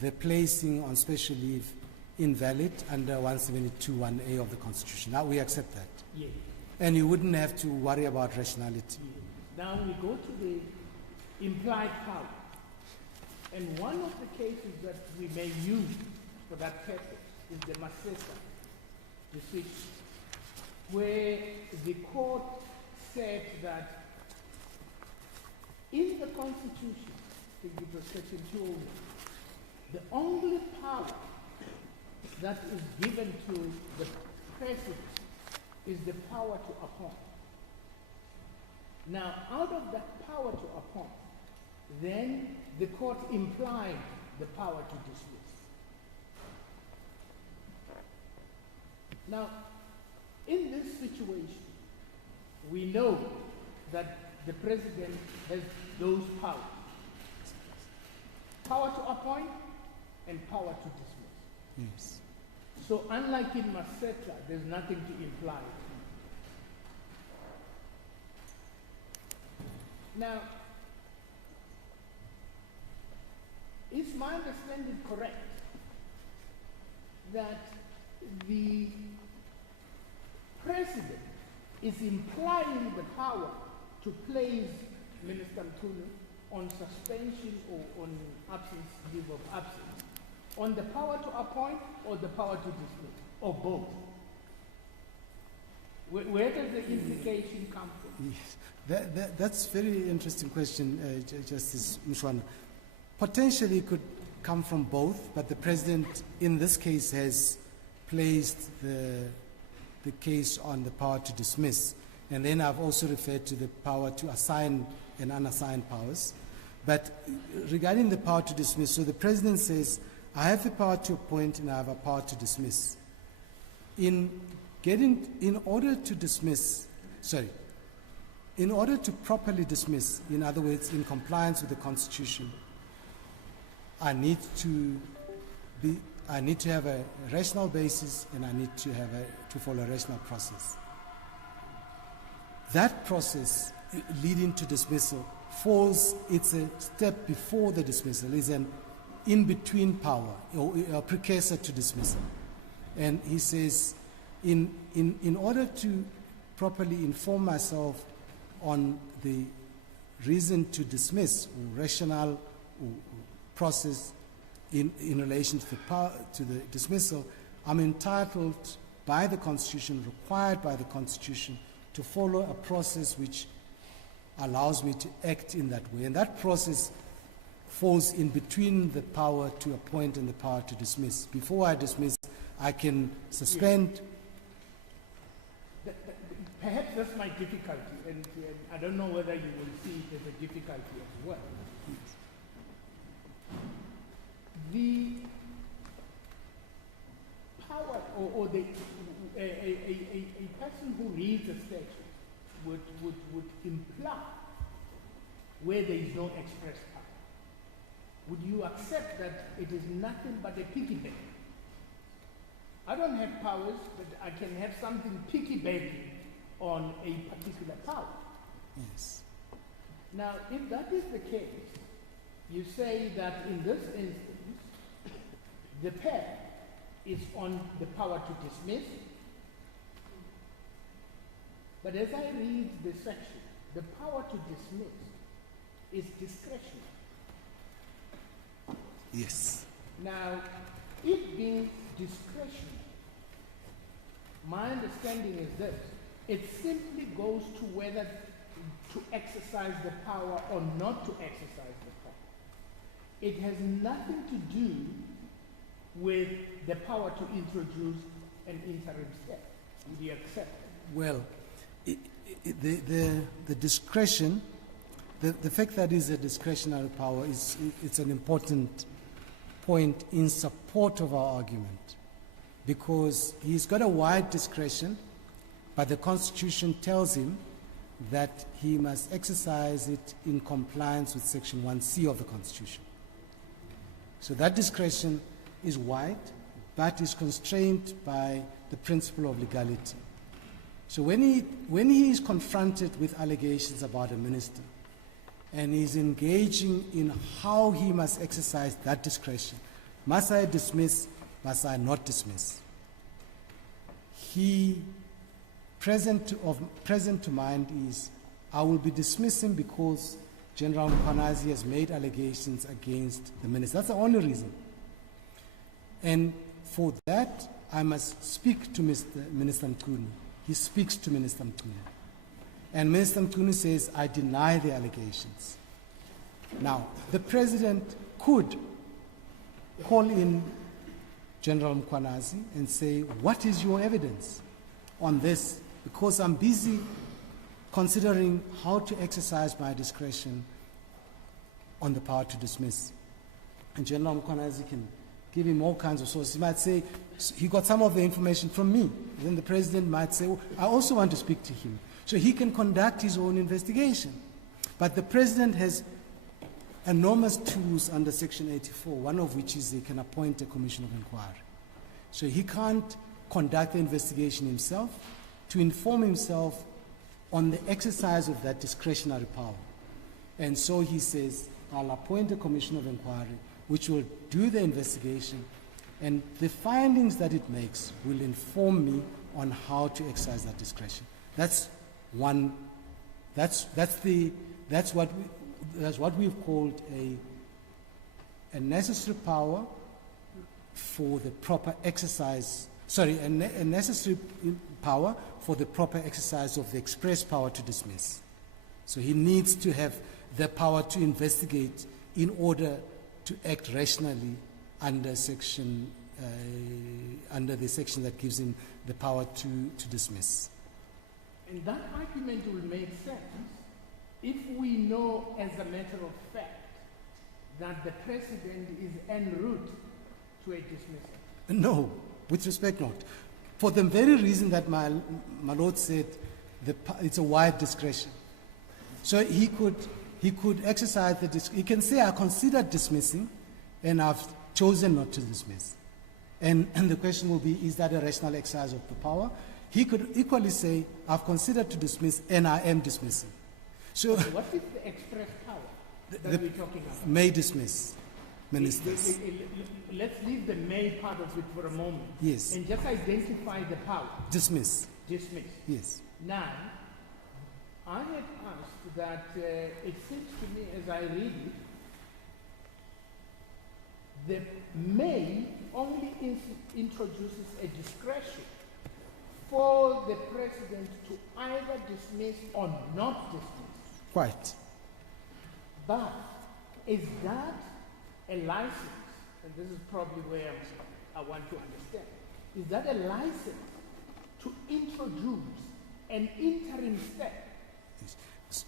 the placing on special leave invalid under 172(1)(a) of the Constitution. Now we accept that. Yes. And you wouldn't have to worry about rationality. Yes. Now we go to the implied power. And one of the cases that we may use for that purpose is the Masesa decision, where the court said that in the Constitution, I think it was section 201, the only power that is given to the president is the power to appoint. Now, out of that power to appoint, then the court implied the power to dismiss. Now, in this situation, we know that the president has those powers. Power to appoint and power to dismiss. Yes. So unlike in Maseta, there's nothing to imply. Now, is my understanding correct that the president is implying the power to place Minister Mchunu on suspension or on absence, leave of absence, on the power to appoint or the power to dismiss, or both? Where does the implication come from? Yes. That's a very interesting question, Justice Mchunu. Potentially it could come from both, but the President in this case has placed the case on the power to dismiss. And then I've also referred to the power to assign and unassigned powers. But regarding the power to dismiss, so the President says, I have the power to appoint and I have a power to dismiss. In order to properly dismiss, in other words, in compliance with the Constitution, I need to have a rational basis and I need to follow a rational process. That process leading to dismissal it's a step before the dismissal, is an in-between power or a precursor to dismissal. And he says, in order to properly inform myself on the reason to dismiss or rational or process in relation to the dismissal, I'm entitled by the Constitution, required by the Constitution, to follow a process which allows me to act in that way. And that process falls in between the power to appoint and the power to dismiss. Before I dismiss, I can suspend. Perhaps that's my difficulty, and I don't know whether you will see it as a difficulty as well. The power, or a person who reads a statute would imply where there is no express power. Would you accept that it is nothing but a piggyback? I don't have powers, but I can have something piggybacking on a particular power. Yes. Now, if that is the case, you say that in this instance, the pair is on the power to dismiss. But as I read the section, the power to dismiss is discretionary. Yes. Now, it being discretionary, my understanding is this: it simply goes to whether to exercise the power or not to exercise the power. It has nothing to do with the power to introduce an interim step. Would you accept that? Well, the discretion, the fact that it's a discretionary power it's an important point in support of our argument, because he's got a wide discretion, but the Constitution tells him that he must exercise it in compliance with Section 1C of the Constitution. So that discretion is wide, but is constrained by the principle of legality. So when he is confronted with allegations about a minister, and he's engaging in how he must exercise that discretion, Must I dismiss? Must I not dismiss? Present to mind is, I will be dismissing because General Mkhwanazi has made allegations against the minister. That's the only reason. And for that, I must speak to Minister Mchunu. He speaks to Minister Mchunu. And Minister Mchunu says, I deny the allegations. Now, the President could call in General Mkhwanazi and say, what is your evidence on this? Because I'm busy considering how to exercise my discretion on the power to dismiss. And General Mkhwanazi can give him all kinds of sources. He might say, he got some of the information from me. Then the President might say, I also want to speak to him. So he can conduct his own investigation. But the President has enormous tools under Section 84, one of which is he can appoint a commission of inquiry. So he can't conduct the investigation himself to inform himself on the exercise of that discretionary power. And so he says, I'll appoint a commission of inquiry which will do the investigation, and the findings that it makes will inform me on how to exercise that discretion. That's one. That's what we've called a necessary power for the proper exercise. Sorry, a necessary power for the proper exercise of the express power to dismiss. So he needs to have the power to investigate in order to act rationally under the section that gives him the power to dismiss. And that argument will make sense if we know as a matter of fact that the President is en route to a dismissal. No, with respect not. For the very reason that my Lord said, it's a wide discretion. So he could exercise he can say, I considered dismissing, and I've chosen not to dismiss. And the question will be, is that a rational exercise of the power? He could equally say, I've considered to dismiss, and I am dismissing. So what is the express power that we're talking about? May dismiss ministers. Let's leave the may part of it for a moment. Yes. And just identify the power. Dismiss. Dismiss. Yes. Now, I had asked that it seems to me as I read it, the may only introduces a discretion for the President to either dismiss or not dismiss. Quite. But is that a license? And this is probably where I want to understand. Is that a license to introduce an interim step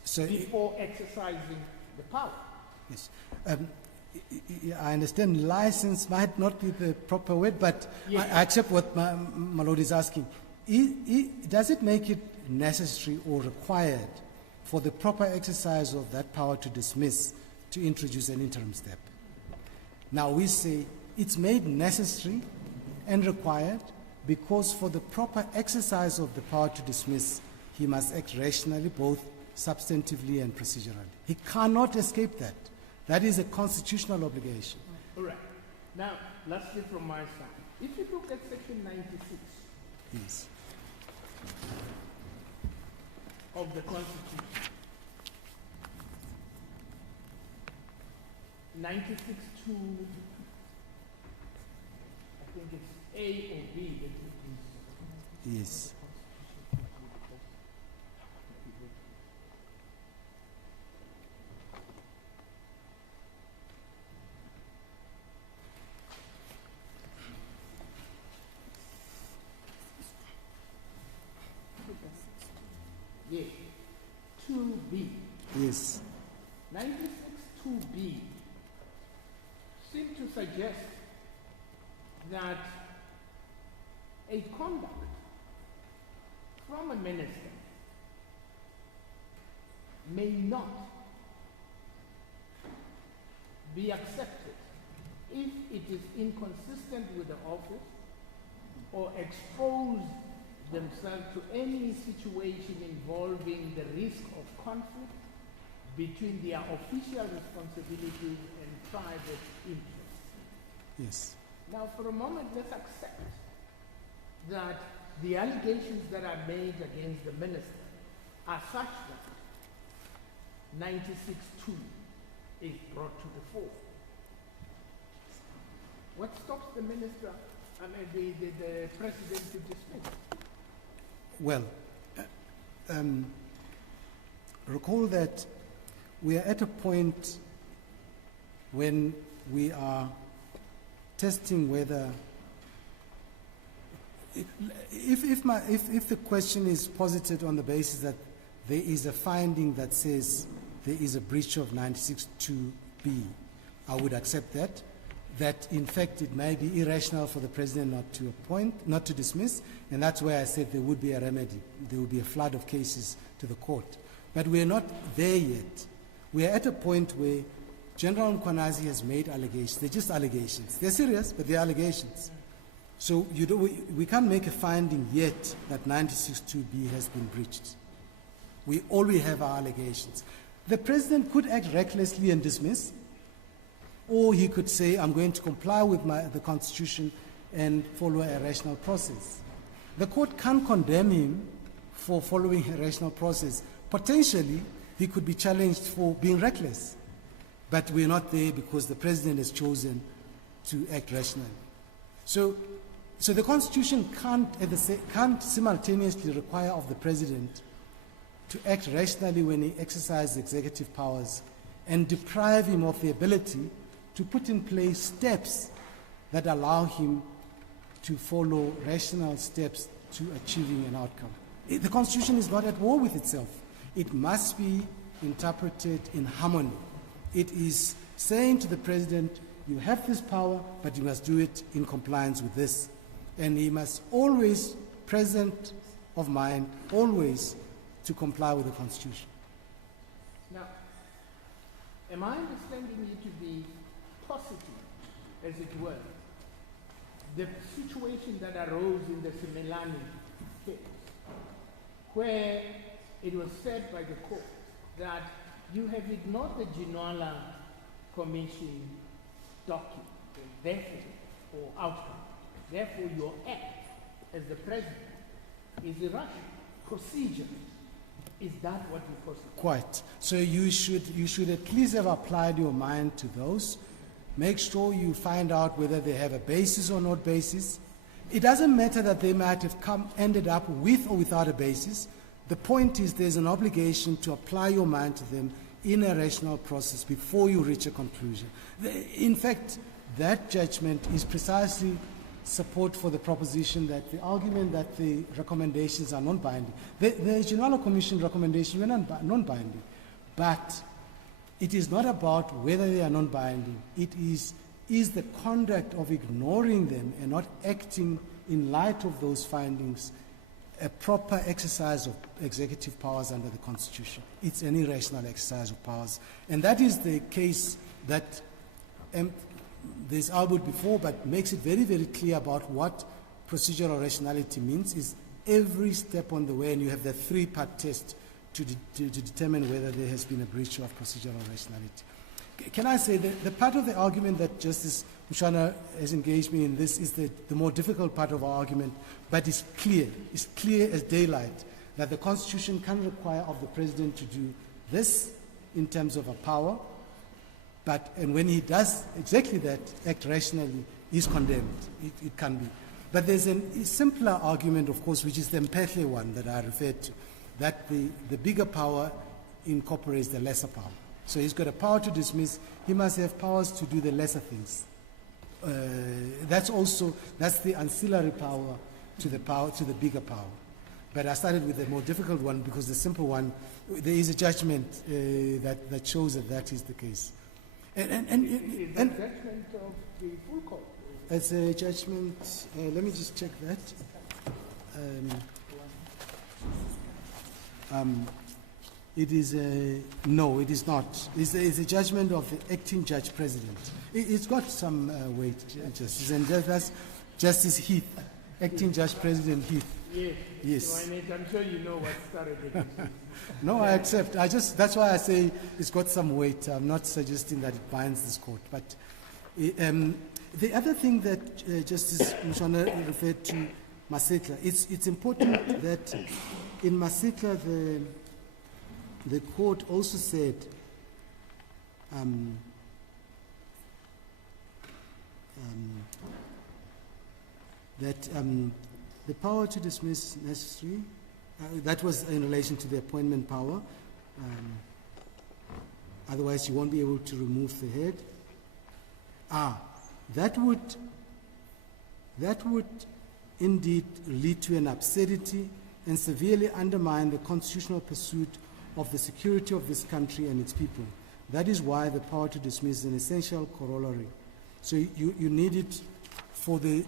So, before exercising the power? yes. I understand license might not be the proper word, but yes. I accept what my Lord is asking. Does it make it necessary or required for the proper exercise of that power to dismiss to introduce an interim step? Now we say it's made necessary and required because for the proper exercise of the power to dismiss, he must act rationally, both substantively and procedurally. He cannot escape that. That is a constitutional obligation. All right. Now, lastly from my side, if you look at section 96 Yes. of the Constitution, 96 to, I think it's A or B that it is. Yes. Yes. 2B. Yes. 96 2B seem to suggest that a conduct from a minister may not be accepted if it is inconsistent with the office or expose themselves to any situation involving the risk of conflict between their official responsibilities and private interests. Yes. Now, for a moment, let's accept that the allegations that are made against the minister are such that 96.2 is brought to the fore. What stops the minister, the president to dismiss? Well, recall that we are at a point when we are testing whether, if the question is posited on the basis that there is a finding that says there is a breach of 96.2b, I would accept that. That in fact it may be irrational for the president not to dismiss, and that's where I said there would be a remedy. There would be a flood of cases to the court. But we're not there yet. We're at a point where General Mkhwanazi has made allegations. They're just allegations. They're serious, but they're allegations. So we can't make a finding yet that 96.2b has been breached. All we have are allegations. The president could act recklessly and dismiss, or he could say, I'm going to comply with the Constitution and follow a rational process. The court can't condemn him for following a rational process. Potentially, he could be challenged for being reckless. But we're not there because the president has chosen to act rationally. So the Constitution can't simultaneously require of the president to act rationally when he exercises executive powers and deprive him of the ability to put in place steps that allow him to follow rational steps to achieving an outcome. The Constitution is not at war with itself. It must be interpreted in harmony. It is saying to the president, you have this power, but you must do it in compliance with this. And he must always, present of mind, always to comply with the Constitution. Now, am I understanding you to be positive, as it were, the situation that arose in the Simelane case, where it was said by the court that you have ignored the Ginwala Commission document, therefore, or outcome. Therefore, your act as the president is irrational. Procedure. Is that what you prosecute? Quite. So you should at least have applied your mind to those. Make sure you find out whether they have a basis or not basis. It doesn't matter that they might have ended up with or without a basis. The point is there's an obligation to apply your mind to them in a rational process before you reach a conclusion. In fact, that judgment is precisely support for the proposition that the argument that the recommendations are non-binding. The Ginwala Commission recommendations were non-binding, but it is not about whether they are non-binding. It is the conduct of ignoring them and not acting in light of those findings a proper exercise of executive powers under the Constitution. It's an irrational exercise of powers. And that is the case that there's argued before, but makes it very, very clear about what procedural rationality means is every step on the way, and you have the three-part test to determine whether there has been a breach of procedural rationality. Can I say that the part of the argument that Justice Mchunu has engaged me in this is the more difficult part of our argument, but it's clear as daylight that the Constitution can require of the President to do this in terms of a power, and when he does exactly that, act rationally, he's condemned. It can be. But there's a simpler argument, of course, which is the MKP one that I referred to, that the bigger power incorporates the lesser power. So he's got a power to dismiss. He must have powers to do the lesser things. That's the ancillary power to the bigger power. But I started with the more difficult one because the simple one, there is a judgment that shows that is the case. Is that judgment of the full court? It's a judgment. Let me just check that. It is no, it is not. It's a judgment of the acting judge president. It's got some weight, Justice, and that's Justice Heath, acting judge president Heath. Yes. So I'm sure you know what started the case. No, I accept. That's why I say it's got some weight. I'm not suggesting that it binds this court, but The other thing that Justice Mchunu referred to, Masetla, it's important that in Masetla the court also said that the power to dismiss is necessary. That was in relation to the appointment power. Otherwise, you won't be able to remove the head. That would indeed lead to an absurdity and severely undermine the constitutional pursuit of the security of this country and its people. That is why the power to dismiss is an essential corollary. So you need it for the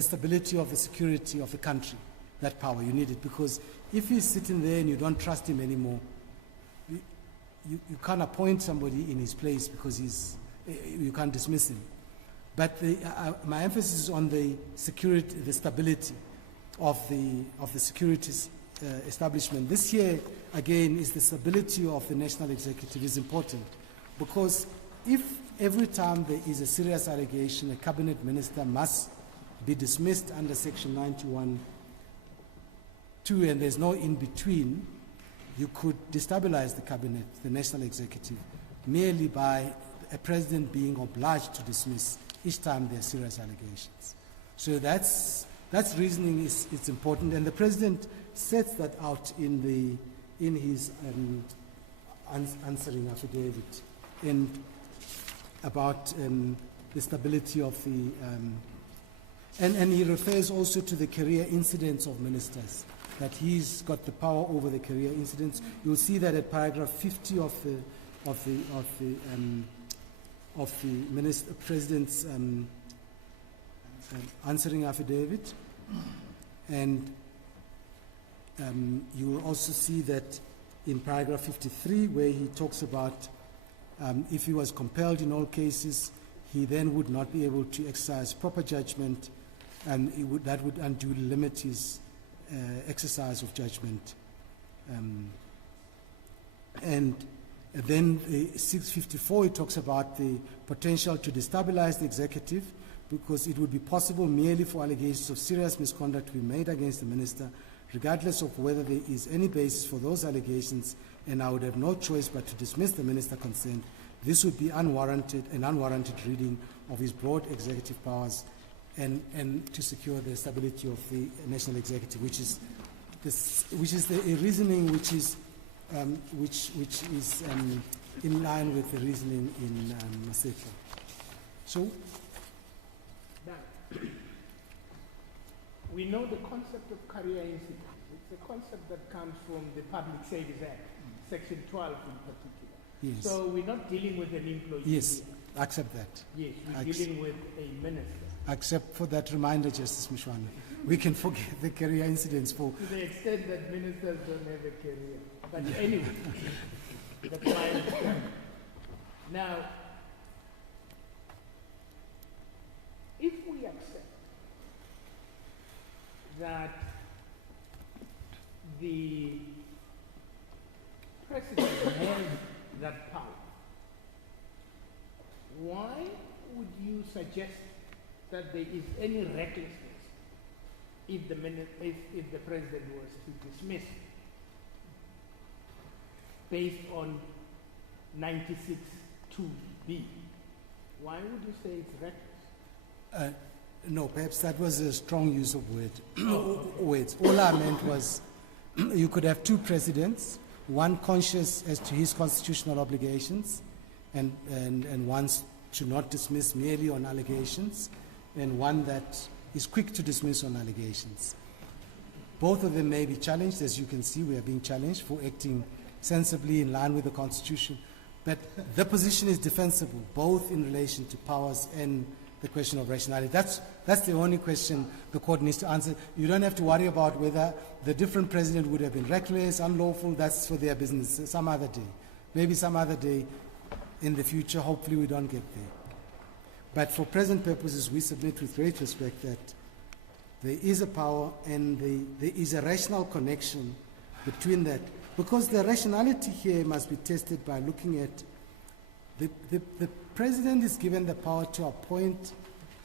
stability of the security of the country. That power, you need it, because if he's sitting there and you don't trust him anymore, you can't appoint somebody in his place because you can't dismiss him. But my emphasis is on the security, the stability of the securities establishment. This here, again, is the stability of the national executive is important, because if every time there is a serious allegation, a cabinet minister must be dismissed under Section 91(2), and there's no in-between, you could destabilize the cabinet, the national executive, merely by a president being obliged to dismiss each time there are serious allegations. So that's reasoning it's important, and the president sets that out in his answering affidavit and about the stability of the and he refers also to the career incidents of ministers, that he's got the power over the career incidents. You'll see that at paragraph 50 of the president's answering affidavit, and you will also see that in paragraph 53, where he talks about if he was compelled in all cases, he then would not be able to exercise proper judgment, and that would unduly limit his exercise of judgment. And then 654, it talks about the potential to destabilize the executive, because it would be possible merely for allegations of serious misconduct to be made against the minister, regardless of whether there is any basis for those allegations, and I would have no choice but to dismiss the minister concerned. This would be an unwarranted reading of his broad executive powers, and to secure the stability of the national executive, which is the reasoning which is in line with the reasoning in Masetla. So, now, we know the concept of career incidents. It's a concept that comes from the Public Service Act, Section 12 in particular. Yes. So we're not dealing with an employee. Yes, here. accept that. Yes, we're dealing with a minister. Except for that reminder, Justice Mchunu. We can forget the career incidents for... To the extent that ministers don't have a career. But anyway, that's my understanding. Now, if we accept that the president has that power, why would you suggest that there is any recklessness if the president was to dismiss based on 96(2)(b? Why would you say it's reckless? No, perhaps that was a strong use of words. All I meant was you could have two presidents, one conscious as to his constitutional obligations and one to not dismiss merely on allegations, and one that is quick to dismiss on allegations. Both of them may be challenged. As you can see, we are being challenged for acting sensibly in line with the Constitution. But the position is defensible, both in relation to powers and the question of rationality. That's the only question the court needs to answer. You don't have to worry about whether the different president would have been reckless, unlawful. That's for their business some other day. Maybe some other day in the future. Hopefully we don't get there. But for present purposes, we submit with great respect that there is a power and there is a rational connection between that. Because the rationality here must be tested by looking at The president is given the power to appoint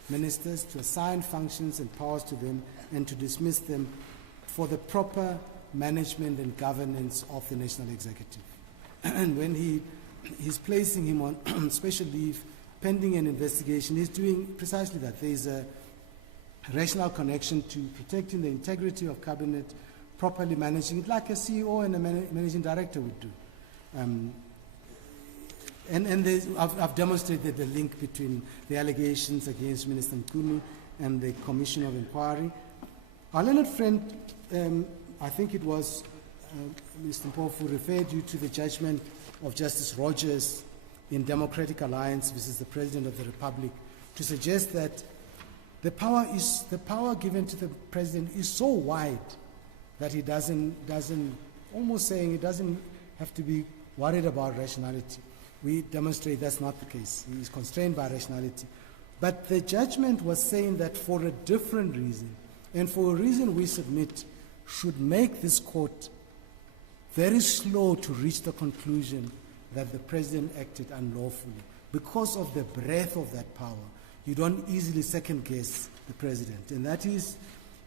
ministers, to assign functions and powers to them, and to dismiss them for the proper management and governance of the national executive. And when he's placing him on special leave pending an investigation, he's doing precisely that. There is a rational connection to protecting the integrity of cabinet, properly managing it like a CEO and a managing director would do. I've demonstrated the link between the allegations against Minister Mchunu and the Commission of Inquiry. Our learned friend, I think it was Mr. Mpofu, referred you to the judgment of Justice Rogers in Democratic Alliance versus the President of the Republic to suggest that the power given to the President is so wide that he doesn't almost saying he doesn't have to be worried about rationality. We demonstrate that's not the case. He is constrained by rationality. But the judgment was saying that for a different reason, and for a reason we submit should make this court very slow to reach the conclusion that the President acted unlawfully. Because of the breadth of that power, you don't easily second guess the President. And that is,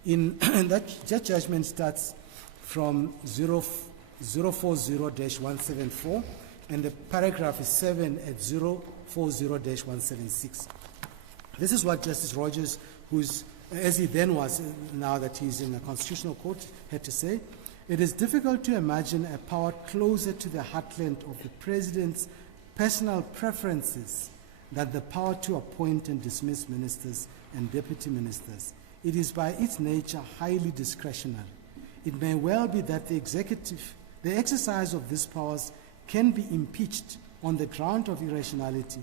that judgment starts from 040-174, and the paragraph is 7 at 040-176. This is what Justice Rogers, who's, as he then was, now that he's in a constitutional court, had to say. It is difficult to imagine a power closer to the heartland of the President's personal preferences than the power to appoint and dismiss ministers and deputy ministers. It is by its nature highly discretionary. It may well be that the exercise of these powers can be impeached on the ground of irrationality,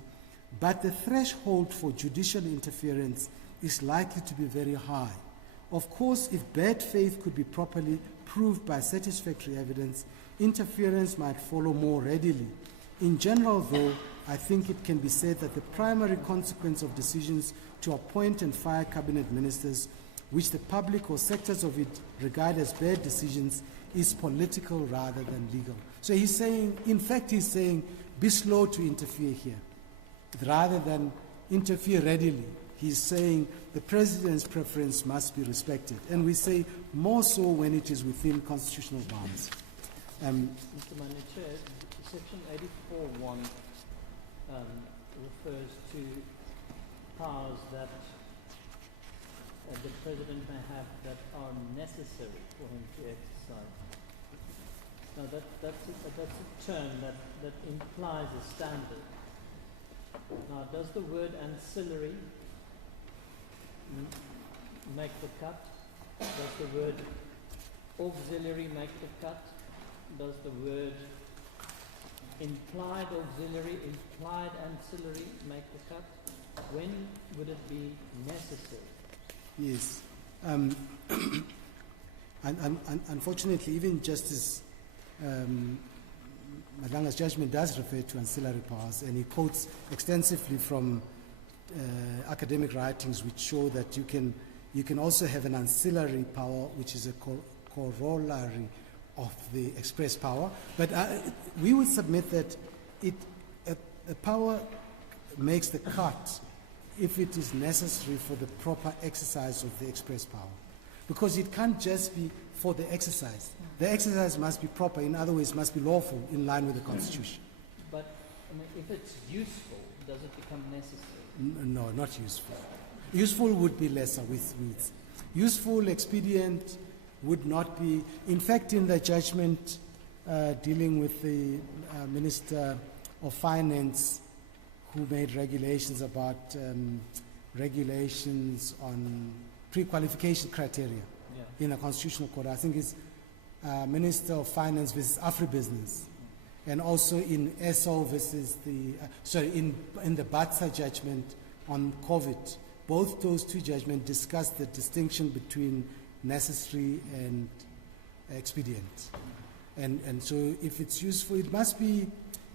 but the threshold for judicial interference is likely to be very high. Of course, if bad faith could be properly proved by satisfactory evidence, interference might follow more readily. In general, though, I think it can be said that the primary consequence of decisions to appoint and fire cabinet ministers, which the public or sectors of it regard as bad decisions, is political rather than legal. So he's saying, in fact, he's saying, be slow to interfere here, rather than interfere readily. He's saying the President's preference must be respected. And we say more so when it is within constitutional bounds. Mr. Chair, Section 84.1 refers to powers that the President may have that are necessary for him to exercise. Now that's a term that implies a standard. Now, does the word ancillary make the cut? Does the word auxiliary make the cut? Does the word implied auxiliary, implied ancillary make the cut? When would it be necessary? Yes. Unfortunately, even Justice Madanga's judgment does refer to ancillary powers, and he quotes extensively from academic writings which show that you can also have an ancillary power, which is a corollary of the express power. But we would submit that a power makes the cut if it is necessary for the proper exercise of the express power. Because it can't just be for the exercise. The exercise must be proper, in other words, must be lawful in line with the Constitution. But I mean, if it's useful, does it become necessary? No, not useful. Useful would be lesser with weeds. Useful, expedient would not be. In fact, in the judgment dealing with the Minister of Finance, who made regulations about regulations on pre-qualification criteria in a constitutional court, I think it's Minister of Finance versus Afribusiness, and also in SO versus the, in the BATSA judgment on COVID. Both those two judgments discuss the distinction between necessary and expedient. And so if it's useful, it must be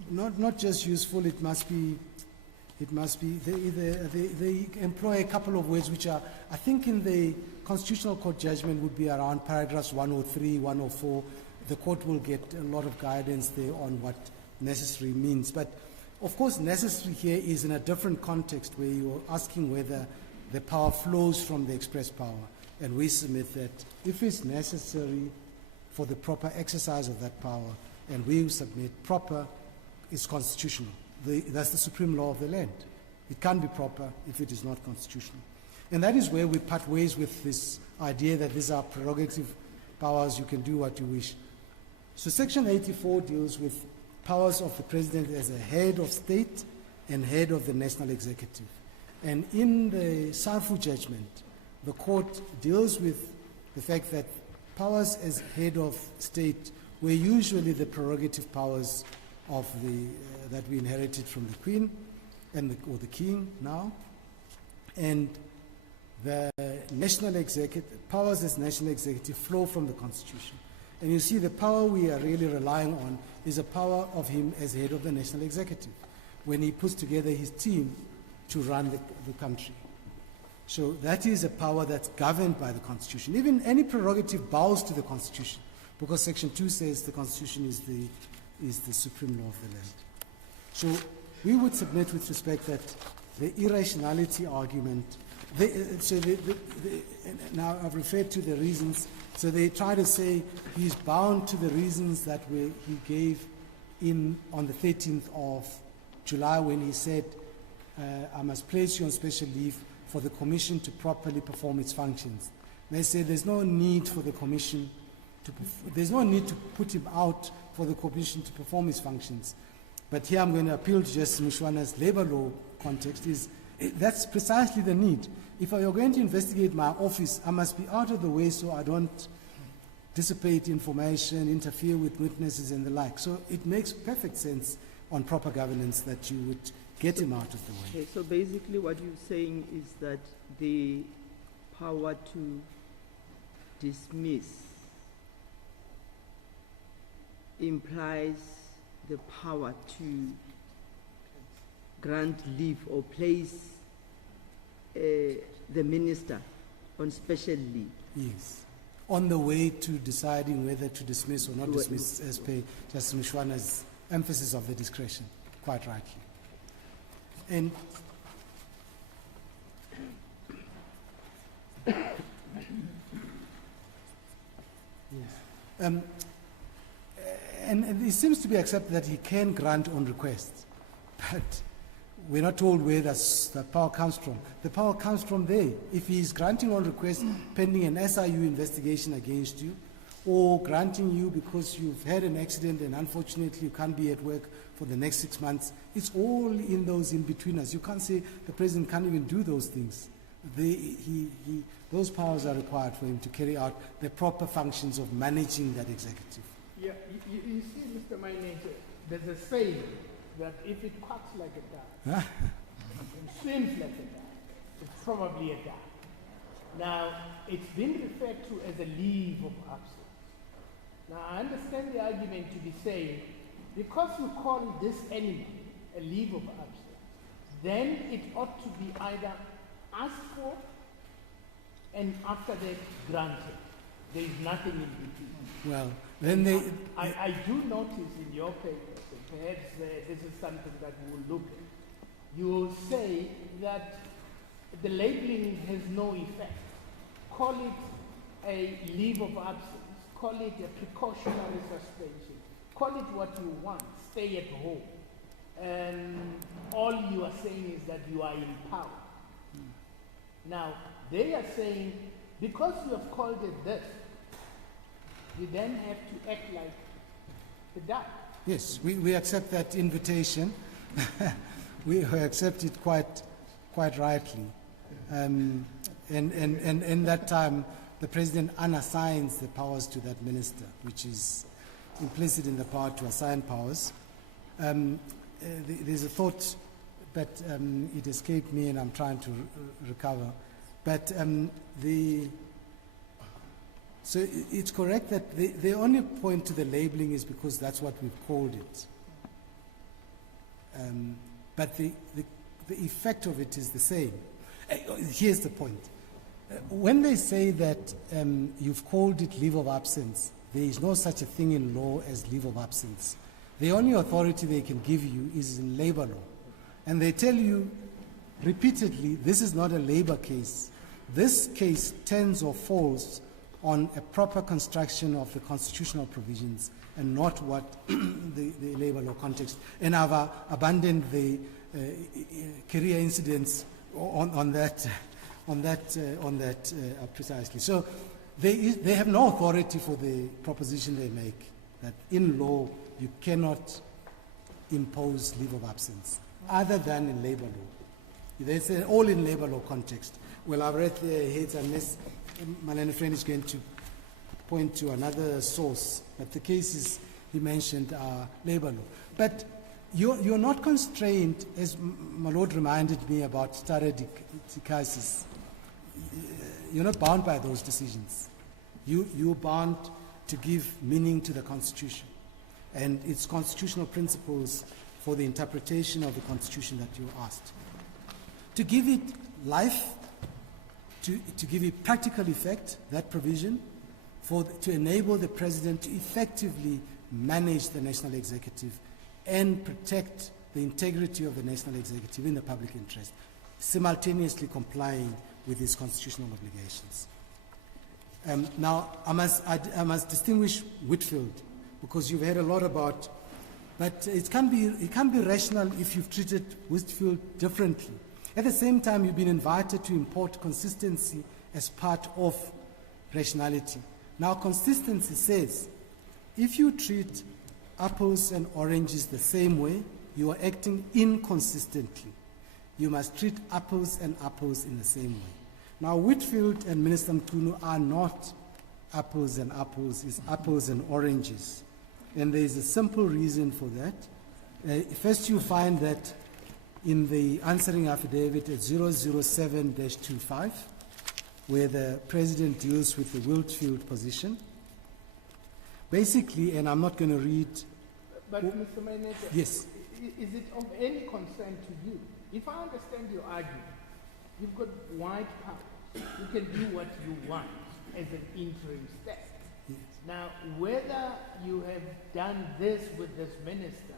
not just useful, it must be, they employ a couple of words which are, I think in the Constitutional Court judgment would be around paragraphs 103, 104. The court will get a lot of guidance there on what necessary means. But Of course, necessary here is in a different context where you're asking whether the power flows from the express power. And we submit that if it's necessary for the proper exercise of that power, and we submit proper is constitutional. That's the supreme law of the land. It can't be proper if it is not constitutional. And that is where we part ways with this idea that these are prerogative powers, you can do what you wish. So Section 84 deals with powers of the President as a head of state and head of the national executive. And in the Sarfu judgment, the court deals with the fact that powers as head of state were usually the prerogative powers of that we inherited from the Queen or the King now, and the national executive powers as national executive flow from the Constitution. And you see, the power we are really relying on is a power of him as head of the national executive when he puts together his team to run the country. So that is a power that's governed by the Constitution. Even any prerogative bows to the Constitution, because Section 2 says the Constitution is the supreme law of the land. So we would submit with respect that the irrationality argument, now I've referred to the reasons, so they try to say he's bound to the reasons that he gave on the 13th of July when he said, I must place you on special leave for the Commission to properly perform its functions. They say there's no need for the Commission there's no need to put him out for the Commission to perform his functions. But here I'm going to appeal to Justice Mshwana's labor law context. That's precisely the need. If I were going to investigate my office, I must be out of the way so I don't dissipate information, interfere with witnesses and the like. So it makes perfect sense on proper governance that you would get him out of the way. Okay, so basically what you're saying is that the power to dismiss implies the power to grant leave or place the minister on special leave. Yes. On the way to deciding whether to dismiss or not dismiss, as per Justice Mshwana's emphasis of the discretion, quite rightly. And yes. And it seems to be accepted that he can grant on request, but we're not told where that power comes from. The power comes from there. If he is granting on request pending an SIU investigation against you, or granting you because you've had an accident and unfortunately you can't be at work for the next 6 months, it's all in those in-betweeners. You can't say the President can't even do those things. Those powers are required for him to carry out the proper functions of managing that executive. Yeah, you see, Mr. Manager, there's a saying that if it quacks like a duck and swims like a duck, it's probably a duck. Now, it's been referred to as a leave of absence. Now, I understand the argument to be saying, because you call this animal a leave of absence, then it ought to be either asked for and after that granted. There is nothing in between. Well, then they... I do notice in your papers, and perhaps this is something that we'll look at, you say that the labeling has no effect. Call it a leave of absence, call it a precautionary suspension, call it what you want, stay at home. And all you are saying is that you are in power. Now, they are saying, because you have called it this, you then have to act like the duck. Yes, we accept that invitation. We accept it quite rightly. And in that time, the President unassigns the powers to that minister, which is implicit in the power to assign powers. There's a thought, but it escaped me and I'm trying to recover. But so it's correct that they only point to the labeling is because that's what we've called it. But the effect of it is the same. Here's the point. When they say that you've called it leave of absence, there is no such a thing in law as leave of absence. The only authority they can give you is in labor law. And they tell you repeatedly, this is not a labor case. This case tends or falls on a proper construction of the constitutional provisions and not what the labor law context. And I've abandoned the career incidents on that precisely. So they have no authority for the proposition they make, that in law you cannot impose leave of absence, other than in labor law. They say all in labor law context. Well, I've read the heads, unless my learned friend is going to point to another source, but the cases he mentioned are labor law. But you're not constrained, as my Lord reminded me about stare decisis. You're not bound by those decisions. You're bound to give meaning to the Constitution and its constitutional principles for the interpretation of the Constitution that you asked. To give it life, to give it practical effect, that provision, to enable the President to effectively manage the national executive and protect the integrity of the national executive in the public interest, simultaneously complying with his constitutional obligations. Now, I must distinguish Whitfield, because you've heard a lot about, but it can be rational if you've treated Whitfield differently. At the same time, you've been invited to import consistency as part of rationality. Now, consistency says, if you treat apples and oranges the same way, you are acting inconsistently. You must treat apples and apples in the same way. Now, Whitfield and Minister Mchunu are not apples and apples, it's apples and oranges. And there is a simple reason for that. First, you find that in the answering affidavit at 007-25, where the President deals with the Whitfield position. Basically, and I'm not going to read... But Mr. Manager, yes. Is it of any concern to you? If I understand your argument, you've got wide powers. You can do what you want as an interim step. Yes. Now, whether you have done this with this minister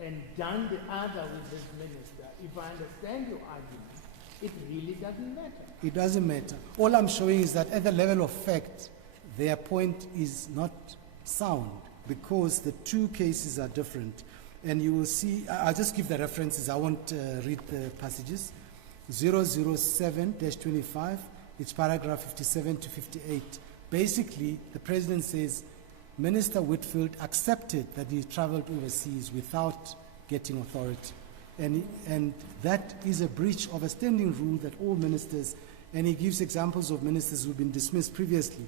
and done the other with this minister, if I understand your argument, it really doesn't matter. It doesn't matter. All I'm showing is that at the level of fact, their point is not sound, because the two cases are different. And you will see, I'll just give the references, I won't read the passages. 007-25, it's paragraph 57 to 58. Basically, the President says, Minister Whitfield accepted that he traveled overseas without getting authority. And that is a breach of a standing rule that all ministers, and he gives examples of ministers who've been dismissed previously.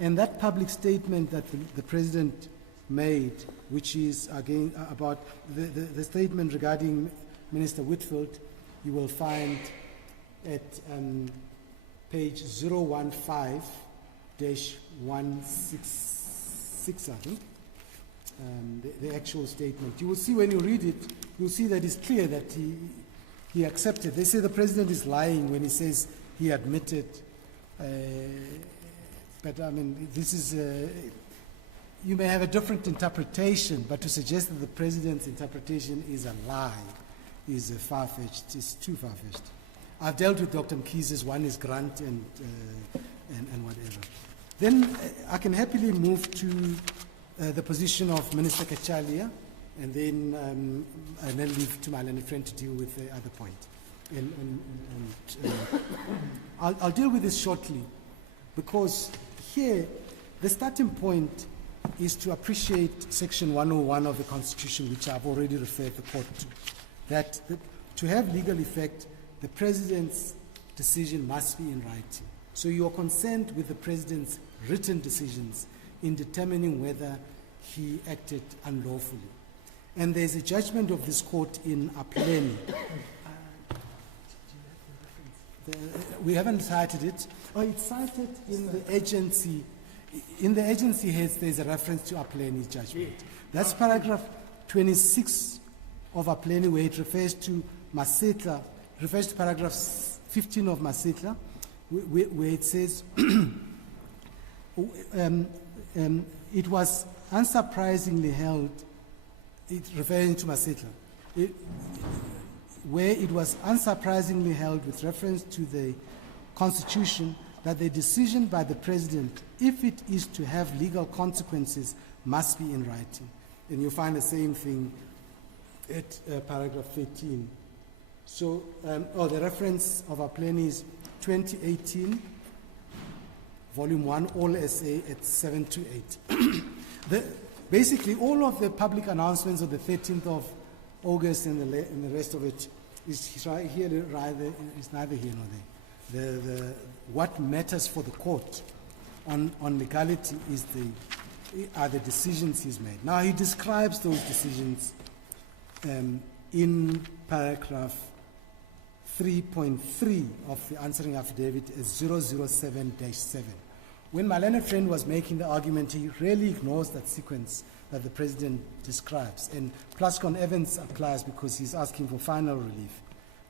And that public statement that the President made, which is again about the statement regarding Minister Whitfield, you will find at page 015-166, I think, the actual statement. You will see when you read it, you'll see that it's clear that he accepted. They say the President is lying when he says he admitted, but I mean, this is, you may have a different interpretation, but to suggest that the President's interpretation is a lie is far-fetched, is too far-fetched. I've dealt with Dr. Mkhize's, one is grant and whatever. Then I can happily move to the position of Minister Kachalia, and then leave to my learned friend to deal with the other point. I'll deal with this shortly, because here the starting point is to appreciate Section 101 of the Constitution, which I've already referred the court to, that to have legal effect, the President's decision must be in writing. So you are concerned with the President's written decisions in determining whether he acted unlawfully. And there's a judgment of this court in Apleni. We haven't cited it. Oh, it's cited in the agency. In the agency heads, there's a reference to Apleni's judgment. That's paragraph 26 of Apleni, where it refers to Masetla, refers to paragraph 15 of Masetla, where it says, it was unsurprisingly held referring to Masitla, where it was unsurprisingly held with reference to the Constitution that the decision by the President, if it is to have legal consequences, must be in writing. And you'll find the same thing at paragraph 13. So, the reference of our plan is 2018, volume 1, all SA at 7 to 8. Basically, all of the public announcements of the 13th of August and the rest of it is right here, rather, is neither here nor there. What matters for the court on legality are the decisions he's made. Now, he describes those decisions in paragraph 3.3 of the answering affidavit as 007-7. When my learned friend was making the argument, he really ignores that sequence that the President describes. And Plascon Evans applies because he's asking for final relief.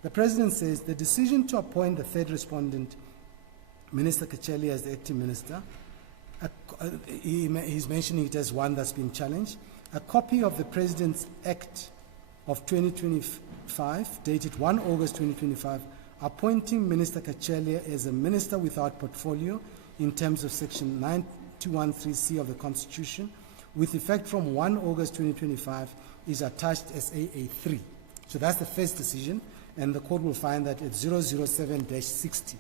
The President says the decision to appoint the third respondent, Minister Kacheli, as the acting minister, he's mentioning it as one that's been challenged. A copy of the President's Act of 2025, dated 1 August 2025, appointing Minister Kacheli as a minister without portfolio in terms of Section 9213C of the Constitution, with effect from 1 August 2025, is attached as AA3. So that's the first decision, and the court will find that at 007-60.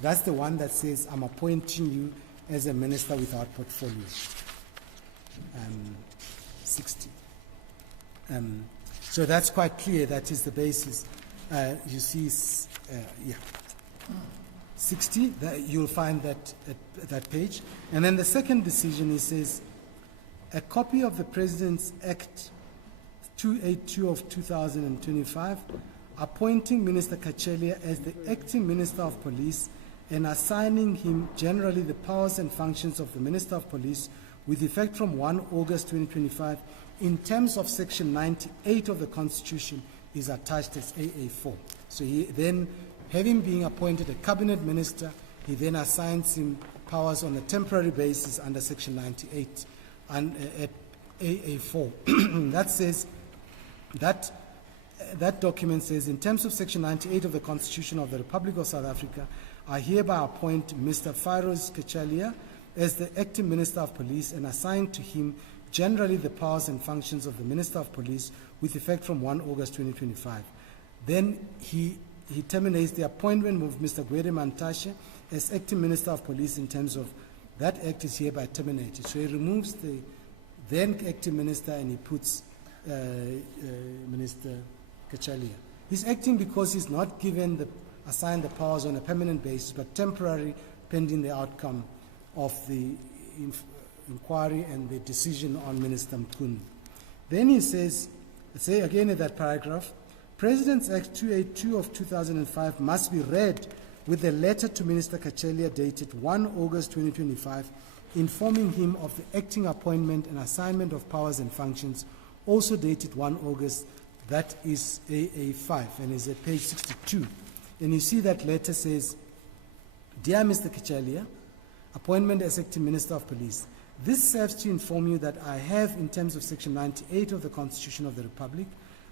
That's the one that says, I'm appointing you as a minister without portfolio. 60. So that's quite clear. That is the basis. You see, 60, you'll find that at that page. And then the second decision, he says, a copy of the President's Act 282 of 2025, appointing Minister Kacheli as the acting Minister of Police and assigning him generally the powers and functions of the Minister of Police with effect from 1 August 2025 in terms of Section 98 of the Constitution is attached as AA4. So he then, having been appointed a cabinet minister, he then assigns him powers on a temporary basis under Section 98 and at AA4. That says, that document says, in terms of Section 98 of the Constitution of the Republic of South Africa, I hereby appoint Mr. Firoz Kachalia as the acting Minister of Police and assign to him generally the powers and functions of the Minister of Police with effect from 1 August 2025. Then he terminates the appointment of Mr. Gwede Mantashe as acting Minister of Police in terms of that act is hereby terminated. So he removes the then acting minister and he puts Minister Kachalia. He's acting because he's not given assigned the powers on a permanent basis, but temporary, pending the outcome of the inquiry and the decision on Minister Mchunu. Then he says, say again in that paragraph, President's Act 282 of 2005 must be read with a letter to Minister Kachalia dated 1 August 2025, informing him of the acting appointment and assignment of powers and functions, also dated 1 August, that is AA5, and is at page 62. And you see that letter says, Dear Mr. Kachalia, appointment as acting Minister of Police. This serves to inform you that I have, in terms of Section 98 of the Constitution of the Republic,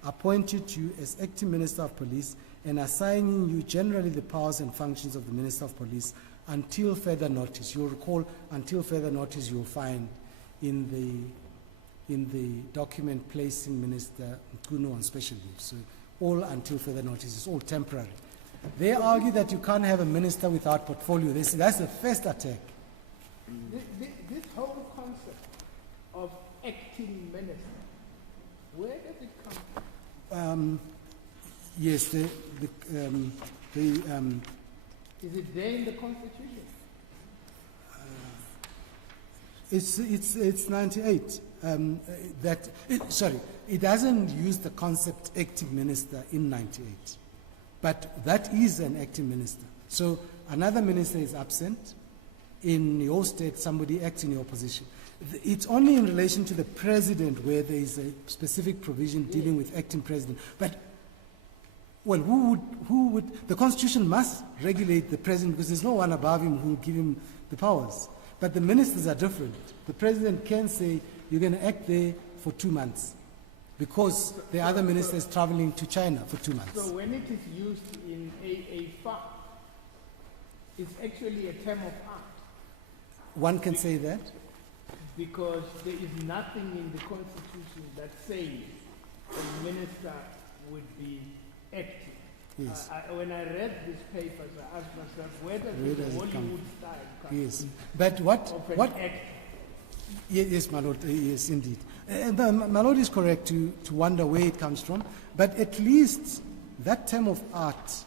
appointed you as acting Minister of Police and assigning you generally the powers and functions of the Minister of Police until further notice. You'll recall, until further notice you'll find in the document placing Minister Mchunu on special leave. So all until further notice is all temporary. They argue that you can't have a minister without portfolio. They say that's the first attack. This whole concept of acting minister, where does it come from? Yes, is it there in the Constitution? It's 98. It doesn't use the concept acting minister in 98, but that is an acting minister. So another minister is absent. In your state, somebody acts in your position. It's only in relation to the president where there is a specific provision dealing with acting president. But, well, who would, the Constitution must regulate the president because there's no one above him who will give him the powers. But the ministers are different. The president can say, you're going to act there for 2 months. because the other minister is traveling to China for 2 months. So when it is used in AA5, it's actually a term of art. One can say that. Because there is nothing in the Constitution that says a minister would be acting. Yes. When I read these papers, I asked myself, where does Where the does it Hollywood come? style come Yes. But what, of an what, act? yes, my lord, yes, indeed. My lord is correct to wonder where it comes from, but at least that term of art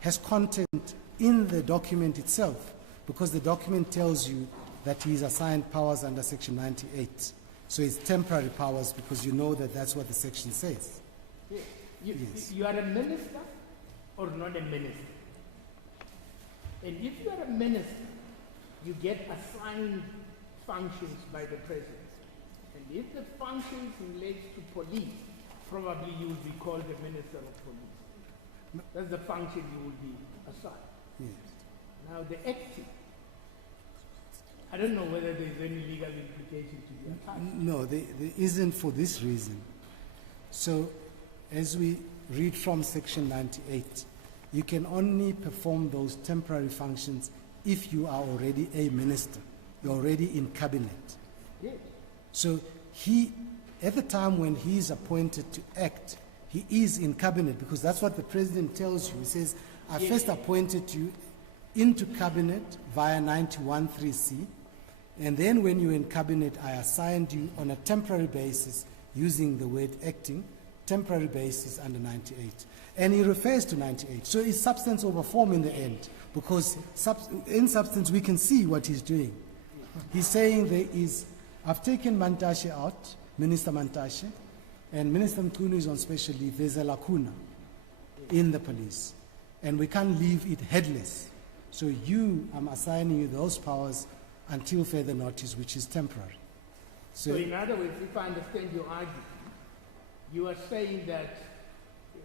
has content in the document itself, because the document tells you that he is assigned powers under Section 98. So it's temporary powers, because you know that that's what the section says. Yeah. Yes. You are a minister or not a minister. And if you are a minister, you get assigned functions by the president. And if the functions relates to police, probably you will be called the minister of police. That's the function you will be assigned. Yes. Now the acting, I don't know whether there's any legal implication to the attack. No, there isn't, for this reason. So, as we read from Section 98, you can only perform those temporary functions if you are already a minister. You're already in cabinet. Yes. So he, at the time when he is appointed to act, he is in cabinet, because that's what the president tells you. He says, I first appointed you into cabinet via 91(3)(c, and then when you're in cabinet, I assigned you on a temporary basis, using the word acting, temporary basis under 98. And he refers to 98. So it's substance over form in the end, because in substance we can see what he's doing. He's saying there is, I've taken Mantashe out, Minister Mantashe, and Minister Mchunu is on special leave. There's a lacuna in the police, and we can't leave it headless. So I'm assigning you those powers until further notice, which is temporary. So in other words, if I understand your argument, you are saying that,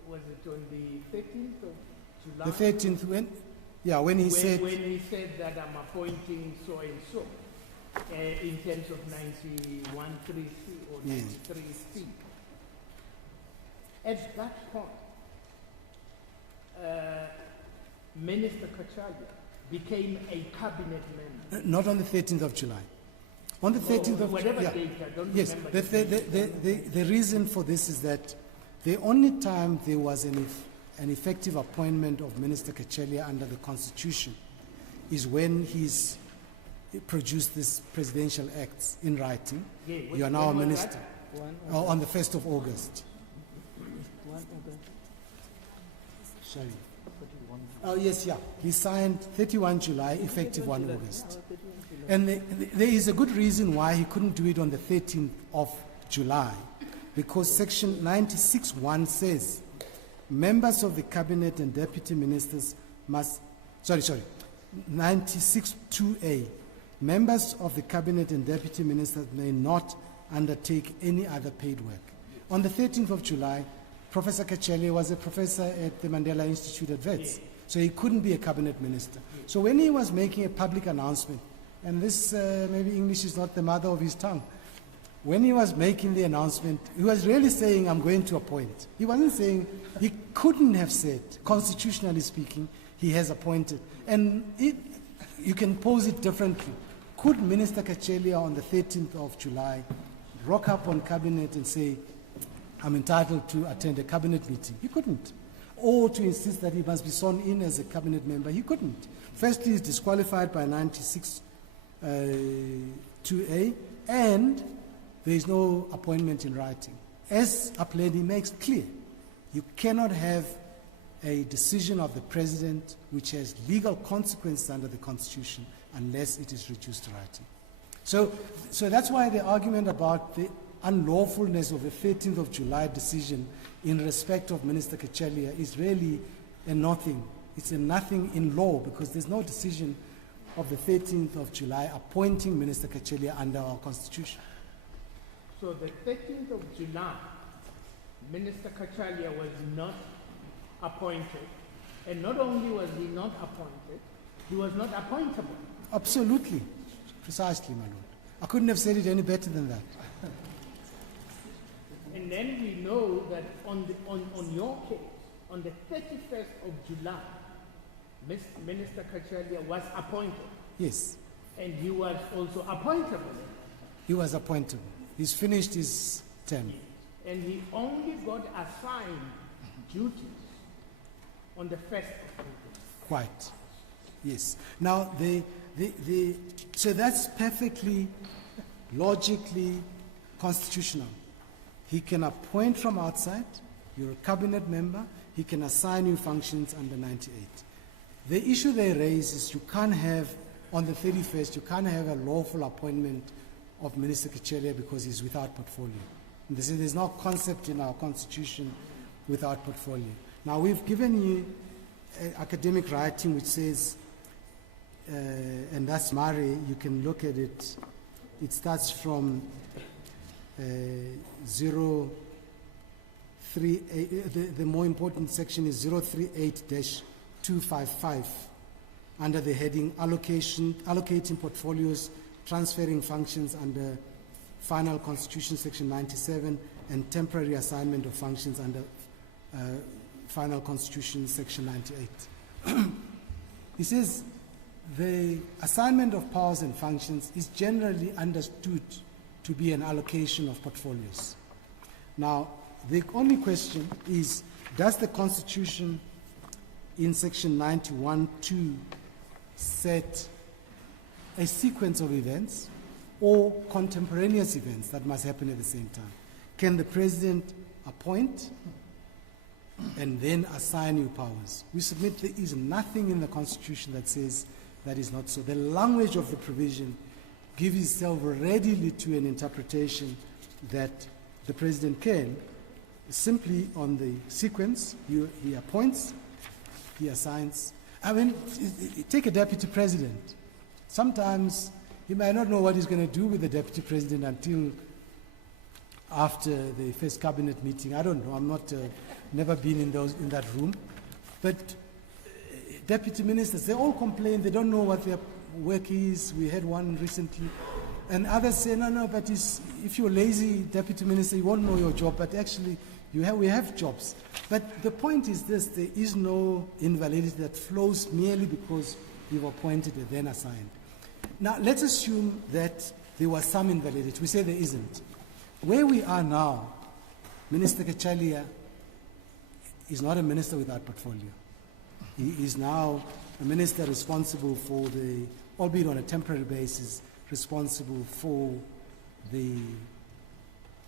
was it on the 13th of July? The 13th, when he said... When he said that I'm appointing so and so, in terms of 91(3)(c or 93(c. At that point, Minister Kachalia became a cabinet member. Not on the 13th of July. On the 13th of whatever July. date, I don't Yes, remember. the reason for this is that the only time there was an effective appointment of Minister Kachalia under the Constitution is when he's produced this presidential acts in writing. Yeah, You are now a when was minister. that? On the 1st of August. Sorry. Oh, yes, yeah. He signed 31 July, effective 1 August. And there is a good reason why he couldn't do it on the 13th of July, because Section 96(1) says members of the cabinet and deputy ministers must, 96(2)(a), members of the cabinet and deputy ministers may not undertake any other paid work. On the 13th of July, Professor Kachalia was a professor at the Mandela Institute at Wits, so he couldn't be a cabinet minister. So when he was making a public announcement, and this maybe English is not the mother of his tongue, when he was making the announcement, he was really saying, I'm going to appoint. He wasn't saying, he couldn't have said, constitutionally speaking, he has appointed. And you can pose it differently. Could Minister Kachalia on the 13th of July rock up on cabinet and say, I'm entitled to attend a cabinet meeting? He couldn't. Or to insist that he must be sworn in as a cabinet member? He couldn't. Firstly, he's disqualified by 96(2)(a), and there is no appointment in writing. As Uplady makes clear, you cannot have a decision of the president which has legal consequences under the Constitution unless it is reduced to writing. So that's why the argument about the unlawfulness of the 13th of July decision in respect of Minister Kachalia is really a nothing. It's a nothing in law, because there's no decision of the 13th of July appointing Minister Kachalia under our Constitution. So the 13th of July, Minister Kachalia was not appointed, and not only was he not appointed, he was not appointable. Absolutely. Precisely, my lord. I couldn't have said it any better than that. And then we know that on your case, on the 31st of July, Minister Kachalia was appointed. Yes, And he was also appointable. he was appointable. He's finished his term. And he only got assigned duties on the 1st of April. Quite. Yes. Now, so that's perfectly, logically constitutional. He can appoint from outside, you're a cabinet member, he can assign you functions under 98. The issue they raise is you can't have, on the 31st, you can't have a lawful appointment of Minister Kachelia because he's without portfolio. And they say there's no concept in our constitution without portfolio. Now, we've given you academic writing which says, and that's Mari, you can look at it. It starts from 038, the more important section is 038-255 under the heading allocating portfolios, transferring functions under Final Constitution Section 97 and temporary assignment of functions under Final Constitution Section 98. He says the assignment of powers and functions is generally understood to be an allocation of portfolios. Now, the only question is, does the Constitution in Section 91(2) set a sequence of events or contemporaneous events that must happen at the same time? Can the President appoint and then assign you powers? We submit there is nothing in the Constitution that says that is not so. The language of the provision gives itself readily to an interpretation that the President can simply on the sequence, he appoints, he assigns. I mean, take a deputy president. Sometimes he might not know what he's going to do with the deputy president until after the first cabinet meeting. I don't know. I'm not, never been in that room. But deputy ministers, they all complain. They don't know what their work is. We had one recently. And others say, no, but if you're lazy deputy minister, you won't know your job. But actually, we have jobs. But the point is this, there is no invalidity that flows merely because you've appointed and then assigned. Now, let's assume that there was some invalidity. We say there isn't. Where we are now, Minister Kachalia is not a minister without portfolio. He is now a minister responsible for the, albeit on a temporary basis, responsible for the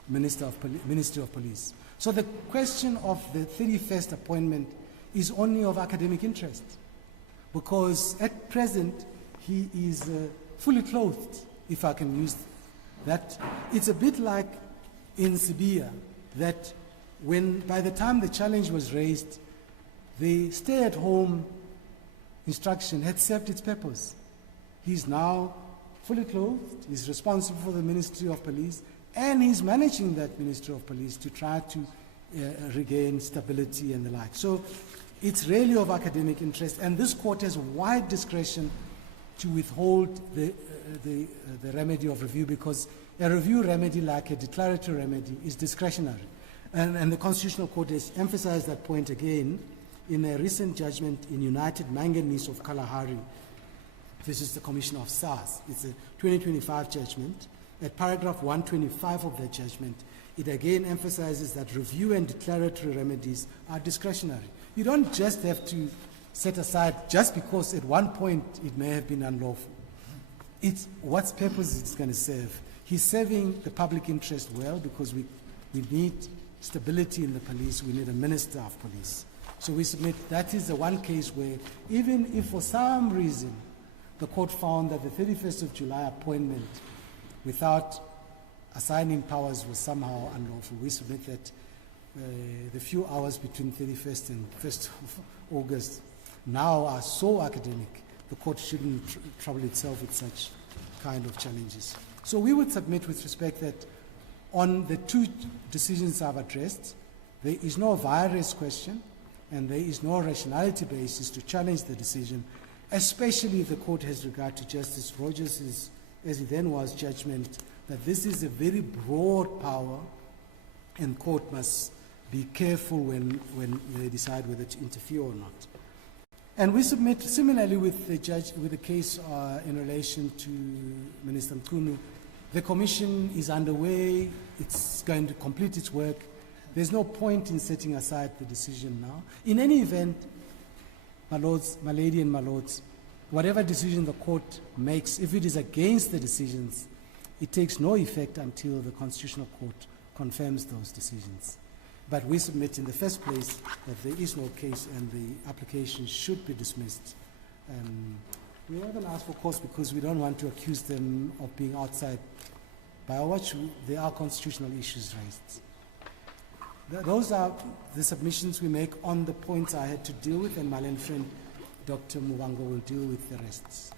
Ministry of Police. So the question of the 31st appointment is only of academic interest, because at present he is fully clothed, if I can use that. It's a bit like in Sibia, that by the time the challenge was raised, the stay-at-home instruction had served its purpose. He's now fully clothed, he's responsible for the Ministry of Police, and he's managing that Ministry of Police to try to regain stability and the like. So it's really of academic interest, and this court has wide discretion to withhold the remedy of review, because a review remedy, like a declaratory remedy, is discretionary. And the Constitutional Court has emphasized that point again in a recent judgment in United Manganese of Kalahari versus the Commissioner of SARS. It's a 2025 judgment. At paragraph 125 of that judgment, it again emphasizes that review and declaratory remedies are discretionary. You don't just have to set aside just because at one point it may have been unlawful. It's what purpose it's going to serve. He's serving the public interest well, because we need stability in the police. We need a minister of police. So we submit that is the one case where, even if for some reason the court found that the 31st of July appointment without assigning powers was somehow unlawful, we submit that the few hours between 31st and 1st of August now are so academic, the court shouldn't trouble itself with such kind of challenges. So we would submit with respect that on the two decisions I've addressed, there is no vires question and there is no rationality basis to challenge the decision, especially if the court has regard to Justice Rogers' as he then was judgment that this is a very broad power and court must be careful when they decide whether to interfere or not. And we submit, similarly with the case in relation to Minister Mchunu, the commission is underway, it's going to complete its work. There's no point in setting aside the decision now. In any event, my lords, my lady and my lords, whatever decision the court makes, if it is against the decisions, it takes no effect until the Constitutional Court confirms those decisions. But we submit in the first place that there is no case and the application should be dismissed. We haven't asked for cause because we don't want to accuse them of being outside. By our watch, there are constitutional issues raised. Those are the submissions we make on the points I had to deal with, and my learned friend, Dr. Mubango, will deal with the rest.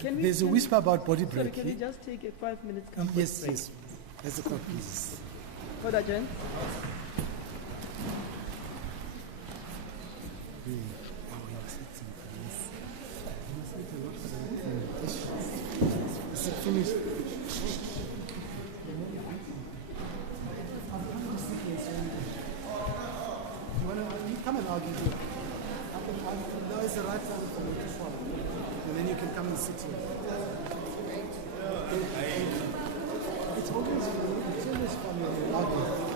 There's a whisper about body break. Sorry, can we just take a 5 minutes comfort Yes, break? yes. As the court pleases. Order, Jen. Is it finished? You come and argue here. Now is the right time for me to follow. And then you can come and sit here. It's always funny when you argue.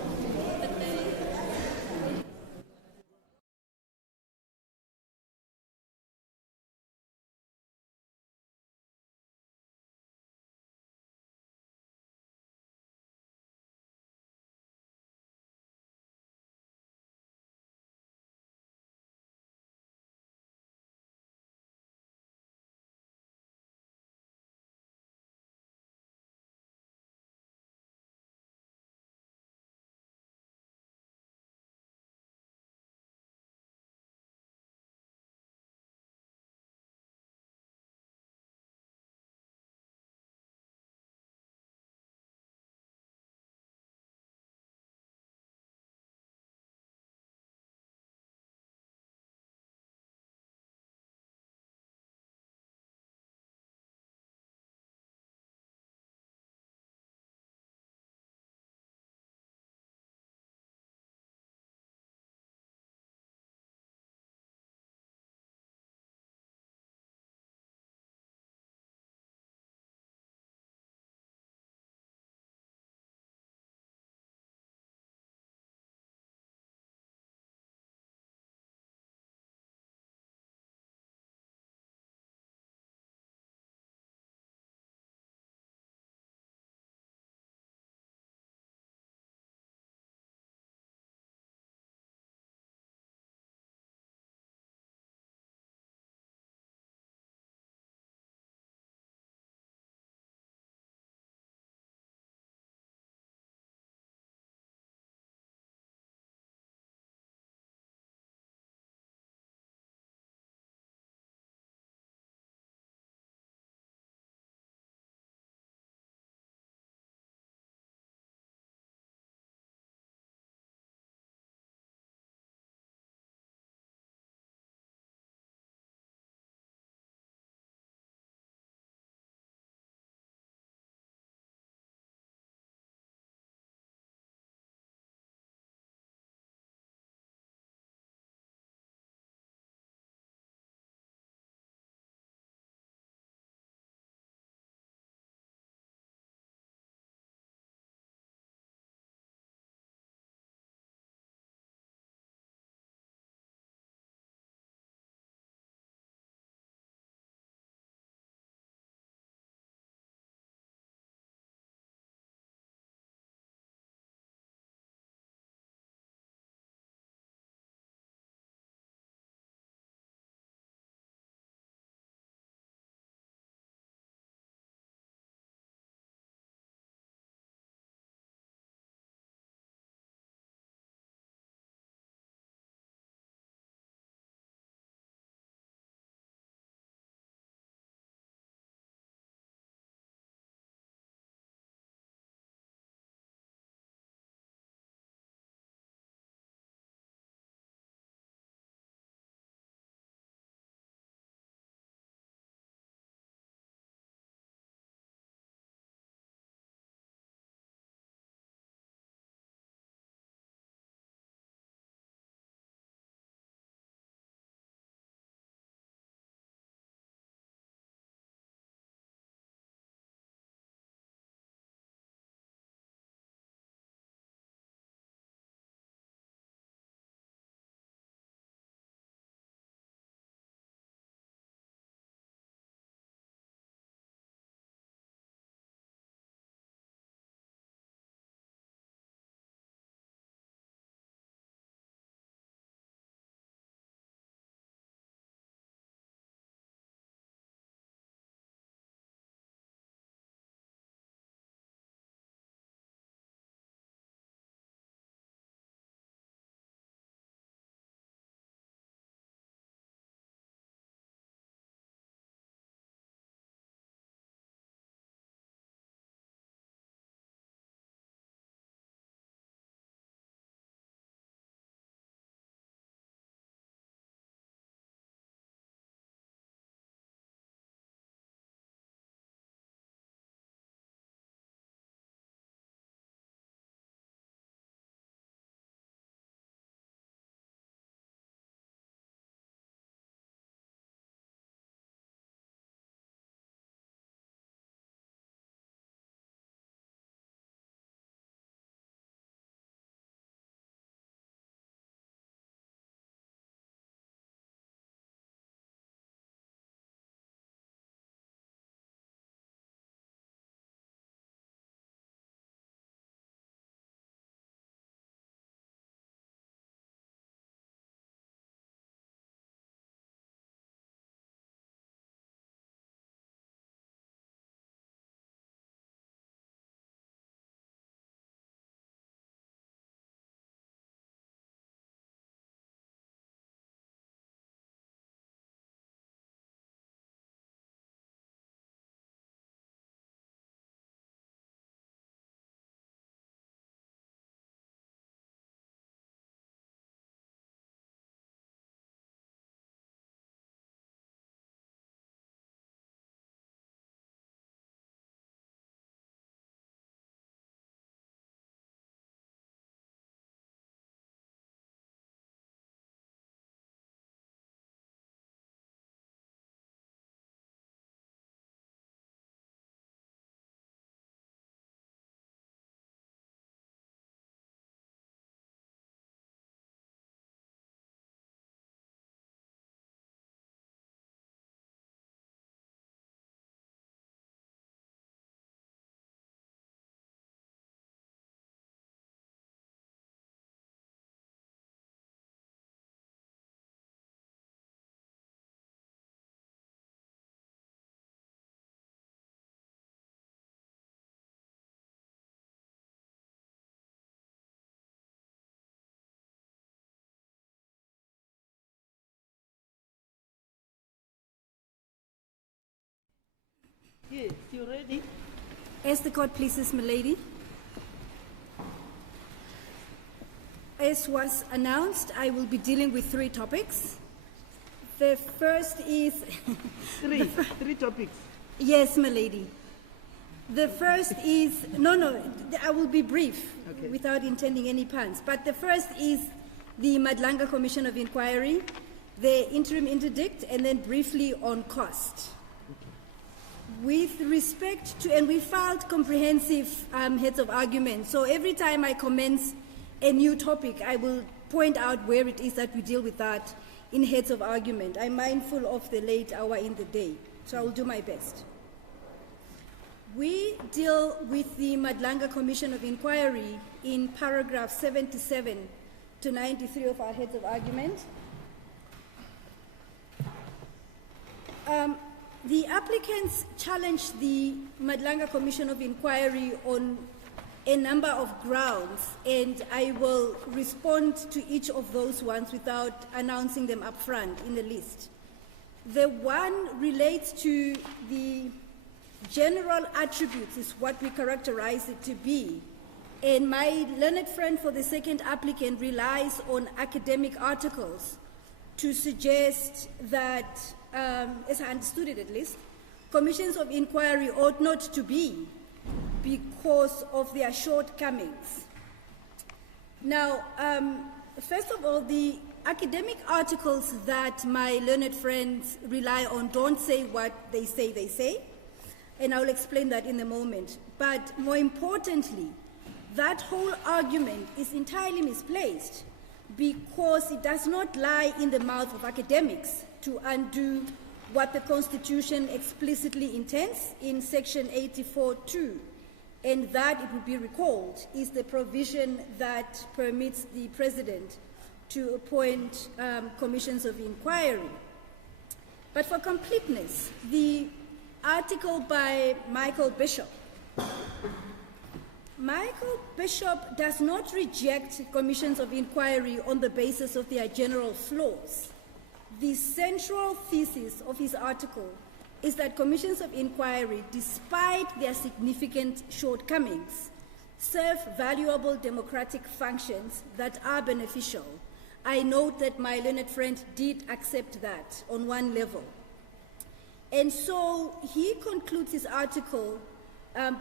Yes, you ready? As the court pleases, my lady. As was announced, I will be dealing with 3 topics. The first is... Three topics. Yes, my lady. The first is... No, I will be brief, Okay. without intending any puns. But the first is the Madlanga Commission of Inquiry, the interim interdict, and then briefly on cost. With respect to, and we filed comprehensive heads of argument, so every time I commence a new topic, I will point out where it is that we deal with that in heads of argument. I'm mindful of the late hour in the day, so I will do my best. We deal with the Madlanga Commission of Inquiry in paragraph 77 to 93 of our heads of argument. The applicants challenged the Madlanga Commission of Inquiry on a number of grounds, and I will respond to each of those ones without announcing them up front in the list. The one relates to the general attributes, is what we characterize it to be. And my learned friend for the second applicant relies on academic articles to suggest that, as I understood it at least, commissions of inquiry ought not to be because of their shortcomings. Now, first of all, the academic articles that my learned friends rely on don't say what they say, and I'll explain that in a moment. But more importantly, that whole argument is entirely misplaced because it does not lie in the mouth of academics to undo what the Constitution explicitly intends in Section 84(2), and that, it will be recalled, is the provision that permits the President to appoint commissions of inquiry. But for completeness, the article by Michael Bishop does not reject commissions of inquiry on the basis of their general flaws. The central thesis of his article is that commissions of inquiry, despite their significant shortcomings, serve valuable democratic functions that are beneficial. I note that my learned friend did accept that on one level. And so he concludes his article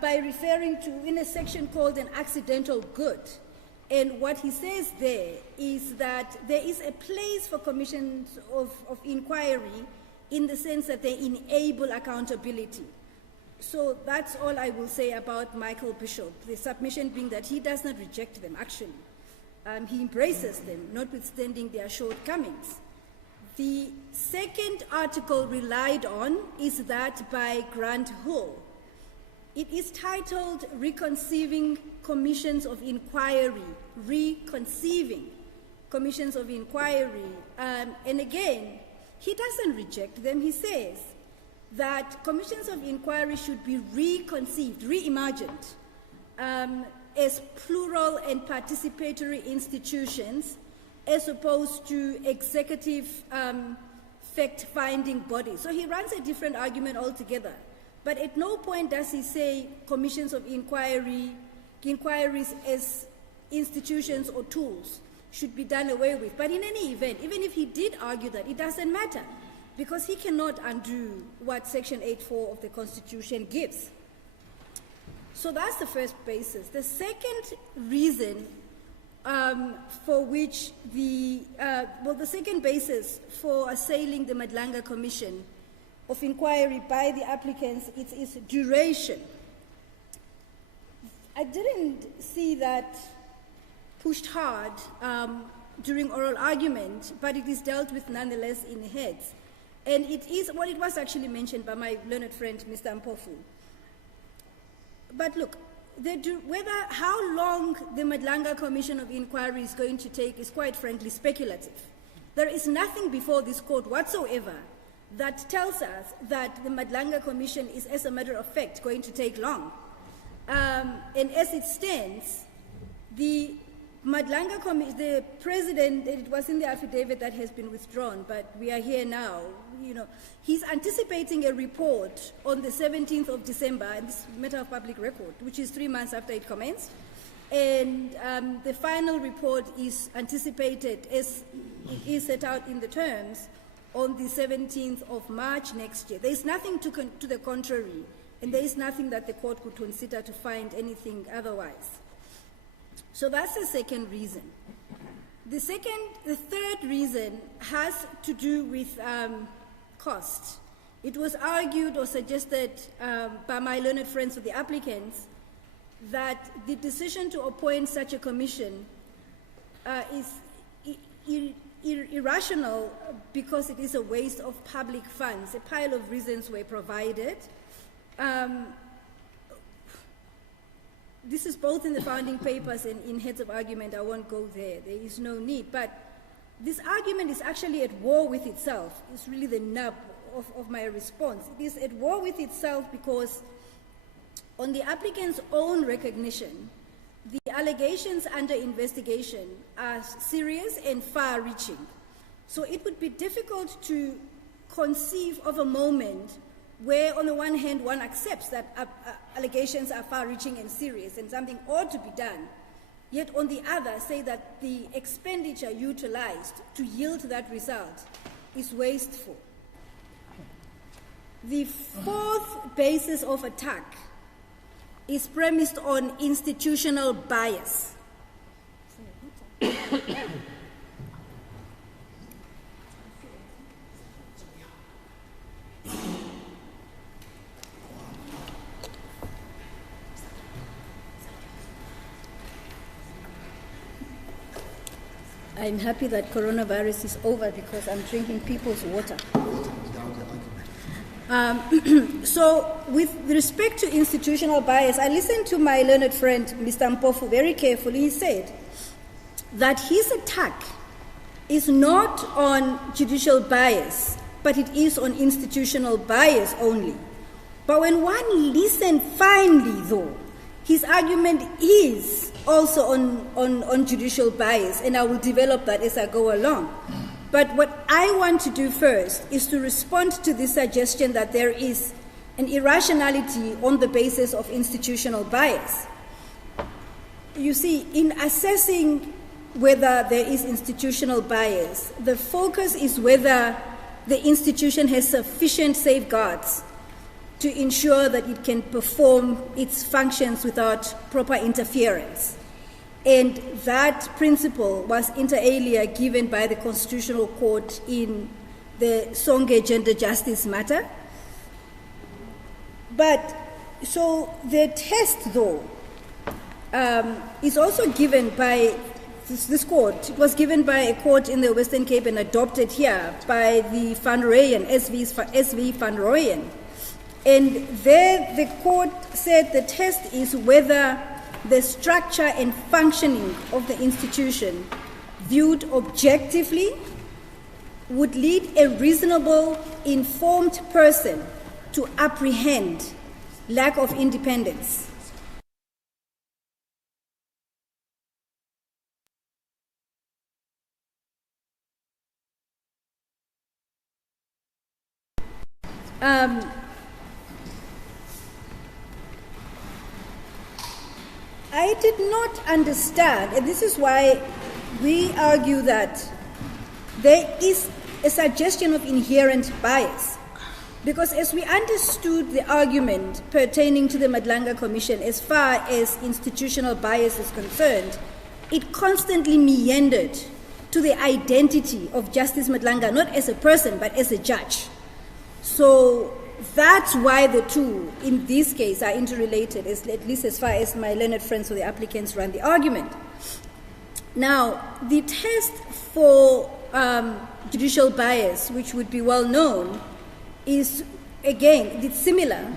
by referring to, in a section called an accidental good. And what he says there is that there is a place for commissions of inquiry in the sense that they enable accountability. So that's all I will say about Michael Bishop, the submission being that he does not reject them, actually. He embraces them, notwithstanding their shortcomings. The second article relied on is that by Grant Hull. It is titled Reconceiving Commissions of Inquiry, Reconceiving Commissions of Inquiry. And again, he doesn't reject them. He says that commissions of inquiry should be reconceived, reimagined, as plural and participatory institutions as opposed to executive fact-finding bodies. So he runs a different argument altogether. But at no point does he say commissions of inquiries as institutions or tools should be done away with. But in any event, even if he did argue that, it doesn't matter, because he cannot undo what Section 8(4) of the Constitution gives. So that's the first basis. The second reason for which the second basis for assailing the Madlanga Commission of Inquiry by the applicants is duration. I didn't see that pushed hard during oral argument, but it is dealt with nonetheless in heads. And it is, well, it was actually mentioned by my learned friend, Mr. Mpofu. But look, how long the Madlanga Commission of Inquiry is going to take is quite frankly speculative. There is nothing before this court whatsoever that tells us that the Madlanga Commission is, as a matter of fact, going to take long. And as it stands, the the president, it was in the affidavit that has been withdrawn, but we are here now. He's anticipating a report on the 17th of December, and this is a matter of public record, which is 3 months after it commenced. And the final report is anticipated, as it is set out in the terms, on the 17th of March next year. There is nothing to the contrary, and there is nothing that the court could consider to find anything otherwise. So that's the second reason. The third reason has to do with cost. It was argued or suggested by my learned friends of the applicants that the decision to appoint such a commission is irrational because it is a waste of public funds. A pile of reasons were provided. This is both in the founding papers and in heads of argument. I won't go there. There is no need. But this argument is actually at war with itself. It's really the nub of my response. It is at war with itself because on the applicant's own recognition, the allegations under investigation are serious and far-reaching. So it would be difficult to conceive of a moment where, on the one hand, one accepts that allegations are far-reaching and serious and something ought to be done, yet on the other say that the expenditure utilized to yield that result is wasteful. The fourth basis of attack is premised on institutional bias. I'm happy that coronavirus is over because I'm drinking people's water. So with respect to institutional bias, I listened to my learned friend, Mr. Mpofu, very carefully. He said that his attack is not on judicial bias, but it is on institutional bias only. But when one listens finely, though, his argument is also on judicial bias, and I will develop that as I go along. But what I want to do first is to respond to this suggestion that there is an irrationality on the basis of institutional bias. You see, in assessing whether there is institutional bias, the focus is whether the institution has sufficient safeguards to ensure that it can perform its functions without proper interference. And that principle was inter alia given by the Constitutional Court in the Songe gender justice matter. But so the test, though, is also given by this court. It was given by a court in the Western Cape and adopted here by the Van Rooyen, SV Van Rooyen. And there the court said the test is whether the structure and functioning of the institution, viewed objectively, would lead a reasonable, informed person to apprehend lack of independence. I did not understand, and this is why we argue that there is a suggestion of inherent bias. Because as we understood the argument pertaining to the Madlanga Commission as far as institutional bias is concerned, it constantly meandered to the identity of Justice Madlanga, not as a person, but as a judge. So that's why the two, in this case, are interrelated, at least as far as my learned friends or the applicants run the argument. Now, the test for judicial bias, which would be well known, is, again, it's similar.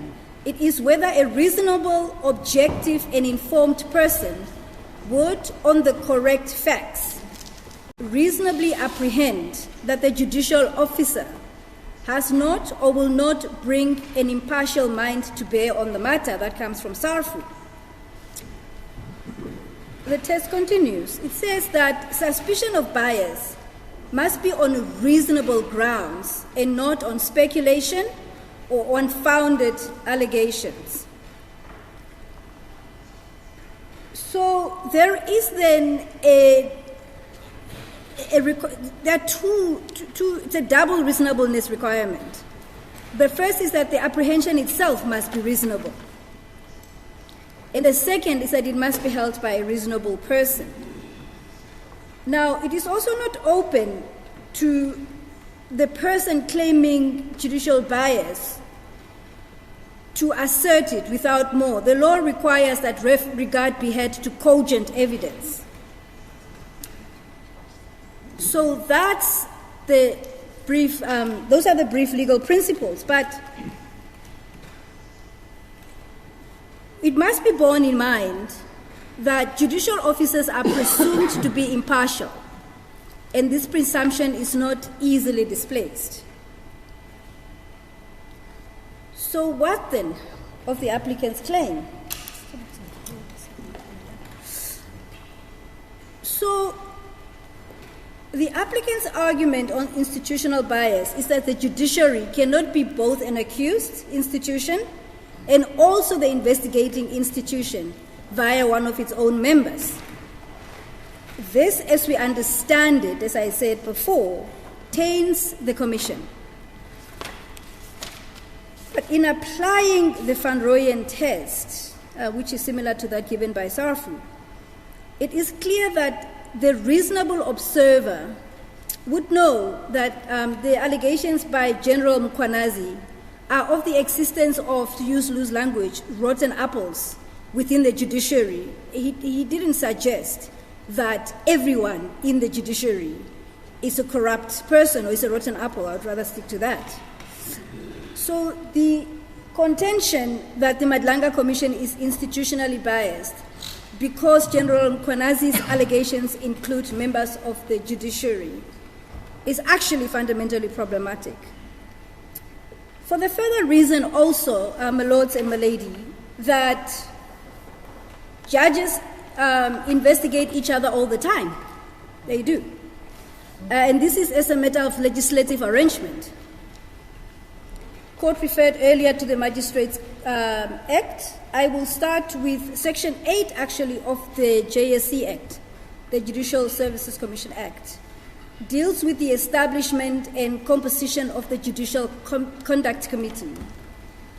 It is whether a reasonable, objective, and informed person would, on the correct facts, reasonably apprehend that the judicial officer has not or will not bring an impartial mind to bear on the matter. That comes from Sarfu. the test continues. It says that suspicion of bias must be on reasonable grounds and not on speculation or unfounded allegations. So there is then there are two, it's a double reasonableness requirement. The first is that the apprehension itself must be reasonable. And the second is that it must be held by a reasonable person. Now, it is also not open to the person claiming judicial bias to assert it without more. The law requires that regard be had to cogent evidence. So that's the brief, those are the brief legal principles, but it must be borne in mind that judicial officers are presumed to be impartial, and this presumption is not easily displaced. So what then of the applicant's claim? So the applicant's argument on institutional bias is that the judiciary cannot be both an accused institution and also the investigating institution via one of its own members. This, as we understand it, as I said before, taints the Commission. But in applying the Van Rooyen test, which is similar to that given by Sarfu, it is clear that the reasonable observer would know that the allegations by General Mkhwanazi are of the existence of, to use loose language, rotten apples within the judiciary. He didn't suggest that everyone in the judiciary is a corrupt person or is a rotten apple. I'd rather stick to that. So the contention that the Madlanga Commission is institutionally biased because General Mkhwanazi's allegations include members of the judiciary is actually fundamentally problematic. For the further reason also, my lords and my lady, that judges investigate each other all the time. They do. And this is as a matter of legislative arrangement. Court referred earlier to the Magistrates Act. I will start with Section 8, actually, of the JSC Act, the Judicial Services Commission Act. Deals with the establishment and composition of the Judicial Conduct Committee.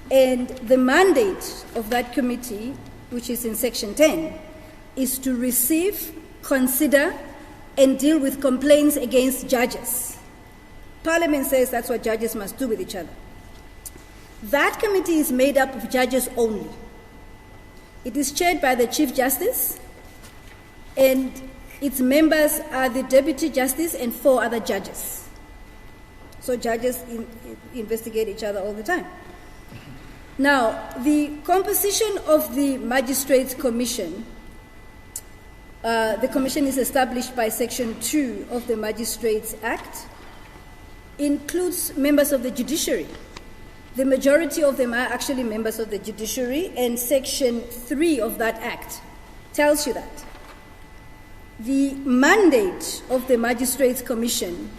And the mandate of that committee, which is in Section 10, is to receive, consider, and deal with complaints against judges. Parliament says that's what judges must do with each other. That committee is made up of judges only. It is chaired by the Chief Justice, and its members are the Deputy Justice and 4 other judges. So judges investigate each other all the time. Now, the composition of the Magistrates Commission, the commission is established by Section 2 of the Magistrates Act, includes members of the judiciary. The majority of them are actually members of the judiciary, and Section 3 of that act tells you that. The mandate of the Magistrates Commission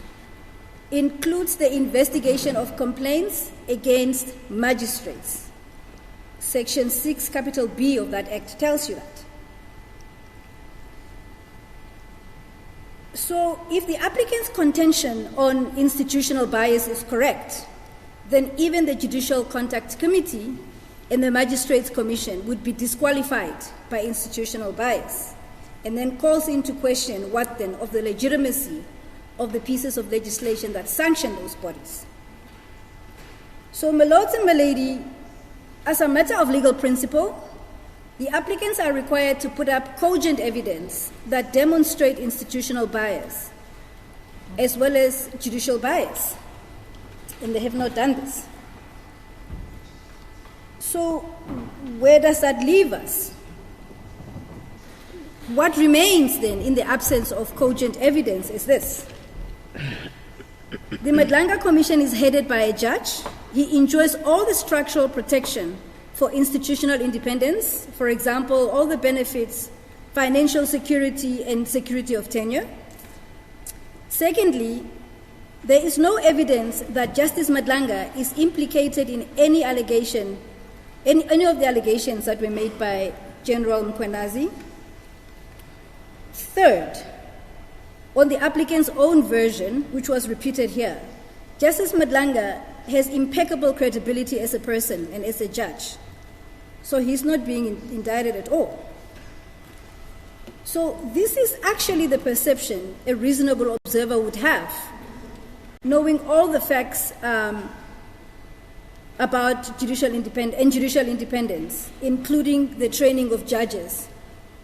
includes the investigation of complaints against magistrates. Section 6, capital B of that act tells you that. So if the applicant's contention on institutional bias is correct, then even the Judicial Conduct Committee and the Magistrates Commission would be disqualified by institutional bias, and then calls into question what then of the legitimacy of the pieces of legislation that sanction those bodies. So, my lords and my lady, as a matter of legal principle, the applicants are required to put up cogent evidence that demonstrate institutional bias, as well as judicial bias, and they have not done this. So, where does that leave us? What remains then in the absence of cogent evidence is this. The Madlanga Commission is headed by a judge. He enjoys all the structural protection for institutional independence. For example, all the benefits financial security and security of tenure. Secondly, there is no evidence that Justice Madlanga is implicated in any allegation, any of the allegations that were made by General Mkhwanazi. Third, on the applicant's own version, which was repeated here, Justice Madlanga has impeccable credibility as a person and as a judge. So he's not being indicted at all. So this is actually the perception a reasonable observer would have, knowing all the facts about judicial independence, including the training of judges,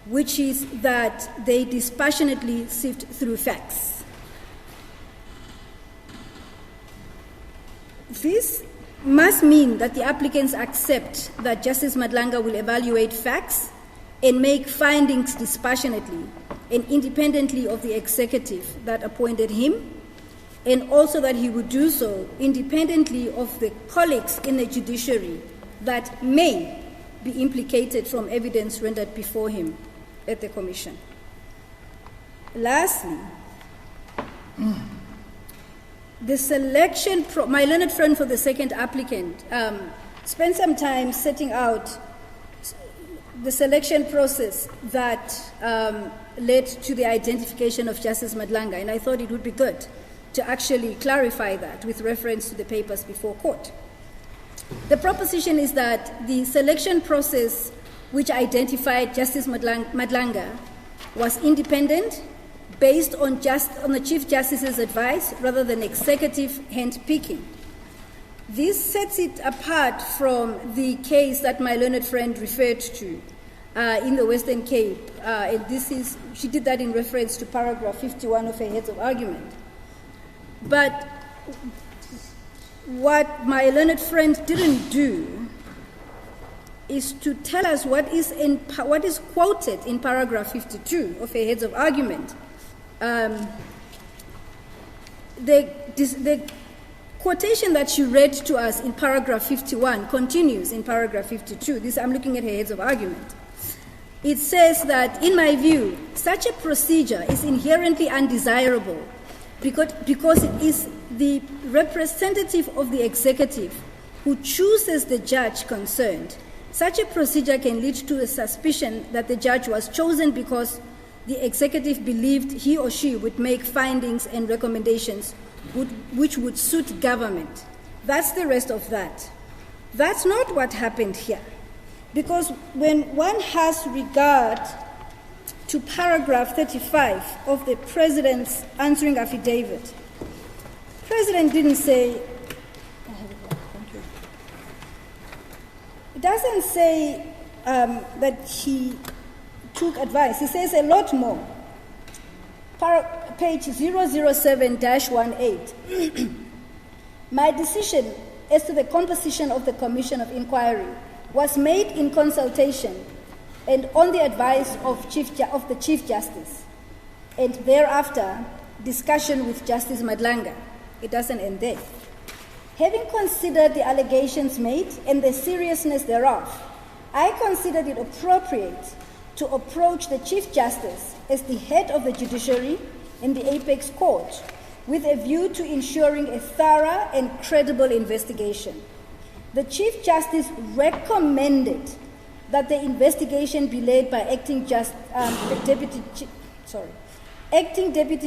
which is that they dispassionately sift through facts. This must mean that the applicants accept that Justice Madlanga will evaluate facts and make findings dispassionately and independently of the executive that appointed him, and also that he would do so independently of the colleagues in the judiciary that may be implicated from evidence rendered before him at the commission. Lastly, the selection, my learned friend for the second applicant spent some time setting out the selection process that led to the identification of Justice Madlanga, and I thought it would be good to actually clarify that with reference to the papers before court. The proposition is that the selection process which identified Justice Madlanga was independent, based on the Chief Justice's advice rather than executive hand-picking. This sets it apart from the case that my learned friend referred to in the Western Cape. And she did that in reference to paragraph 51 of her heads of argument. But what my learned friend didn't do is to tell us what is quoted in paragraph 52 of her heads of argument. The quotation that she read to us in paragraph 51 continues in paragraph 52. I'm looking at her heads of argument. It says that, in my view, such a procedure is inherently undesirable because it is the representative of the executive who chooses the judge concerned. Such a procedure can lead to a suspicion that the judge was chosen because the executive believed he or she would make findings and recommendations which would suit government. That's the rest of that. That's not what happened here. Because when one has regard to paragraph 35 of the President's answering affidavit, the President didn't say, it doesn't say that he took advice. He says a lot more. Page 007-18. My decision as to the composition of the Commission of Inquiry was made in consultation and on the advice of the Chief Justice, and thereafter discussion with Justice Madlanga. It doesn't end there. Having considered the allegations made and the seriousness thereof, I considered it appropriate to approach the Chief Justice as the head of the judiciary in the Apex Court with a view to ensuring a thorough and credible investigation. The Chief Justice recommended that the investigation be led by acting Deputy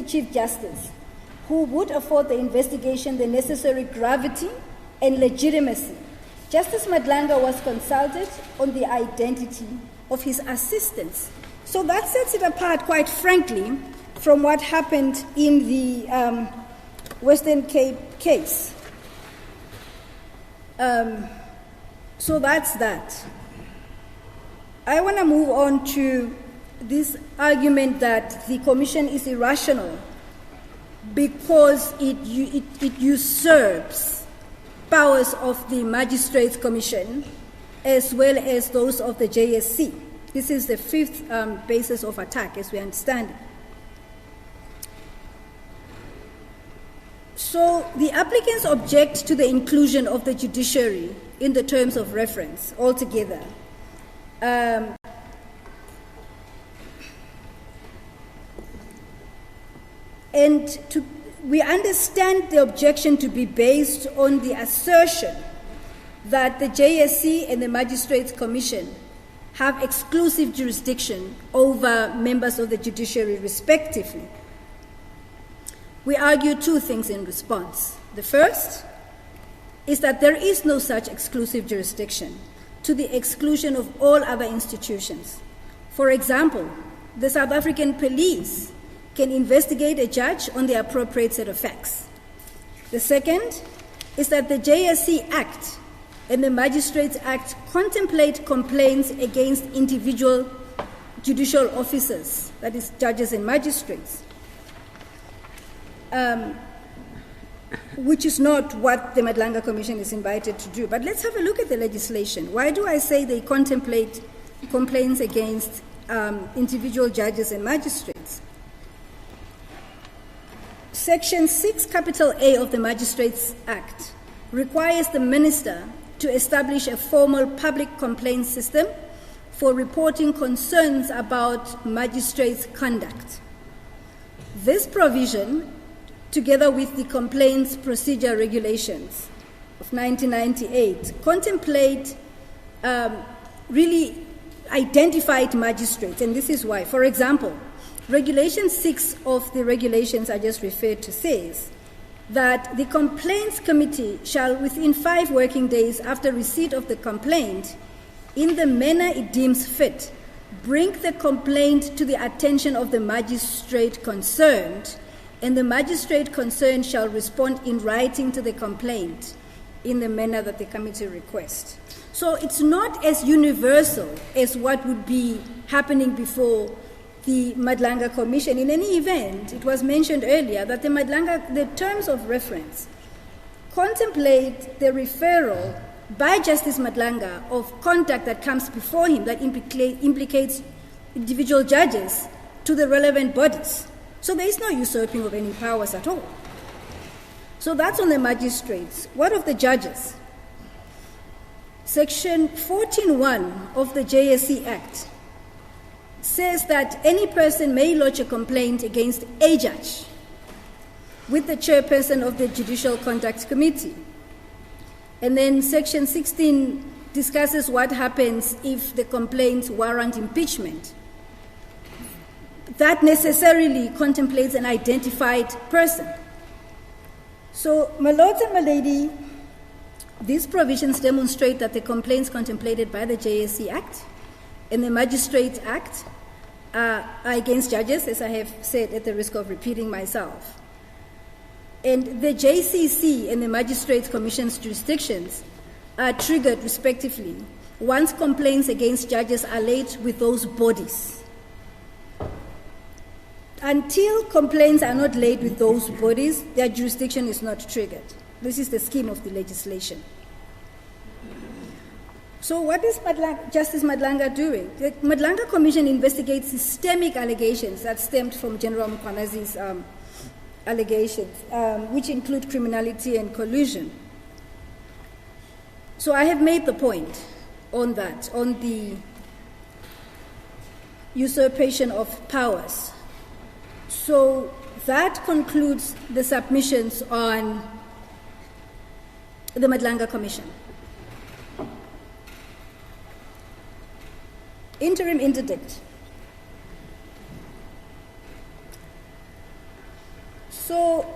Chief Justice, who would afford the investigation the necessary gravity and legitimacy. Justice Madlanga was consulted on the identity of his assistants. So that sets it apart, quite frankly, from what happened in the Western Cape case. So that's that. I want to move on to this argument that the Commission is irrational because it usurps powers of the Magistrates Commission as well as those of the JSC. This is the fifth basis of attack, as we understand it. So the applicants object to the inclusion of the judiciary in the terms of reference altogether. And we understand the objection to be based on the assertion that the JSC and the Magistrates Commission have exclusive jurisdiction over members of the judiciary respectively. We argue two things in response. The first is that there is no such exclusive jurisdiction, to the exclusion of all other institutions. For example, the South African police can investigate a judge on the appropriate set of facts. The second is that the JSC Act and the Magistrates Act contemplate complaints against individual judicial officers, that is, judges and magistrates, which is not what the Madlanga Commission is invited to do. But let's have a look at the legislation. Why do I say they contemplate complaints against individual judges and magistrates? Section 6, capital A of the Magistrates Act requires the minister to establish a formal public complaint system for reporting concerns about magistrates' conduct. This provision, together with the Complaints Procedure Regulations of 1998, contemplate really identified magistrates, and this is why. For example, Regulation 6 of the regulations I just referred to says that the Complaints Committee shall, within 5 working days after receipt of the complaint, in the manner it deems fit, bring the complaint to the attention of the magistrate concerned, and the magistrate concerned shall respond in writing to the complaint in the manner that the committee requests. So it's not as universal as what would be happening before the Madlanga Commission. In any event, it was mentioned earlier that the terms of reference contemplate the referral by Justice Madlanga of conduct that comes before him that implicates individual judges to the relevant bodies. So there is no usurping of any powers at all. So that's on the magistrates. What of the judges? Section 14.1 of the JSC Act says that any person may lodge a complaint against a judge with the chairperson of the Judicial Conduct Committee. And then Section 16 discusses what happens if the complaints warrant impeachment. That necessarily contemplates an identified person. So, my lords and my lady, these provisions demonstrate that the complaints contemplated by the JSC Act and the Magistrates Act are against judges, as I have said at the risk of repeating myself. And the JCC and the Magistrates Commission's jurisdictions are triggered respectively once complaints against judges are laid with those bodies. Until complaints are not laid with those bodies, their jurisdiction is not triggered. This is the scheme of the legislation. So what is Justice Madlanga doing? The Madlanga Commission investigates systemic allegations that stemmed from General Mkhwanazi's allegations, which include criminality and collusion. So I have made the point on that, on the usurpation of powers. So that concludes the submissions on the Madlanga Commission. Interim interdict. So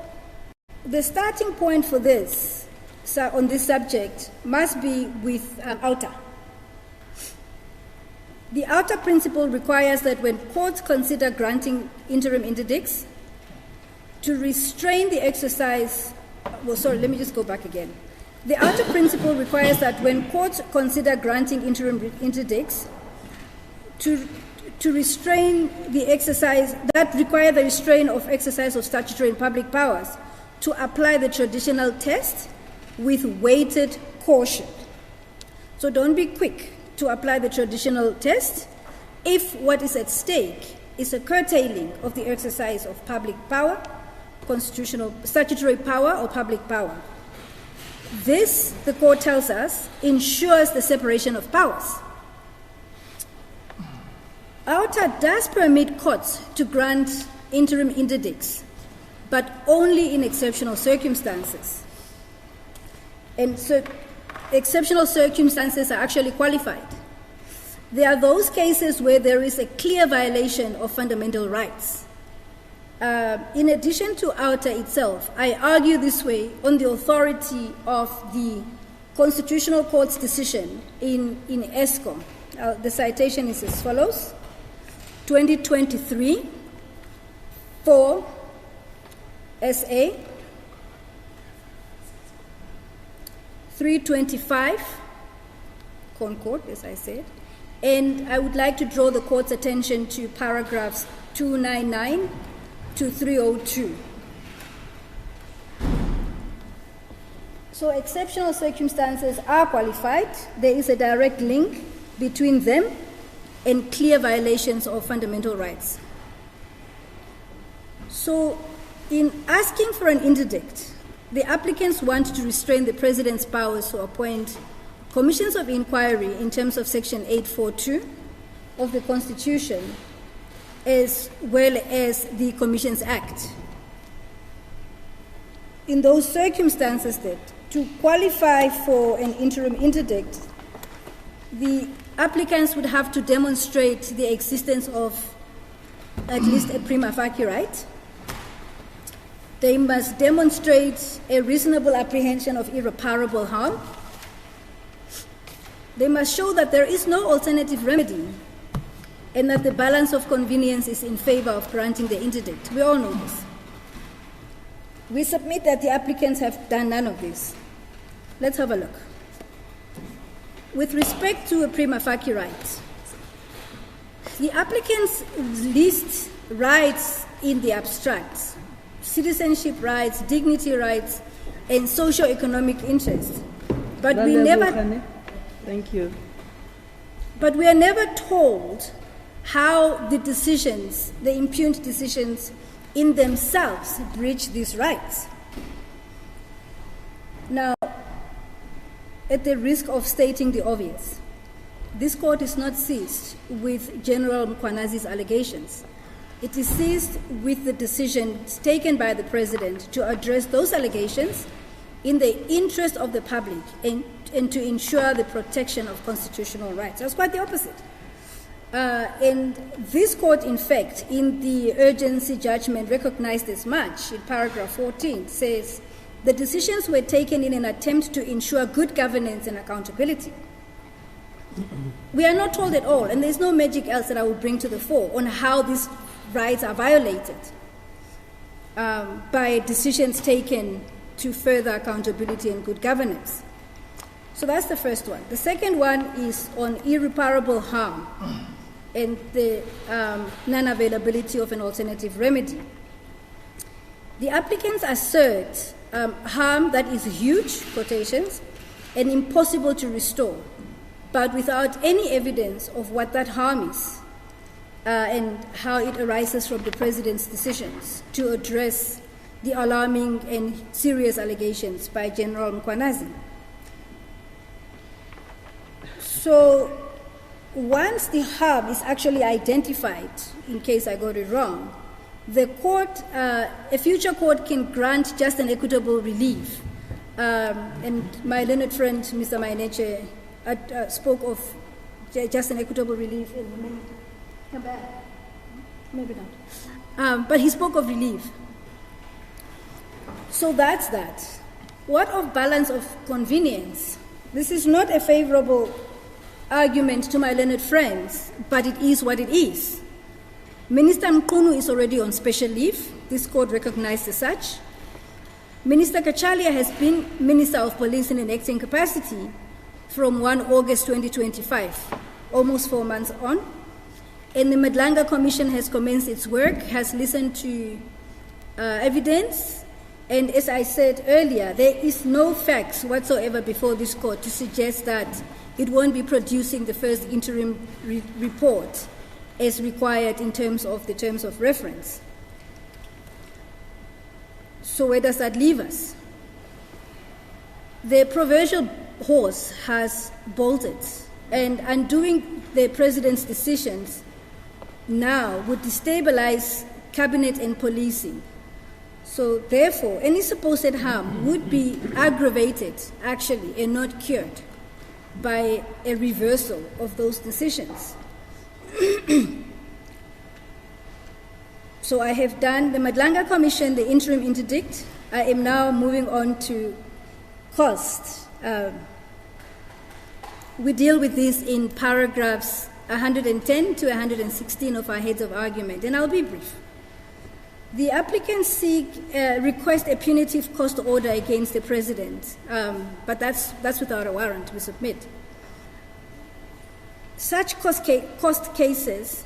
the starting point for this, on this subject, must be with an outer. The outer principle requires that when courts consider granting interim interdicts, to restrain the exercise, let me just go back again. The outer principle requires that when courts consider granting interim interdicts, to restrain the exercise, that require the restraint of exercise of statutory and public powers, to apply the traditional test with weighted caution. So don't be quick to apply the traditional test if what is at stake is a curtailing of the exercise of public power, constitutional, statutory power or public power. This, the court tells us, ensures the separation of powers. OUTA does permit courts to grant interim interdicts but only in exceptional circumstances. And so exceptional circumstances are actually qualified. There are those cases where there is a clear violation of fundamental rights. In addition to outer itself, I argue this way on the authority of the Constitutional Court's decision in ESCO. The citation is as follows: 2023, 4 SA, 325, Concord, as I said. And I would like to draw the court's attention to paragraphs 299 to 302. So exceptional circumstances are qualified. There is a direct link between them and clear violations of fundamental rights. So in asking for an interdict, the applicants want to restrain the president's powers to appoint commissions of inquiry in terms of Section 842 of the Constitution, as well as the Commissions Act. In those circumstances, that to qualify for an interim interdict, the applicants would have to demonstrate the existence of at least a prima facie right. They must demonstrate a reasonable apprehension of irreparable harm. They must show that there is no alternative remedy and that the balance of convenience is in favor of granting the interdict. We all know this. We submit that the applicants have done none of this. Let's have a look. With respect to a prima facie right, the applicants list rights in the abstract: citizenship rights, dignity rights, and socio-economic interests. But we never... Thank you. But we are never told how the decisions, the impugned decisions in themselves, breach these rights. Now, at the risk of stating the obvious, this court is not seized with General Mkhwanazi's allegations. It is seized with the decisions taken by the president to address those allegations in the interest of the public and to ensure the protection of constitutional rights. That's quite the opposite. And this court, in fact, in the urgency judgment recognized as much, in paragraph 14, says the decisions were taken in an attempt to ensure good governance and accountability. We are not told at all, and there's no magic else that I would bring to the fore on how these rights are violated by decisions taken to further accountability and good governance. So that's the first one. The second one is on irreparable harm and the non-availability of an alternative remedy. The applicants assert harm that is huge, quotations, and impossible to restore, but without any evidence of what that harm is and how it arises from the president's decisions to address the alarming and serious allegations by General Mkhwanazi. So once the harm is actually identified, in case I got it wrong, the court, a future court can grant just an equitable relief. And my learned friend, Mr. Maineche, spoke of just an equitable relief. Come back. Maybe not. But he spoke of relief. So that's that. What of balance of convenience? This is not a favorable argument to my learned friends, but it is what it is. Minister Mchunu is already on special leave. This court recognized as such. Minister Kachalia has been Minister of Police in an acting capacity from 1 August 2025, almost 4 months on. And the Madlanga Commission has commenced its work, has listened to evidence, and as I said earlier, there is no facts whatsoever before this court to suggest that it won't be producing the first interim report as required in terms of the terms of reference. So where does that leave us? The proverbial horse has bolted, and undoing the president's decisions now would destabilize cabinet and policing. So therefore, any supposed harm would be aggravated, actually, and not cured by a reversal of those decisions. So I have done the Madlanga Commission, the interim interdict. I am now moving on to cost. We deal with this in paragraphs 110 to 116 of our heads of argument, and I'll be brief. The applicants request a punitive cost order against the president, but that's without a warrant, we submit. Such cost cases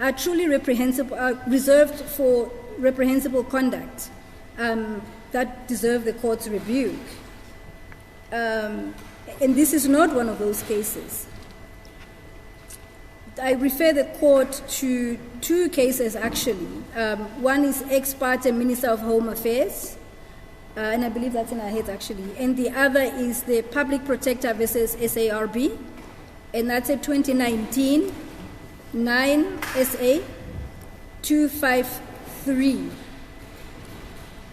are truly reprehensible, are reserved for reprehensible conduct that deserve the court's rebuke. And this is not one of those cases. I refer the court to two cases, actually. One is ex parte Minister of Home Affairs, and I believe that's in our heads, actually. And the other is the Public Protector versus SARB, and that's a 2019 9 SA 253.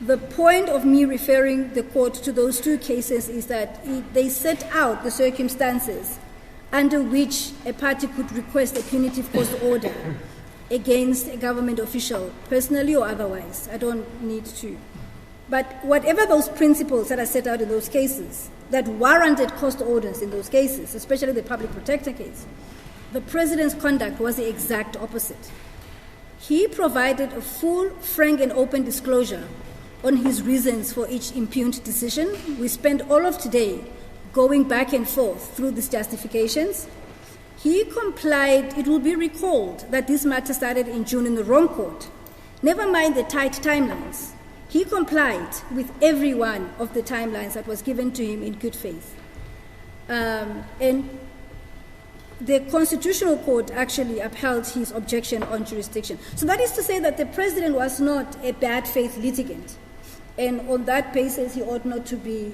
The point of me referring the court to those two cases is that they set out the circumstances under which a party could request a punitive cost order against a government official, personally or otherwise. I don't need to. But whatever those principles that are set out in those cases, that warranted cost orders in those cases, especially the public protector case, the president's conduct was the exact opposite. He provided a full, frank, and open disclosure on his reasons for each impugned decision. We spent all of today going back and forth through these justifications. He complied. It will be recalled that this matter started in June in the wrong court. Never mind the tight timelines. He complied with every one of the timelines that was given to him in good faith. And the Constitutional Court actually upheld his objection on jurisdiction. So that is to say that the president was not a bad faith litigant. And on that basis, he ought not to be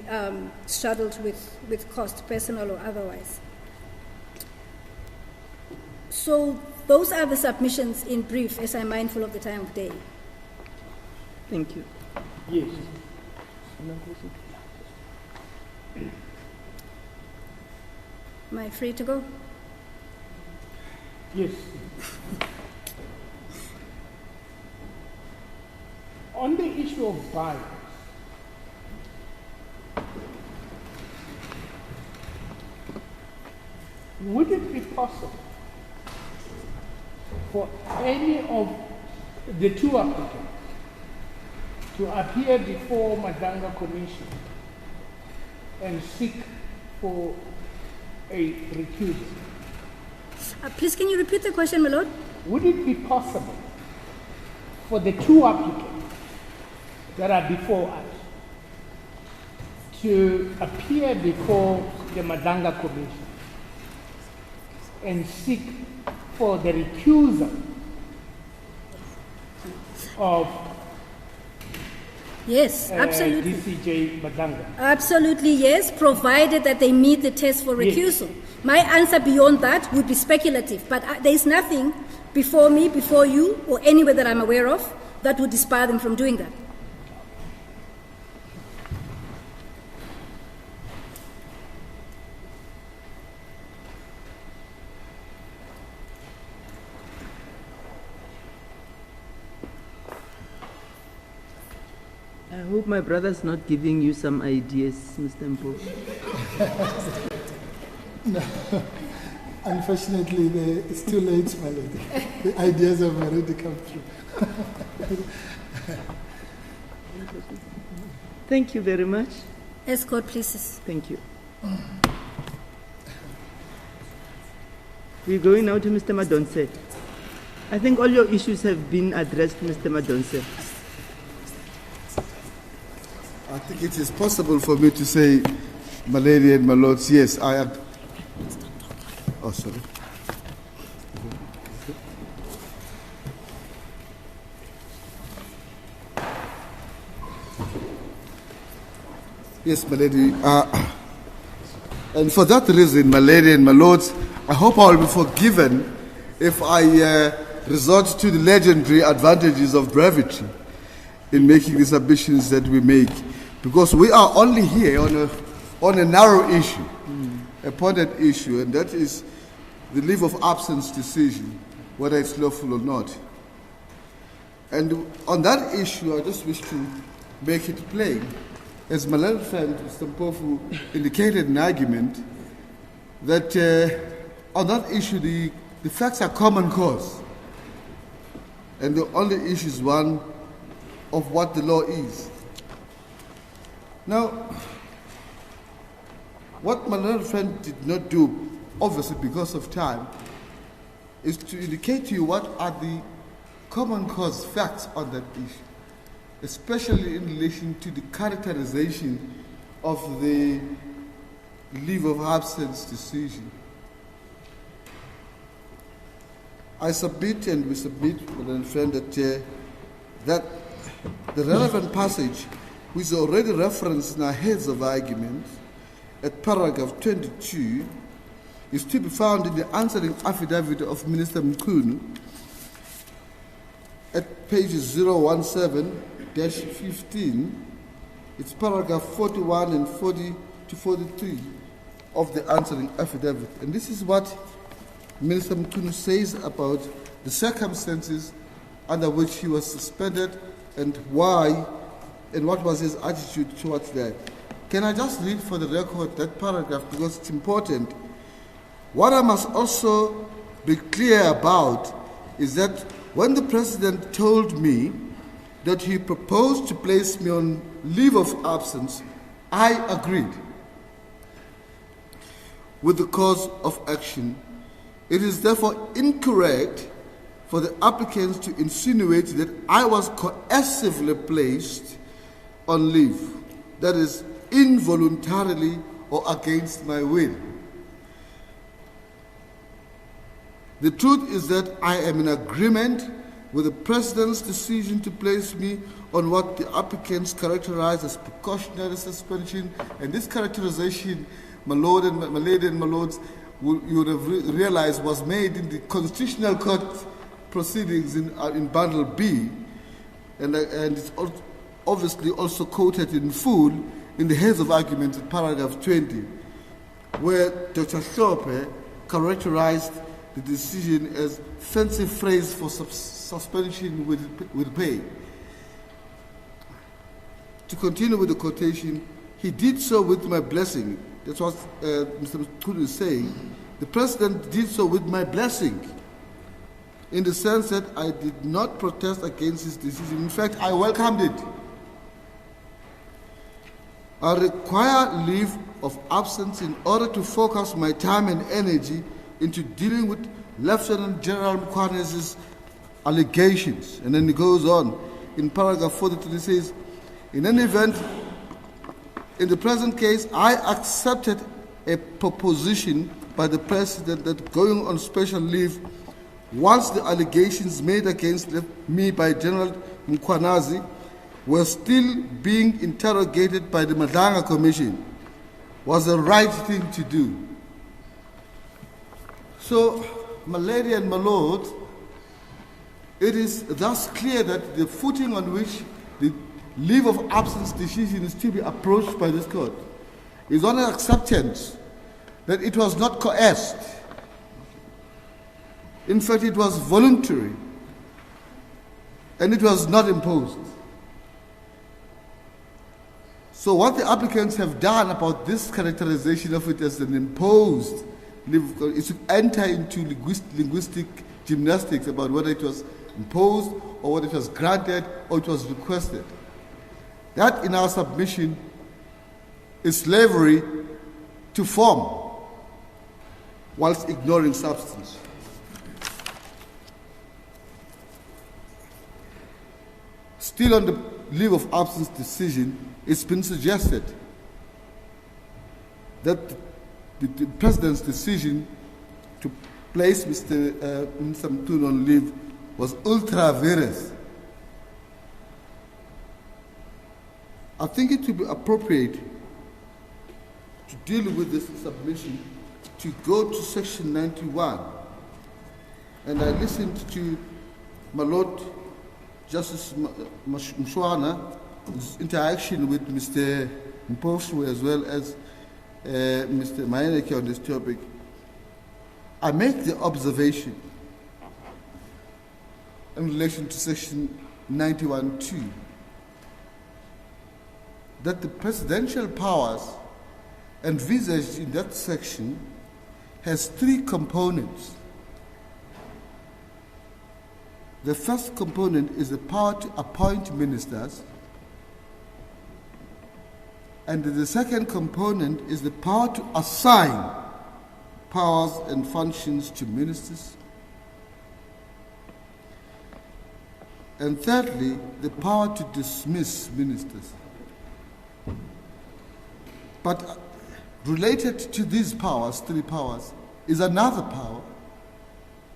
saddled with cost, personal or otherwise. So those are the submissions in brief, as I'm mindful of the time of day. Thank you. Yes. Am I free to go? Yes. On the issue of vires, would it be possible for any of the two applicants to appear before Madlanga Commission and seek for a recusal? Please, can you repeat the question, my lord? Would it be possible for the two applicants that are before us to appear before the Madlanga Commission and seek for the recusal of Yes, absolutely. DCJ Madlanga? Absolutely, yes, provided that they meet the test for recusal. Yes. My answer beyond that would be speculative, but there is nothing before me, before you, or anywhere that I'm aware of that would disbar them from doing that. I hope my brother's not giving you some ideas, Mr. Mpo. No, unfortunately, it's too late, my lady. The ideas have already come through. Thank you very much. Escort, please. Thank you. We're going now to Mr. Madonse. I think all your issues have been addressed, Mr. Madonse. I think it is possible for me to say, my lady and my lords, yes, I am. Oh, sorry. Yes, my lady. And for that reason, my lady and my lords, I hope I will be forgiven if I resort to the legendary advantages of brevity. in making the submissions that we make, because we are only here on a narrow issue, a pointed issue, and that is the leave of absence decision, whether it's lawful or not. And on that issue, I just wish to make it plain, as my learned friend Mr. Mpofu indicated in argument, that on that issue the facts are common cause, and the only issue is one of what the law is. Now, what my learned friend did not do, obviously because of time, is to indicate to you what are the common cause facts on that issue, especially in relation to the characterization of the leave of absence decision. I submit, and we submit, my learned friend, that the relevant passage, which is already referenced in our heads of argument, at paragraph 22, is to be found in the answering affidavit of Minister Mchunu at pages 017-15. It's paragraph 41 and 40 to 43 of the answering affidavit. And this is what Minister Mchunu says about the circumstances under which he was suspended and why, and what was his attitude towards that. Can I just read for the record that paragraph, because it's important. What I must also be clear about is that when the President told me that he proposed to place me on leave of absence, I agreed with the course of action. It is therefore incorrect for the applicants to insinuate that I was coercively placed on leave, that is, involuntarily or against my will. The truth is that I am in agreement with the President's decision to place me on what the applicants characterize as precautionary suspension, and this characterization, my lord and my lady and my lords, you would have realized was made in the Constitutional Court proceedings in Bundle B, and it's obviously also quoted in full in the heads of argument in paragraph 20, where Dr. Sope characterized the decision as fancy phrase for suspension with pay. To continue with the quotation, he did so with my blessing. That's what Mr. Mchunu is saying. The President did so with my blessing, in the sense that I did not protest against his decision. In fact, I welcomed it. I require leave of absence in order to focus my time and energy into dealing with Lieutenant General Mkhwana's allegations. And then he goes on. In paragraph 43, he says, in any event, in the present case, I accepted a proposition by the President that going on special leave once the allegations made against me by General Mkhwanazi were still being interrogated by the Madanga Commission was the right thing to do. So, my lady and my lord, it is thus clear that the footing on which the leave of absence decision is to be approached by this court is on an acceptance that it was not coerced. In fact, it was voluntary, and it was not imposed. So what the applicants have done about this characterization of it as an imposed leave is to enter into linguistic gymnastics about whether it was imposed or whether it was granted or it was requested. That, in our submission, is slavery to form whilst ignoring substance. Still on the leave of absence decision, it's been suggested that the President's decision to place Mr. Mchunu on leave was ultra vires. I think it would be appropriate to deal with this submission to go to section 91. And I listened to my Lord Justice Mchwanu's interaction with Mr. Mpofu as well as Mr. Mayeneke on this topic, I make the observation in relation to section 91(2) that the presidential powers envisaged in that section has three components. The first component is the power to appoint ministers, and the second component is the power to assign powers and functions to ministers, and thirdly, the power to dismiss ministers. But related to these powers, three powers, is another power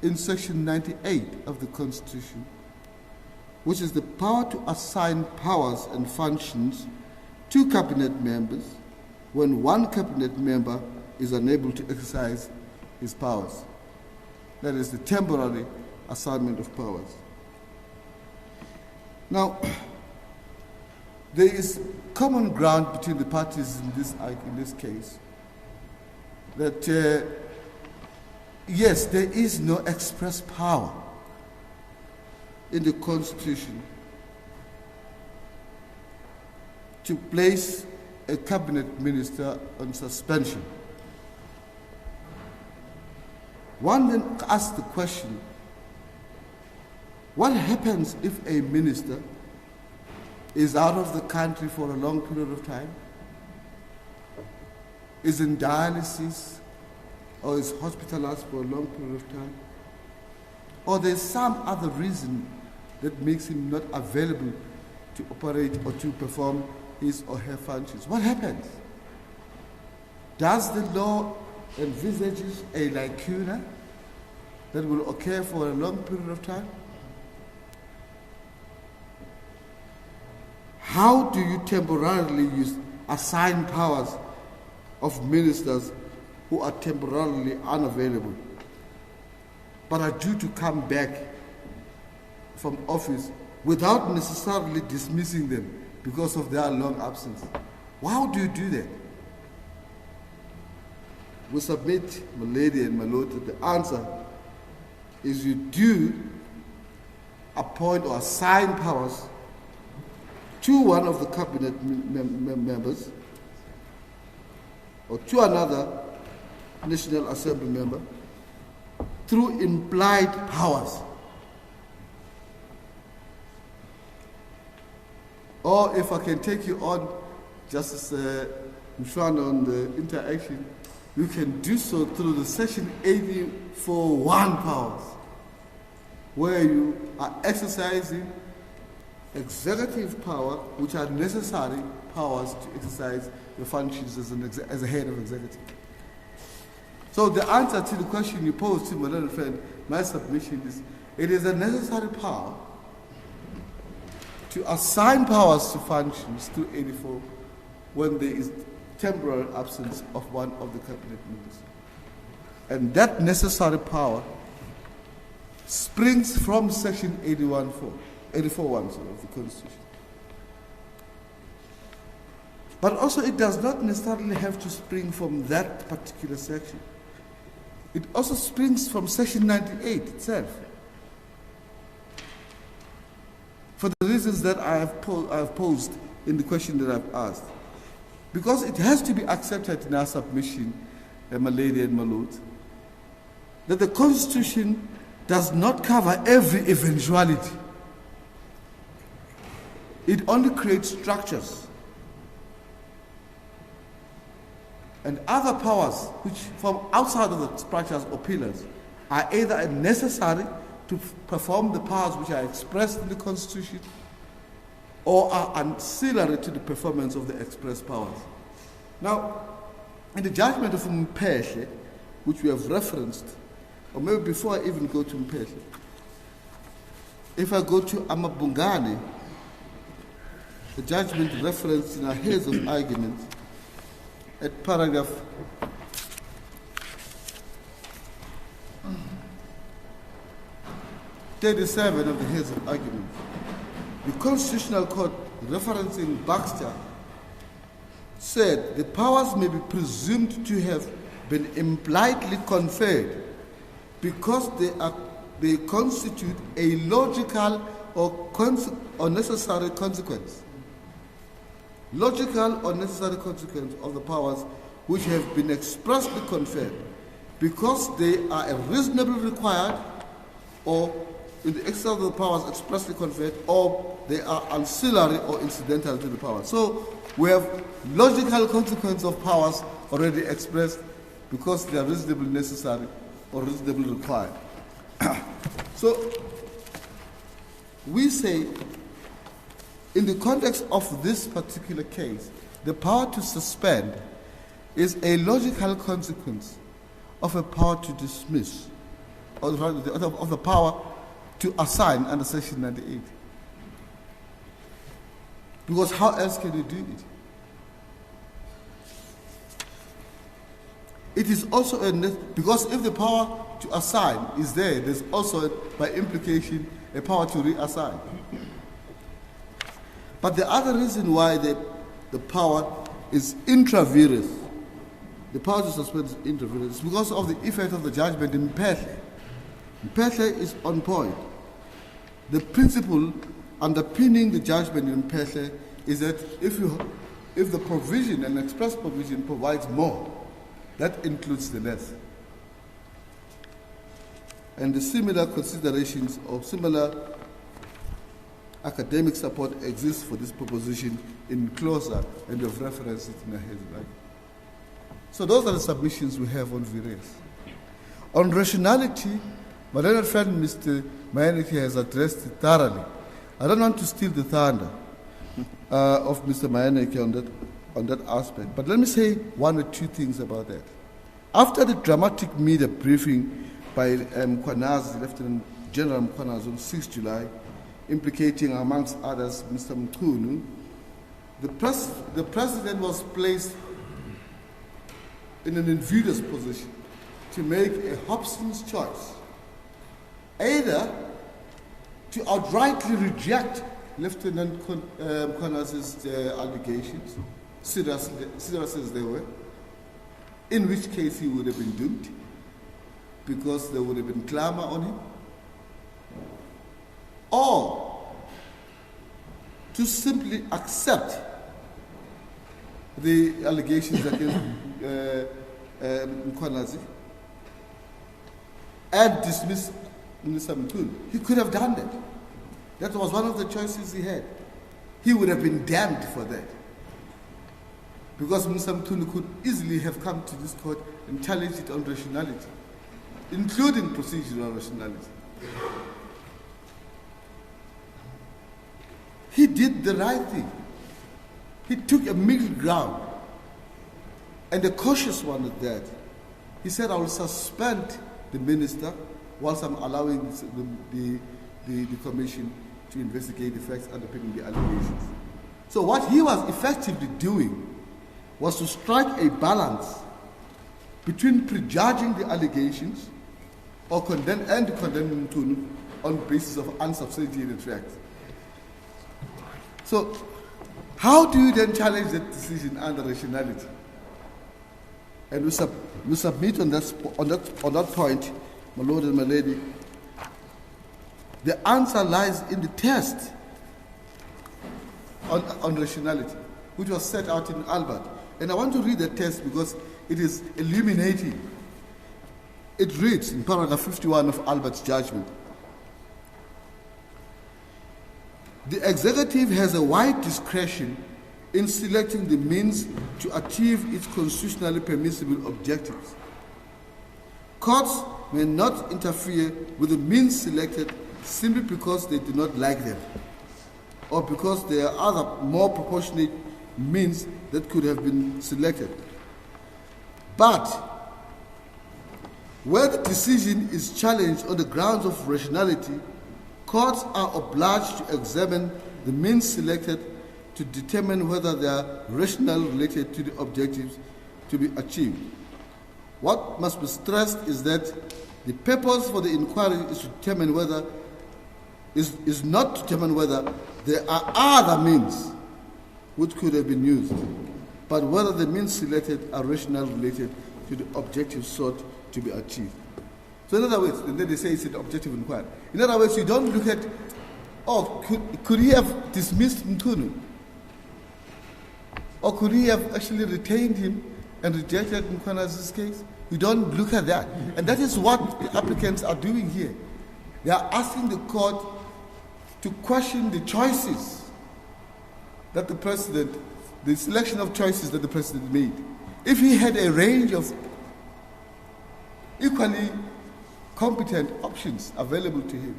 in section 98 of the Constitution, which is the power to assign powers and functions to cabinet members when one cabinet member is unable to exercise his powers. That is the temporary assignment of powers. Now, there is common ground between the parties in this case that yes, there is no express power in the Constitution to place a cabinet minister on suspension. One then asks the question, what happens if a minister is out of the country for a long period of time, is in dialysis, or is hospitalized for a long period of time, or there's some other reason that makes him not available to operate or to perform his or her functions? What happens? Does the law envisages a lacuna that will occur for a long period of time? How do you temporarily assign powers of ministers who are temporarily unavailable, but are due to come back from office without necessarily dismissing them because of their long absence? How do you do that? We submit, my lady and my lord, that the answer is you do appoint or assign powers to one of the cabinet members or to another National Assembly member through implied powers. Or if I can take you on, Justice Mchunu, on the interaction, you can do so through the section 84(1) powers, where you are exercising executive power, which are necessary powers to exercise your functions as a head of executive. So the answer to the question you posed to my little friend, my submission is, it is a necessary power to assign powers to functions through 84 when there is temporary absence of one of the cabinet members. And that necessary power springs from section 84(1) of the Constitution. But also it does not necessarily have to spring from that particular section. It also springs from section 98 itself. For the reasons that I have posed in the question that I've asked. Because it has to be accepted in our submission, my lady and my lord, that the Constitution does not cover every eventuality. It only creates structures. And other powers which from outside of the structures or pillars are either necessary to perform the powers which are expressed in the Constitution or are ancillary to the performance of the expressed powers. Now, in the judgment of uMkhonto, which we have referenced, or maybe before I even go to uMkhonto, if I go to Amabungane, the judgment referenced in our heads of argument at paragraph 37 of the heads of argument, the Constitutional Court, referencing Baxter, said the powers may be presumed to have been impliedly conferred because they constitute a logical or necessary consequence. Logical or necessary consequence of the powers which have been expressly conferred because they are a reasonably required or in the exercise of the powers expressly conferred, or they are ancillary or incidental to the powers. So we have logical consequence of powers already expressed because they are reasonably necessary or reasonably required. So we say, in the context of this particular case, the power to suspend is a logical consequence of a power to dismiss, or of the power to assign under Section 98. Because how else can you do it? It is also because if the power to assign is there, there's also, by implication, a power to reassign. But the other reason why the power is intra-vires, the power to suspend is intra-vires, is because of the effect of the judgment in Mkhonto. Mkhonto is on point. The principle underpinning the judgment in Mkhonto is that if the provision, an express provision, provides more, that includes the less. And the similar considerations or similar academic support exists for this proposition in closer, and you've referenced it in a head, right? So those are the submissions we have on vires. On rationality, my learned friend Mr. Mayaniki has addressed it thoroughly. I don't want to steal the thunder of Mr. Mayaniki on that aspect, but let me say one or two things about that. After the dramatic media briefing by Lieutenant General Mkhonto on 6 July, implicating, amongst others, Mr. Mchunu, the President was placed in an invidious position to make a Hobson's choice, either to outrightly reject Lieutenant Mkhonto's allegations, serious as they were, in which case he would have been doomed, because there would have been clamor on him, or to simply accept the allegations against Mkhonto and dismiss Mr. Mchunu. He could have done that. That was one of the choices he had. He would have been damned for that. Because Mr. Mchunu could easily have come to this court and challenged it on rationality, including procedural rationality. He did the right thing. He took a middle ground, and a cautious one at that. He said, I will suspend the minister whilst I'm allowing the commission to investigate the facts underpinning the allegations. So what he was effectively doing was to strike a balance between prejudging the allegations or condemning Mchunu on the basis of unsubstantiated facts. So how do you then challenge that decision under rationality? And we submit on that point, my lord and my lady, the answer lies in the test on rationality, which was set out in Albert. And I want to read the test because it is illuminating. It reads in paragraph 51 of Albert's judgment: the executive has a wide discretion in selecting the means to achieve its constitutionally permissible objectives. Courts may not interfere with the means selected simply because they do not like them, or because there are other more proportionate means that could have been selected. But where the decision is challenged on the grounds of rationality, courts are obliged to examine the means selected to determine whether they are rationally related to the objectives to be achieved. What must be stressed is that the purpose for the inquiry is to determine whether is not to determine whether there are other means which could have been used, but whether the means selected are rational related to the objective sought to be achieved. So in other words, and then they say it's an objective inquiry. In other words, you don't look at, oh, could he have dismissed Mchunu? Or could he have actually retained him and rejected Mkhwana's case? You don't look at that. And that is what the applicants are doing here. They are asking the court to question the choices that the president, the selection of choices that the president made. If he had a range of equally competent options available to him,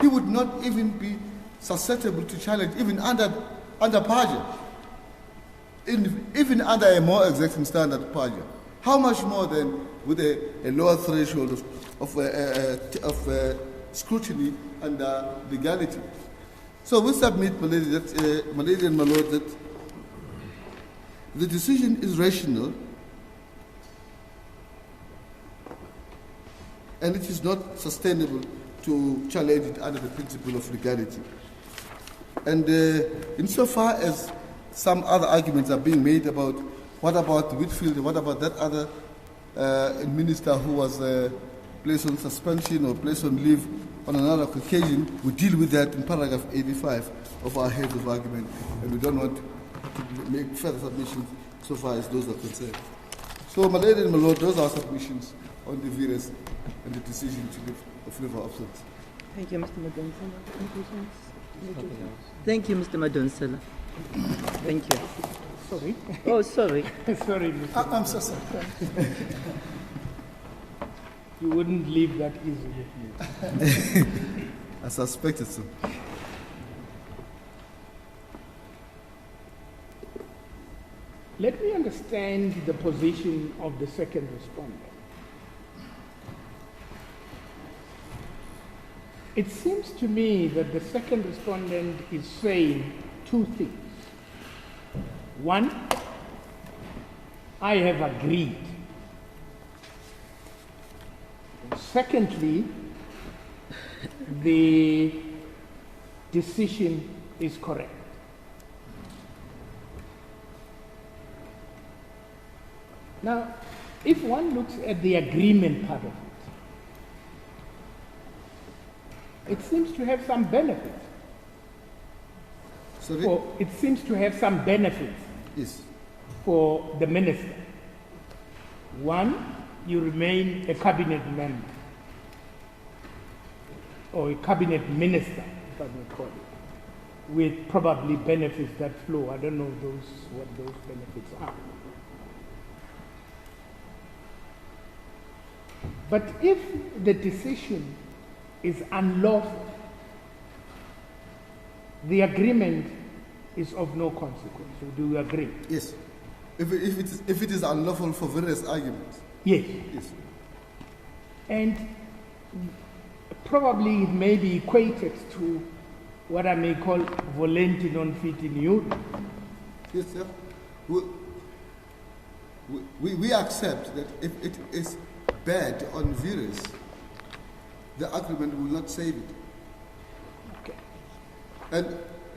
he would not even be susceptible to challenge, even under Paja, even under a more exacting standard Paja. How much more then with a lower threshold of scrutiny and legality? So we submit, my lady and my lord, that the decision is rational and it is not sustainable to challenge it under the principle of legality. And insofar as some other arguments are being made about what about Whitfield, what about that other minister who was placed on suspension or placed on leave on another occasion, we deal with that in paragraph 85 of our heads of argument, and we don't want to make further submissions so far as those are concerned. So, my lady and my lord, those are our submissions on the vires and the decision to give of leave of absence. Thank you, Mr. Madonsela. Thank you, Mr. Madonsela. Thank you. Sorry. Oh, sorry. Sorry, Mr. I'm so sorry. You wouldn't leave that easily with me. I suspected so. Let me understand the position of the second respondent. It seems to me that the second respondent is saying two things. One, I have agreed. Secondly, the decision is correct. Now, if one looks at the agreement part of it, it seems to have some benefits. Sorry? It seems to have some benefits Yes. for the minister. One, you remain a cabinet member or a cabinet minister, if I may call it, with probably benefits that flow. I don't know what those benefits are. But if the decision is unlawful, the agreement is of no consequence. So do you agree? Yes. If it is unlawful for various arguments. Yes. Yes. And probably it may be equated to what I may call volenti non fit in iure. Yes, sir. We accept that if it is bad on vires, the agreement will not save it. Okay. And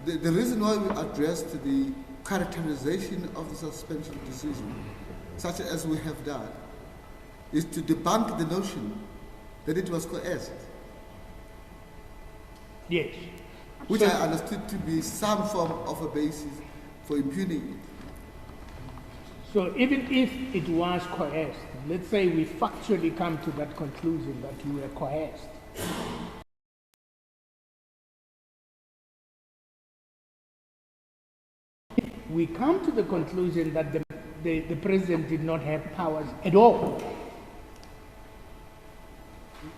the reason why we addressed the characterization of the suspension decision, such as we have done, is to debunk the notion that it was coerced. Yes. Which I understood to be some form of a basis for impugning it. So even if it was coerced, let's say we factually come to that conclusion that you were coerced, we come to the conclusion that the president did not have powers at all.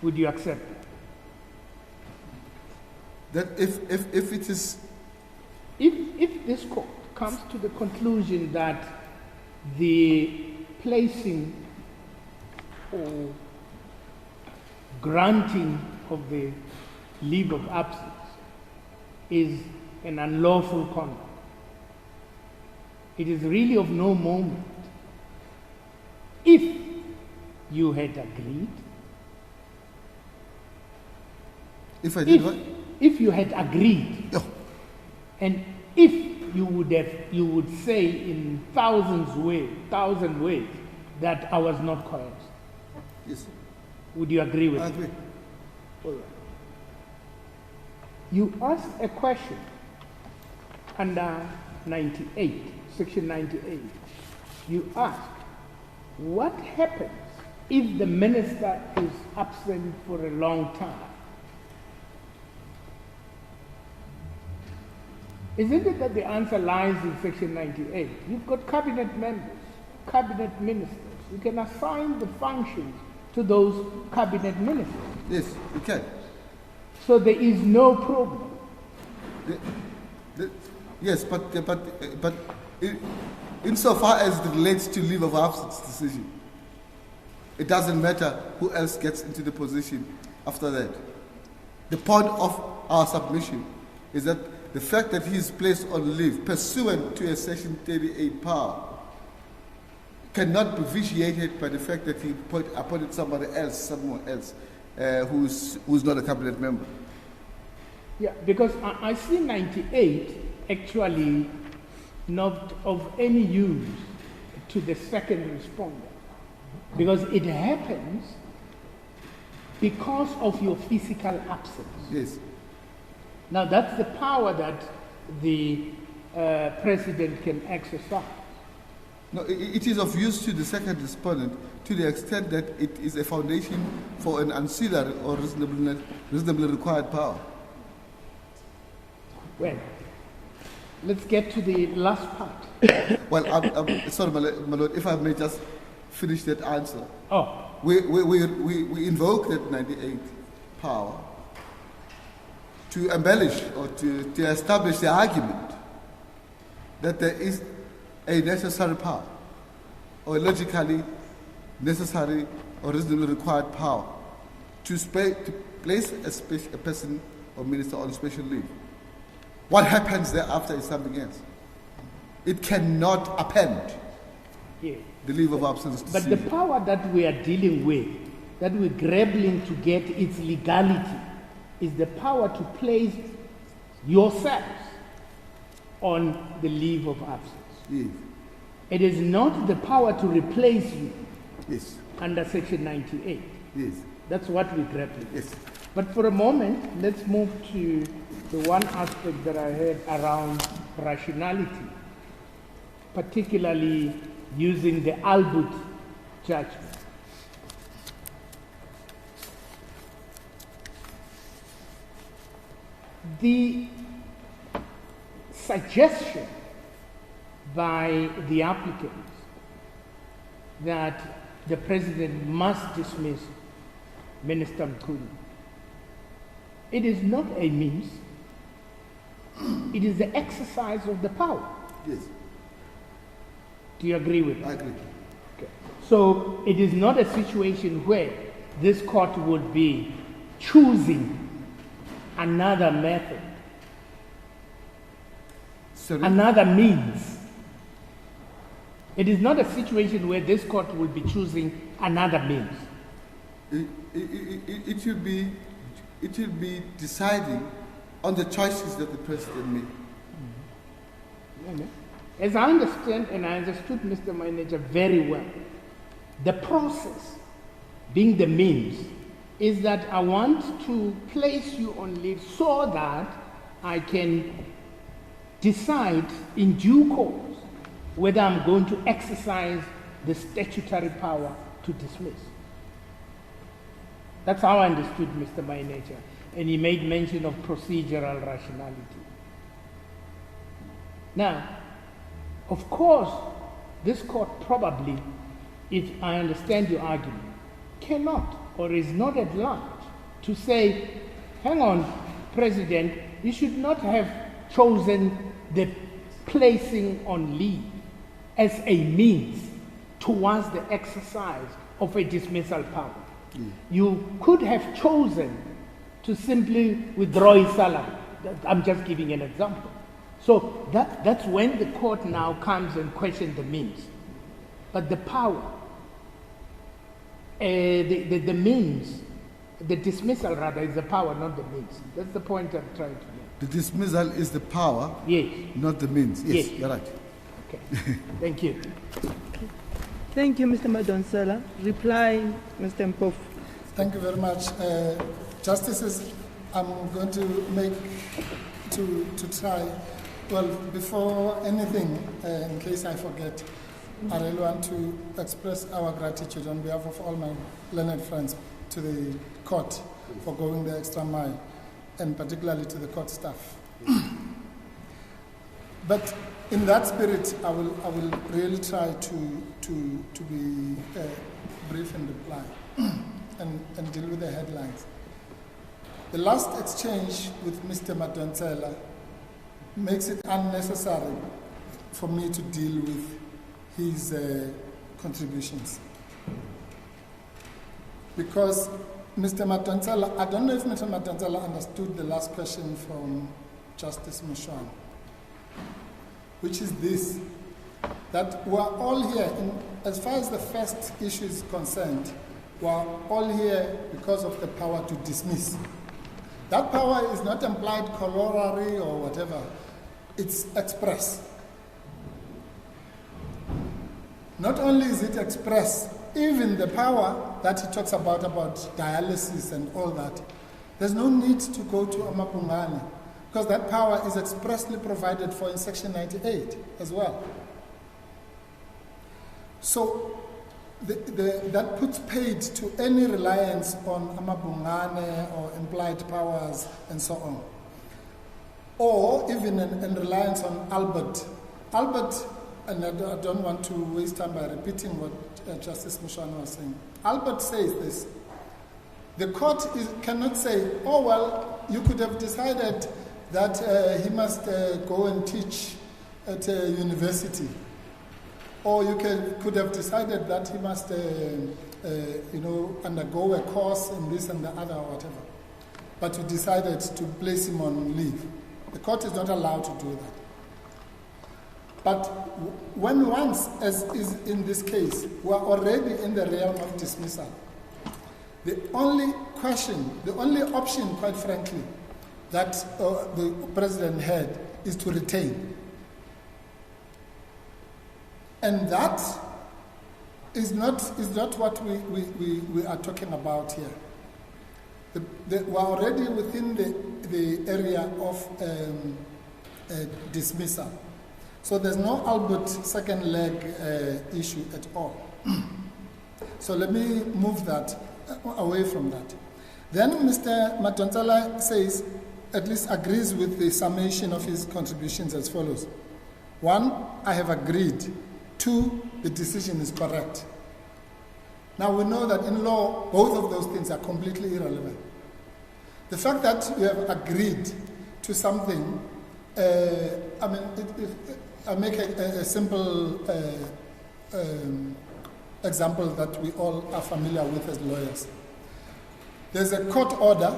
Would you accept it? That if it is... If this court comes to the conclusion that the placing or granting of the leave of absence is an unlawful conduct, it is really of no moment. If you had agreed, if I did what? If you had agreed, No. And if you would say in thousand ways that I was not coerced. Yes. Would you agree with I me? agree. All right. You asked a question under 98, section 98. You asked, what happens if the minister is absent for a long time? Isn't it that the answer lies in section 98? You've got cabinet members, cabinet ministers. You can assign the functions to those cabinet ministers. Yes, you can. So there is no problem. Yes, but insofar as it relates to leave of absence decision, it doesn't matter who else gets into the position after that. The point of our submission is that the fact that he is placed on leave pursuant to a Section 38 power cannot be vitiated by the fact that he appointed somebody else, someone else, who's not a cabinet member. Yeah, because I see 98 actually not of any use to the second respondent, because it happens because of your physical absence. Yes. Now that's the power that the president can exercise. No, it is of use to the second respondent to the extent that it is a foundation for an ancillary or reasonably required power. Well, let's get to the last part. Well, I'm sorry, my lord, if I may just finish that answer. Oh. We invoke that 98 power to embellish or to establish the argument that there is a necessary power, or logically necessary or reasonably required power to place a person or minister on special leave. What happens thereafter is something else. It cannot append the leave of absence decision. But the power that we are dealing with, that we're grappling to get its legality, is the power to place yourselves on the leave of absence. Yes. It is not the power to replace you. Yes. Under Section 98. Yes. That's what we're grappling with. Yes. But for a moment, let's move to the one aspect that I had around rationality, particularly using the Albut judgment. The suggestion by the applicants that the president must dismiss Minister Mchunu, it is not a means, it is the exercise of the power. Yes. Do you agree with that? I agree. Okay. So it is not a situation where this court would be choosing another method, another means. It is not a situation where this court will be choosing another means. It should be deciding on the choices that the president made. As I understand, and I understood Mr. Manager very well, the process being the means is that I want to place you on leave so that I can decide in due course whether I'm going to exercise the statutory power to dismiss. That's how I understood Mr. Manager, and he made mention of procedural rationality. Now, of course, this court probably, if I understand your argument, cannot or is not at large to say, hang on, President, you should not have chosen the placing on leave as a means towards the exercise of a dismissal power. You could have chosen to simply withdraw his salary. I'm just giving an example. So that's when the court now comes and questions the means. But the power, the means, the dismissal rather is the power, not the means. That's the point I'm trying to make. The dismissal is the power, Yes. not the means. Yes, Yes. you're right. Okay. Thank you. Thank you, Mr. Madonsela. Reply, Mr. Mpofu. Thank you very much. Justices, I'm going to try, well, before anything, in case I forget, I really want to express our gratitude on behalf of all my learned friends to the court for going the extra mile, and particularly to the court staff. But in that spirit, I will really try to be brief and reply and deal with the headlines. The last exchange with Mr. Madonsela makes it unnecessary for me to deal with his contributions. Because Mr. Madonsela, I don't know if Mr. Madonsela understood the last question from Justice Mchunu, which is this, that we're all here, as far as the first issue is concerned, we're all here because of the power to dismiss. That power is not implied corollary or whatever, it's express. Not only is it express, even the power that he talks about dialysis and all that, there's no need to go to uMkhonto, because that power is expressly provided for in Section 98 as well. So that puts paid to any reliance on uMkhonto or implied powers and so on. Or even in reliance on Albert. Albert, and I don't want to waste time by repeating what Justice Mchunu was saying. Albert says this: the court cannot say, oh well, you could have decided that he must go and teach at a university, or you could have decided that he must undergo a course in this and the other or whatever, but you decided to place him on leave. The court is not allowed to do that. But when once, as is in this case, we are already in the realm of dismissal, the only question, the only option, quite frankly, that the president had is to retain. And that is not what we are talking about here. We are already within the area of dismissal. So there's no Albert second leg issue at all. So let me move that away from that. Then Mr. Madonsela says, at least agrees with the summation of his contributions as follows. 1, I have agreed. 2, the decision is correct. Now we know that in law, both of those things are completely irrelevant. The fact that you have agreed to something, I make a simple example that we all are familiar with as lawyers. There's a court order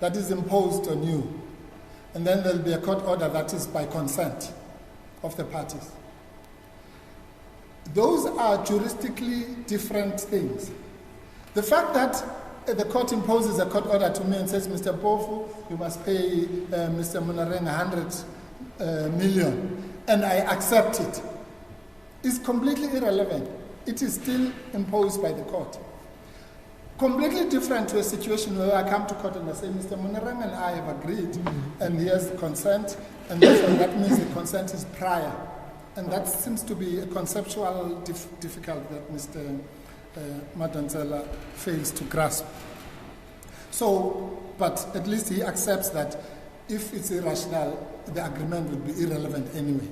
that is imposed on you, and then there'll be a court order that is by consent of the parties. Those are jurisdically different things. The fact that the court imposes a court order to me and says, Mr. Mpofu, you must pay Mr. Munareng 100 million, and I accept it, is completely irrelevant. It is still imposed by the court. Completely different to a situation where I come to court and I say, Mr. Munareng and I have agreed, and here's the consent, and therefore that means the consent is prior. And that seems to be a conceptual difficulty that Mr. Madonsela fails to grasp. So, but at least he accepts that if it's irrational, the agreement would be irrelevant anyway.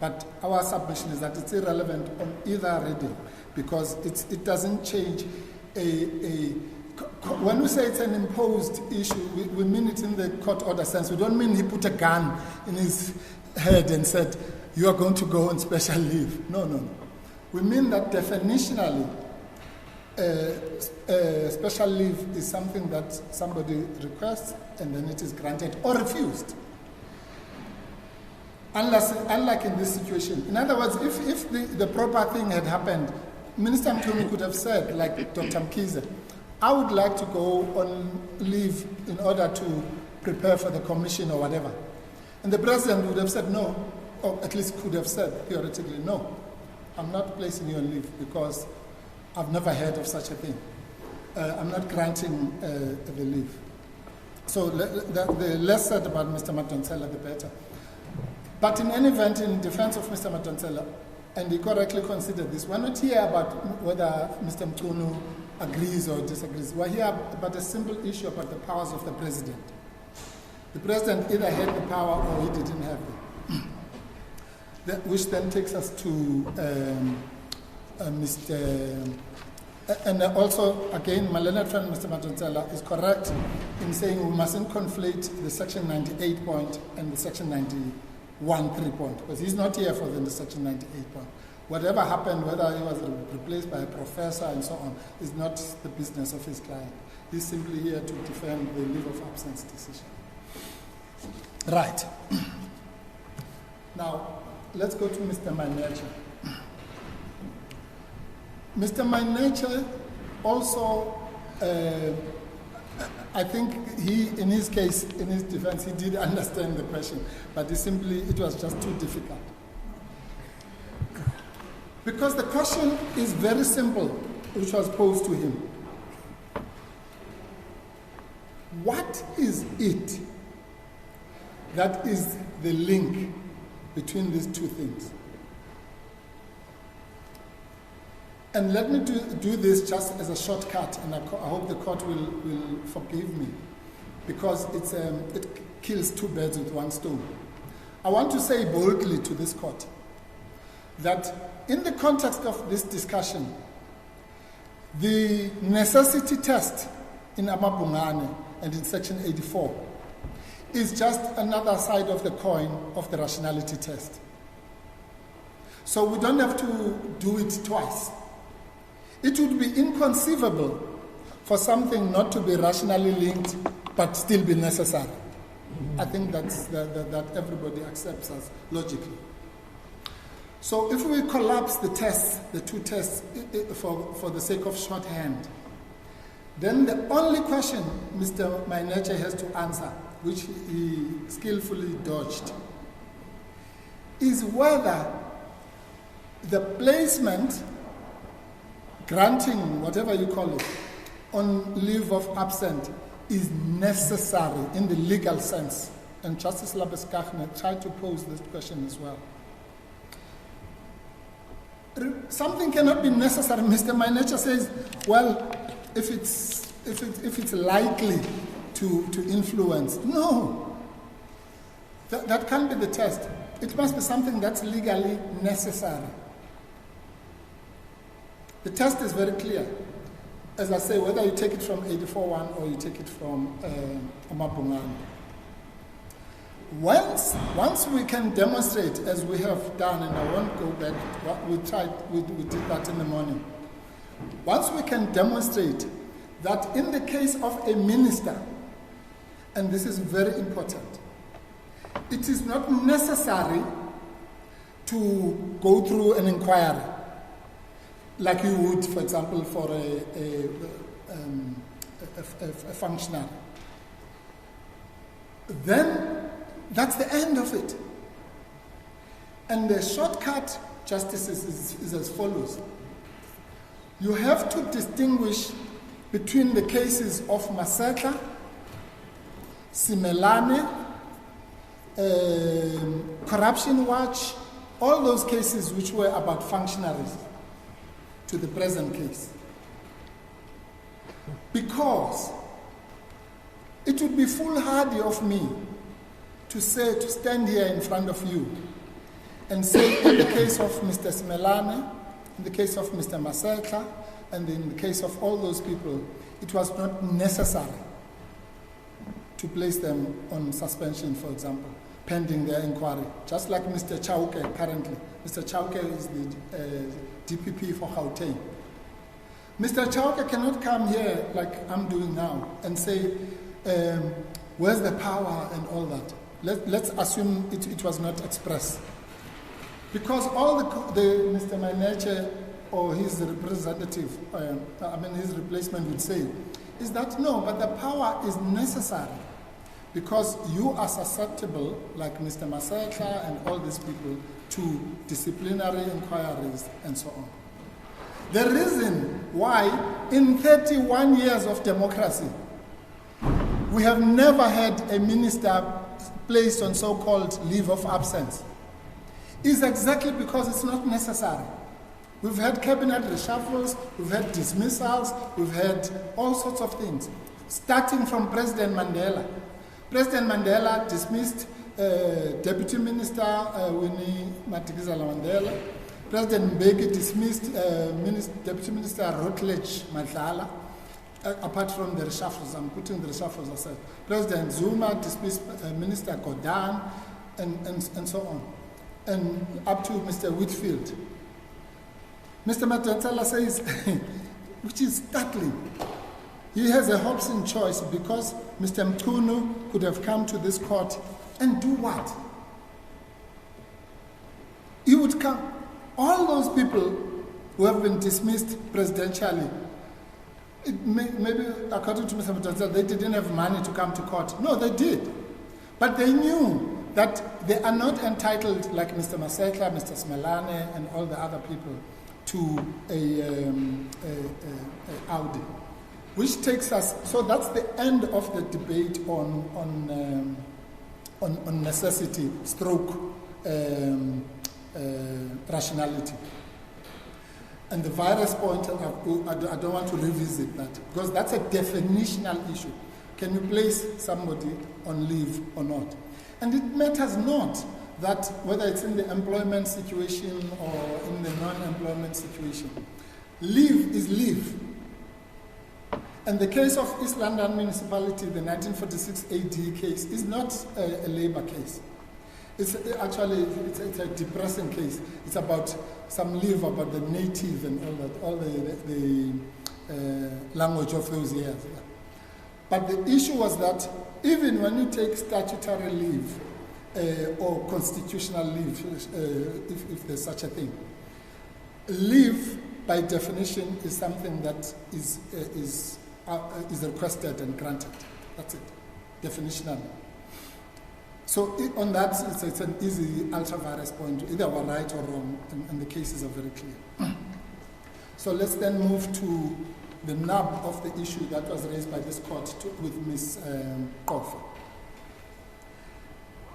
But our submission is that it's irrelevant on either reading, because it doesn't change when we say it's an imposed issue, we mean it in the court order sense. We don't mean he put a gun in his head and said, you are going to go on special leave. No, no, no. We mean that definitionally, special leave is something that somebody requests and then it is granted or refused. Unlike in this situation. In other words, if the proper thing had happened, Minister Mchunu could have said, like Dr. Mkize, I would like to go on leave in order to prepare for the commission or whatever. And the president would have said no, or at least could have said theoretically, no, I'm not placing you on leave because I've never heard of such a thing. I'm not granting the leave. So the less said about Mr. Madonsela, the better. But in any event, in defense of Mr. Madonsela, and he correctly considered this, we're not here about whether Mr. Mchunu agrees or disagrees. We're here about a simple issue about the powers of the president. The president either had the power or he didn't have it. Which then takes us to and also, again, my learned friend, Mr. Madonsela, is correct in saying we mustn't conflate the Section 98 point and the Section 91 3 point, because he's not here for the Section 98 point. Whatever happened, whether he was replaced by a professor and so on, is not the business of his client. He's simply here to defend the leave of absence decision. Right. Now, let's go to Mr. Mainecha. Mr. Mainecha also, I think he, in his case, in his defense, he did understand the question, but it was just too difficult. Because the question is very simple, which was posed to him. What is it that is the link between these two things? And let me do this just as a shortcut, and I hope the court will forgive me, because it kills two birds with one stone. I want to say boldly to this court that in the context of this discussion, the necessity test in Amabungane and in Section 84 is just another side of the coin of the rationality test. So we don't have to do it twice. It would be inconceivable for something not to be rationally linked but still be necessary. I think that everybody accepts as logically. So if we collapse the tests, the two tests, for the sake of shorthand, then the only question Mr. Mainecha has to answer, which he skillfully dodged, is whether the placement, granting, whatever you call it, on leave of absence is necessary in the legal sense. And Justice Labeskachne tried to pose this question as well. Something cannot be necessary. Mr. Mainecha says, well, if it's likely to influence. No. That can't be the test. It must be something that's legally necessary. The test is very clear. As I say, whether you take it from 84.1 or you take it from Amabungane. Once we can demonstrate, as we have done, and I won't go back, we did that in the morning. Once we can demonstrate that in the case of a minister, and this is very important, it is not necessary to go through an inquiry, like you would, for example, for a functionary. Then that's the end of it. And the shortcut, Justice, is as follows. You have to distinguish between the cases of Maseka, Simelane, Corruption Watch, all those cases which were about functionaries, to the present case. Because it would be foolhardy of me to stand here in front of you and say, in the case of Mr. Simelane, in the case of Mr. Maseka, and in the case of all those people, it was not necessary to place them on suspension, for example, pending their inquiry. Just like Mr. Chauke currently. Mr. Chauke is the DPP for Gauteng. Mr. Chauke cannot come here like I'm doing now and say, where's the power and all that. Let's assume it was not expressed. Because all the Mr. Mainecha or his representative, his replacement would say, is that no, but the power is necessary because you are susceptible, like Mr. Masekla and all these people, to disciplinary inquiries and so on. The reason why, in 31 years of democracy, we have never had a minister placed on so-called leave of absence is exactly because it's not necessary. We've had cabinet reshuffles, we've had dismissals, we've had all sorts of things, starting from President Mandela. President Mandela dismissed Deputy Minister Winnie Madikizela Mandela. President Mbeki dismissed Deputy Minister Rutledge Madlala. Apart from the reshuffles, I'm putting the reshuffles aside. President Zuma dismissed Minister Godan and so on. And up to Mr. Whitfield. Mr. Madonsela says, which is startling, he has a Hobson choice because Mr. Mchunu could have come to this court and do what? He would come. All those people who have been dismissed presidentially, maybe according to Mr. Madonsela, they didn't have money to come to court. No, they did. But they knew that they are not entitled, like Mr. Masekla, Mr. Smalane, and all the other people, to a Audi. Which takes us, so that's the end of the debate on necessity, stroke, rationality. And the virus point, I don't want to revisit that, because that's a definitional issue. Can you place somebody on leave or not? And it matters not that whether it's in the employment situation or in the non-employment situation. Leave is leave. And the case of East London Municipality, the 1946 AD case, is not a labor case. It's actually, it's a depressing case. It's about some leave about the native and all the language of those years. But the issue was that even when you take statutory leave or constitutional leave, if there's such a thing, leave by definition is something that is requested and granted. That's it, definitionally. So on that, it's an easy ultra-virus point. Either we're right or wrong, and the cases are very clear. So let's then move to the nub of the issue that was raised by this court with Ms. Kofi.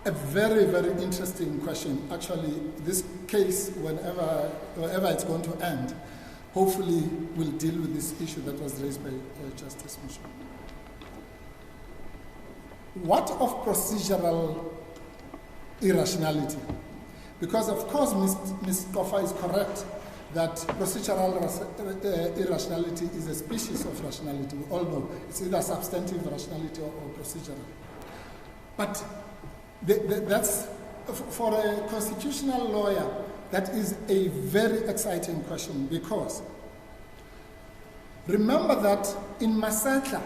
A very, very interesting question. Actually, this case, wherever it's going to end, hopefully will deal with this issue that was raised by Justice Mchunu. What of procedural irrationality? Because of course Ms. Kofa is correct that procedural irrationality is a species of rationality. We all know it's either substantive rationality or procedural. But that's, for a constitutional lawyer, that is a very exciting question, because remember that in Masekla,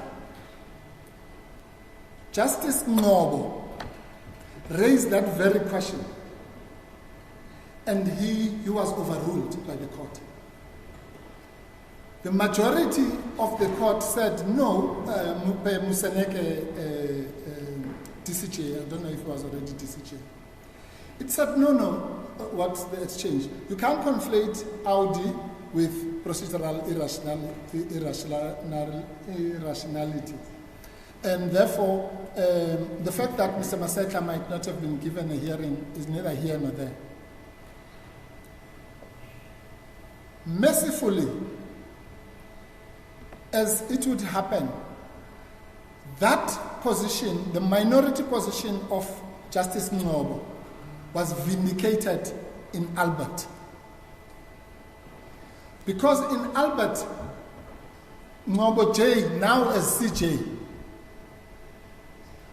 Justice Ngobo raised that very question, and he was overruled by the court. The majority of the court said no, Museneke DCJ, I don't know if it was already DCJ. It said no, what's the exchange? You can't conflate Audi with procedural irrationality. And therefore, the fact that Mr. Masekla might not have been given a hearing is neither here nor there. Mercifully, as it would happen, that position, the minority position of Justice Ngobo, was vindicated in Albert. Because in Albert, Ngobo J, now as CJ,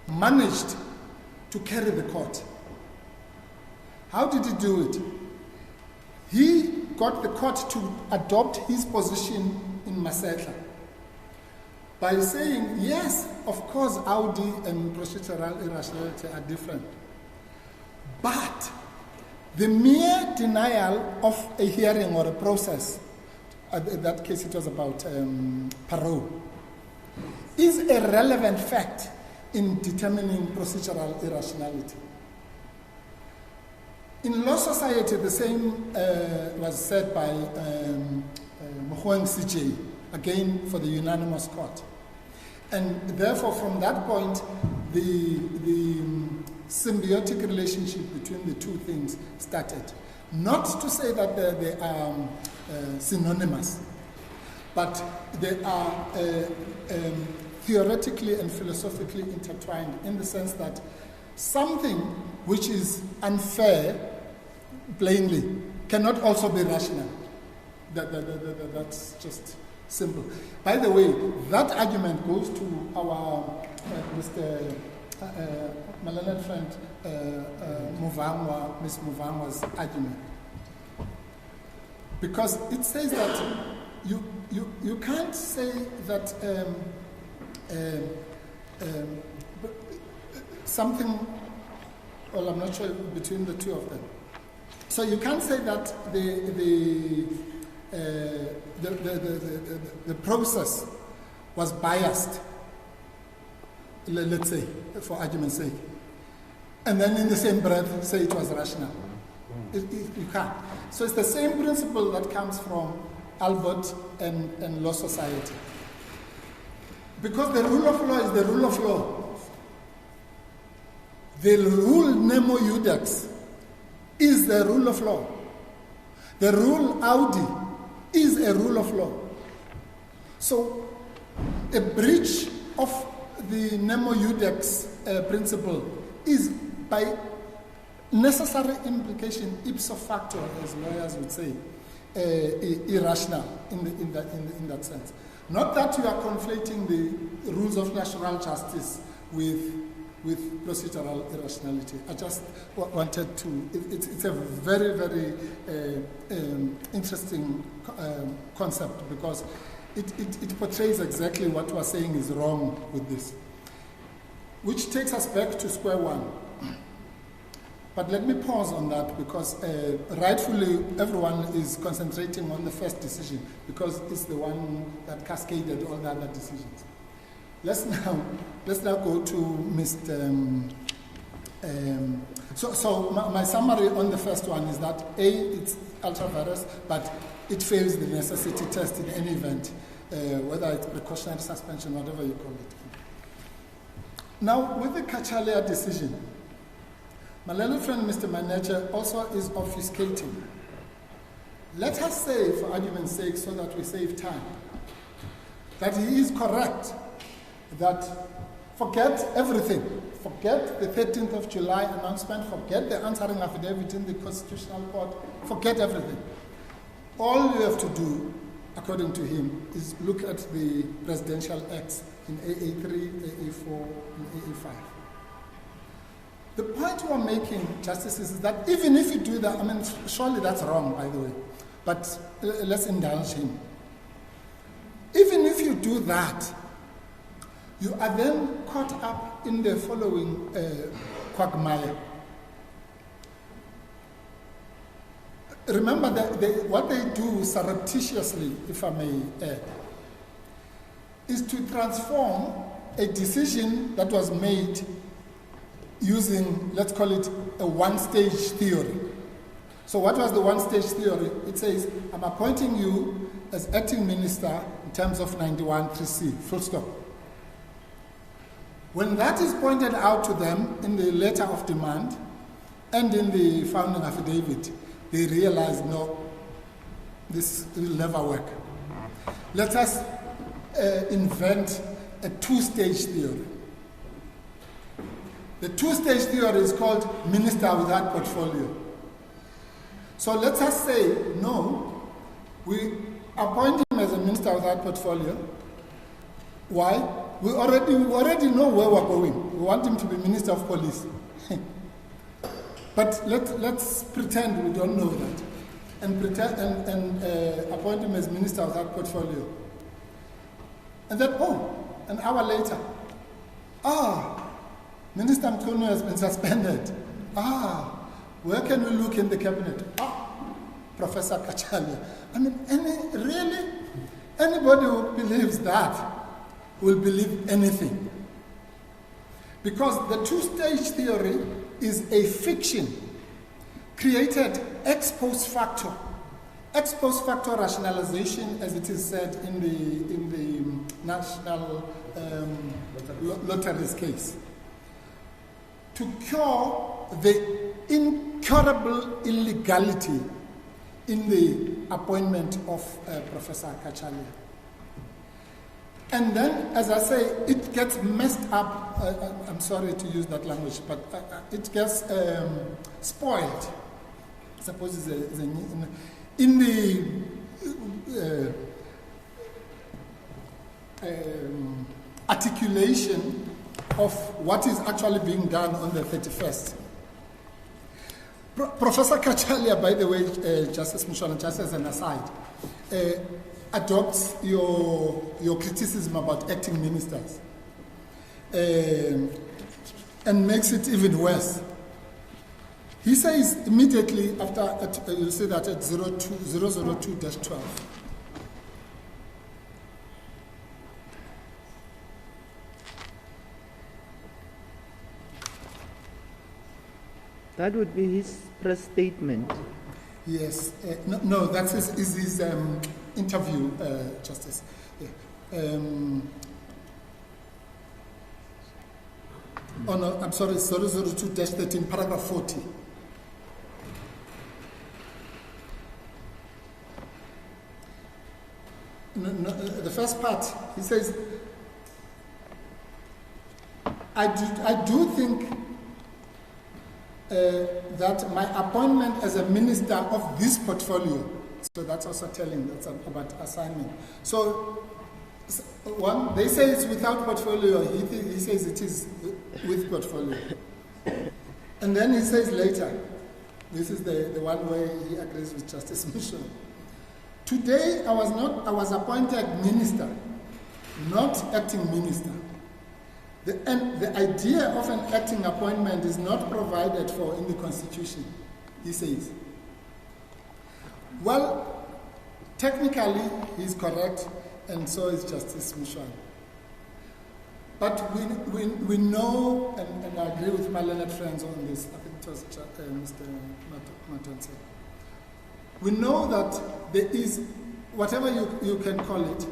managed to carry the court. How did he do it? He got the court to adopt his position in Masekla by saying, yes, of course, Audi and procedural irrationality are different. But the mere denial of a hearing or a process, in that case it was about parole, is a relevant fact in determining procedural irrationality. In law society, the same was said by CJ, again for the unanimous court. And therefore, from that point, the symbiotic relationship between the two things started. Not to say that they are synonymous, but they are theoretically and philosophically intertwined in the sense that something which is unfair, plainly, cannot also be rational. That's just simple. By the way, that argument goes to our Mr. My learned friend Ms. Muvangwa's argument. Because it says that you can't say that something, well, I'm not sure between the two of them. So you can't say that the process was biased, let's say, for argument's sake, and then in the same breath say it was rational. You can't. So it's the same principle that comes from Albert and law society. Because the rule of law is the rule of law. The rule nemo iudex is the rule of law. The rule audi is a rule of law. So a breach of the nemo iudex principle is by necessary implication, ipso facto, as lawyers would say, irrational in that sense. Not that you are conflating the rules of natural justice with procedural irrationality. I just wanted to, it's a very, very interesting concept because it portrays exactly what we're saying is wrong with this. Which takes us back to square one. But let me pause on that because rightfully everyone is concentrating on the first decision because it's the one that cascaded all the other decisions. Let's now go to Mr. So my summary on the first one is that A, it's ultra vires, but it fails the necessity test in any event, whether it's precautionary suspension, whatever you call it. Now, with the Kachalia decision, my little friend, Mr. Manager, also is obfuscating. Let us say, for argument's sake, so that we save time, that he is correct, that forget everything. Forget the 13th of July announcement, forget the answering affidavit in the Constitutional Court, forget everything. All you have to do, according to him, is look at the presidential acts in AA3, AA4, and AA5. The point we're making, Justices, is that even if you do that, I mean, surely that's wrong, by the way, but let's indulge him. Even if you do that, you are then caught up in the following quagmire. Remember that what they do surreptitiously, if I may add, is to transform a decision that was made using, let's call it, a one-stage theory. So what was the one-stage theory? It says, I'm appointing you as acting minister in terms of 91(3)(c), full stop. When that is pointed out to them in the letter of demand and in the founding affidavit, they realize, no, this will never work. Let us invent a two-stage theory. The two-stage theory is called minister without portfolio. So let us say, no, we appoint him as a minister without portfolio. Why? We already know where we're going. We want him to be minister of police. But let's pretend we don't know that, and appoint him as minister without portfolio. And then, an hour later, Minister Mchunu has been suspended. Where can we look in the cabinet? Professor Kachalia. I mean, anybody who believes that will believe anything. Because the two-stage theory is a fiction created ex post facto. Ex post facto rationalization, as it is said in the National Lotteries case, to cure the incurable illegality in the appointment of Professor Kachalia. And then, as I say, it gets messed up. I'm sorry to use that language, but it gets spoiled. I suppose in the articulation of what is actually being done on the 31st. Professor Kachalia, by the way, Justice Mchunu, just as an aside, adopts your criticism about acting ministers and makes it even worse. He says immediately after, you'll see that at 002-12, That would be his press statement. Yes, no, that's his interview, Justice. Yeah. Oh no, I'm sorry, 002-13, paragraph 40. No, the first part, he says, I do think that my appointment as a minister of this portfolio, so that's also telling, that's about assignment. So, one, they say it's without portfolio, he says it is with portfolio. And then he says later, this is the one where he agrees with Justice Mchunu. Today, I was appointed minister, not acting minister. And the idea of an acting appointment is not provided for in the Constitution, he says. Well, technically, he's correct, and so is Justice Mchunu. But we know, and I agree with my learned friends on this, I think it was Mr. Matonse. We know that there is, whatever you can call it,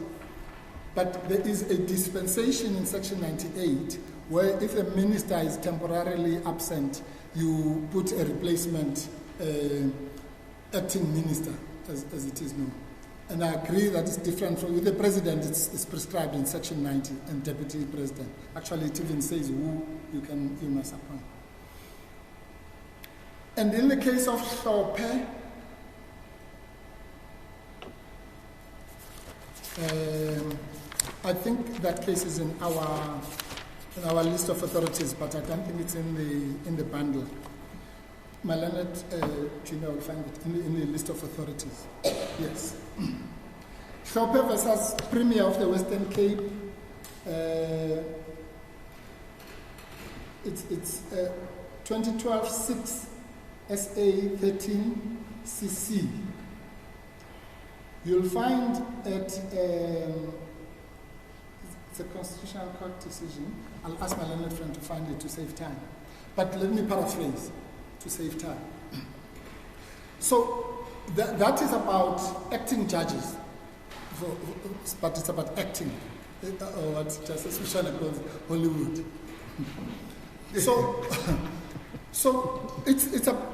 but there is a dispensation in Section 98 where if a minister is temporarily absent, you put a replacement acting minister, as it is known. And I agree that it's different from, with the president, it's prescribed in Section 90, and deputy president. Actually, it even says who you must appoint. And in the case of Hlophe, I think that case is in our list of authorities, but I don't think it's in the bundle. My learned Junior will find it in the list of authorities. Yes. Hlophe versus Premier of the Western Cape. It's 2012-6 SA 13 CC. You'll find at it's a Constitutional Court decision. I'll ask my learned friend to find it to save time. But let me paraphrase to save time. So that is about acting judges, but it's about acting, or what Justice Mchunu calls Hollywood.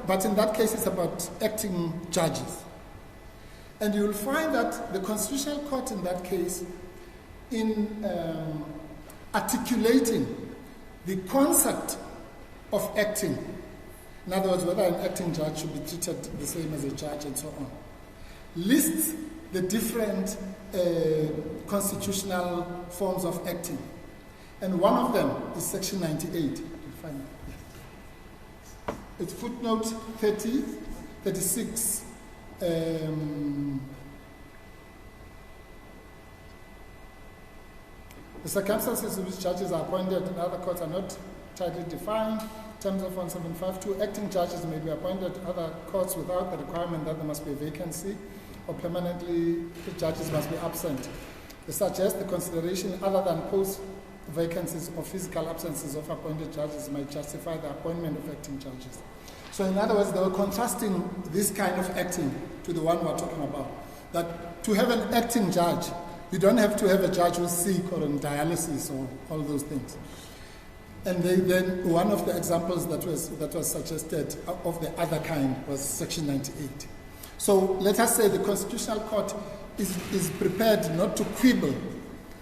But in that case, it's about acting judges. And you'll find that the Constitutional Court in that case, in articulating the concept of acting, in other words, whether an acting judge should be treated the same as a judge and so on, lists the different constitutional forms of acting. And one of them is Section 98. You'll find it. It's footnote 30, 36. The circumstances in which judges are appointed in other courts are not tightly defined. In terms of 1752, acting judges may be appointed in other courts without the requirement that there must be a vacancy or permanently the judges must be absent. They suggest the consideration other than post vacancies or physical absences of appointed judges might justify the appointment of acting judges. So in other words, they were contrasting this kind of acting to the one we're talking about. That to have an acting judge, you don't have to have a judge who's sick or on dialysis or all those things. And then one of the examples that was suggested of the other kind was Section 98. So let us say the Constitutional Court is prepared not to quibble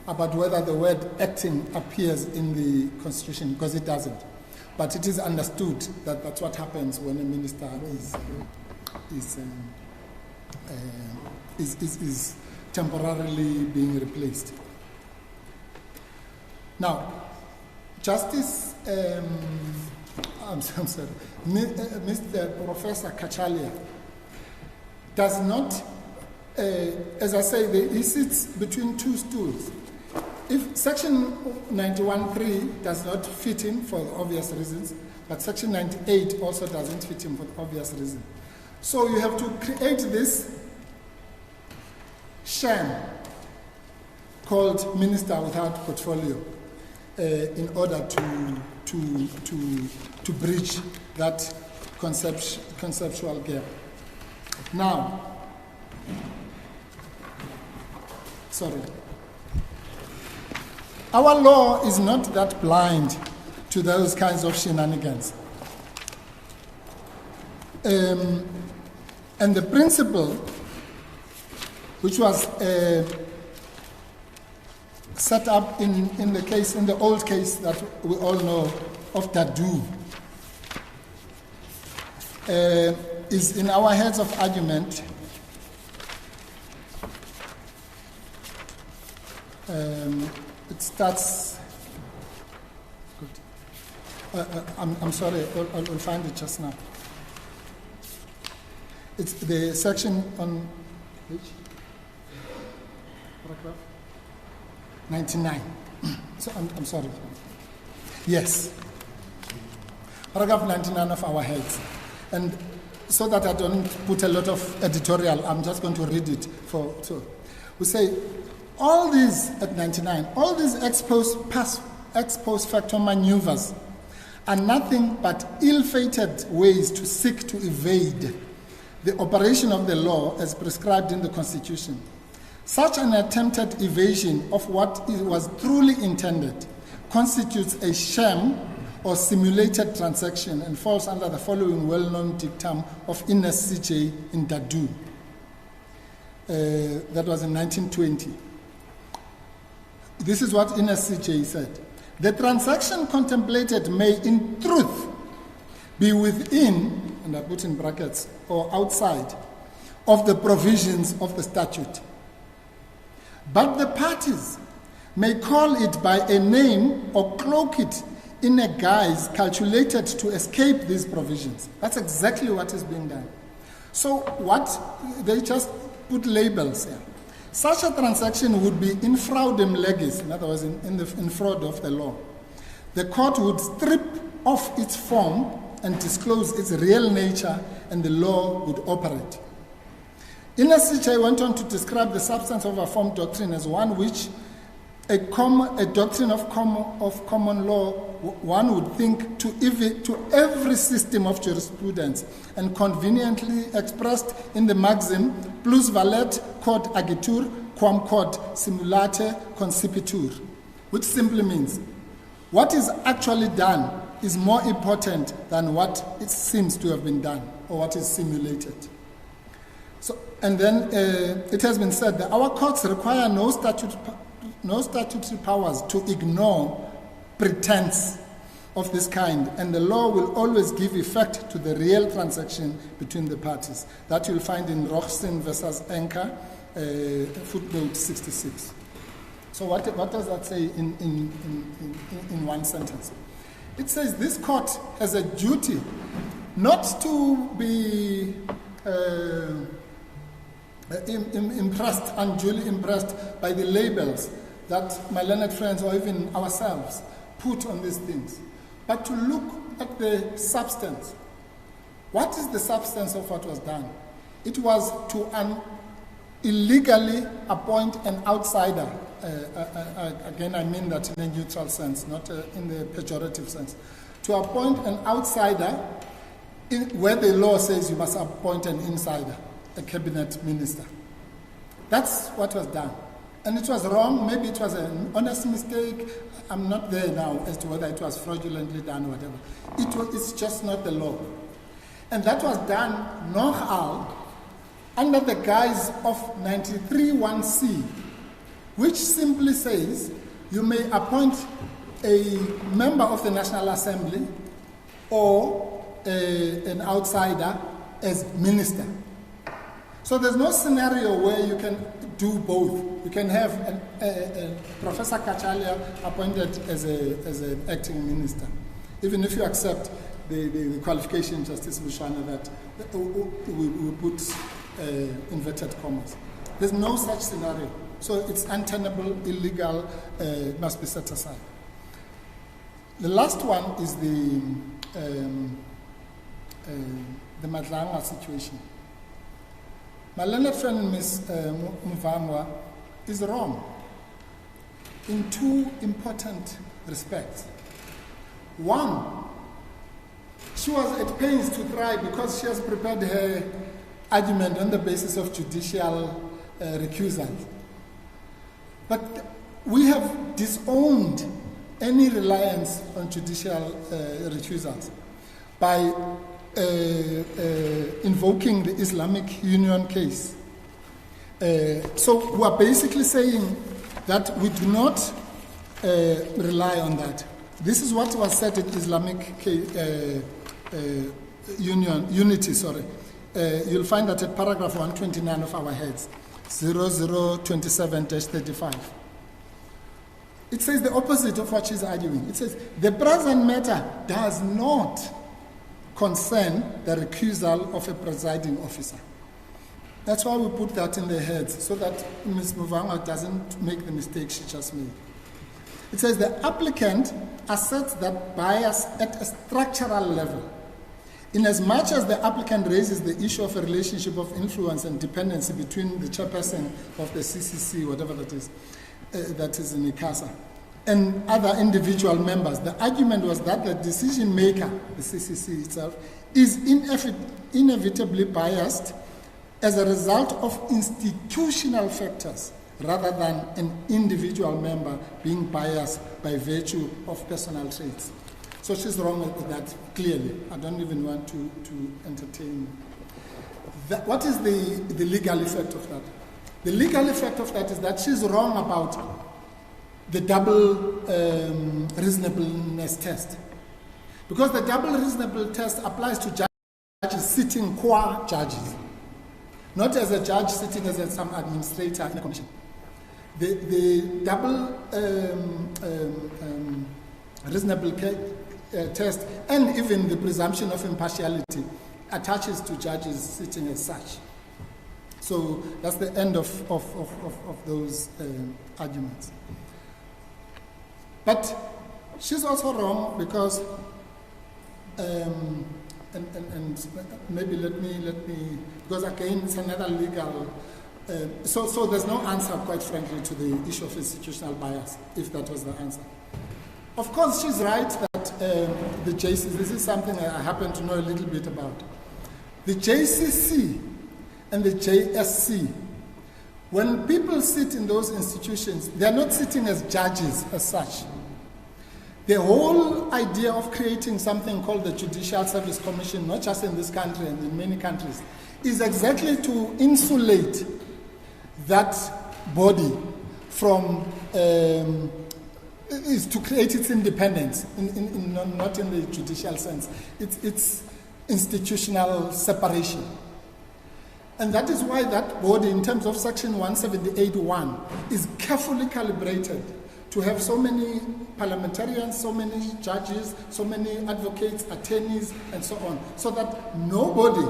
about whether the word acting appears in the Constitution, because it doesn't. But it is understood that that's what happens when a minister is temporarily being replaced. Now, Justice, I'm sorry, Mr. Professor Kachalia does not, as I say, he sits between two stools. If Section 91.3 does not fit in for obvious reasons, but Section 98 also doesn't fit in for obvious reasons. So you have to create this sham called Minister Without Portfolio in order to bridge that conceptual gap. Now, sorry. Our law is not that blind to those kinds of shenanigans. And the principle, which was set up in the old case that we all know of Dadu, is in our heads of argument. It starts. I'm sorry, I'll find it just now. It's the section on which? Paragraph 99. So I'm sorry. Yes. Paragraph 99 of our heads. And so that I don't put a lot of editorial, I'm just going to read it so we say, all these, at 99, all these ex post facto maneuvers are nothing but ill-fated ways to seek to evade the operation of the law as prescribed in the Constitution. Such an attempted evasion of what was truly intended constitutes a sham or simulated transaction and falls under the following well-known dictum of Ines CJ in Dadu. That was in 1920. This is what Ines CJ said. The transaction contemplated may in truth be within, and I put in brackets, or outside of the provisions of the statute. But the parties may call it by a name or cloak it in a guise calculated to escape these provisions. That's exactly what is being done. So what, they just put labels here. Such a transaction would be in fraudem legis, in other words, in fraud of the law. The court would strip off its form and disclose its real nature, and the law would operate. Ines CJ went on to describe the substance of a form doctrine as one which a doctrine of common law, one would think to every system of jurisprudence, and conveniently expressed in the maxim plus valet quod agitur quam quod simulate concipitur, which simply means what is actually done is more important than what it seems to have been done or what is simulated. So, and then it has been said that our courts require no statutory powers to ignore pretense of this kind, and the law will always give effect to the real transaction between the parties. That you'll find in Rochsten versus Anker, footnote 66. So what does that say in one sentence? It says this court has a duty not to be unduly impressed by the labels that my learned friends or even ourselves put on these things, but to look at the substance. What is the substance of what was done? It was to illegally appoint an outsider, again I mean that in a neutral sense, not in the pejorative sense, to appoint an outsider where the law says you must appoint an insider, a cabinet minister. That's what was done. And it was wrong, maybe it was an honest mistake. I'm not there now as to whether it was fraudulently done or whatever. It's just not the law. And that was done nohal under the guise of 93(1)(c), which simply says you may appoint a member of the National Assembly or an outsider as minister. So there's no scenario where you can do both. You can have Professor Kachalia appointed as an acting minister, even if you accept the qualification, Justice Mchunu, that we put inverted commas. There's no such scenario. So it's untenable, illegal, must be set aside. The last one is the Madlanga situation. My learned friend, Ms. Mvangwa, is wrong in two important respects. One, she was at pains to try because she has prepared her argument on the basis of judicial recusal. But we have disowned any reliance on judicial recusals by invoking the Islamic Union case. So we are basically saying that we do not rely on that. This is what was said in Islamic unity. You'll find that at paragraph 129 of our heads, 0027-35. It says the opposite of what she's arguing. It says the present matter does not concern the recusal of a presiding officer. That's why we put that in their heads, so that Ms. Mvangwa doesn't make the mistake she just made. It says the applicant asserts that bias at a structural level, inasmuch as the applicant raises the issue of a relationship of influence and dependency between the chairperson of the CCC, whatever that is in ICASA, and other individual members. The argument was that the decision maker, the CCC itself, is inevitably biased as a result of institutional factors rather than an individual member being biased by virtue of personal traits. So she's wrong with that, clearly. I don't even want to entertain that. What is the legal effect of that? The legal effect of that is that she's wrong about the double reasonableness test. Because the double reasonable test applies to judges sitting qua judges, not as a judge sitting as some administrator in a commission. The double reasonable test and even the presumption of impartiality attaches to judges sitting as such. So that's the end of those arguments. But she's also wrong because, and maybe let me, because again it's another legal. So there's no answer, quite frankly, to the issue of institutional bias, if that was the answer. Of course, she's right that the JCC, this is something I happen to know a little bit about. The JCC and the JSC, when people sit in those institutions, they're not sitting as judges as such. The whole idea of creating something called the Judicial Service Commission, not just in this country and in many countries, is exactly to insulate that body from, is to create its independence, not in the judicial sense. It's institutional separation. And that is why that body, in terms of Section 178(1), is carefully calibrated to have so many parliamentarians, so many judges, so many advocates, attorneys, and so on, so that nobody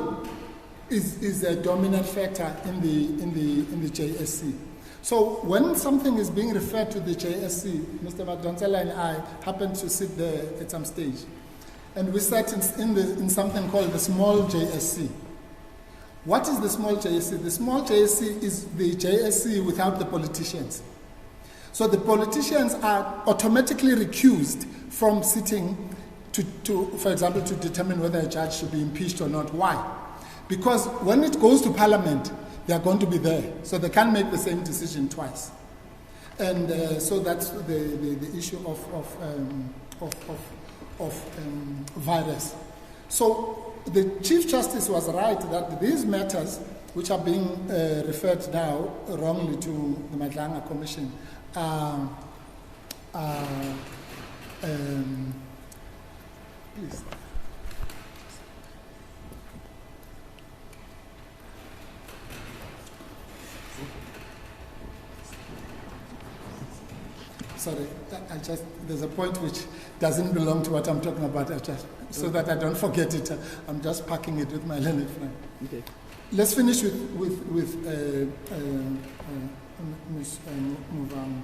is a dominant factor in the JSC. So when something is being referred to the JSC, Mr. Madonsela and I happened to sit there at some stage, and we sat in something called the small JSC. What is the small JSC? The small JSC is the JSC without the politicians. So the politicians are automatically recused from sitting to, for example, to determine whether a judge should be impeached or not. Why? Because when it goes to Parliament, they are going to be there. So they can't make the same decision twice. And so that's the issue of vires. So the Chief Justice was right that these matters, which are being referred now wrongly to the Madlanga Commission, please. Sorry, there's a point which doesn't belong to what I'm talking about, so that I don't forget it. I'm just packing it with my learned friend. Okay. Let's finish with Ms. Muvang.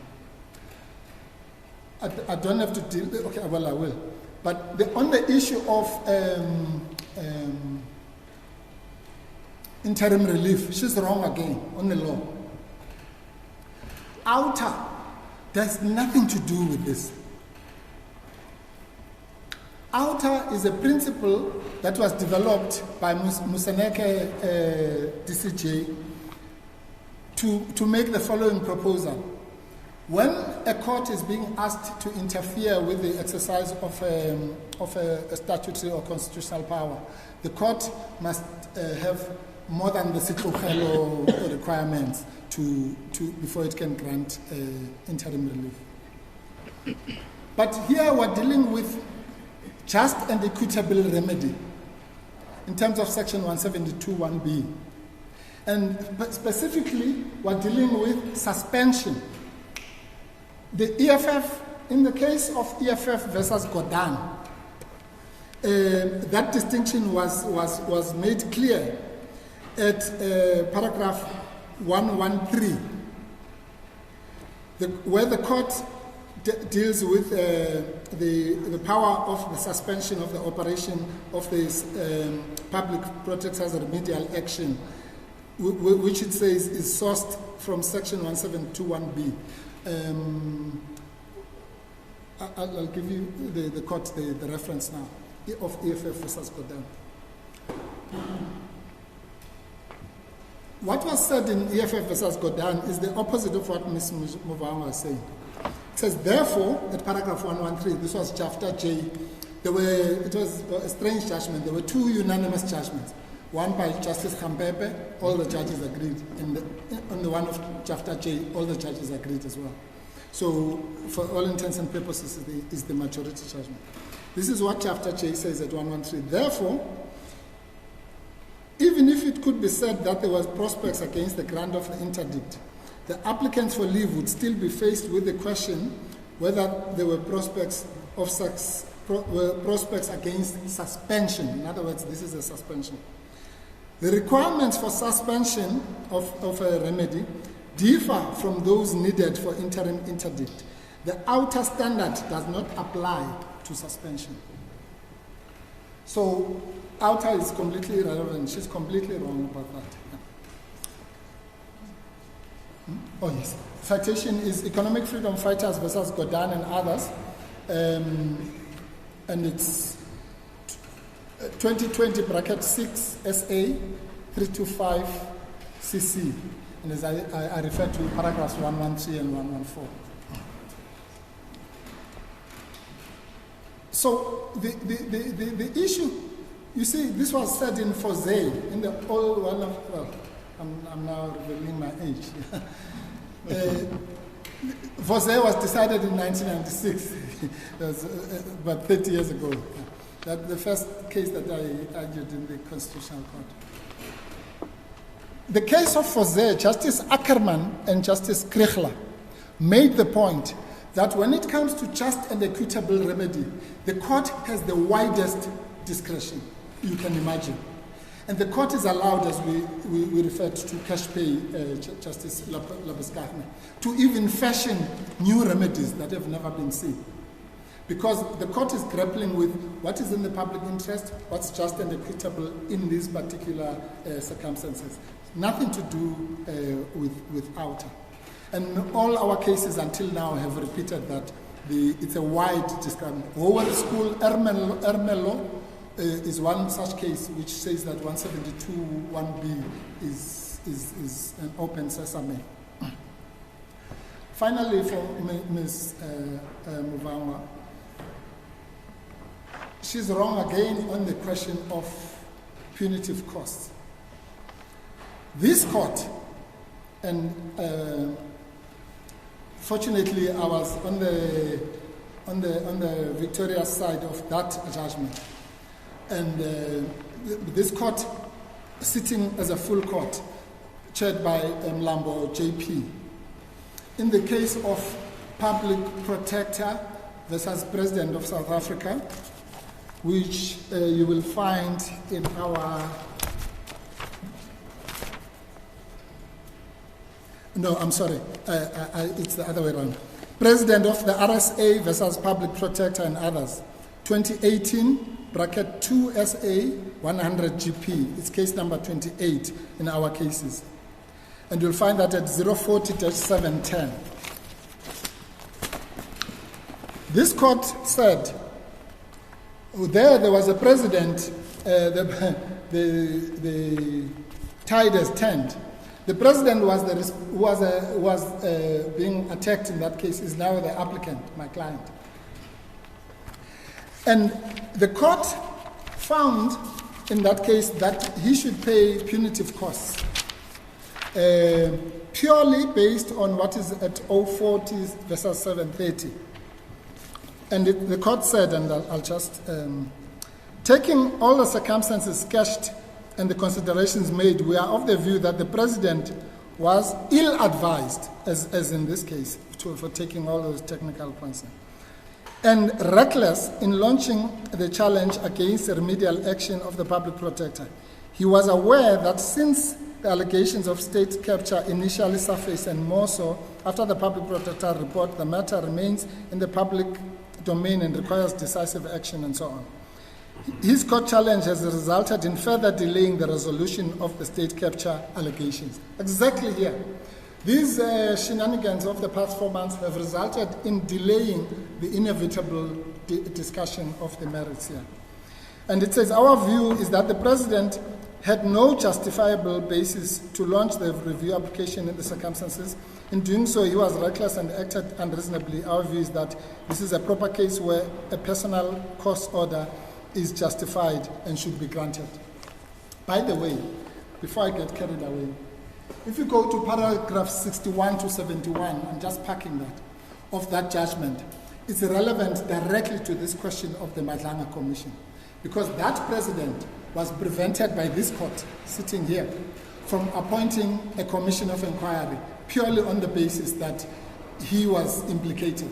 I don't have to deal, okay, well, I will. But on the issue of interim relief, she's wrong again on the law. Outer, there's nothing to do with this. Outer is a principle that was developed by Musaneke DCJ to make the following proposal. When a court is being asked to interfere with the exercise of a statutory or constitutional power, the court must have more than the Sitlogelo requirements before it can grant interim relief. But here we're dealing with just and equitable remedy in terms of section 172(1)(b. And specifically, we're dealing with suspension. The EFF, in the case of EFF versus Gauteng, that distinction was made clear at paragraph 113, where the court deals with the power of the suspension of the operation of this public protector's remedial action, which it says is sourced from section 172(1)(b). I'll give you the court, the reference now, of EFF versus Gauteng. What was said in EFF versus Gauteng is the opposite of what Ms. Muvang was saying. It says, therefore, at paragraph 113, this was chapter J, it was a strange judgment. There were two unanimous judgments. One by Justice Kampepe, all the judges agreed. And on the one of chapter J, all the judges agreed as well. So, for all intents and purposes, is the majority judgment. This is what chapter J says at 113. Therefore, even if it could be said that there was prospects against the grant of the interdict, the applicants for leave would still be faced with the question whether there were prospects against suspension. In other words, this is a suspension. The requirements for suspension of a remedy differ from those needed for interim interdict. The outer standard does not apply to suspension. So, outer is completely irrelevant. She's completely wrong about that. Oh yes. Citation is Economic Freedom Fighters versus Gauteng and others. And it's 2020 bracket 6 SA 325 CC. And as I refer to paragraphs 113 and 114. So the issue, you see, this was said in Forze, in the old one of, well, I'm now revealing my age. Forze was decided in 1996, that was about 30 years ago. That's the first case that I argued in the Constitutional Court. The case of Forze, Justice Ackerman and Justice Krichler made the point that when it comes to just and equitable remedy, the court has the widest discretion you can imagine. And the court is allowed, as we referred to cash pay, Justice Labuskahne, to even fashion new remedies that have never been seen. Because the court is grappling with what is in the public interest, what's just and equitable in these particular circumstances. Nothing to do with outer. And all our cases until now have repeated that it's a wide discussion. Over the school, Ermelo is one such case which says that 172(1)B is an open sesame. Finally, for Ms. Muvangwa, she's wrong again on the question of punitive costs. This court, and fortunately I was on the victorious side of that judgment, and this court, sitting as a full court, chaired by Mlambo JP, in the case of Public Protector versus President of South Africa, which you will find in our, no, I'm sorry, it's the other way around. President of the RSA versus Public Protector and others, 2018, bracket 2 SA 100 GP. It's case number 28 in our cases. And you'll find that at 040-710. This court said, there was a president, the tide has turned. The president was being attacked in that case, is now the applicant, my client. And the court found in that case that he should pay punitive costs, purely based on what is at 040 versus 730. And the court said, and I'll just, taking all the circumstances sketched and the considerations made, we are of the view that the president was ill-advised, as in this case, for taking all those technical points, and reckless in launching the challenge against the remedial action of the public protector. He was aware that since the allegations of state capture initially surfaced, and more so after the public protector report, the matter remains in the public domain and requires decisive action and so on. His court challenge has resulted in further delaying the resolution of the state capture allegations. Exactly here. These shenanigans of the past 4 months have resulted in delaying the inevitable discussion of the merits here. And it says, our view is that the president had no justifiable basis to launch the review application in the circumstances. In doing so, he was reckless and acted unreasonably. Our view is that this is a proper case where a personal cost order is justified and should be granted. By the way, before I get carried away, if you go to paragraph 61 to 71, I'm just packing that, of that judgment, it's relevant directly to this question of the Madlanga Commission, because that president was prevented by this court, sitting here, from appointing a commission of inquiry purely on the basis that he was implicated.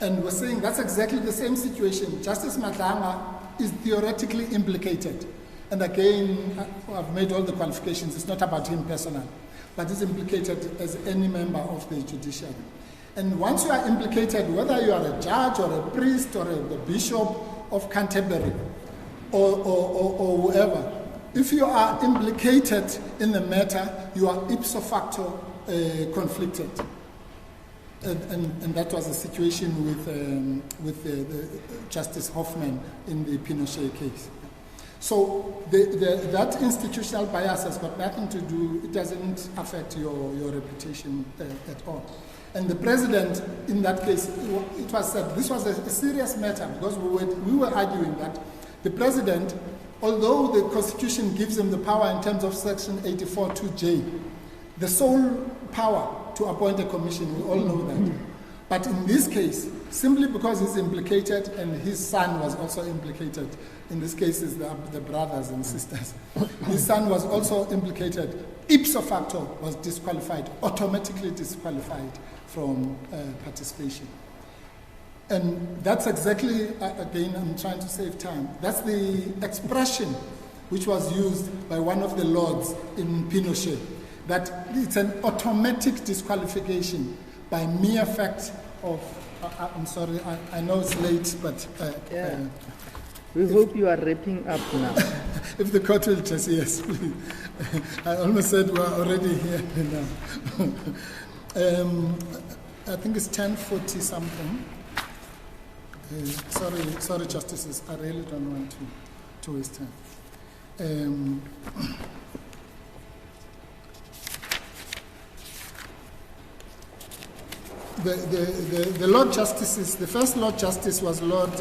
And we're saying that's exactly the same situation. Justice Madlanga is theoretically implicated. And again, I've made all the qualifications. It's not about him personally, but he's implicated as any member of the judiciary. And once you are implicated, whether you are a judge or a priest or the bishop of Canterbury or whoever, if you are implicated in the matter, you are ipso facto conflicted. And that was the situation with the Justice Hoffman in the Pinochet case. So that institutional bias has got nothing to do, it doesn't affect your reputation at all. And the president, in that case, it was said, this was a serious matter, because we were arguing that the president, although the Constitution gives him the power in terms of Section 84(2)J, the sole power to appoint a commission, we all know that. But in this case, simply because he's implicated and his son was also implicated, in this case is the brothers and sisters, his son was also implicated, ipso facto was disqualified, automatically disqualified from participation. And that's exactly, again, I'm trying to save time, that's the expression which was used by one of the lords in Pinochet, that it's an automatic disqualification by mere fact of I'm sorry, I know it's late, but We hope you are wrapping up now. if the court will just, yes, please. I almost said we're already here now. I think it's 10:40 something. Sorry, Justices, I really don't want to waste time. The Lord Justices, the first Lord Justice was Lord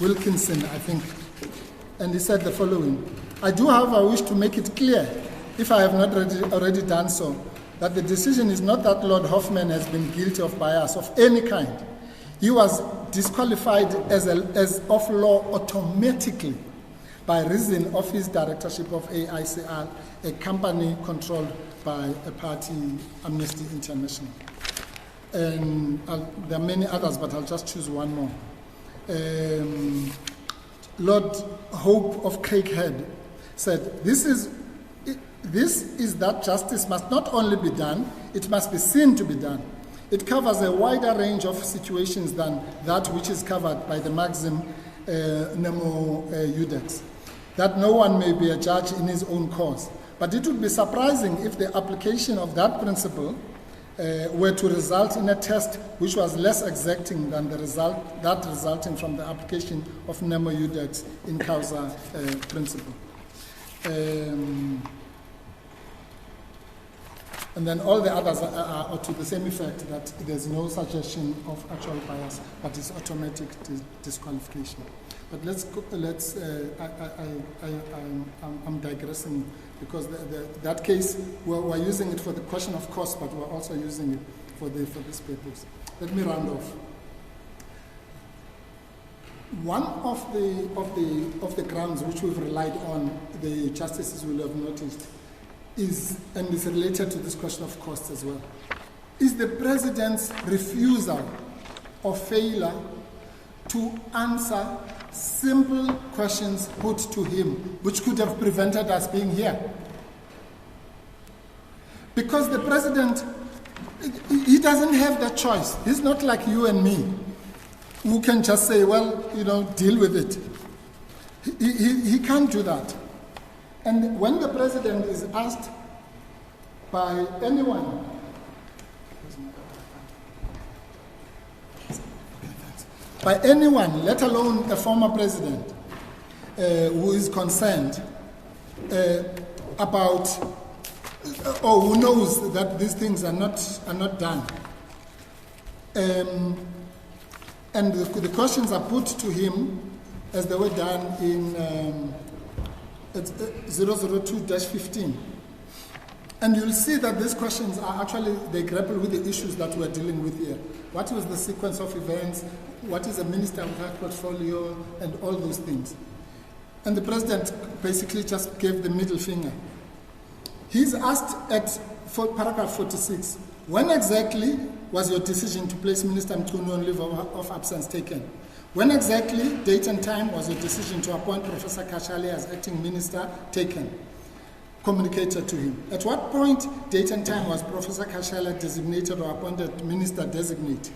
Wilkinson, I think, and he said the following: I do, however, wish to make it clear, if I have not already done so, that the decision is not that Lord Hoffman has been guilty of bias of any kind. He was disqualified as of law automatically by reason of his directorship of AICR, a company controlled by a party, Amnesty International. And there are many others, but I'll just choose one more. Lord Hope of Craighead said, this is that justice must not only be done, it must be seen to be done. It covers a wider range of situations than that which is covered by the maxim nemo judex, that no one may be a judge in his own cause. But it would be surprising if the application of that principle were to result in a test which was less exacting than that resulting from the application of nemo judex in causa principle. And then all the others are to the same effect, that there's no suggestion of actual bias, but it's automatic disqualification. But I'm digressing, because that case, we're using it for the question of cost, but we're also using it for these papers. Let me round off. One of the grounds which we've relied on, the justices will have noticed, is, and is related to this question of cost as well, is the President's refusal or failure to answer simple questions put to him, which could have prevented us being here. Because the President, he doesn't have that choice. He's not like you and me, who can just say, well, deal with it. He can't do that. And when the President is asked by anyone, let alone a former president who is concerned about, or who knows that these things are not done, and the questions are put to him as they were done in 002-15. And you'll see that these questions are actually, they grapple with the issues that we're dealing with here. What was the sequence of events? What is a minister with that portfolio? And all those things. And the President basically just gave the middle finger. He's asked at paragraph 46, when exactly was your decision to place Minister Mchunu on leave of absence taken? When exactly, date and time, was your decision to appoint Professor Kashali as acting minister taken? Communicated to him. At what point, date and time, was Professor Kashali designated or appointed minister designate?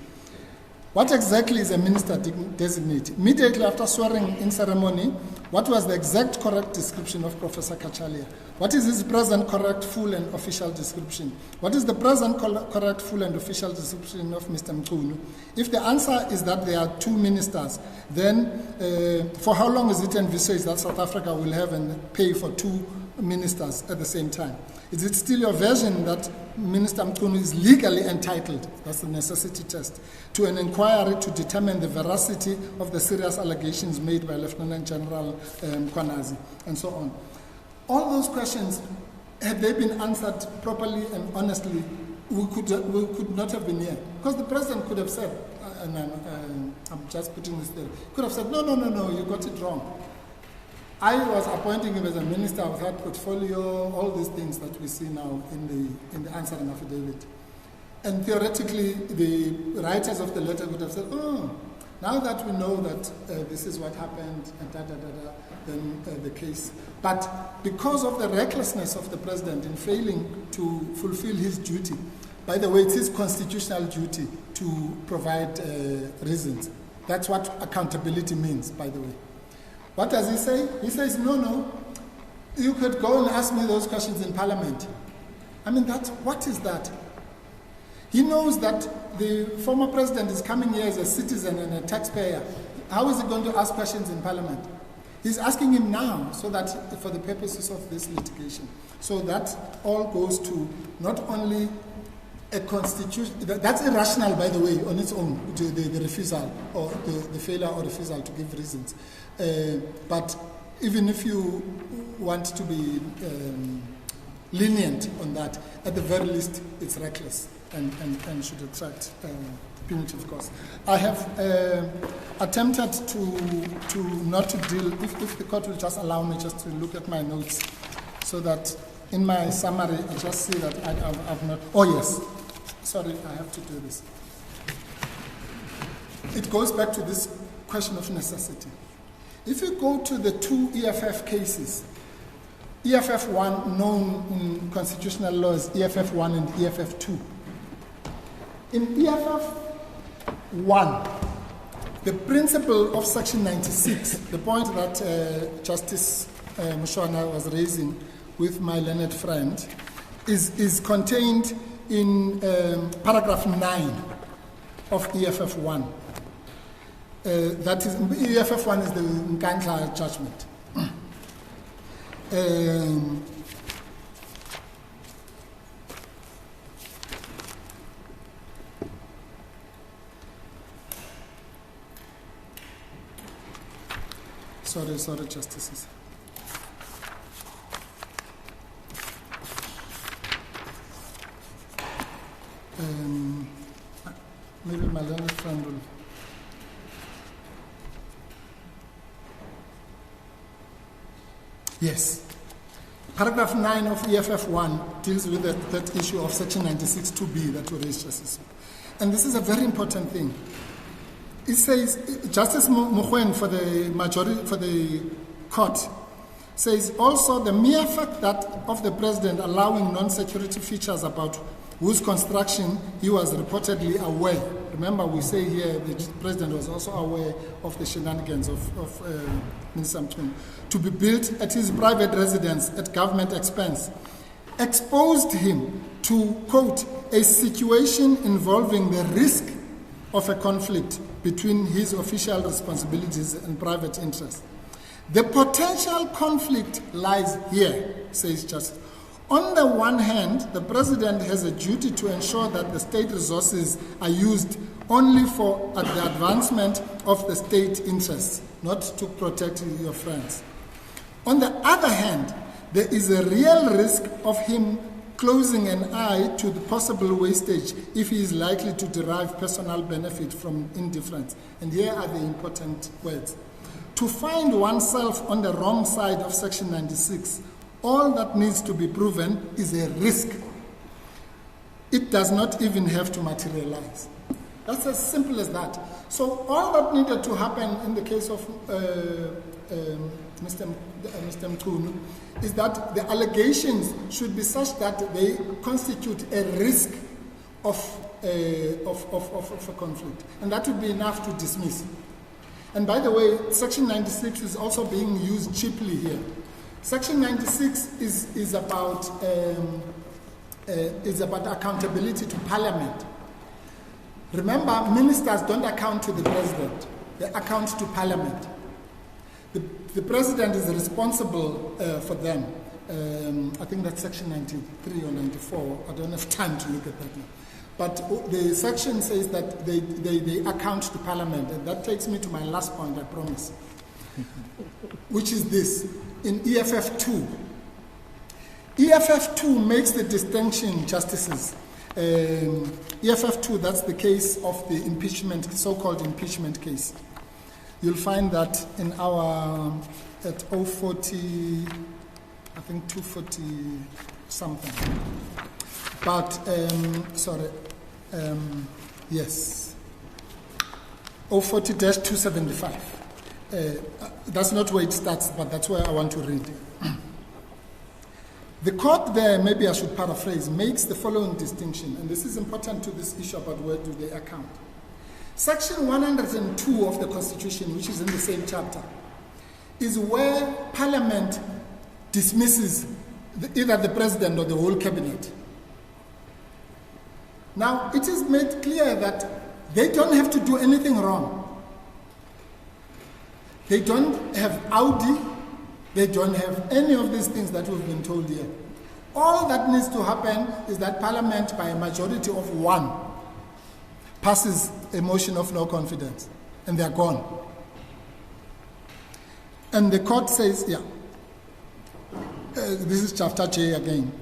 What exactly is a minister designate? Immediately after swearing in ceremony, what was the exact correct description of Professor Kashali? What is his present correct, full and official description? What is the present correct, full and official description of Mr. Mchunu? If the answer is that there are two ministers, then for how long is it envisaged that South Africa will have and pay for two ministers at the same time? Is it still your version that Minister Mchunu is legally entitled, that's the necessity test, to an inquiry to determine the veracity of the serious allegations made by Lieutenant General Mkhwanazi, and so on? All those questions, had they been answered properly and honestly, we could not have been here. Because the President could have said, and I'm just putting this there, could have said, no, you got it wrong. I was appointing him as a minister of that portfolio, all these things that we see now in the answering affidavit. And theoretically, the writers of the letter would have said, oh, now that we know that this is what happened, and then the case. But because of the recklessness of the President in failing to fulfill his duty, By the way, it's his constitutional duty to provide reasons. That's what accountability means, by the way. What does he say? He says, no, you could go and ask me those questions in Parliament. I mean, what is that? He knows that the former president is coming here as a citizen and a taxpayer. How is he going to ask questions in Parliament? He's asking him now, so that for the purposes of this litigation. So that all goes to not only a constitution, that's irrational, by the way, on its own, the refusal or the failure or refusal to give reasons. But even if you want to be lenient on that, at the very least, it's reckless and should attract punitive costs. I have attempted to not to deal, if the court will just allow me just to look at my notes, so that in my summary, I just see that I've not, oh yes, sorry, I have to do this. It goes back to this question of necessity. If you go to the two EFF cases, EFF 1, known in constitutional law as EFF 1 and EFF 2. In EFF 1, the principle of Section 96, the point that Justice Mchunu was raising with my learned friend, is contained in paragraph 9 of EFF 1. That is, EFF 1 is the Nkandla judgment. Sorry, Justices. Maybe my learned friend will. Yes. Paragraph 9 of EFF 1 deals with that issue of Section 96 2B that we raised, Justice. And this is a very important thing. It says, Justice Mchunu for the majority, for the court, says also the mere fact that of the president allowing non-security features about whose construction he was reportedly aware. Remember, we say here the president was also aware of the shenanigans of Minister Mchunu, to be built at his private residence at government expense, exposed him to, quote, a situation involving the risk of a conflict between his official responsibilities and private interests. The potential conflict lies here, says Justice. On the one hand, the president has a duty to ensure that the state resources are used only for the advancement of the state interests, not to protect your friends. On the other hand, there is a real risk of him closing an eye to the possible wastage if he is likely to derive personal benefit from indifference. And here are the important words. To find oneself on the wrong side of Section 96, all that needs to be proven is a risk. It does not even have to materialize. That's as simple as that. So all that needed to happen in the case of Mr. Mchunu is that the allegations should be such that they constitute a risk of a conflict. And that would be enough to dismiss. And by the way, Section 96 is also being used cheaply here. Section 96 is about accountability to Parliament. Remember, ministers don't account to the president. They account to Parliament. The president is responsible for them. I think that's Section 93 or 94. I don't have time to look at that now. But the section says that they account to Parliament. And that takes me to my last point, I promise, which is this. In EFF 2, EFF 2 makes the distinction, Justices. EFF 2, that's the case of the impeachment, so-called impeachment case. You'll find that in our, at 040, I think 240 something. But, yes, 040-275. That's not where it starts, but that's where I want to read. The court there, maybe I should paraphrase, makes the following distinction, and this is important to this issue about where do they account. Section 102 of the Constitution, which is in the same chapter, is where Parliament dismisses either the President or the whole Cabinet. Now, it is made clear that they don't have to do anything wrong. They don't have Audi, they don't have any of these things that we've been told here. All that needs to happen is that Parliament, by a majority of 1, passes a motion of no confidence, and they're gone. And the court says, this is chapter J again.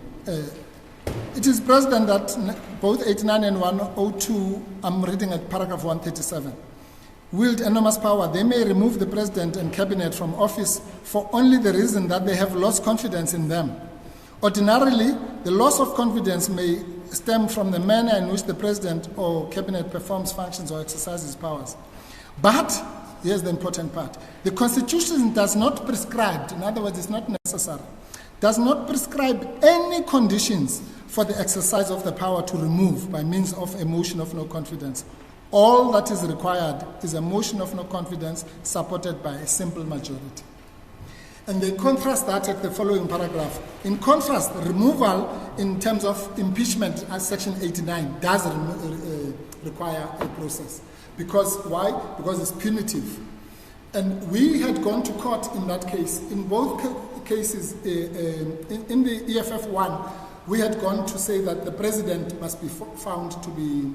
It is present that both 89 and 102, I'm reading at paragraph 137, wield enormous power. They may remove the president and cabinet from office for only the reason that they have lost confidence in them. Ordinarily, the loss of confidence may stem from the manner in which the president or cabinet performs functions or exercises powers. But, here's the important part, the Constitution does not prescribe, in other words, it's not necessary, does not prescribe any conditions for the exercise of the power to remove by means of a motion of no confidence. All that is required is a motion of no confidence supported by a simple majority. And they contrast that at the following paragraph. In contrast, removal in terms of impeachment, as Section 89, does require a process. Because why? Because it's punitive. And we had gone to court in that case. In both cases, in the EFF 1, we had gone to say that the president must be found to be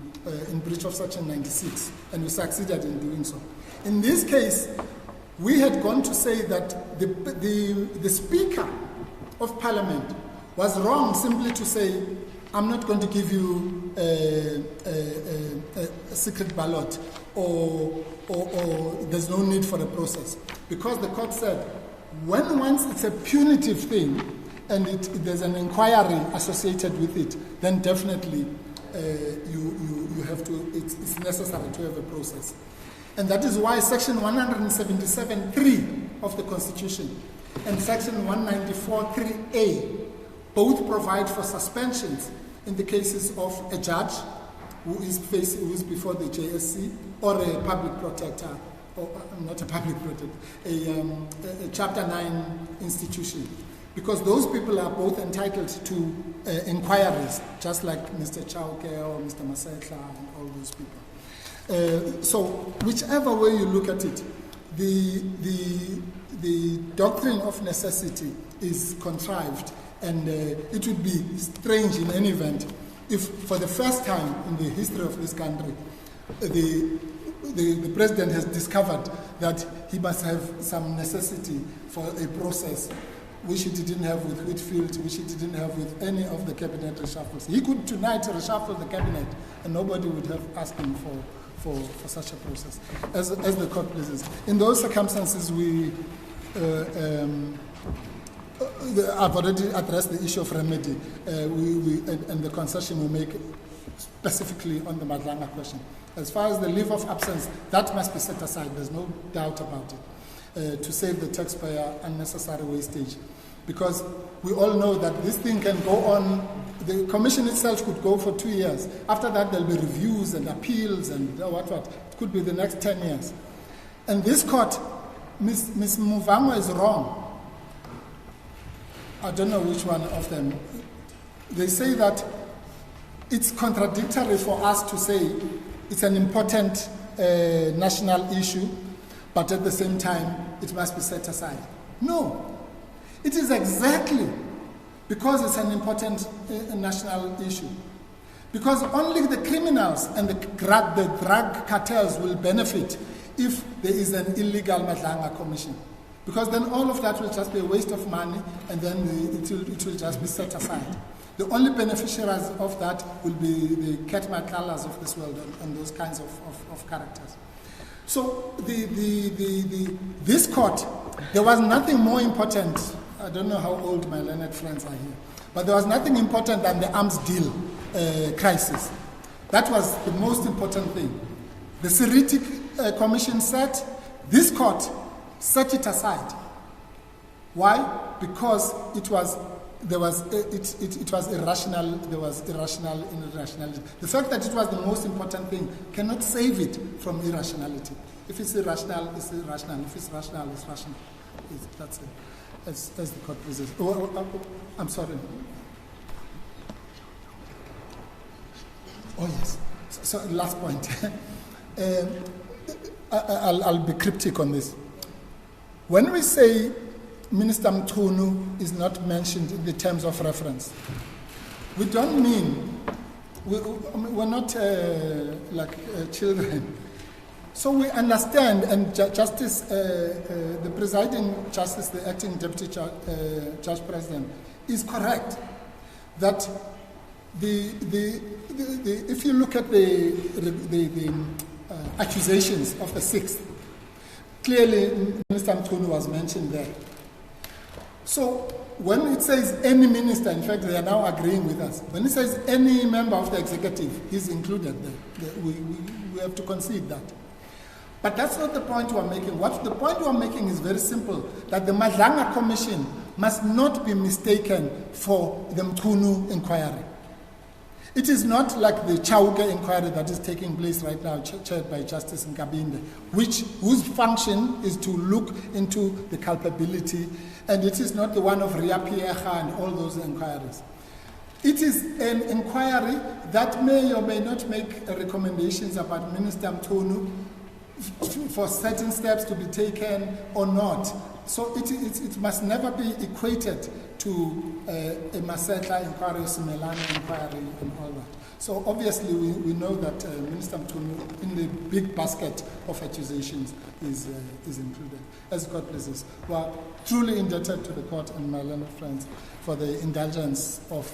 in breach of Section 96, and we succeeded in doing so. In this case, we had gone to say that the Speaker of Parliament was wrong simply to say, I'm not going to give you a secret ballot, or there's no need for a process. Because the court said, once it's a punitive thing, and there's an inquiry associated with it, then definitely you have to, it's necessary to have a process. And that is why Section 177(3) of the Constitution and Section 194(3)(a) both provide for suspensions in the cases of a judge who is before the JSC, or a public protector, or not a public protector, a Chapter 9 institution. Because those people are both entitled to inquiries, just like Mr. Chauke or Mr. Masetla and all those people. So whichever way you look at it, the doctrine of necessity is contrived, and it would be strange in any event if for the first time in the history of this country, the president has discovered that he must have some necessity for a process which he didn't have with Whitfield, which he didn't have with any of the cabinet reshuffles. He could tonight reshuffle the cabinet and nobody would have asked him for such a process, as the court pleases. In those circumstances, I've already addressed the issue of remedy, and the concession we make specifically on the Madlanga question. As far as the leave of absence, that must be set aside, there's no doubt about it, to save the taxpayer unnecessary wastage. Because we all know that this thing can go on, the commission itself could go for 2 years. After that, there'll be reviews and appeals and what. It could be the next 10 years. And this court, Ms. Muvangwa is wrong. I don't know which one of them. They say that it's contradictory for us to say it's an important national issue, but at the same time, it must be set aside. No. It is exactly because it's an important national issue. Because only the criminals and the drug cartels will benefit if there is an illegal Madlanga commission. Because then all of that will just be a waste of money, and then it will just be set aside. The only beneficiaries of that will be the Ketmakalas of this world and those kinds of characters. So this court, there was nothing more important. I don't know how old my learned friends are here, but there was nothing important than the arms deal crisis. That was the most important thing. The Siritic Commission said, this court set it aside. Why? Because it was there was it was irrational. There was irrational in irrationality. The fact that it was the most important thing cannot save it from irrationality. If it's irrational, it's irrational. If it's rational, it's rational. That's it. As the court praises. I'm sorry. Oh yes. So last point. I'll be cryptic on this. When we say Minister Mchunu is not mentioned in the terms of reference, we don't mean, we're not like children. So we understand, and Justice, the presiding justice, the acting deputy judge president, is correct that if you look at the accusations of the 6th, clearly Minister Mchunu was mentioned there. So when it says any minister, in fact they are now agreeing with us, when it says any member of the executive, he's included there. We have to concede that. But that's not the point we're making. The point we're making is very simple, that the Madlanga Commission must not be mistaken for the Mchunu inquiry. It is not like the Chauke inquiry that is taking place right now, chaired by Justice Nkabinde, whose function is to look into the culpability, and it is not the one of Ria Piecha and all those inquiries. It is an inquiry that may or may not make recommendations about Minister Mchunu for certain steps to be taken or not. So it must never be equated to a Masetla inquiry, Simelane inquiry, and all that. So obviously we know that Minister Mchunu, in the big basket of accusations, is included. As God pleases. We are truly indebted to the court and my learned friends for the indulgence of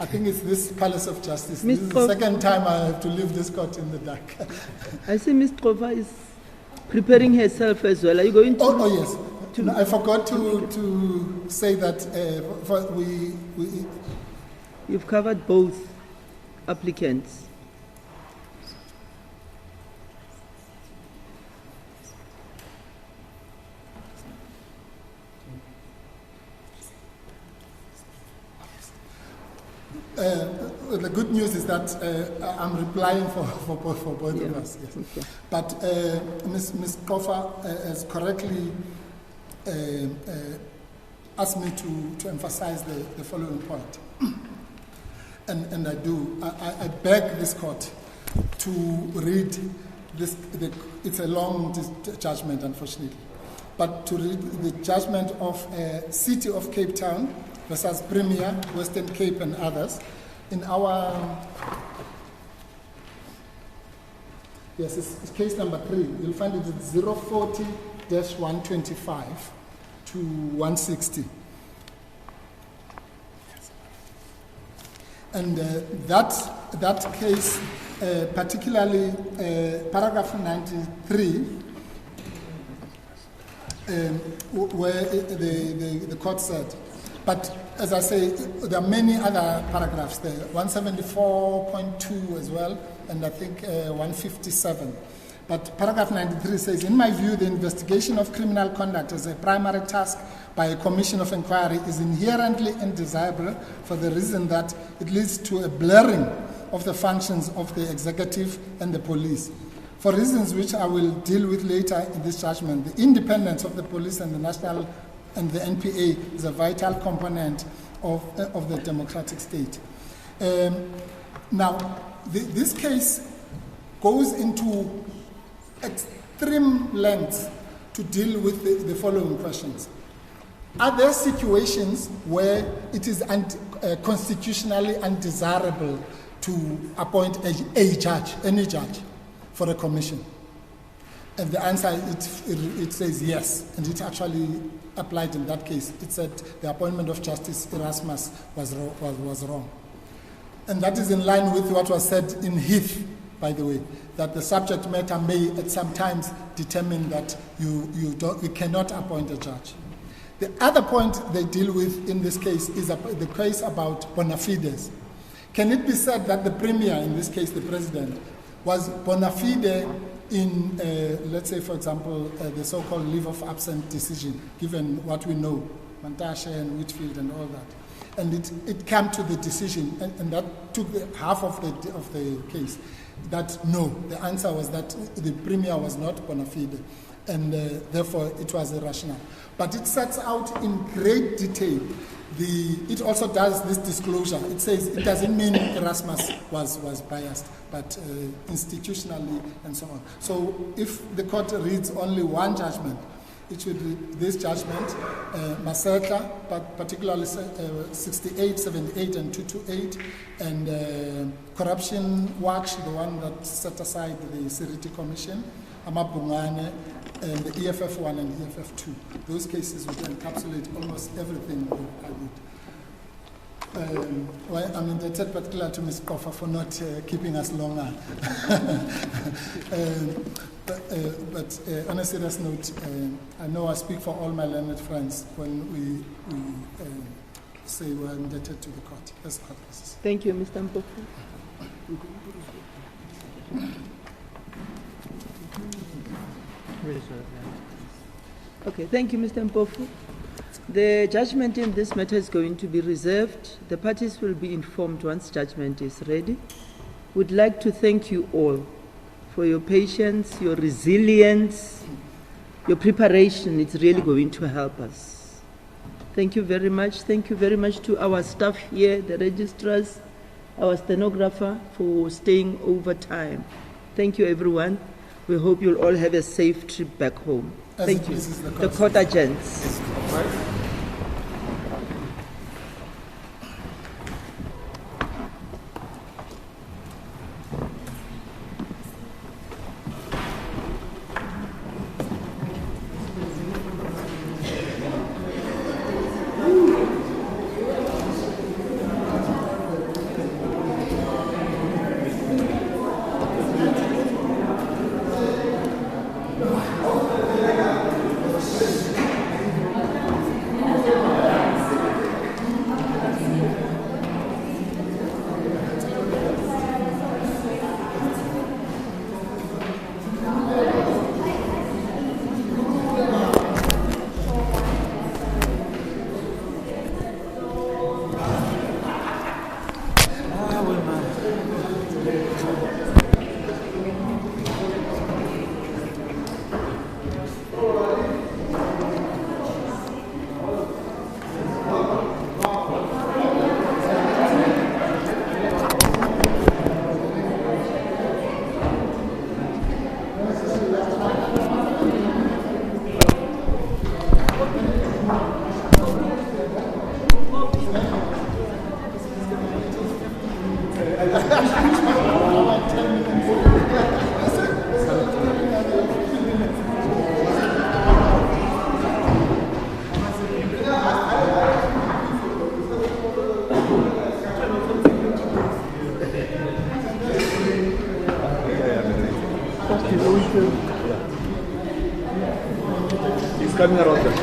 I think it's this Palace of Justice. This is the second time I have to leave this court in the dark. I see Ms. Trova is preparing herself as well. Are you going to? Oh yes. No, I forgot to say that You've covered both applicants. The good news is that I'm replying for both of us. Yes. Okay. But Ms. Kofa has correctly asked me to emphasize the following point. And I do. I beg this court to read this. It's a long judgment, unfortunately. But to read the judgment of City of Cape Town versus Premier, Western Cape and others. In our, yes, it's case number 3. You'll find it at 040-125 to 160. And that case, particularly paragraph 93, where the court said, but as I say, there are many other paragraphs there, 174.2 as well, and I think 157. But paragraph 93 says, in my view, the investigation of criminal conduct as a primary task by a commission of inquiry is inherently undesirable for the reason that it leads to a blurring of the functions of the executive and the police. For reasons which I will deal with later in this judgment, the independence of the police and the national and the NPA is a vital component of the democratic state. Now, this case goes into extreme lengths to deal with the following questions. Are there situations where it is constitutionally undesirable to appoint a judge, any judge, for a commission? And the answer, it says yes, and it actually applied in that case. It said the appointment of Justice Erasmus was wrong. And that is in line with what was said in Heath, by the way, that the subject matter may at some times determine that you cannot appoint a judge. The other point they deal with in this case is the case about bona fides. Can it be said that the Premier, in this case the President, was bona fide in, let's say, for example, the so-called leave of absence decision, given what we know Montashe and Whitfield and all that. And it came to the decision, and that took half of the case, that no, the answer was that the Premier was not bona fide, and therefore it was irrational. But it sets out in great detail. It also does this disclosure. It says it doesn't mean Erasmus was biased, but institutionally and so on. So if the court reads only one judgment, it should read this judgment, Masetla, but particularly 68, 78, and 228, and Corruption Watch, the one that set aside the Security Commission, Amabungane, and the EFF 1 and EFF 2. Those cases would encapsulate almost everything we've argued. Well, I'm indebted particularly to Ms. Koffa for not keeping us longer. But on a serious note, I know I speak for all my learned friends when we say we're indebted to the court. As court cases. Thank you, Mr. Mpofu. Okay, thank you, Mr. Mpofu. The judgment in this matter is going to be reserved. The parties will be informed once judgment is ready. Would like to thank you all for your patience, your resilience, your preparation. It's really going to help us. Thank you very much. Thank you very much to our staff here, the registrars, our stenographer, for staying over time. Thank you, everyone. We hope you'll all have a safe trip back home. Thank you. The court adjourns. He's coming around there.